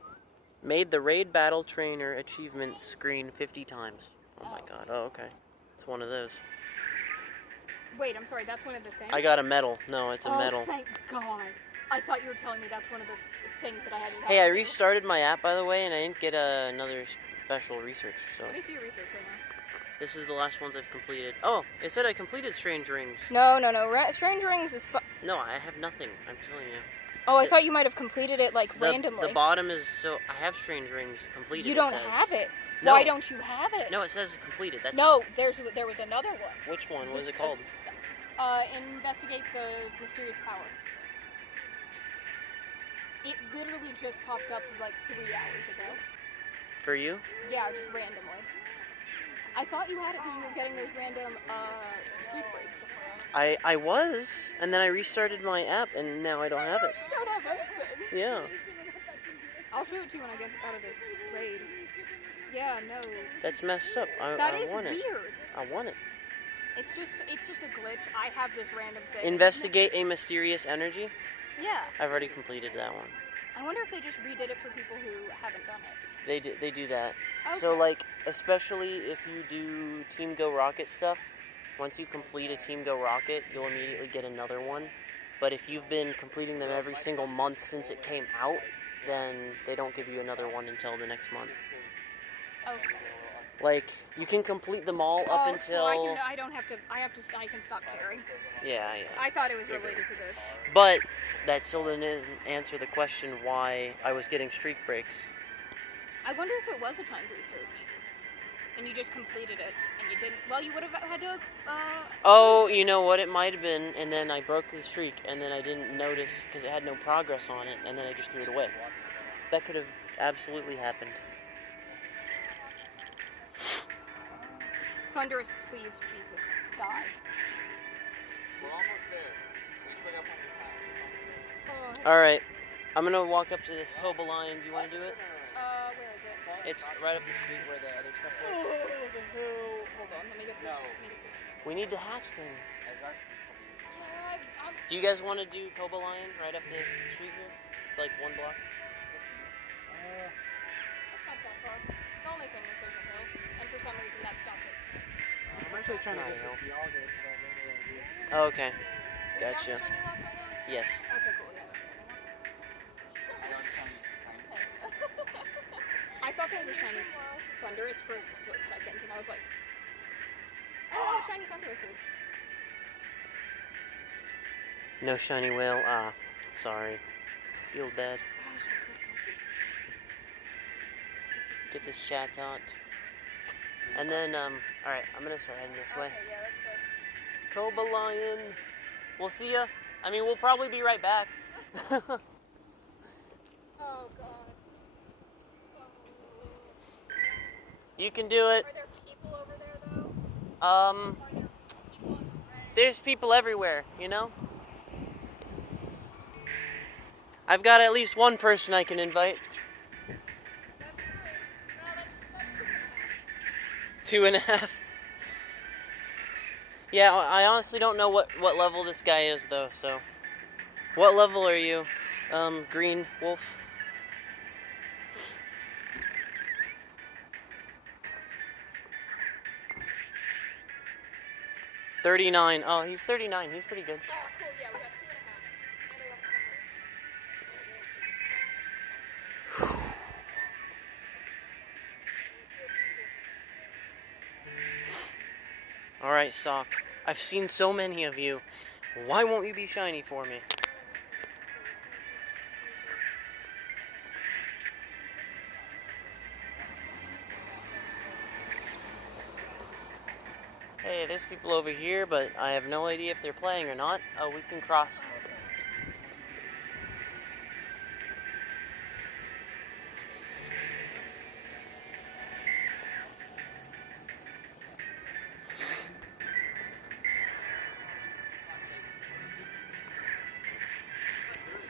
Made the raid battle trainer achievement screen 50 times. Oh my god. Oh, okay. It's one of those. Wait, I'm sorry, that's one of the things? I got a medal. No, it's a oh, medal. Thank God. I thought you were telling me that's one of the things that I hadn't Hey, I gotten to. restarted my app, by the way, and I didn't get another special research, so... Let me see your research right now. This is the last ones I've completed. Oh, it said I completed Strange Rings. No. Strange Rings is No, I have nothing. I'm telling you. Oh, I thought you might have completed it like randomly. The bottom is so I have strange rings completed. You don't it says. have it. No. Why don't you have it? No, it says completed. That's No, there was another one. Which one? What is it called? Investigate the mysterious power. It literally just popped up like 3 hours ago. For you? Yeah, just randomly. I thought you had it because you were getting those random streak breaks. I was, and then I restarted my app, and now I don't have it. You don't have anything. Yeah. I'll show it to you when I get out of this raid. Yeah, no. That's messed up. That is I want weird. it. I want it. It's just a glitch. I have this random thing. Investigate a mysterious energy? Yeah. I've already completed that one. I wonder if they just redid it for people who haven't done it. They do that. Okay. So like, especially if you do Team Go Rocket stuff, once you complete a Team Go Rocket, you'll immediately get another one. But if you've been completing them every single month since it came out, then they don't give you another one until the next month. Okay. Like, you can complete them all up until... So I can stop caring. Yeah. I thought it was related to this. But that still didn't answer the question why I was getting streak breaks. I wonder if it was a timed research. And you just completed it, and you didn't... Well, you would have had to... Oh, you know what? It might have been, and then I broke the streak, and then I didn't notice because it had no progress on it, and then I just threw it away. That could have absolutely happened. Thunderous, please, Jesus, die. We're almost there. We still got plenty of time. Alright, I'm gonna walk up to this Koba lion. Do you want to do it? Where is it? It's right up the street where the other stuff was. Hold on, let me get this. We need to hatch things. Yeah, Do you guys want to do Koba lion right up the street here? It's like 1 block. That's not that far. The only thing is there's a hill, and for some reason that stopped it. I'm actually trying to get Not this Dialga so that way Oh, okay. Is Gotcha. that the shiny lock right now? Yes. Okay, cool, yeah. I thought there was a shiny Thunderous for a split second, and I was like, I don't know what shiny Thunderous is. No shiny whale. Ah, sorry. Feels bad. Get this chat out. And then, alright, I'm gonna start heading this way. Okay, yeah, that's good. Koba lion. We'll see ya. I mean, we'll probably be right back. Oh, God. You can do it. Are there people over there, though? There's people everywhere, you know? I've got at least one person I can invite. That's 2.5. 2.5. Yeah, I honestly don't know what level this guy is, though, so. What level are you, Green Wolf? $39. Oh, he's 39. He's pretty good. Oh, cool, yeah, we got 2.5. And I got the Alright, Sock. I've seen so many of you. Why won't you be shiny for me? Hey, there's people over here, but I have no idea if they're playing or not. Oh, we can cross.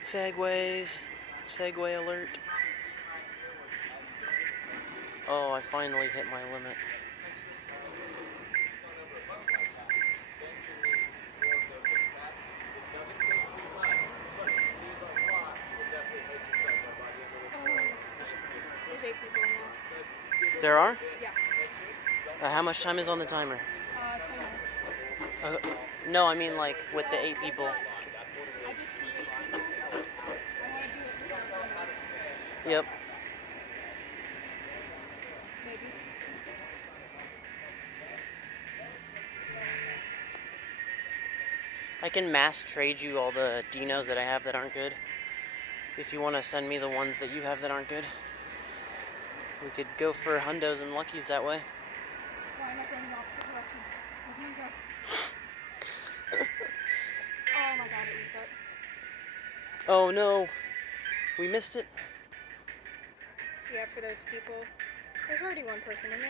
Segways. Segway alert. Oh, I finally hit my limit. There's 8 people in there. There are? Yeah. How much time is on the timer? 10 minutes. No, I mean like with the 8 people. I just see 8 people. I want to do it for 10 minutes. Yep. Maybe. I can mass trade you all the dinos that I have that aren't good. If you want to send me the ones that you have that aren't good. We could go for hundos and luckies that way. Why am I going the opposite direction? Let me go. Oh my god, it reset. Oh no, we missed it. Yeah, for those people. There's already one person in there.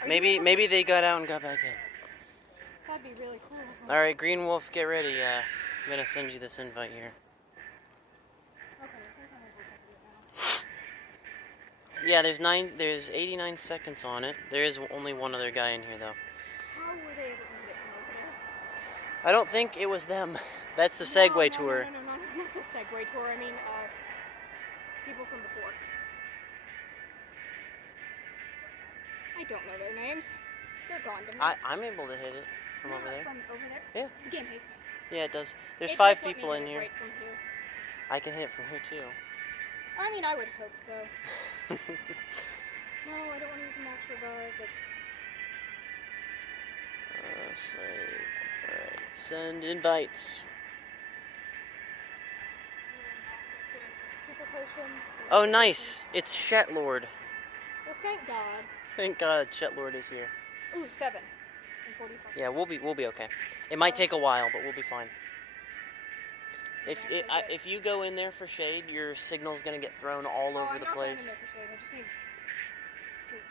Are you Maybe able- maybe they got out and got back in. That'd be really cool. All right, Green Wolf, get ready. I'm gonna send you this invite here. Okay, I think I'm able to do it now. Yeah, there's 89 seconds on it. There is only one other guy in here though. How were they able to get it from over there? I don't think it was them. That's the Segway No, tour. No, not the Segway tour. I mean, people from before. I don't know their names. They're gone to me. I'm able to hit it from over there. From over there? Yeah. The game hates me. Yeah, it does. There's It 5 just let me people hit in it here. Right from here. I can hit it from here too. I mean, I would hope so. No, I don't want to use a max revive. That's Alright, send invites. super potions. Oh, nice. It's Shetlord. Well, thank God. Thank God Shetlord is here. Ooh, 7 in 40 seconds. Yeah, we'll be okay. It might take a while, but we'll be fine. If you go in there for shade, your signal's gonna get thrown all over the place. I'm not going in there for shade. I just need scoot.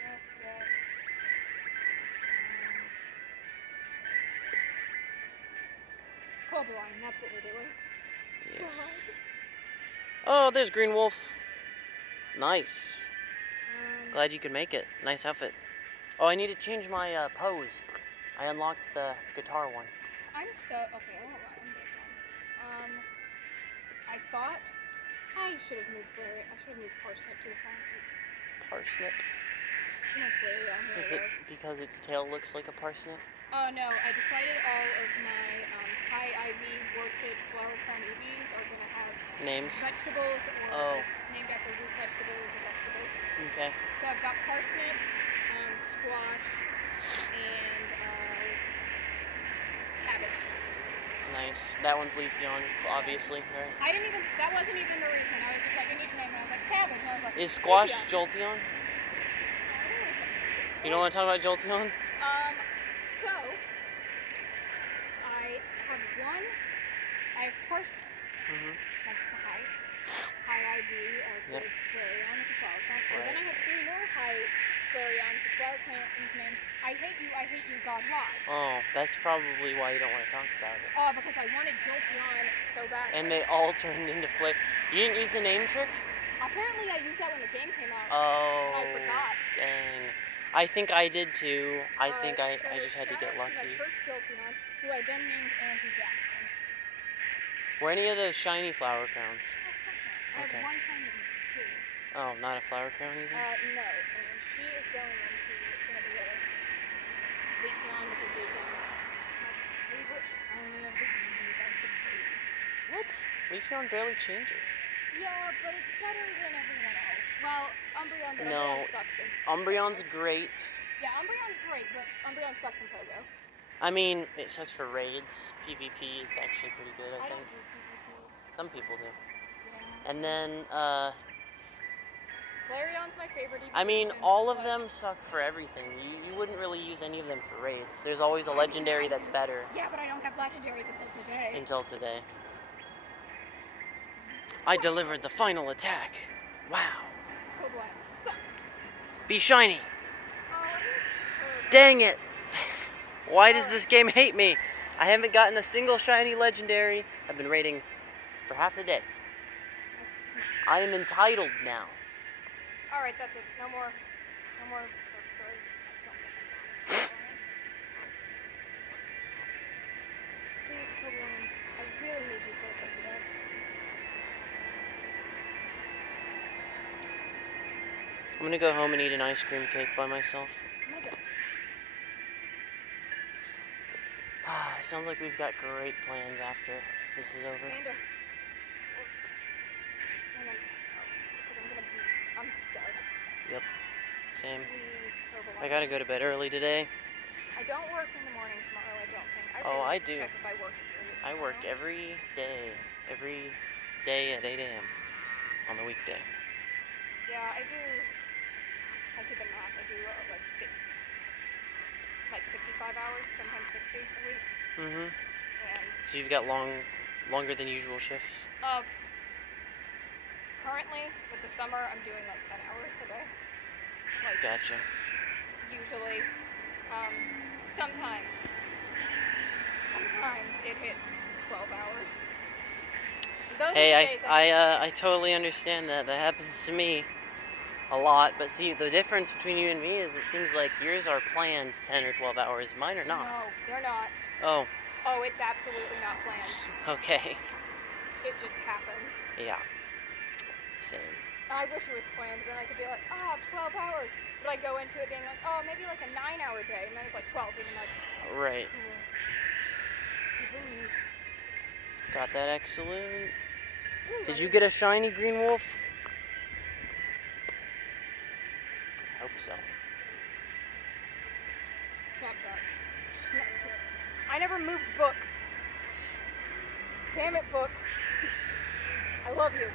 Yes, yes. Cold line, that's what we're doing. Yes. Oh, there's Green Wolf. Nice. Glad you could make it. Nice outfit. Oh, I need to change my pose. I unlocked the guitar one. I'm so okay. I won't lie. I'm this one. I thought I should have moved Flurry. I should have moved Parsnip to the front. Oops. Parsnip. No Flurry on here. Is it because its tail looks like a parsnip? Oh no! I decided all of my high IV Warpit Flower Crown EVs are gonna have Names? vegetables or Oh. named after root vegetables or vegetables. Okay. So I've got parsnip, squash, and cabbage. Nice. That one's Leafeon, obviously, right? I didn't even. That wasn't even the reason. I was just like, I need to name it. I was like, cabbage. And I was like, Is Squash Leafeon. Jolteon? You don't want to talk about Jolteon? So I have one. I have parsnip. That's the high IV Yep. with Flareon with the flower crown. And Right. then I have 3 more high Flareons. The flower crown's name. I hate you, God, why? Oh, that's probably why you don't want to talk about it. Oh, because I wanted Jolteon so bad. And they all turned into flare. You didn't use the name trick? Apparently I used that when the game came out. Oh, And I forgot. dang. I think I did too. I think I So just had to shout get out to lucky. my first Jolteon, who I then named Andrew Jackson. Were any of those shiny flower crowns? I Okay. have one shiny too. Oh, not a flower crown even? No, and she is going to be a Leafeon with the blue guns. My favorite shiny of the Eevees, I suppose. What? Leafeon barely changes. Yeah, but it's better than everyone else. Well, Umbreon, but No. Umbreon sucks in Umbreon's great. Yeah, Umbreon's great, but Umbreon sucks in Pogo. I mean, it sucks for raids. PvP, it's actually pretty good, I I think. don't do PvP. Some people do. Yeah. And then, Flareon's my favorite. I mean, evolution, all of but- them suck for everything. You wouldn't really use any of them for raids. There's always a legendary that's better Yeah, but I don't have legendaries until today. until today. I delivered the final attack. Wow. Scoblite sucks. Be shiny. Oh, it is. Dang it. Why does this game hate me? I haven't gotten a single shiny legendary. I've been raiding for half the day. I am entitled now. All right, that's it. No more stories. Don't get them. Please, Scoblite. I really need you for a couple bucks. I'm gonna go home and eat an ice cream cake by myself. I'm gonna go. It sounds like we've got great plans after this is over. Kinda. And then pass out. Because I'm dead. Yep, same. Please, Scoblite. I gotta go to bed early today. I don't work in the morning tomorrow, I don't think. Oh, really I need to do. check if I work early. I work every day at 8 a.m. on the weekday. Yeah, I did the math. I do like 55 hours, sometimes 60 a week. Mm-hmm. And So you've got longer than usual shifts? currently, with the summer, I'm doing like 10 hours a day. Like, Gotcha. usually. Sometimes it hits 12 hours. Those Hey, are the days I totally understand that. That happens to me a lot. But see, the difference between you and me is it seems like yours are planned 10 or 12 hours. Mine are not. No, they're not. Oh, Oh, it's absolutely not planned. okay. It just happens. Yeah. Same. I wish it was planned, then I could be like, 12 hours. But I go into it being like, maybe like a 9-hour day, and then it's like 12, and I'm like, Right. cool. Continue. Got that excellent. Ooh, Did I you did- get a shiny green wolf? I hope so. Snapshot. I never moved book. Damn it, book. I love you.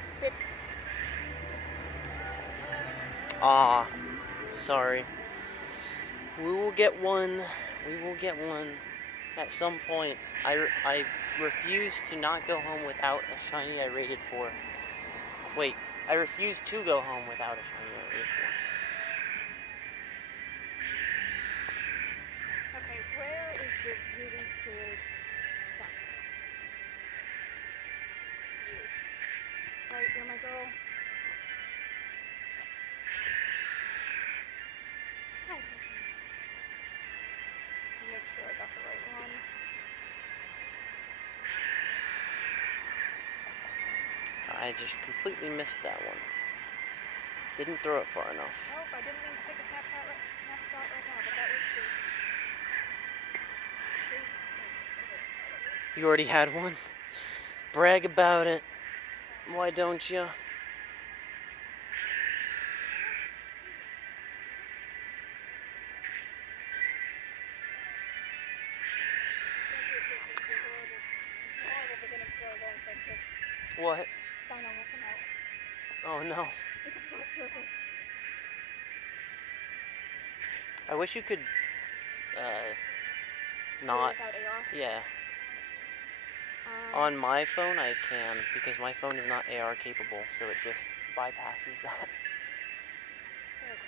Ah, sorry. We will get one. We will get one at some point. I refuse to not go home without a shiny I rated for. Wait, I refuse to go home without a shiny I rated for. Okay, where is the really good stuff? You. Right, you're my girl. Hi. Make sure I got the right one. I just completely missed that one. Didn't throw it far enough. Nope, I didn't mean to take a snapshot right now, but that was good. Please. You already had one? Brag about it. Why don't you? It's a horrible beginning to our long friendship. What? Dino will come out. Oh no. It's a perfect. I wish you could, not. Without AR. Yeah. On my phone, I can, because my phone is not AR capable, so it just bypasses that. Okay.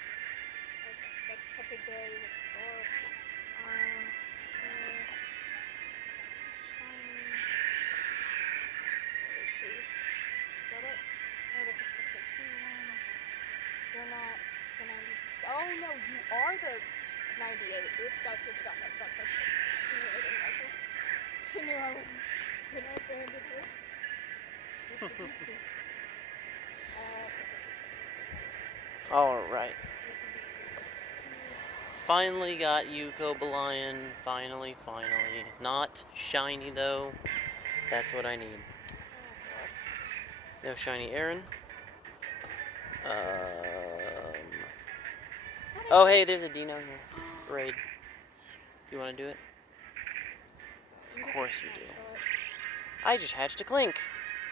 Next topic day is for shiny. Where is she? Is that it? No, that's a Spectre 2 one. You're not the 90s. Oh no, you are the 98. Oops, got switched up. That's not supposed to. She knew I didn't like her. She knew I wasn't. When I abandoned this. Oopsie doopsie. Alright. Finally got you, Cobalion. Finally. Not shiny, though. That's what I need. No shiny Aaron. Oh, hey, there's a Dino here. Raid. You want to do it? Of course you do. I just hatched a Clink.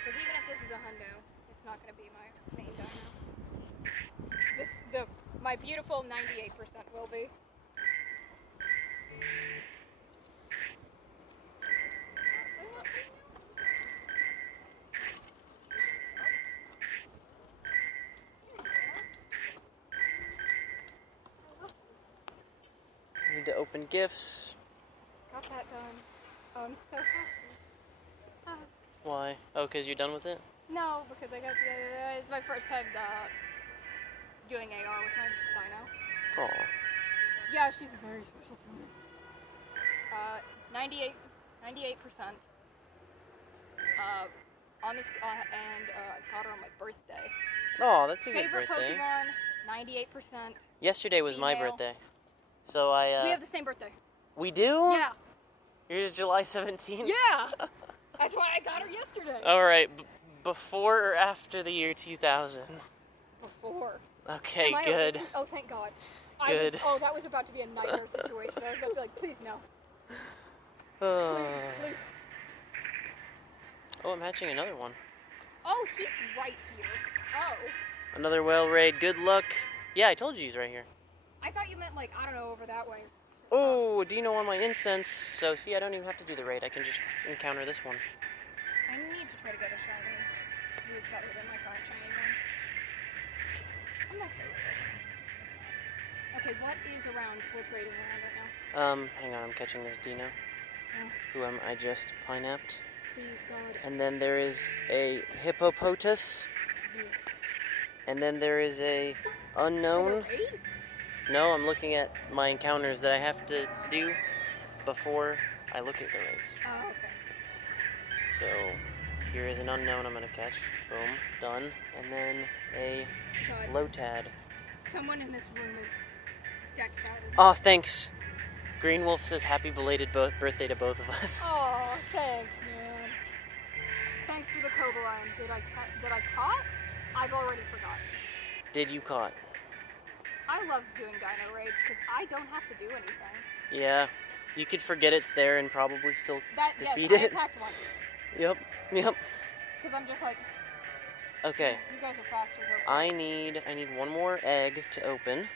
Because even if this is a hundo, it's not going to be my main dino. My beautiful 98% will be. Need to open gifts. Got that done. Oh, I'm so happy. Why? Oh, because you're done with it? No, because I got it's my first time doing AR with my dino. Aw. Yeah, she's very special to me. 98%. On this, and got her on my birthday. Oh, that's a good Favorite birthday. Pokemon, 98%. Yesterday was my female. birthday. So I, We have the same birthday. We do? Yeah. You're July 17th? Yeah! That's why I got her yesterday. Alright, before or after the year 2000? Before. Okay, Am I good. Oh, thank God. Good. That was about to be a nightmare situation. I was about to be like, please no. Uh, Please. Oh, I'm hatching another one. Oh, he's right here. Oh. Another whale raid. Good luck. Yeah, I told you he's right here. I thought you meant, like, I don't know, over that way. Oh, Dino on my incense. So, see, I don't even have to do the raid. I can just encounter this one. I need to try to get a shiny. Who is better than my current shiny one. I'm okay with it. Okay, what is around? What's raiding around right now? Hang on, I'm catching this Dino. Oh. Who I just pineapped. Please, God. And then there is a hippopotas. And then there is a unknown. Raid? No, I'm looking at my encounters that I have to do before I look at the raids. Oh, okay. So here is an unknown I'm gonna catch. Boom, done. And then a God. Lotad. Someone in this room is decked out. Oh, thanks. Green Wolf says happy belated birthday to both of us. Oh, thanks, man. Thanks for the Cobaline. Did I caught? I've already forgotten. Did you caught? I love doing dino raids because I don't have to do anything. Yeah. You could forget it's there and probably still defeat yes, I it. attacked once. Yep. Because I'm just like, Okay. you guys are faster. Go for I it. need one more egg to open.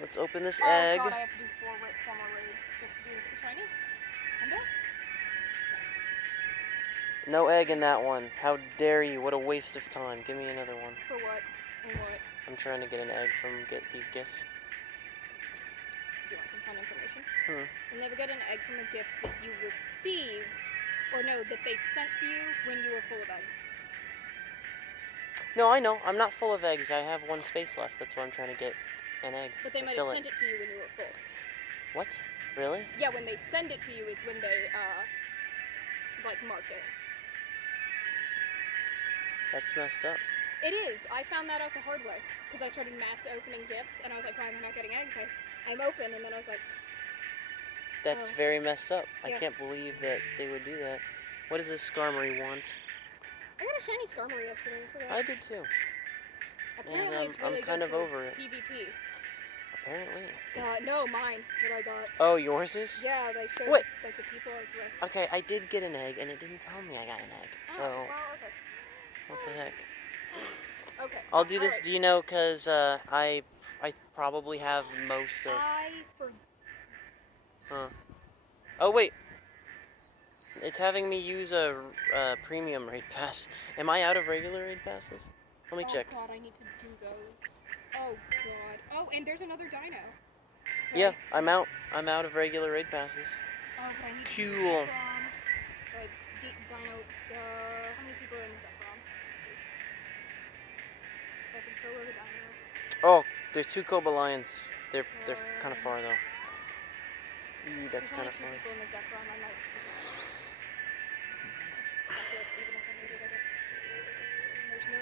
Let's open this egg. Oh God, I have to do 4 more raids just to do the shiny. I'm done. No egg in that one. How dare you? What a waste of time. Give me another one. For what? And what? I'm trying to get an egg from these gifts. Do you want some fun information? Hmm. You'll never get an egg from a gift that you received, or no, that they sent to you when you were full of eggs. No, I know. I'm not full of eggs. I have 1 space left. That's why I'm trying to get an egg. But they to might fill have sent it to you when you were full. What? Really? Yeah, when they send it to you is when they, like, mark it. That's messed up. It is. I found that out the hard way. Because I started mass opening gifts, and I was like, why am I not getting eggs? I'm open, and then I was like... That's Oh. very messed up. Yeah. I can't believe that they would do that. What does this Skarmory want? I got a shiny Skarmory yesterday. I forgot. I did too. Apparently And it's really I'm kind good of for over it. PvP. Apparently. No, mine that I got. Oh, yours is? Yeah, they showed What? like the people I was with. Okay, I did get an egg, and it didn't tell me I got an egg. So, Oh, well, okay. what the heck? Okay. I'll do this, alright. Dino, because I probably have most of... Huh. Oh, wait. It's having me use a premium raid pass. Am I out of regular raid passes? Let me check. Oh God, I need to do those. Oh God. Oh, and there's another dino. Yeah, Right. I'm out. I'm out of regular raid passes. Oh, but I need to Cool. do Zekrom. Like, dino, how many people are in Zekrom? Let's see. So I can solo the dino. Oh, there's 2 Koba Lions. They're kind of far, though. That's There's kind only of 2 far. people in the Zekrom, I might... Even if I needed it. There's no...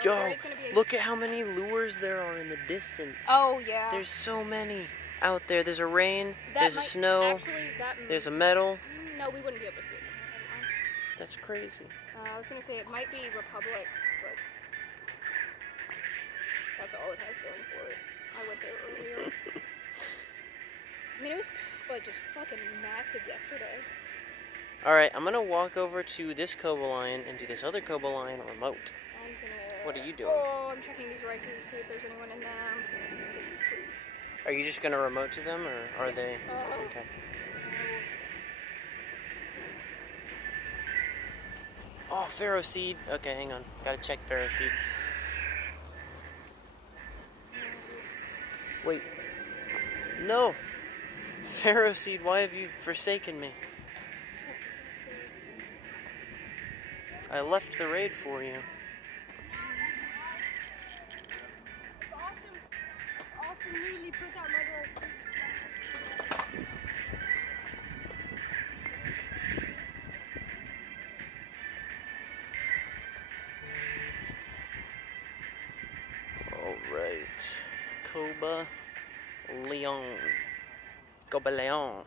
Oh, Yo, there is gonna be a... look at how many lures there are in the distance. Oh, yeah. There's so many out there. There's a rain, That there's a might- snow, Actually, that... there's a metal. No, we wouldn't be able to see it from here. Never mind. That's crazy. I was gonna say it might be Republic, but that's all it has going for it. I went there earlier. I mean, it was like just fucking massive yesterday. Alright, I'm gonna walk over to this Koba Lion and do this other Koba Lion remote. I'm gonna... What are you doing? Oh, I'm checking these Raikus to see if there's anyone in them. Please. Are you just gonna remote to them, or are Yes. they... Okay. Oh, Pharaoh Seed. Okay, hang on. Gotta check Pharaoh Seed. Wait. No! Pharaoh Seed, why have you forsaken me? I left the raid for you. Awesome newly puts out my girls. Alright. Koba Leon. Koba Leon.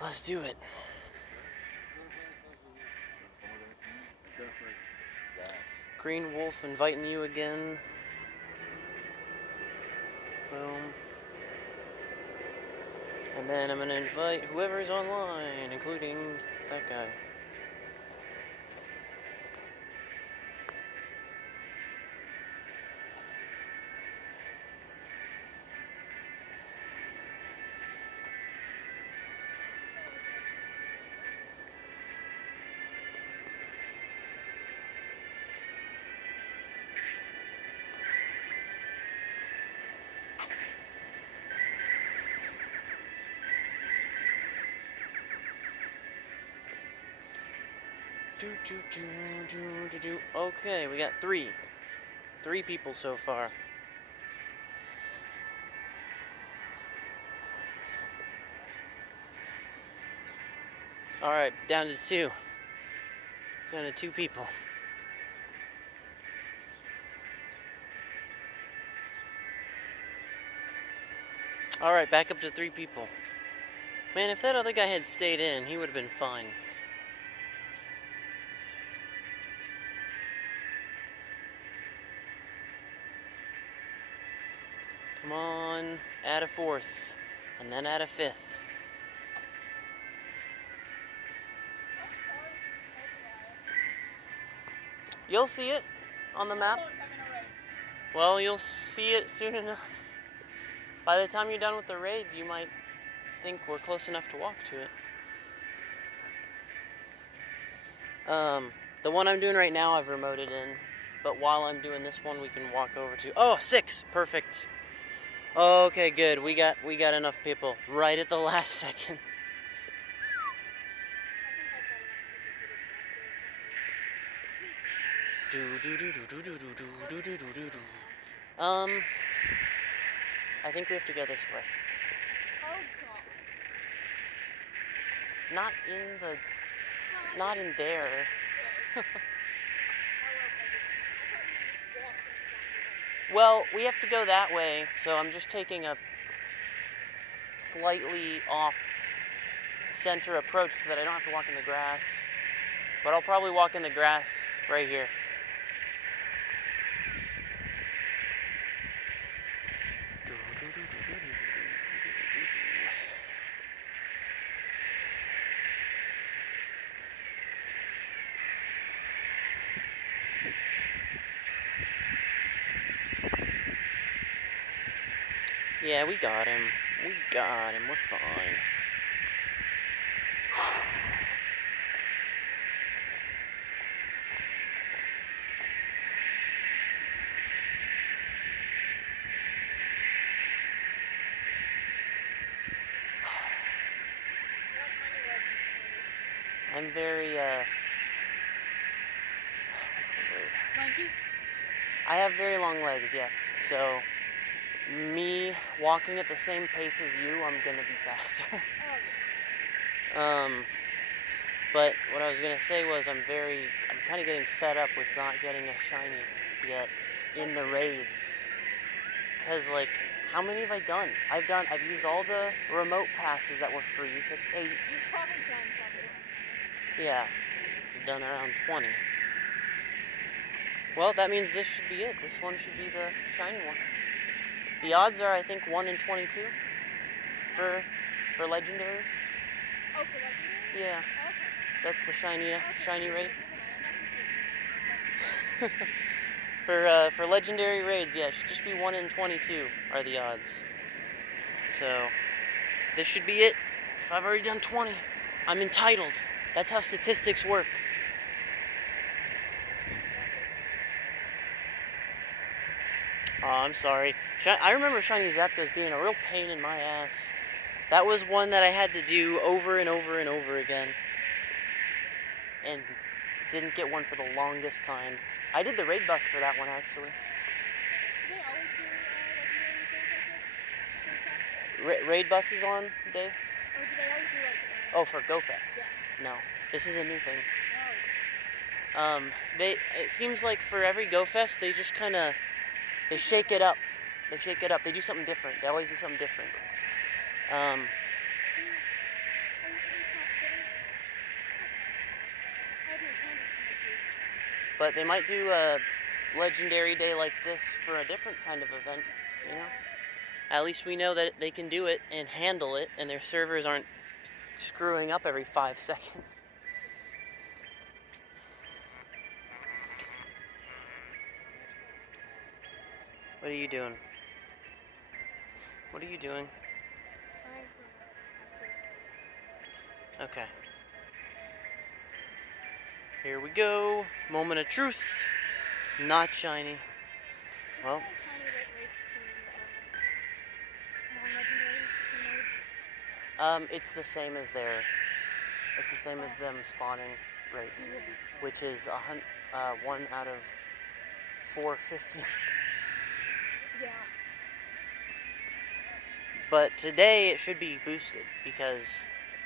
Let's do it. Green Wolf inviting you again. Boom. And then I'm gonna invite whoever's online, including that guy. Okay, we got three people so far. Alright, down to two. Down to two people. Alright, back up to three people. Man, if that other guy had stayed in, he would have been fine. Come on, add a fourth, and then add a fifth. You'll see it on the map. Well, you'll see it soon enough. By the time you're done with the raid, you might think we're close enough to walk to it. The one I'm doing right now, I've remoted in. But while I'm doing this one, we can walk over to... Oh, 6! Perfect. Okay, good. We got enough people right at the last second. I think we have to go this way. Oh god. Not in there. Well, we have to go that way, so I'm just taking a slightly off-center approach so that I don't have to walk in the grass. But I'll probably walk in the grass right here. Yeah, we got him. We got him. We're fine. I'm very, what's the word? Lanky? I have very long legs, yes. So, me walking at the same pace as you, I'm gonna be faster. But what I was gonna say was I'm kind of getting fed up with not getting a shiny yet in the raids. Cause like, how many have I done? I've used all the remote passes that were free, so that's 8. You've probably done Yeah, I've done around 20. Well, that means this should be it. This one should be the shiny one. The odds are, I think, 1 in 22 for legendaries. Oh, for legendary? Yeah, Okay. that's the shiny rate. Okay. For legendary raids, yeah, it should just be 1 in 22 are the odds. So this should be it. If I've already done 20, I'm entitled. That's how statistics work. Oh, I'm sorry. I remember Shiny Zapdos being a real pain in my ass. That was one that I had to do over and over and over again. And didn't get one for the longest time. I did the raid bus for that one, actually. Do they always do legendary things like this? Raid buses on day? Or do they always do like... Oh, for GoFest? Yeah. No. This is a new thing. Oh. It seems like for every GoFest, they just kind of... They shake it up. They shake it up. They do something different. They always do something different. But they might do a legendary day like this for a different kind of event, you know? At least we know that they can do it and handle it, and their servers aren't screwing up every 5 seconds. What are you doing? What are you doing? Okay. Here we go. Moment of truth. Not shiny. Well. It's the same as their. It's the same as them spawning rate, which is 1 out of 450. Yeah. But today it should be boosted because,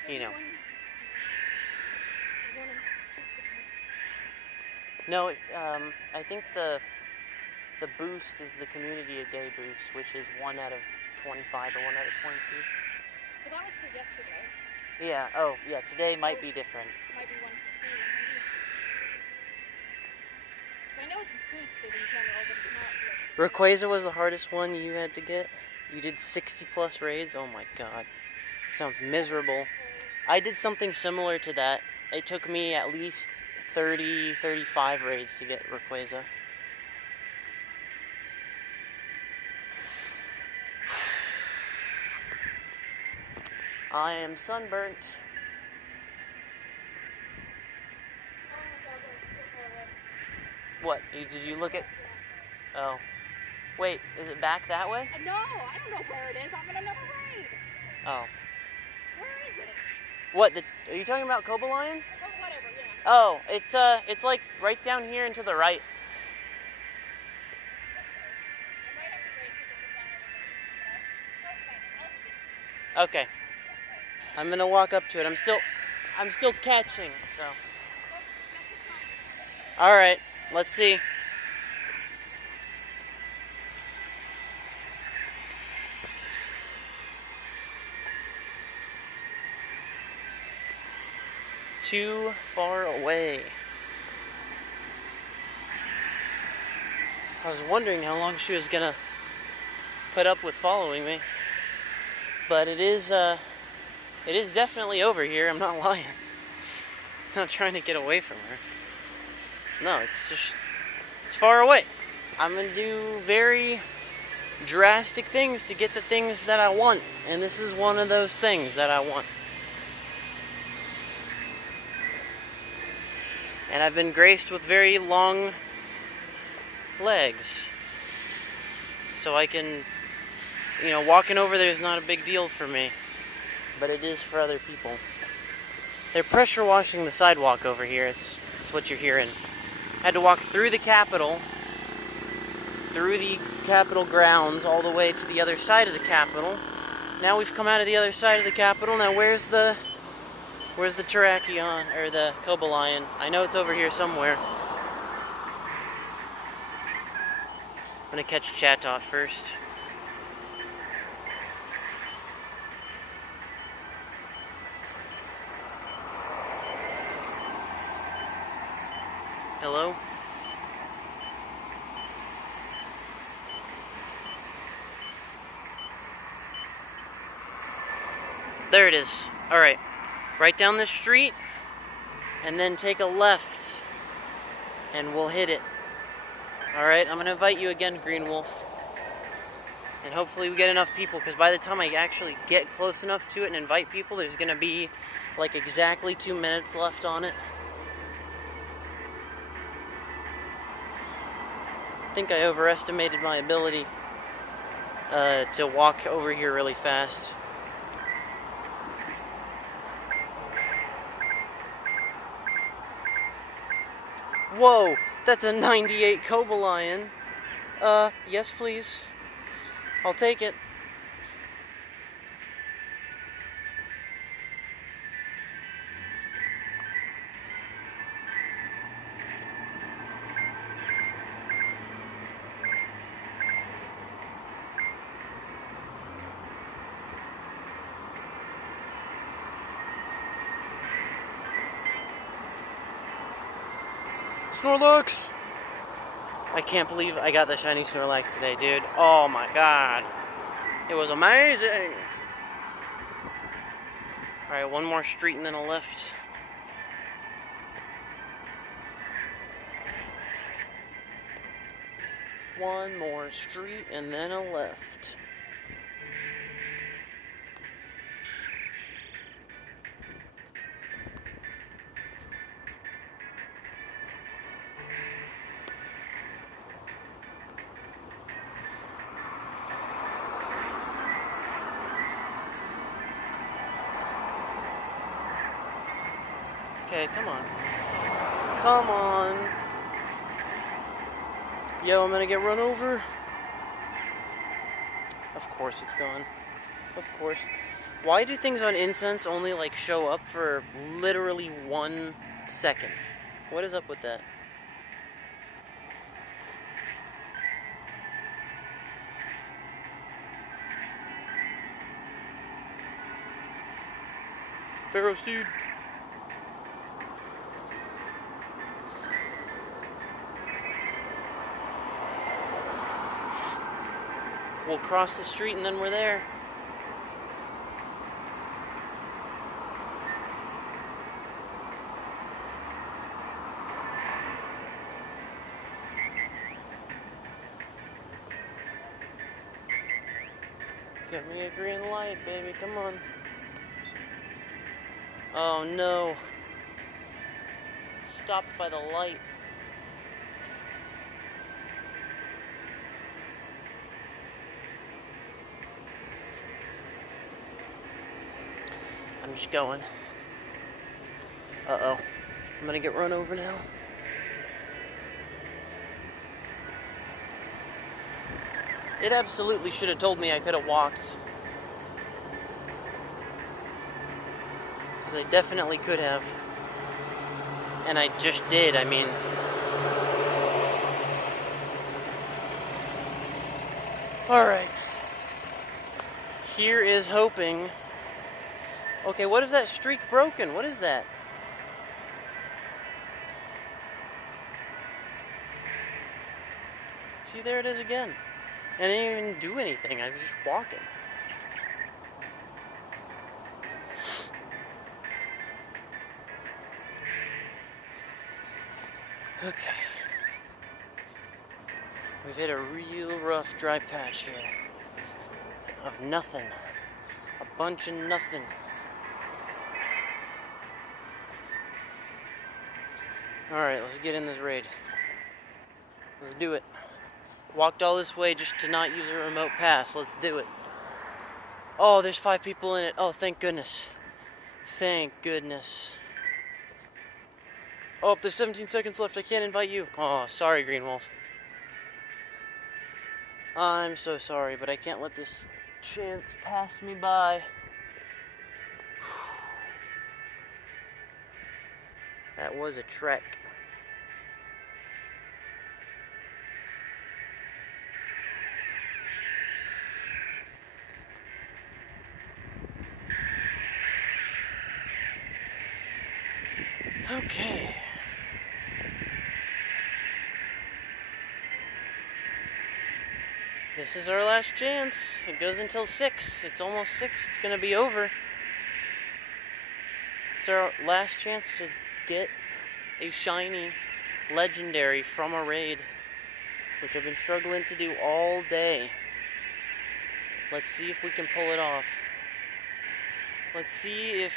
you know. No, I think the boost is the community a day boost, which is 1 out of 25 or 1 out of 22. Well, that was for yesterday. Yeah. Oh, yeah. Today might be different. Might be 150. I know it's boosted in general, but it's not just. Rayquaza was the hardest one you had to get. You did 60 plus raids. Oh my god, sounds miserable. I did something similar to that. It took me at least 30, 35 raids to get Rayquaza. I am sunburnt. What? Did you look at? Oh. Wait, is it back that way? No, I don't know where it is. I'm in another raid. Oh. Where is it? What? Are you talking about Cobalion? Oh, whatever, yeah. Oh, it's like right down here and to the right. Okay. I'm gonna walk up to it. I'm still catching, so. All right, let's see. Too far away. I was wondering how long she was gonna put up with following me, but it is definitely over here. I'm not lying. I'm not trying to get away from her. No, it's far away. I'm gonna do very drastic things to get the things that I want, and this is one of those things that I want. And I've been graced with very long legs. So I can, walking over there is not a big deal for me. But it is for other people. They're pressure washing the sidewalk over here. It's what you're hearing. Had to walk through the Capitol grounds, all the way to the other side of the Capitol. Now we've come out of the other side of the Capitol. Now where's the Terrakion, or the Cobalion? I know it's over here somewhere. I'm gonna catch Chatot first. Hello? There it is. Alright. Right down the street, and then take a left, and we'll hit it. Alright, I'm going to invite you again, Green Wolf. And hopefully we get enough people, because by the time I actually get close enough to it and invite people, there's going to be like exactly 2 minutes left on it. I think I overestimated my ability to walk over here really fast. Whoa, that's a 98 Cobalion. Yes please. I'll take it. Snorlax! I can't believe I got the shiny Snorlax today, dude. Oh my god. It was amazing. Alright, one more street and then a left. One more street and then a left. Okay, come on. Come on. Yo, I'm gonna get run over. Of course it's gone. Of course. Why do things on incense only like show up for literally 1 second? What is up with that? Pharaoh seed. We'll cross the street and then we're there. Give me a green light, baby, come on. Oh no. Stopped by the light. I'm just going. Uh-oh. I'm gonna get run over now. It absolutely should have told me I could have walked. Because I definitely could have. And I just did, I mean. Alright. Here is hoping. Okay, what is that streak broken? What is that? See, there it is again. And I didn't even do anything. I was just walking. Okay. We've hit a real rough dry patch here. Of nothing. A bunch of nothing. Alright, let's get in this raid. Let's do it. Walked all this way just to not use a remote pass. Let's do it. Oh, there's 5 people in it. Oh, thank goodness. Thank goodness. Oh, there's 17 seconds left. I can't invite you. Oh, sorry, Green Wolf. I'm so sorry, but I can't let this chance pass me by. That was a trek. Okay. This is our last chance. It goes until 6. It's almost 6. It's gonna be over. It's our last chance to get a shiny legendary from a raid, which I've been struggling to do all day. Let's see if we can pull it off. Let's see if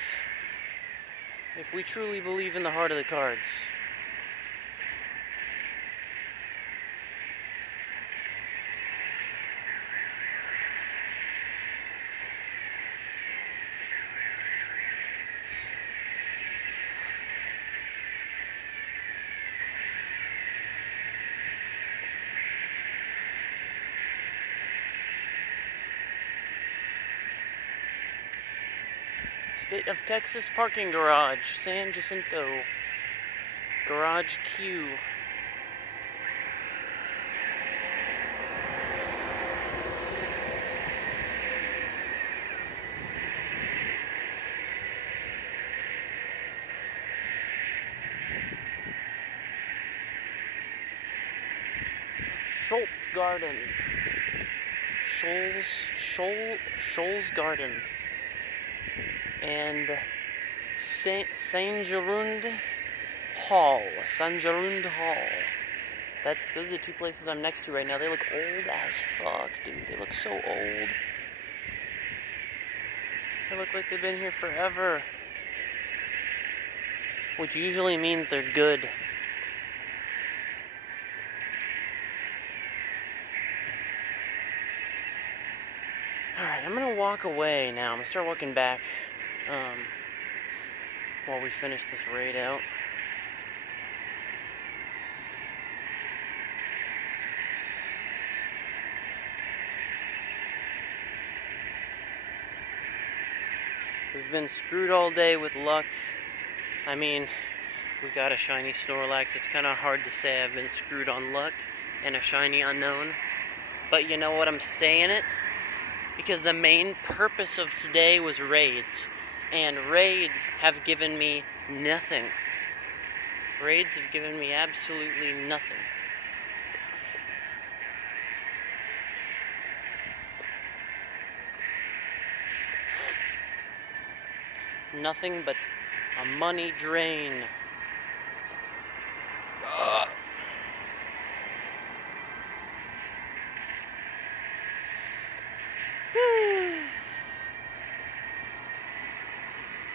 we truly believe in the heart of the cards. State of Texas parking garage, San Jacinto. Garage Q. Schultz Garden. Shoals Garden. And Saint Gerund Hall. Those are the two places I'm next to right now. They look old as fuck, dude. They look so old. They look like they've been here forever. Which usually means they're good. Alright, I'm gonna walk away now. I'm gonna start walking back while we finish this raid out. We've been screwed all day with luck. I mean, we got a shiny Snorlax. It's kind of hard to say I've been screwed on luck and a shiny unknown. But you know what? I'm staying it. Because the main purpose of today was raids. And raids have given me nothing. Raids have given me absolutely nothing. Nothing but a money drain.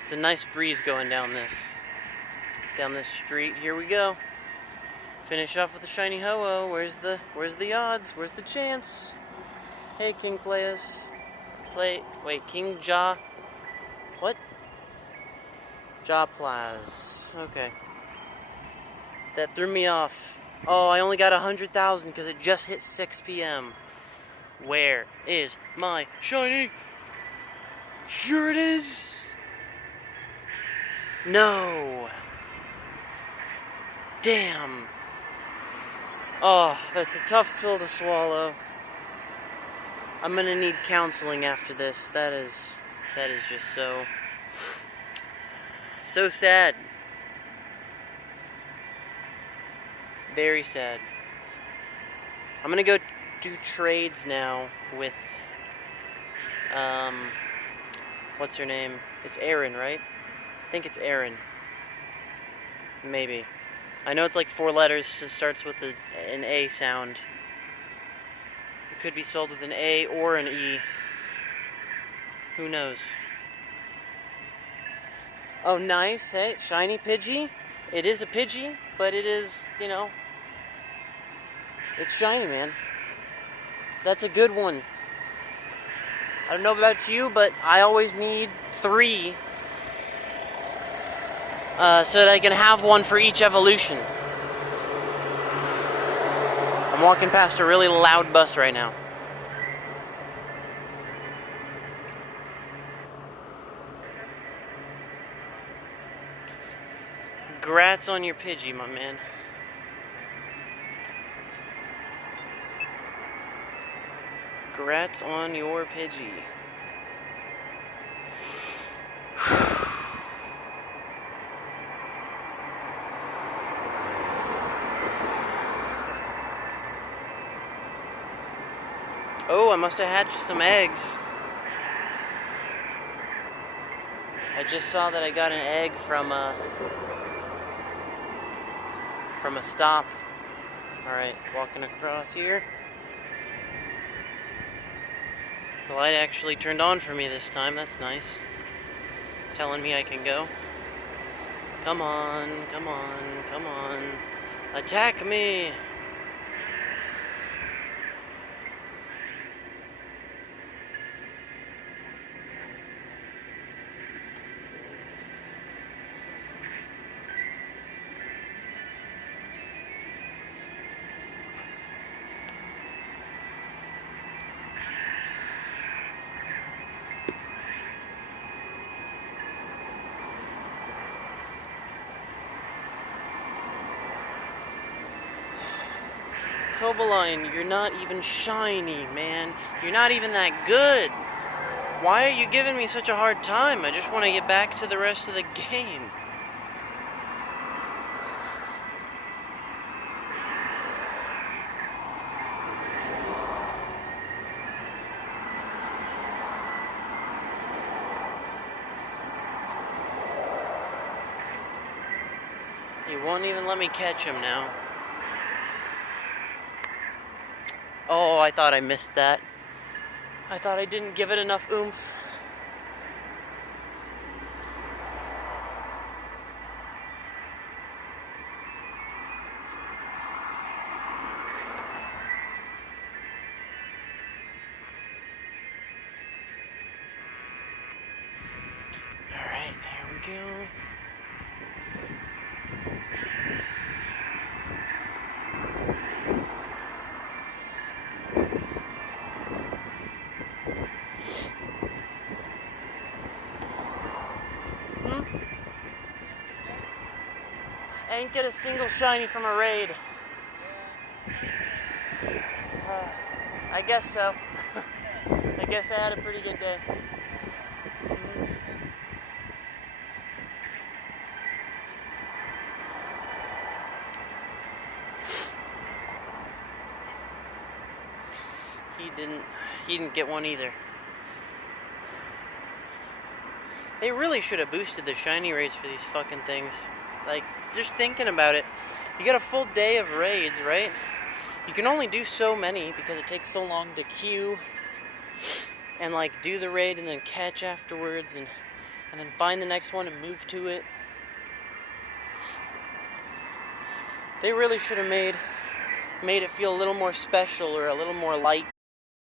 It's a nice breeze going down this street. Here we go. Finish off with a shiny Ho-Oh. Where's the odds? Where's the chance? Hey, King Playas. Wait, King Ja. What? Joplaz. Okay. That threw me off. Oh, I only got 100,000 because it just hit 6 p.m. Where is my shiny? Here it is. No. Damn. Oh, that's a tough pill to swallow. I'm gonna need counseling after this. That is just so sad. Very sad. I'm gonna go do trades now with what's her name? It's Erin, right? I think it's Erin. Maybe. I know it's like 4 letters. It starts with an A sound. It could be spelled with an A or an E. Who knows? Oh, nice. Hey, shiny Pidgey. It is a Pidgey, but it is, you know, it's shiny, man. That's a good one. I don't know about you, but I always need 3 so that I can have one for each evolution. I'm walking past a really loud bus right now. Congrats on your Pidgey, my man. Congrats on your Pidgey. Oh, I must have hatched some eggs. I just saw that I got an egg from a stop. Alright, walking across here. The light actually turned on for me this time, that's nice. Telling me I can go. Come on, come on, come on. Attack me! Cobaline, you're not even shiny, man. You're not even that good. Why are you giving me such a hard time? I just want to get back to the rest of the game. He won't even let me catch him now. Oh, I thought I missed that. I thought I didn't give it enough oomph. Alright, here we go. I didn't get a single shiny from a raid. I guess so. I guess I had a pretty good day. He didn't get one either. They really should have boosted the shiny rates for these fucking things. Like, just thinking about it, you got a full day of raids, right? You can only do so many because it takes so long to queue and like do the raid and then catch afterwards and then find the next one and move to it. They really should have made it feel a little more special or a little more light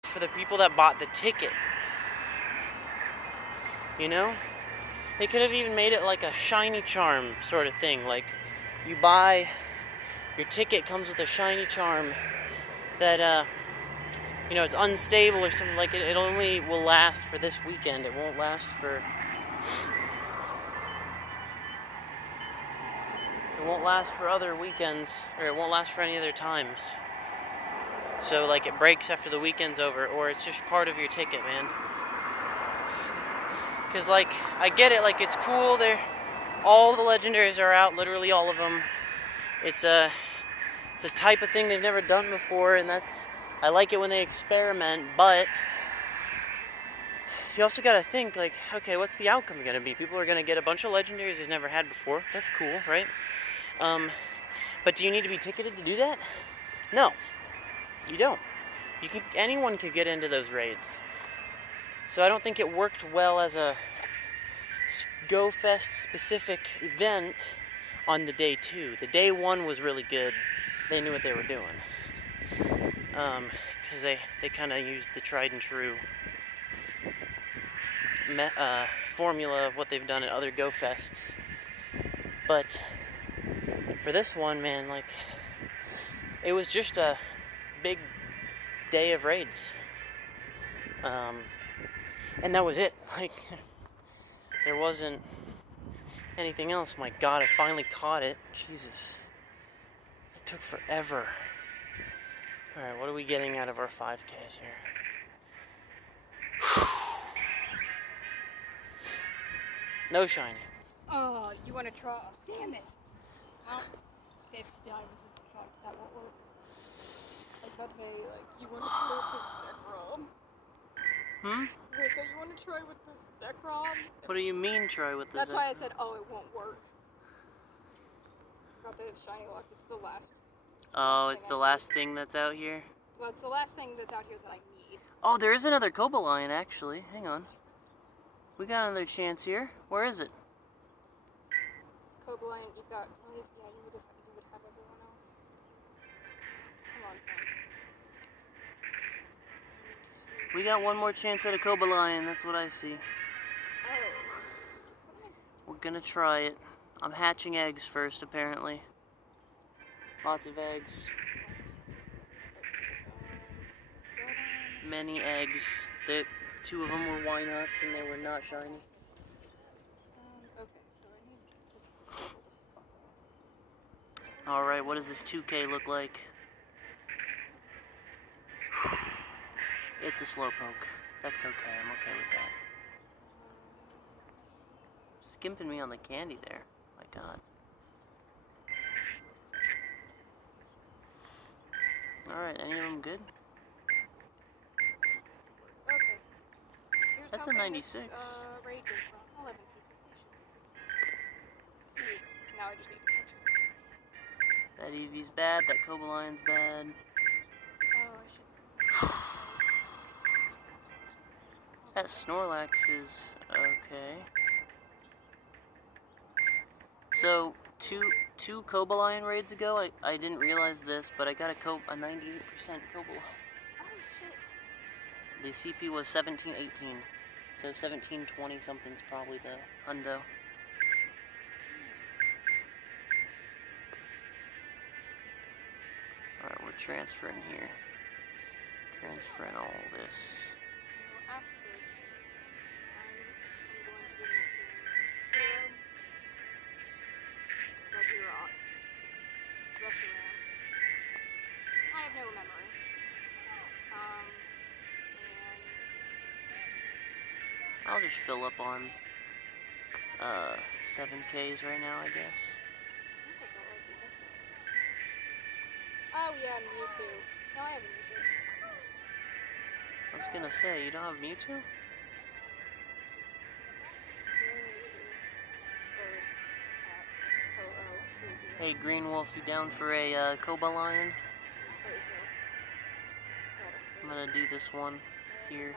for the people that bought the ticket. You know? They could have even made it like a shiny charm sort of thing. Like, you buy, your ticket comes with a shiny charm that, you know, it's unstable or something like it. It only will last for this weekend. It won't last for... It won't last for other weekends, or it won't last for any other times. So, like, it breaks after the weekend's over, or it's just part of your ticket, man. Because, like, I get it, like, it's cool, all the legendaries are out, literally all of them. It's a type of thing they've never done before, and I like it when they experiment, but you also gotta think, like, okay, what's the outcome gonna be? People are gonna get a bunch of legendaries they've never had before. That's cool, right? But do you need to be ticketed to do that? No, you don't. Anyone could get into those raids. So I don't think it worked well as a GoFest specific event on the day 2. The day 1 was really good. They knew what they were doing. Because they kind of used the tried and true formula of what they've done at other GoFests. But for this one, man, like, it was just a big day of raids. And that was it. Like, there wasn't anything else. My God, I finally caught it. Jesus. It took forever. Alright, what are we getting out of our 5Ks here? No shiny. Oh, you want to try? Damn it. Well, 50 diamonds in fact, that won't work. I was about to be like, you want to try with the Zekrom? So you want to try with the Zekrom? What do you mean try with the That's Zekrom? why I said, oh, it won't work. Not that it's shiny luck, it's the last. Oh, it's the last thing that's out here? Well, it's the last thing that's out here that I need. Oh, there is another Cobalion, actually. Hang on. We got another chance here. Where is it? This Cobalion, you've got. Oh, yeah, you would have everyone else. Come on, fam. We got one more chance at a Cobalion. That's what I see. Oh. We're gonna try it. I'm hatching eggs first, apparently. Lots of eggs. Many eggs. Two of them were why nots and they were not shiny. Okay, so I need this cable to fuck off. Alright, what does this 2K look like? It's a slowpoke. That's okay, I'm okay with that. Skimping me on the candy there. My God. Alright, any of them good? Okay. Here's That's a hoping 96. This, raid goes well. 11 people. Jeez. Now I just need to catch it. That Eevee's bad, that Cobalion's bad. Oh, I should. That Snorlax is okay. So, two Cobalion raids ago, I didn't realize this, but I got a 98% Cobalion. Oh shit. The CP was 1718, so 1720 something's probably the hundo. Alright, we're transferring here. Transferring all this. So after this, I'm going to be missing Hero, Regirock, Reshiram. I have no memory. And I'll just fill up on 7Ks right now, I guess. I think that's all I'd be missing. Oh yeah, Mewtwo. No, I have a Mewtwo. I was gonna say, you don't have Mewtwo? Hey, Green Wolf, you down for a Cobalion? I'm gonna do this one here.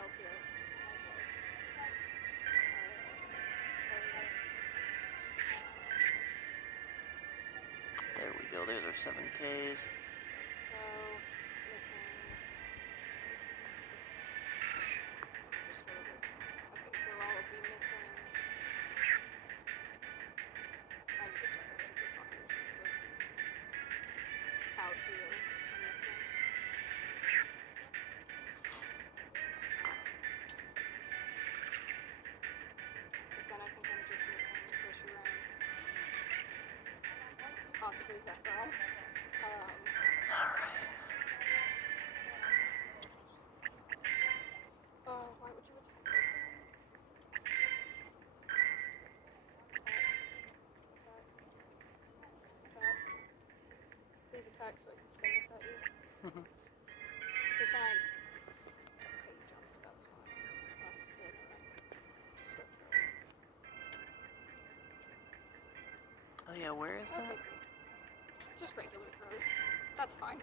There we go, there's our 7Ks. So, missing. Okay, so I'll be missing. I need to check out the fuckers. The cow trio I'm missing. But then I think I'm just missing Reshiram. Possibly Zekrom. Oh, why would you attack both of them? Attack. Please attack so I can spin this at you. Because I'm... Okay, you jumped, that's fine. I'll spin and then just start throwing. Oh yeah, where is that? Okay, great. Just regular throws. That's fine.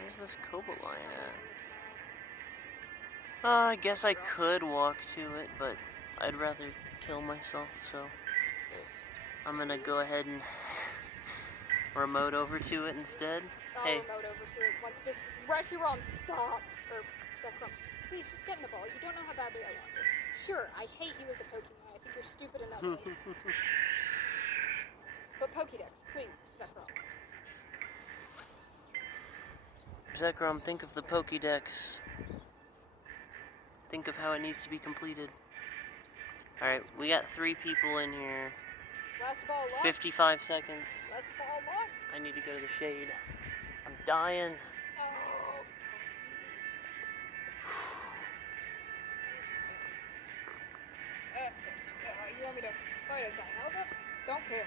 Where's this Cobalion at? I guess I could walk to it, but I'd rather kill myself, so I'm gonna go ahead and remote over to it instead. I'll Hey. remote over to it once this Reshiram stops. Or Zekrom. Please, just get in the ball. You don't know how badly I want you. Sure, I hate you as a Pokemon. I think you're stupid and ugly. But Pokédex, please, Zekrom. Zekrom, think of the Pokédex. Think of how it needs to be completed. Alright, we got 3 people in here. Last ball lock. 55 seconds. Last ball lock. I need to go to the shade. I'm dying. Oh. That's good. You want me to fight a Dialga? Don't care.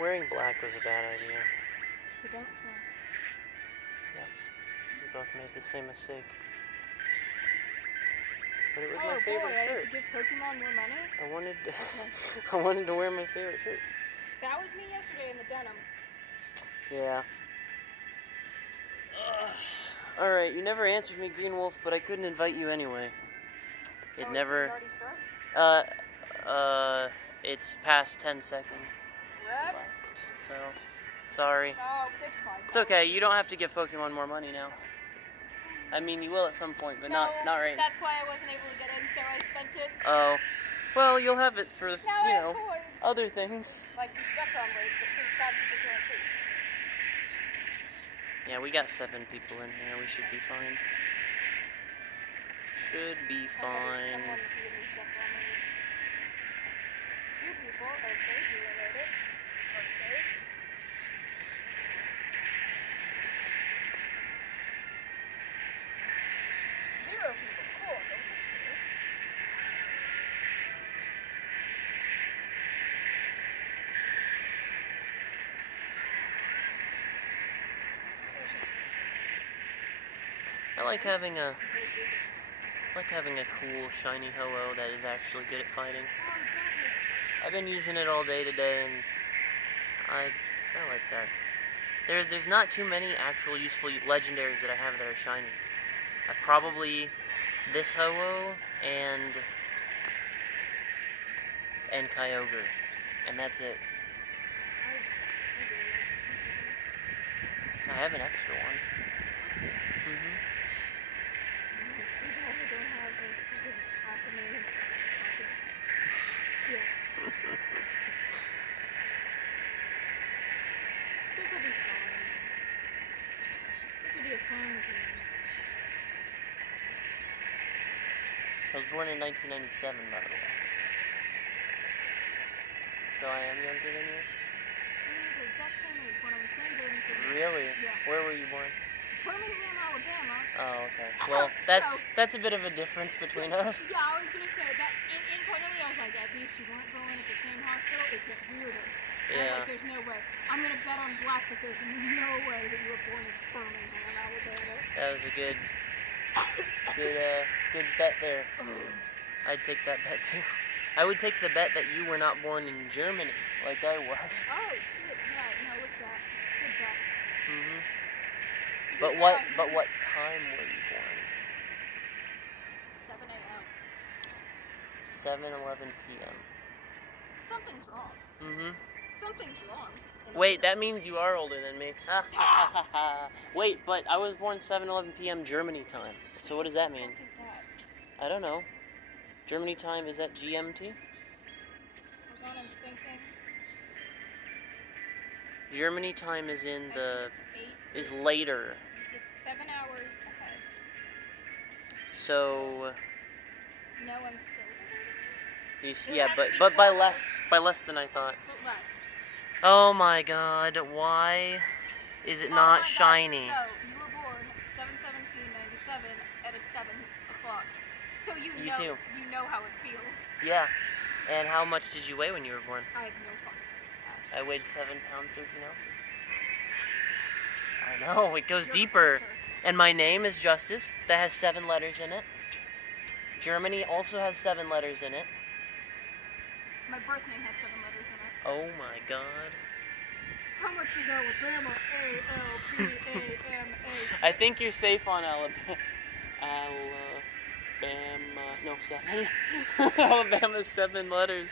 Wearing black was a bad idea. You don't say. Yeah, we both made the same mistake. But it was Oh my boy, favorite I have shirt. to give Pokemon more money? I wanted to, I wanted to wear my favorite shirt. That was me yesterday in the denim. Yeah. Alright, you never answered me, Green Wolf, but I couldn't invite you anyway. It Oh, never... Did it already start? It's past 10 seconds Rep? left, so... Sorry. Oh, that's fine. It's okay, you don't have to give Pokemon more money now. I mean, you will at some point, but not right now. That's why I wasn't able to get in, so I spent it. Oh. Well, you'll have it for, Now I you have know, coins. other things. Like these Zekrom raids that please God people join, please. Yeah, we got 7 people in here. We should be fine. Should be fine. Someone give me Zekrom raids. 2 people, okay, do you load it? Versus. Zero people, cool, go for 2. I like having a like having a cool, shiny Ho-Oh that is actually good at fighting. Oh, don't make I've been using it all day today, and I like that. There's not too many actual useful legendaries that I have that are shiny. Probably this Ho-Oh and Kyogre, and that's it. I have an extra one. Mm-hmm. too bad I don't have half a million. Shit. This'll be fun. This'll be a fun team. I was born in 1997, by the way. So I am younger than you? We're the exact same age, born on the same day and the same day. Really? Yeah. Where were you born? Birmingham, Alabama. Oh, okay. Well, that's a bit of a difference between us. Yeah, I was gonna say that internally I was like, at least you weren't born at the same hospital. It gets weirder. I was Yeah. like, there's no way. I'm gonna bet on black that there's no way that you were born in Birmingham, Alabama. That was a good bet there. I'd take that bet too. I would take the bet that you were not born in Germany, like I was. Oh shit! Yeah, no, look at that. Good bets. Mhm. To be But fair, what time were you born? 7 a.m. 7:11 p.m. Something's wrong. Mhm. Something's wrong. Wait, that means you are older than me. Wait, but I was born 7:11 p.m. Germany time. So what does that mean? What is that? I don't know. Germany time, is that GMT? Hold on, I'm thinking. Germany time is in the It's 8. is later. It's 7 hours ahead. So No, I'm still. yeah, but by less than I thought. But less. Oh my God, why is it not shiny? So, you were born 7/17/97 at a 7 o'clock. So you You know, too. you know how it feels. Yeah. And how much did you weigh when you were born? I have no fucking I weighed 7 pounds 13 ounces. I know, it goes You're deeper. a hunter. And my name is Justice. That has 7 letters in it. Germany also has 7 letters in it. My birth name has 7 letters in it. Oh my God. How much is Alabama? A-L-B-A-M-A. I think you're safe on Alabama. No, 7. Alabama's 7 letters.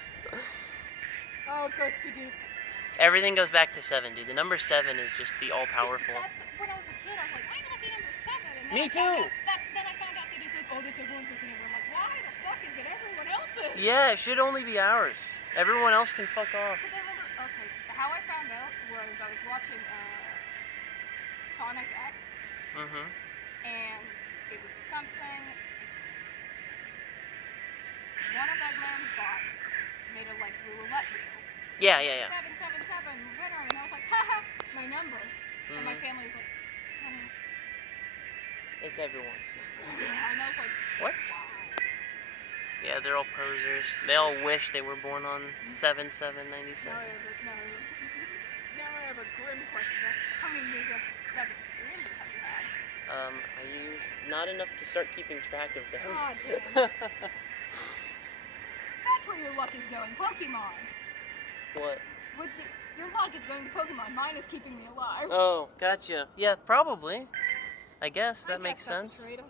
Oh, it goes too deep. Everything goes back to 7, dude. The number 7 is just the all-powerful. That's when I was a kid. I was like, why not the number 7? And then Me I found too. then I found out that it's like, oh, that's everyone's looking at. I'm like, why the fuck is it everyone else's? Yeah, it should only be ours. Everyone else can fuck off. Because I remember, okay, how I found out was I was watching Sonic X, Mm-hmm. and it was something. One of Eggman's bots made a like roulette wheel. Yeah. 777 winner, and I was like, haha, my number. And my Mhm. family was like, honey. It's everyone's. Yeah, and I was like, What? why? Yeah, they're all posers. They all wish they were born on 7/7/97. Now I have a grim question. How many near death experiences have you had? I use not enough to start keeping track of them. God damn. That's where your luck is going, Pokemon. What? Your luck is going to Pokemon. Mine is keeping me alive. Oh, gotcha. Yeah, probably. I guess that makes that's a sense. trade.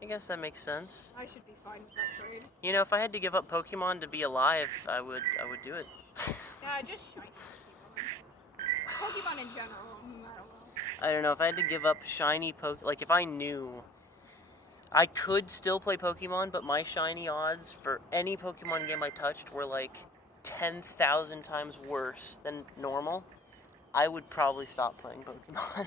I guess that makes sense. I should be fine with that trade. You know, if I had to give up Pokemon to be alive, I would do it. Yeah, just shiny Pokemon. Pokemon in general, I don't know. I don't know, if I had to give up shiny like if I knew I could still play Pokemon, but my shiny odds for any Pokemon game I touched were like 10,000 times worse than normal, I would probably stop playing Pokemon.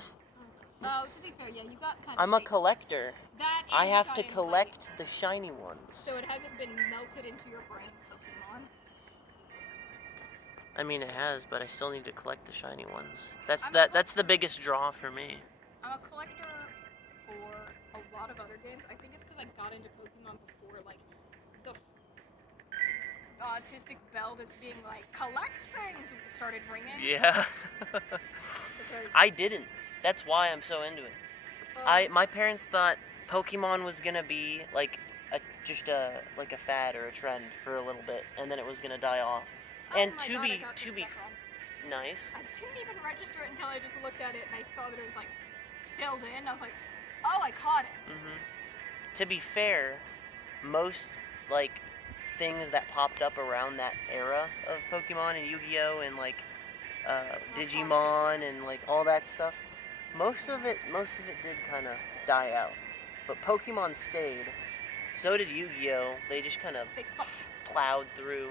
Well, to be fair, yeah, you got kind of. I'm a collector. That I and have you to got in, collect the shiny ones. So it hasn't been melted into your brain, Pokemon. I mean, it has, but I still need to collect the shiny ones. That's I'm that's the biggest draw for me. I'm a collector for a lot of other games. I think it's because I got into Pokemon before, like, the autistic bell that's being like, collect things started ringing. Yeah. Because, I didn't. That's why I'm so into it. My parents thought Pokemon was gonna be like just a fad or a trend for a little bit, and then it was gonna die off. Oh And my to God, I be got to this be deck wrong. nice. I didn't even register it until I just looked at it and I saw that it was like filled in. I was like, oh, I caught it. To be fair, most like things that popped up around that era of Pokemon and Yu-Gi-Oh and like Digimon and like all that stuff, most of it did kind of die out. But Pokemon stayed. So did Yu-Gi-Oh. They just kind of They fucked. plowed through.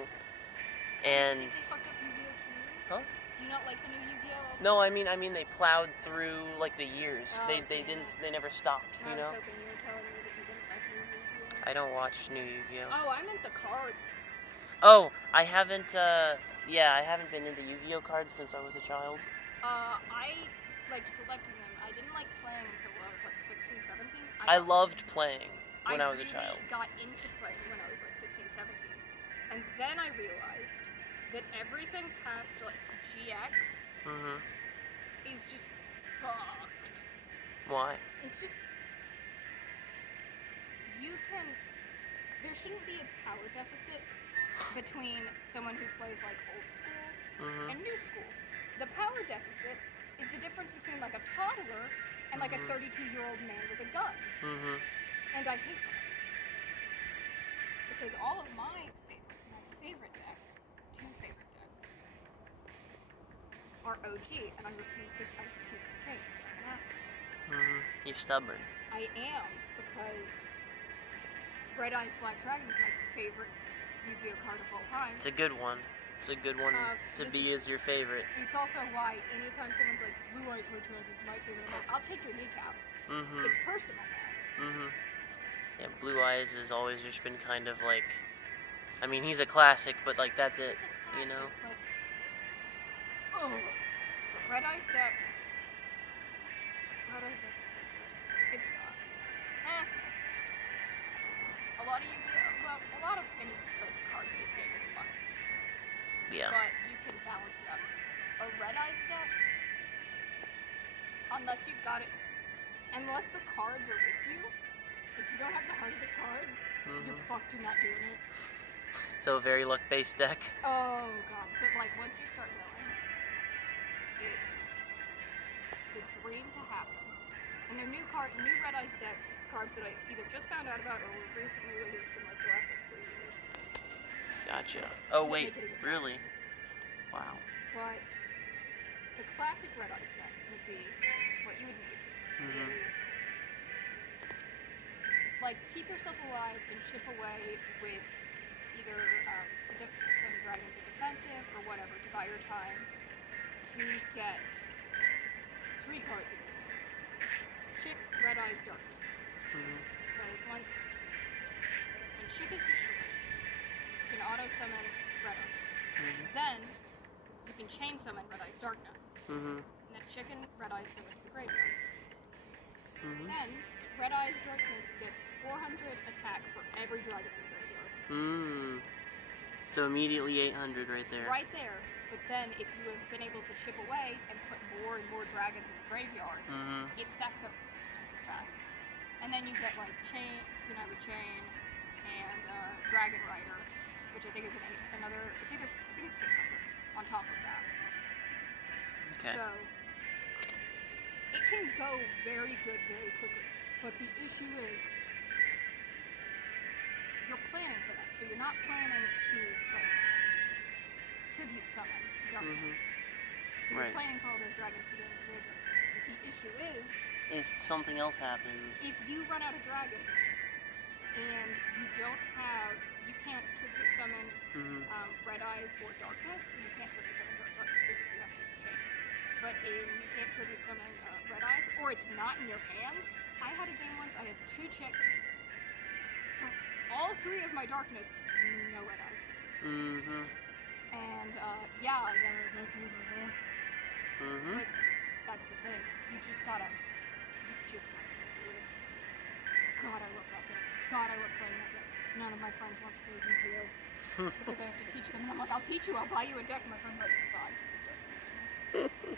Do And you think they fucked up Yu-Gi-Oh too? huh? Do you not like the new Yu-Gi-Oh? Also? No, I mean they plowed through like the years. Oh, They never stopped, I you was know? hoping you were telling me that you didn't like new Yu-Gi-Oh. I don't watch new Yu-Gi-Oh. Oh, I meant the cards. Oh, I haven't been into Yu-Gi-Oh cards since I was a child. I liked collecting them. I didn't like playing until I was like 16, 17. I loved playing when I was a really child. got into playing when I was like 16, 17. And then I realized that everything past like GX is just fucked. Why? It's just there shouldn't be a power deficit between someone who plays like old school and new school. The power deficit is the difference between like a toddler and like a 32-year-old man with a gun. And I hate that. Because all of my favorite deck, two favorite decks, are OG, and I refuse to change because I'm an asshole. You're stubborn. I am, because Red Eyes Black Dragon is my favorite Yu-Gi-Oh card of all time. It's a good one. It's a good one to be as your favorite. It's also why anytime someone's like, Blue Eyes White Dragon's my favorite, I'm like, I'll take your kneecaps. It's personal now. Yeah, Blue Eyes has always just been kind of like, I mean, he's a classic, but like that's it, you know? But, Red Eyes deck is so good. It's not. A lot of Yu-Gi-Oh, well, a lot of any like card-based game is fun. Yeah. But you can balance it out. A Red Eyes deck, unless you've got it, unless the cards are with you, if you don't have the 100 cards, you're fucked, you're not doing it. So a very luck-based deck. Oh god, but like once you start going, it's the dream to happen. And they're new Red Eyes deck cards that I either just found out about or were recently released in like the last like 3 years. Gotcha. Oh wait, really? Wow. But the classic Red Eyes deck would be what you would need is like keep yourself alive and chip away with either some dragons are defensive or whatever to buy your time to get 3 cards in the game. Chick, Red Eyes, Darkness. Because when Chick is destroyed, you can auto summon Red Eyes. Then you can chain summon Red Eyes Darkness. And then Chick and Red Eyes go into the graveyard. Then Red Eyes Darkness gets 400 attack for every dragon in the graveyard. So immediately 800 right there. Right there. But then if you have been able to chip away and put more and more dragons in the graveyard, it stacks up so fast. And then you get like Kunai with Chain and Dragon Rider, which I think is another. I think it's 600 on top of that. Okay. So it can go very good very quickly. But the issue is you're planning for that. So you're not planning to like tribute summon Darkness. So you're planning for all those dragons to get in the graveyard. But the issue is if something else happens. If you run out of dragons and you can't tribute summon Red Eyes or Darkness, you can't tribute summon Darkness because you have to chain. But you can't tribute summon Red Eyes, or it's not in your hand. I had a game once, I had 2 chicks. For all 3 of my Darkness, no Red Eyes. And yeah, I got a lucky my boss. But that's the thing. You just gotta do it. God, I love that deck. God, I love playing that deck. None of my friends want to play Yu-Gi-Oh! Because I have to teach them, and I'm like, I'll teach you, I'll buy you a deck. And my friend's like, God, please don't teach me.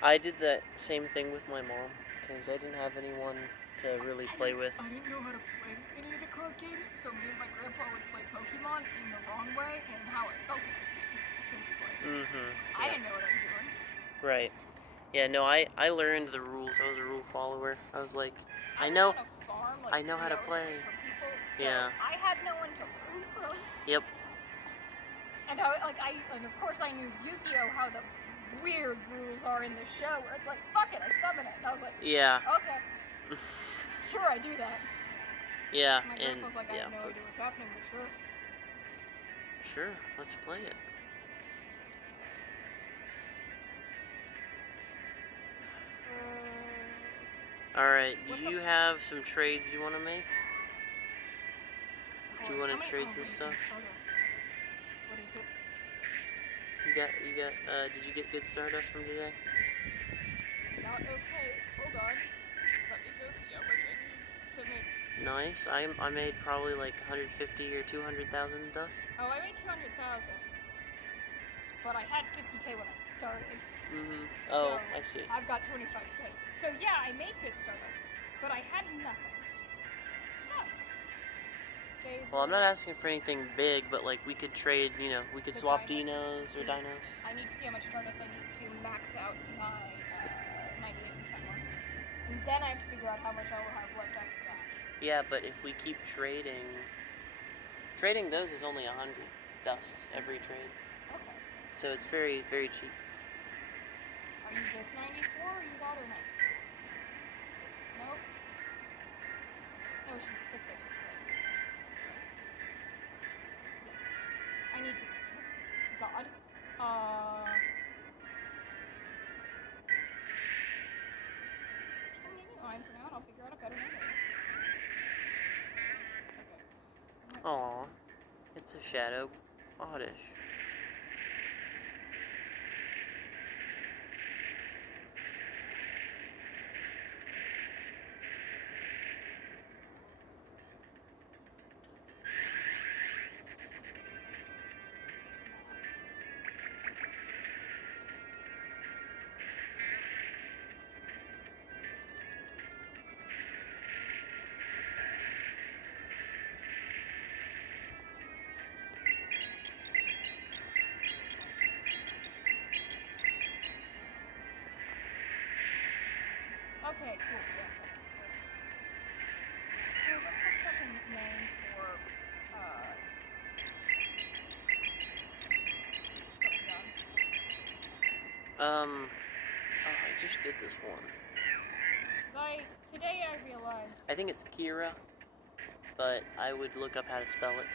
I did that same thing with my mom, because I didn't have anyone to really play with. I didn't know how to play any of the card games, so me and my grandpa would play Pokemon in the wrong way and how I felt it should be played. Mm-hmm. I didn't know what I was doing. Right. Yeah, no, I learned the rules. I was a rule follower. I was like, I was know, on a farm, like, I know how 3 to hours play. away from people, so Yeah. I had no one to learn from. Yep. And and of course I knew Yu-Gi-Oh! How the weird rules are in the show, where it's like, fuck it, I summon it. And I was like, Yeah. okay. Sure, I do that. Yeah, My and grandpa's like, I yeah, have no idea what's happening, but sure. sure, let's play it. Alright, do What you the- have some trades you want to make? Do you want How to many- trade oh, some wait, stuff? Stardust. What is it? Did you get good Stardust from today? Not okay. Hold on. Let me go see how much I need to make. Nice. I made probably like 150 or 200,000 dust. Oh, I made 200,000. But I had 50k when I started. Mm-hmm. Oh, So I see. I've got 25k. So yeah, I made good Stardust. But I had nothing. So. Well, I'm not asking for anything big, but like we could trade, we could The swap dinos. dinos or See, dinos. I need to see how much Stardust I need to max out my 98% one. And then I have to figure out how much I will have left after that. Yeah, but if we keep trading those is only 100 dust every trade. Okay. So it's very, very cheap. Are you this 94 or are you the other 94? Nope. No, she's the 602, right? Yes. I need to. God. Fine for now, and I'll figure out a better name later. Okay. Aw, it's a Shadow Oddish. Okay, cool. Yes, I can flip. Hey, what's the fucking name for, Sylveon? I just did this one. Today I realized... I think it's Kira, but I would look up how to spell it,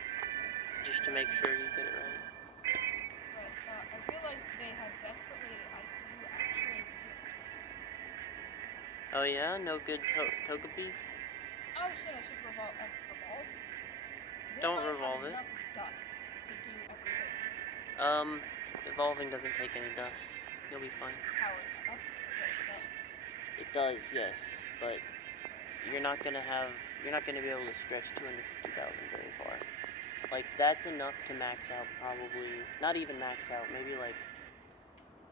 just to make sure you get it right. Right, I realized today how desperately I do actually need a Oh yeah? No good Togepi's? Oh shit, I should revolve. Will Don't I have revolve it. enough dust to do everything? Evolving doesn't take any dust. You'll be fine. Power up? Okay, It does, yes, but you're not gonna be able to stretch 250,000 very far. Like, that's enough to max out probably, not even max out, maybe like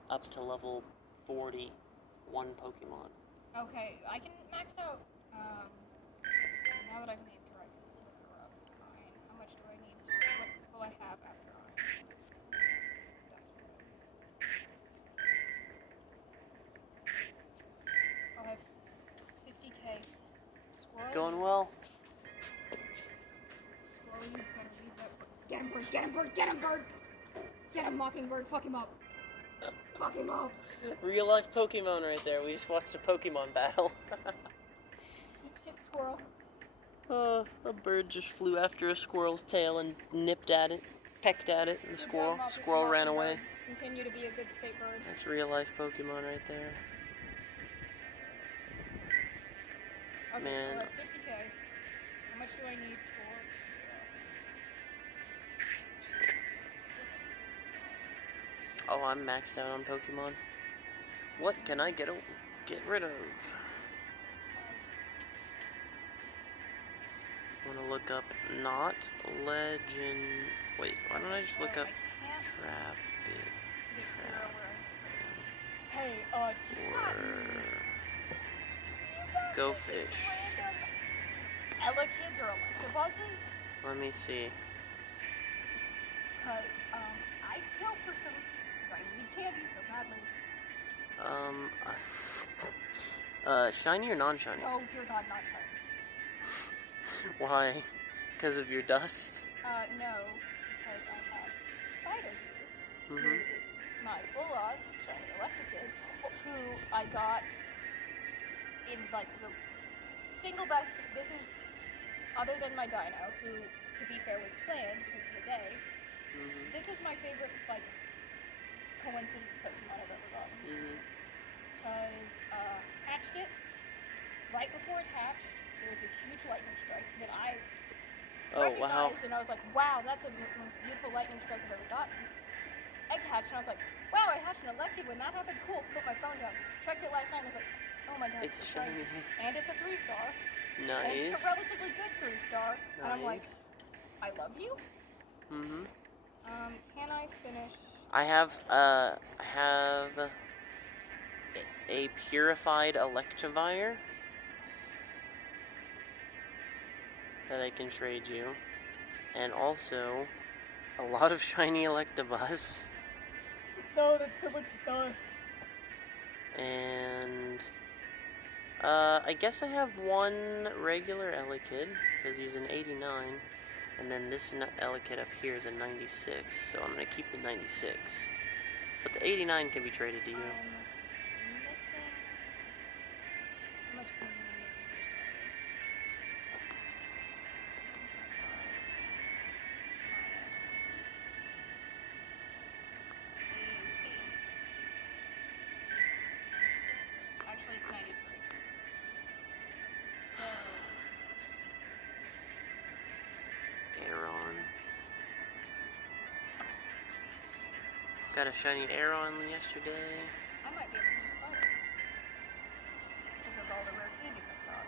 up to level 40, one Pokemon. Okay, I can max out, now that I've named her, I can look her up. Fine. How much do I need to, what will I have after I? I'll have 50k. Squirrel. Going well. Squirrel, you better leave that bird. Get him, bird! Get him, bird! Get him, bird! Get him, Mockingbird! Fuck him up! Fuck him up! Real life Pokemon right there. We just watched a Pokemon battle. Eat shit, squirrel. A bird just flew after a squirrel's tail and nipped at it, pecked at it, and the Good job, Mockingbird. squirrel ran away. Continue to be a good state bird. That's real life Pokemon right there. Okay, Man. so I have 50k. How much do I need for... Oh, I'm maxed out on Pokemon. What can I get rid of? I want to look up not legend. Wait, why don't I just look up Rapid Hey, or Go Fish? Elakids or Electabuzzes? Let me see. Because, I feel for some, because I need candy so badly. Shiny or non-shiny? Oh dear God, not shiny. Why? Because of your dust? No, because I have Spider here, who Mm-hmm. is my full odds shiny Electakid, who I got in like the single best. This is other than my Dino, who, to be fair, was planned because of the day. Mm-hmm. This is my favorite like coincidence Pokemon I've ever gotten. Mm-hmm. Because hatched it right before it hatched. There was a huge lightning strike that I Oh, wow. recognized, and I was like, wow, that's the most beautiful lightning strike I've ever gotten. Egg hatched, and I was like, wow, I hatched an Elected when that happened. Cool. Put my phone down. Checked it last night, and I was like, oh my God, It's shiny. and it's a 3-star. Nice. And it's a relatively good 3-star. Nice. And I'm like, I love you. Mm-hmm. Can I finish? I have a purified Electivire that I can trade you, and also a lot of shiny Electabuzz, No, that's so much dust. and I guess I have one regular Elekid, because he's an 89, and then this Elekid up here is a 96, so I'm going to keep the 96. But the 89 can be traded to you. Missing. How much money am I missing for starter? Is 8. Actually, it's 93. So, Aeron. Got a shiny Aeron yesterday. I might be able to do Spider. Because of all the rare candies I've got.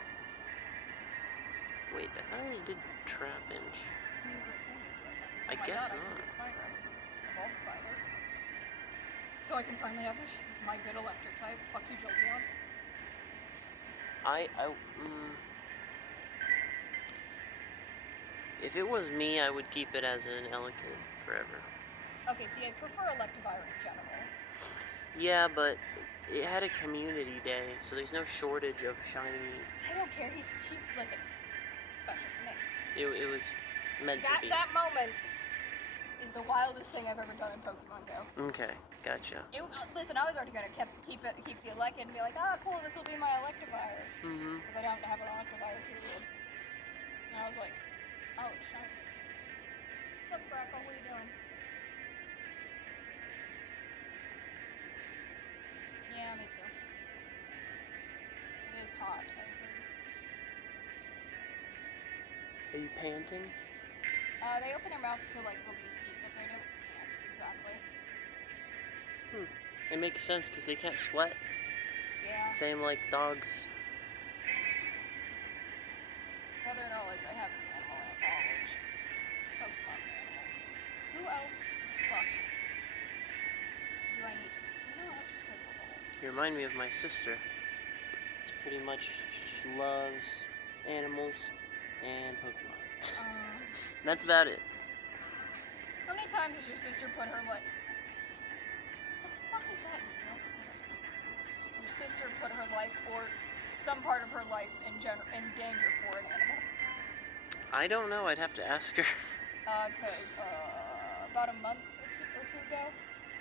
Wait, I thought I already did Trapinch. New rare candies right now. I Oh my guess God, I can not. do Spider. I can evolve Spider. So I can finally have my good electric type. Fuck you, Jolteon. If it was me, I would keep it as an Elekid forever. Okay, see, I prefer Electivire in general. Yeah, but it had a community day, so there's no shortage of shiny. I don't care. She's listen, special to me. It was meant to be. That moment is the wildest thing I've ever done in Pokemon Go. Okay, gotcha. Listen, I was already gonna keep the Elected and be like, ah, cool, this will be my Electivire, Mm-hmm. because I don't have an Electivire period. And I was like, oh, it's shiny. What's up, Brackle? What are you doing? Yeah, me too. It is hot. I agree. Are you panting? They open their mouth to like release heat, but they don't pant exactly. It makes sense because they can't sweat. Yeah. Same like dogs. Whether or not like I have this animal knowledge. Pokemon animals. Who else? Fuck. Do I need to? No, let's just go to the hole. You remind me of my sister. It's pretty much, she loves animals and Pokemon. That's about it. How many times has your sister put her like? What the fuck is that? Your sister put her life or some part of her life in danger for an animal. I don't know. I'd have to ask her. Because about a month or two ago,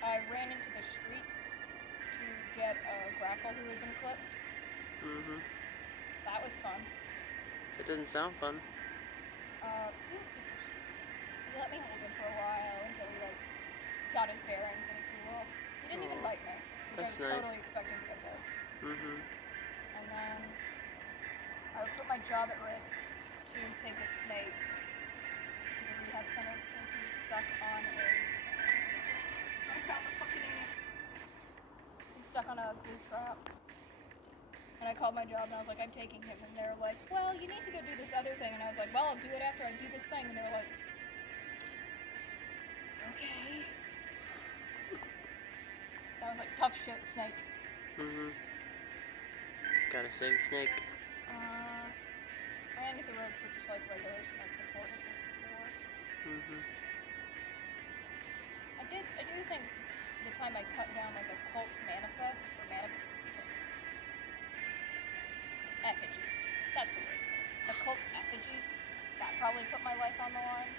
I ran into the street to get a Grackle who had been clipped. Mm-hmm. That was fun. That doesn't sound fun. He was super sweet. He let me hold him for a while until he like got his bearings and he flew off. He didn't even bite me, which That's I was nice. totally expecting to get bit. Mm-hmm. And then I would put my job at risk to take a snake to the rehab center because he was stuck on a he's stuck on a glue trap. And I called my job and I was like, I'm taking him. And they were like, well, you need to go do this other thing. And I was like, well, I'll do it after I do this thing. And they were like, okay. That was like tough shit, snake. Mm-hmm. Gotta save a snake. I ran into the road for just like regular like support assist before. Mhm. I do think the time I cut down like a cult manifest or effigy. That's the word. A cult effigy. That probably put my life on the line.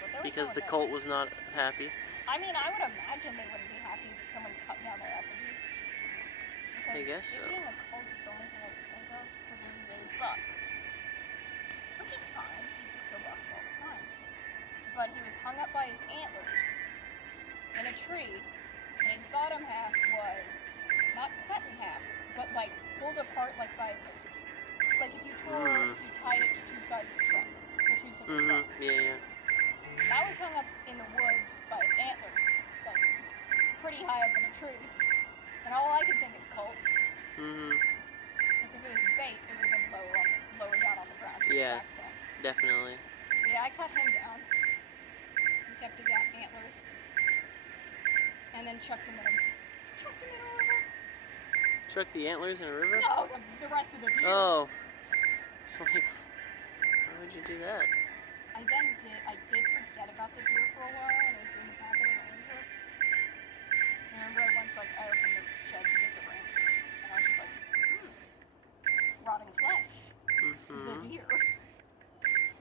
But there was Because no the one cult was not happy. I mean, I would imagine they wouldn't be happy that someone cut down their effigy. Because I guess it so. being a cult is the only thing I can think of. Because it was a buck. Which is fine. People kill bucks all the time. But he was hung up by his antlers in a tree. And his bottom half was not cut in half, but like pulled apart like by like if you tied it to two sides of the trunk. Or two separate trunks. Yeah. And I was hung up in the woods by its antlers, like pretty high up in a tree. And all I could think is cult. Because if it was bait, it would have been lower down on the ground. Yeah, definitely. Yeah, I cut him down. And kept his antlers. And then chucked him in a river. Chuck the antlers in a river? No, the rest of the deer. Oh. It's like, why would you do that? I did forget about the deer for a while, and it was in the back of the Ranger. I remember I opened the shed to get the Ranger, and I was just like, rotting flesh. The deer.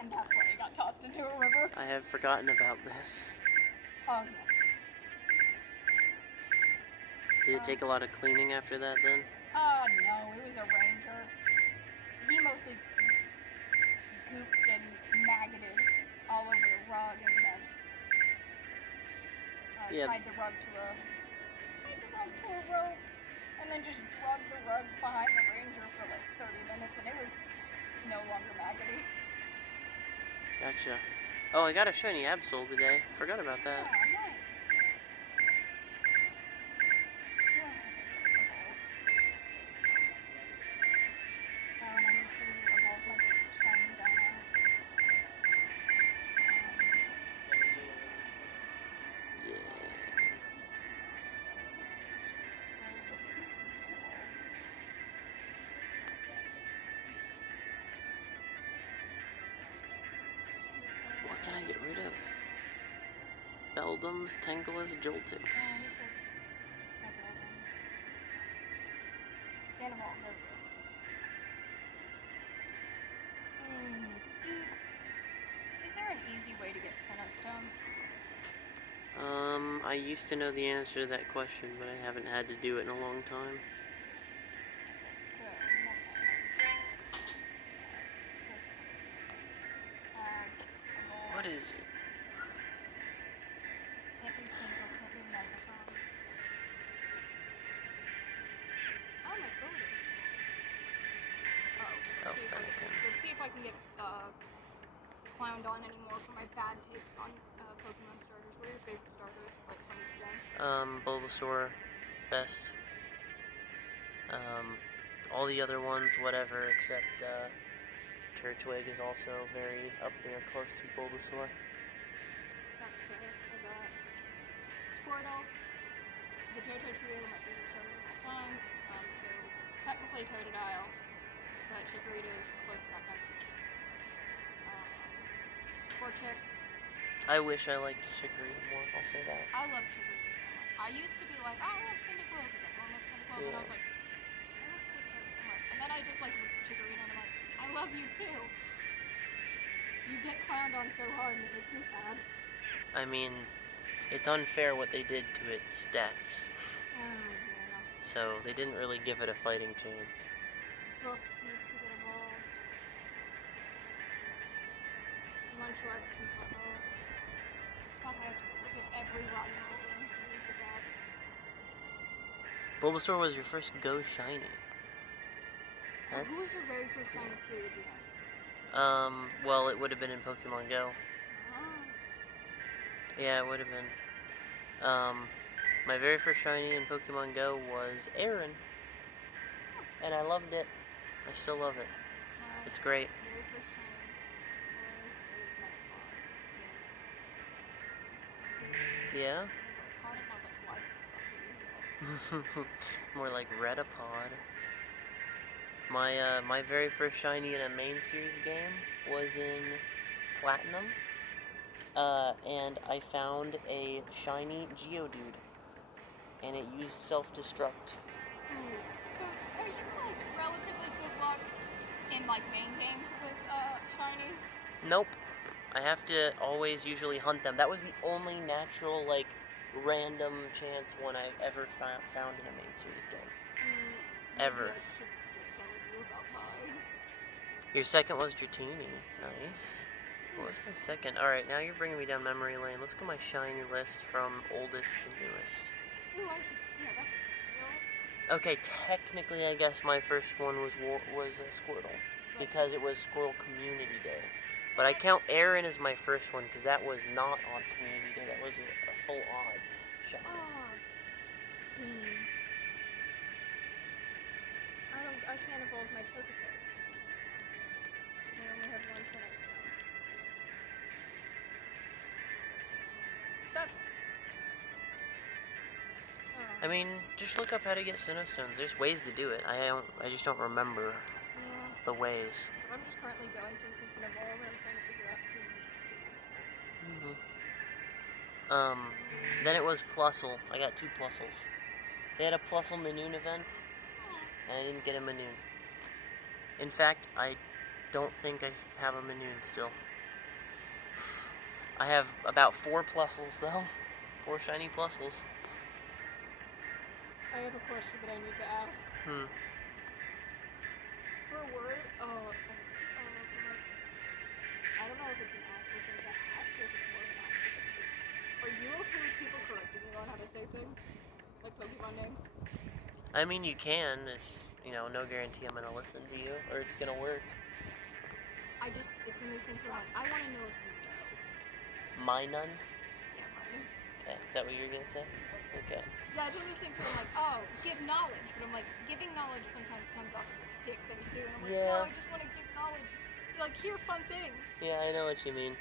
And that's why he got tossed into a river. I have forgotten about this. Oh, yeah. Did it take a lot of cleaning after that then? No, it was a Ranger. He mostly gooped and maggoted all over the rug, and then I just tied the rug to a rope, and then just drug the rug behind the Ranger for like 30 minutes, and it was no longer maggoty. Gotcha. Oh, I got a shiny Absol today. Forgot about that. Oh, nice. And I need to evolve my shiny dino. What can I get rid of? Beldums, Tangalus, Joltix. Animal, Is there an easy way to get Sinnoh-stones? I used to know the answer to that question, but I haven't had to do it in a long time. What is it? Can't do Sneasel, can't do Megatron. Oh, my Cody. Let's see if I can get clowned on anymore for my bad takes on Pokemon starters. What are your favorite starters, like from each gen? Bulbasaur, best. All the other ones, whatever, except Turtwig is also very up there, close to Bulbasaur. That's fair. I got Squirtle, the Johto Trio, my favorite starter of all time. So technically Totodile, but Chikorita is a close second. Torchic. I wish I liked Chikorita more, I'll say that. I love Chikorita so much. I used to be like, I love Cyndaquil because everyone loves Cyndaquil, and I was like, I love Chikorita so much. And then I just like looked at Chikorita and I'm like, I love you too. You get clowned on so hard and it makes me sad. I mean, it's unfair what they did to its stats. So they didn't really give it a fighting chance. Book needs to get evolved. Munchlax can fuck off. God, I have to go look at every Rotten Roll and see who's the best. Bulbasaur was your first Go Shiny. Who was your very first shiny period you had? Well, it would have been in Pokemon Go. Yeah, it would have been. My very first shiny in Pokemon Go was Aaron. And I loved it. I still love it. It's great. Very first shiny was a Metapod. Yeah? I caught it and I was like, why the fuck did you do that? More like Redapod. My very first shiny in a main series game was in Platinum, and I found a shiny Geodude, and it used self-destruct. Ooh. So are you like relatively good luck in like main games with shinies? Nope. I have to always usually hunt them. That was the only natural, like, random chance one I've ever found in a main series game. Ever. Maybe I shouldn't start telling you about mine. Your second was Dratini. Nice. What was my second? Alright, now you're bringing me down memory lane. Let's go my shiny list from oldest to newest. Ooh, I should. Yeah, that's a good deal. Okay, technically, I guess my first one was Squirtle, because it was Squirtle Community Day. But I count Aaron as my first one because that was not on Community Day. That was a full odds shiny. Oh, beans. I can't evolve my Togetic. I only have one Sinnoh Stone. That's. Oh. I mean, just look up how to get Sinnoh Stones. There's ways to do it. I just don't remember Yeah. the ways. I'm just currently going through who can evolve and I'm trying to figure out who needs to. Then it was Plusle. I got 2 Plusles. They had a Plusle Manoon event, and I didn't get a Manoon. In fact, I don't think I have a Manoon still. I have about 4 Plusles, though. 4 shiny Plusles. I have a question that I need to ask. For a word, I don't know if it's an asshole thing to ask or if it's more of an asshole thing. Are you okay with people correcting you on how to say things? Like Pokemon names? I mean, you can. It's, no guarantee I'm going to listen to you or it's going to work. It's one of those things where I'm like, I want to know if you know. Minun? Yeah, mine. Okay, is that what you're going to say? Okay. Yeah, it's one of those things where I'm like, oh, give knowledge. But I'm like, giving knowledge sometimes comes off as a dick thing to do. And I'm like, Yeah. no, I just want to give knowledge. You're like, here, fun thing. Yeah, I know what you mean.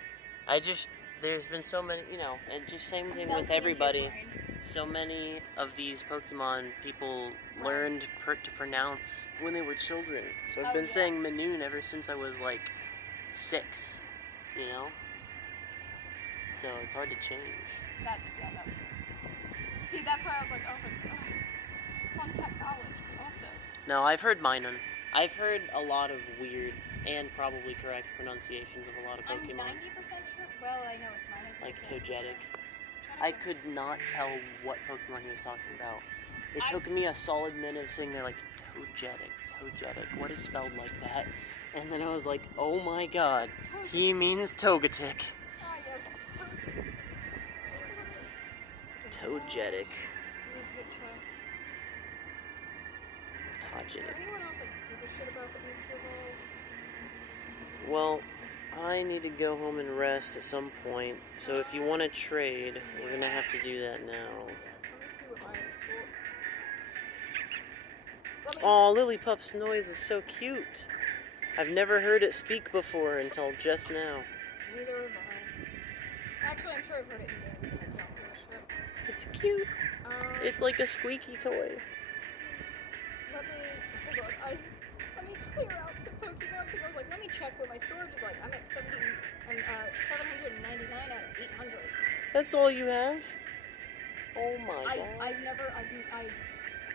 There's been so many, and just same thing with everybody. So many of these Pokemon people learned to pronounce when they were children. So I've been saying Manoon ever since I was like 6, So it's hard to change. That's right. See, that's why I was like, fun fact knowledge, but also. No, I've heard Minun. I've heard a lot of weird and probably correct pronunciations of a lot of Pokemon. I'm 90% sure. Well, I know it's mine. Like Togetic. I could not tell what Pokemon he was talking about. It took me a solid minute of saying they're like, Togetic, what is spelled like that? And then I was like, oh my god, he means Togetic. Ah, yes, Togetic. Is there anyone else that give a shit about the Beats for Evolve? Well, I need to go home and rest at some point, so if you want to trade, we're gonna have to do that now. Yes, let me see what mine is for. Aw, Lilipup's noise is so cute. I've never heard it speak before until just now. Neither have I. Actually, I'm sure I've heard it in games and I don't give a shit. It's cute. It's like a squeaky toy. Hold on, let me clear out some Pokemon because I was like, let me check what my storage is like. I'm at 799 out of 800. That's all you have? Oh my god.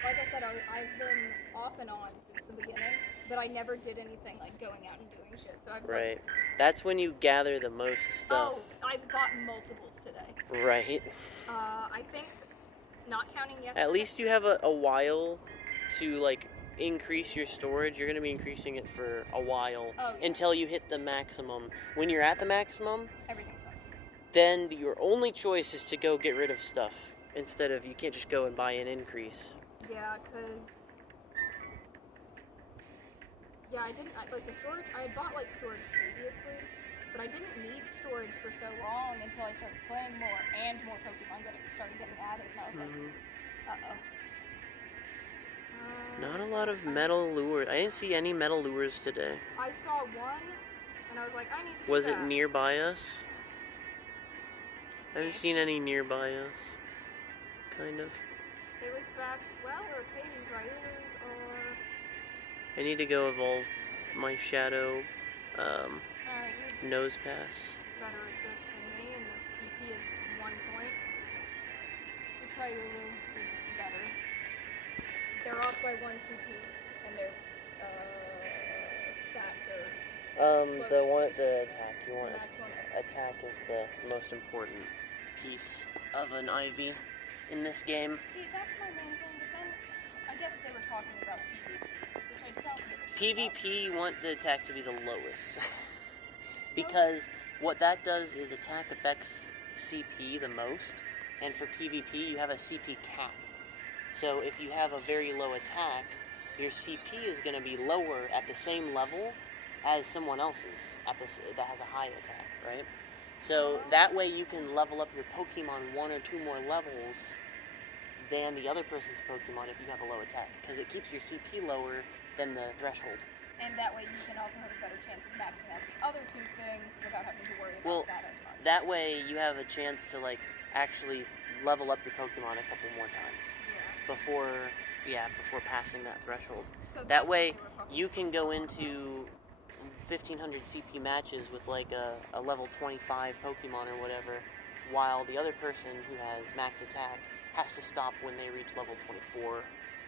Like I said, I've been off and on since the beginning, but I never did anything like going out and doing shit. So I've Right. That's when you gather the most stuff. Oh, I've bought multiples today. Right. I think, not counting yesterday. At least you have a while to like increase your storage. You're gonna be increasing it for a while until you hit the maximum. When you're at the maximum, everything sucks. Then your only choice is to go get rid of stuff instead of you can't just go and buy an increase. Yeah, cause like the storage. I had bought like storage previously, but I didn't need storage for so long until I started playing more and more Pokemon started getting added, and I was like, uh-oh. Not a lot of metal lures. I didn't see any metal lures today. I saw one, and I was like, I need to do Was that. it nearby us? I haven't seen any nearby us. Kind of. It was back, well, where Katie's Ryulas are. I need to go evolve my Shadow Alright, you're nose pass. better at this than me, and your CP is 1 point. The Triulu is better. They're off by 1 CP, and their stats are The attack. You want max 1. attack is the most important piece of an IV in this game. See, that's my main thing, but then I guess they were talking about PvP, which I don't give a shit about. PvP, you want the attack to be the lowest. Because what that does is attack affects CP the most, and for PvP you have a CP cap. So if you have a very low attack, your CP is going to be lower at the same level as someone else's that has a high attack, right? So that way you can level up your Pokemon 1 or 2 more levels than the other person's Pokemon if you have a low attack, because it keeps your CP lower than the threshold. And that way you can also have a better chance of maxing out the other 2 things without having to worry about that as much. That way you have a chance to like actually level up your Pokemon a couple more times before passing that threshold. So That way you can go into 1500 CP matches with like a level 25 Pokemon or whatever, while the other person who has max attack has to stop when they reach level 24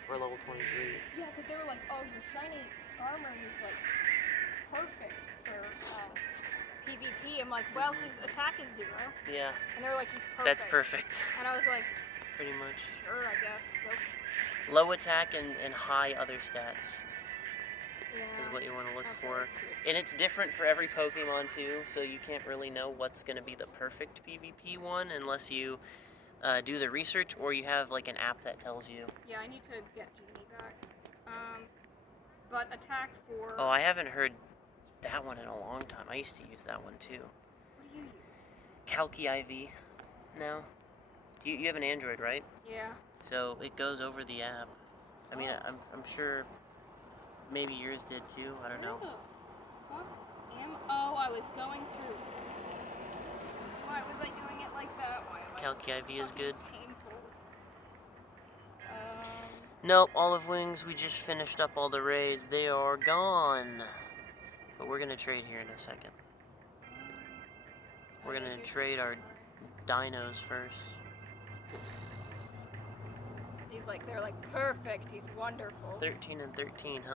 or level 23. Yeah, because they were like, oh, your shiny Starmie is like perfect for PvP. I'm like, well, his attack is 0. Yeah, And they're like, he's perfect. that's perfect. And I was like, Pretty much. sure, I guess. Go. Low attack and high other stats Yeah. is what you want to look Okay. for. And it's different for every Pokemon too, so you can't really know what's going to be the perfect PvP one unless you do the research or you have like an app that tells you. Yeah, I need to get Genie back. But attack for... Oh, I haven't heard that one in a long time. I used to use that one too. What do you use? Calci IV. No? You have an Android, right? Yeah. So it goes over the app. I mean, I'm sure maybe yours did too. I don't know. Where the fuck am... Oh, I was going through... Why was I doing it like that? Why am I... Calci IV is good. Painful. Nope, Olive Wings, we just finished up all the raids. They are gone. But we're gonna trade here in a second. We're gonna trade our dinos first. They're like perfect. He's wonderful. 13 and 13, huh?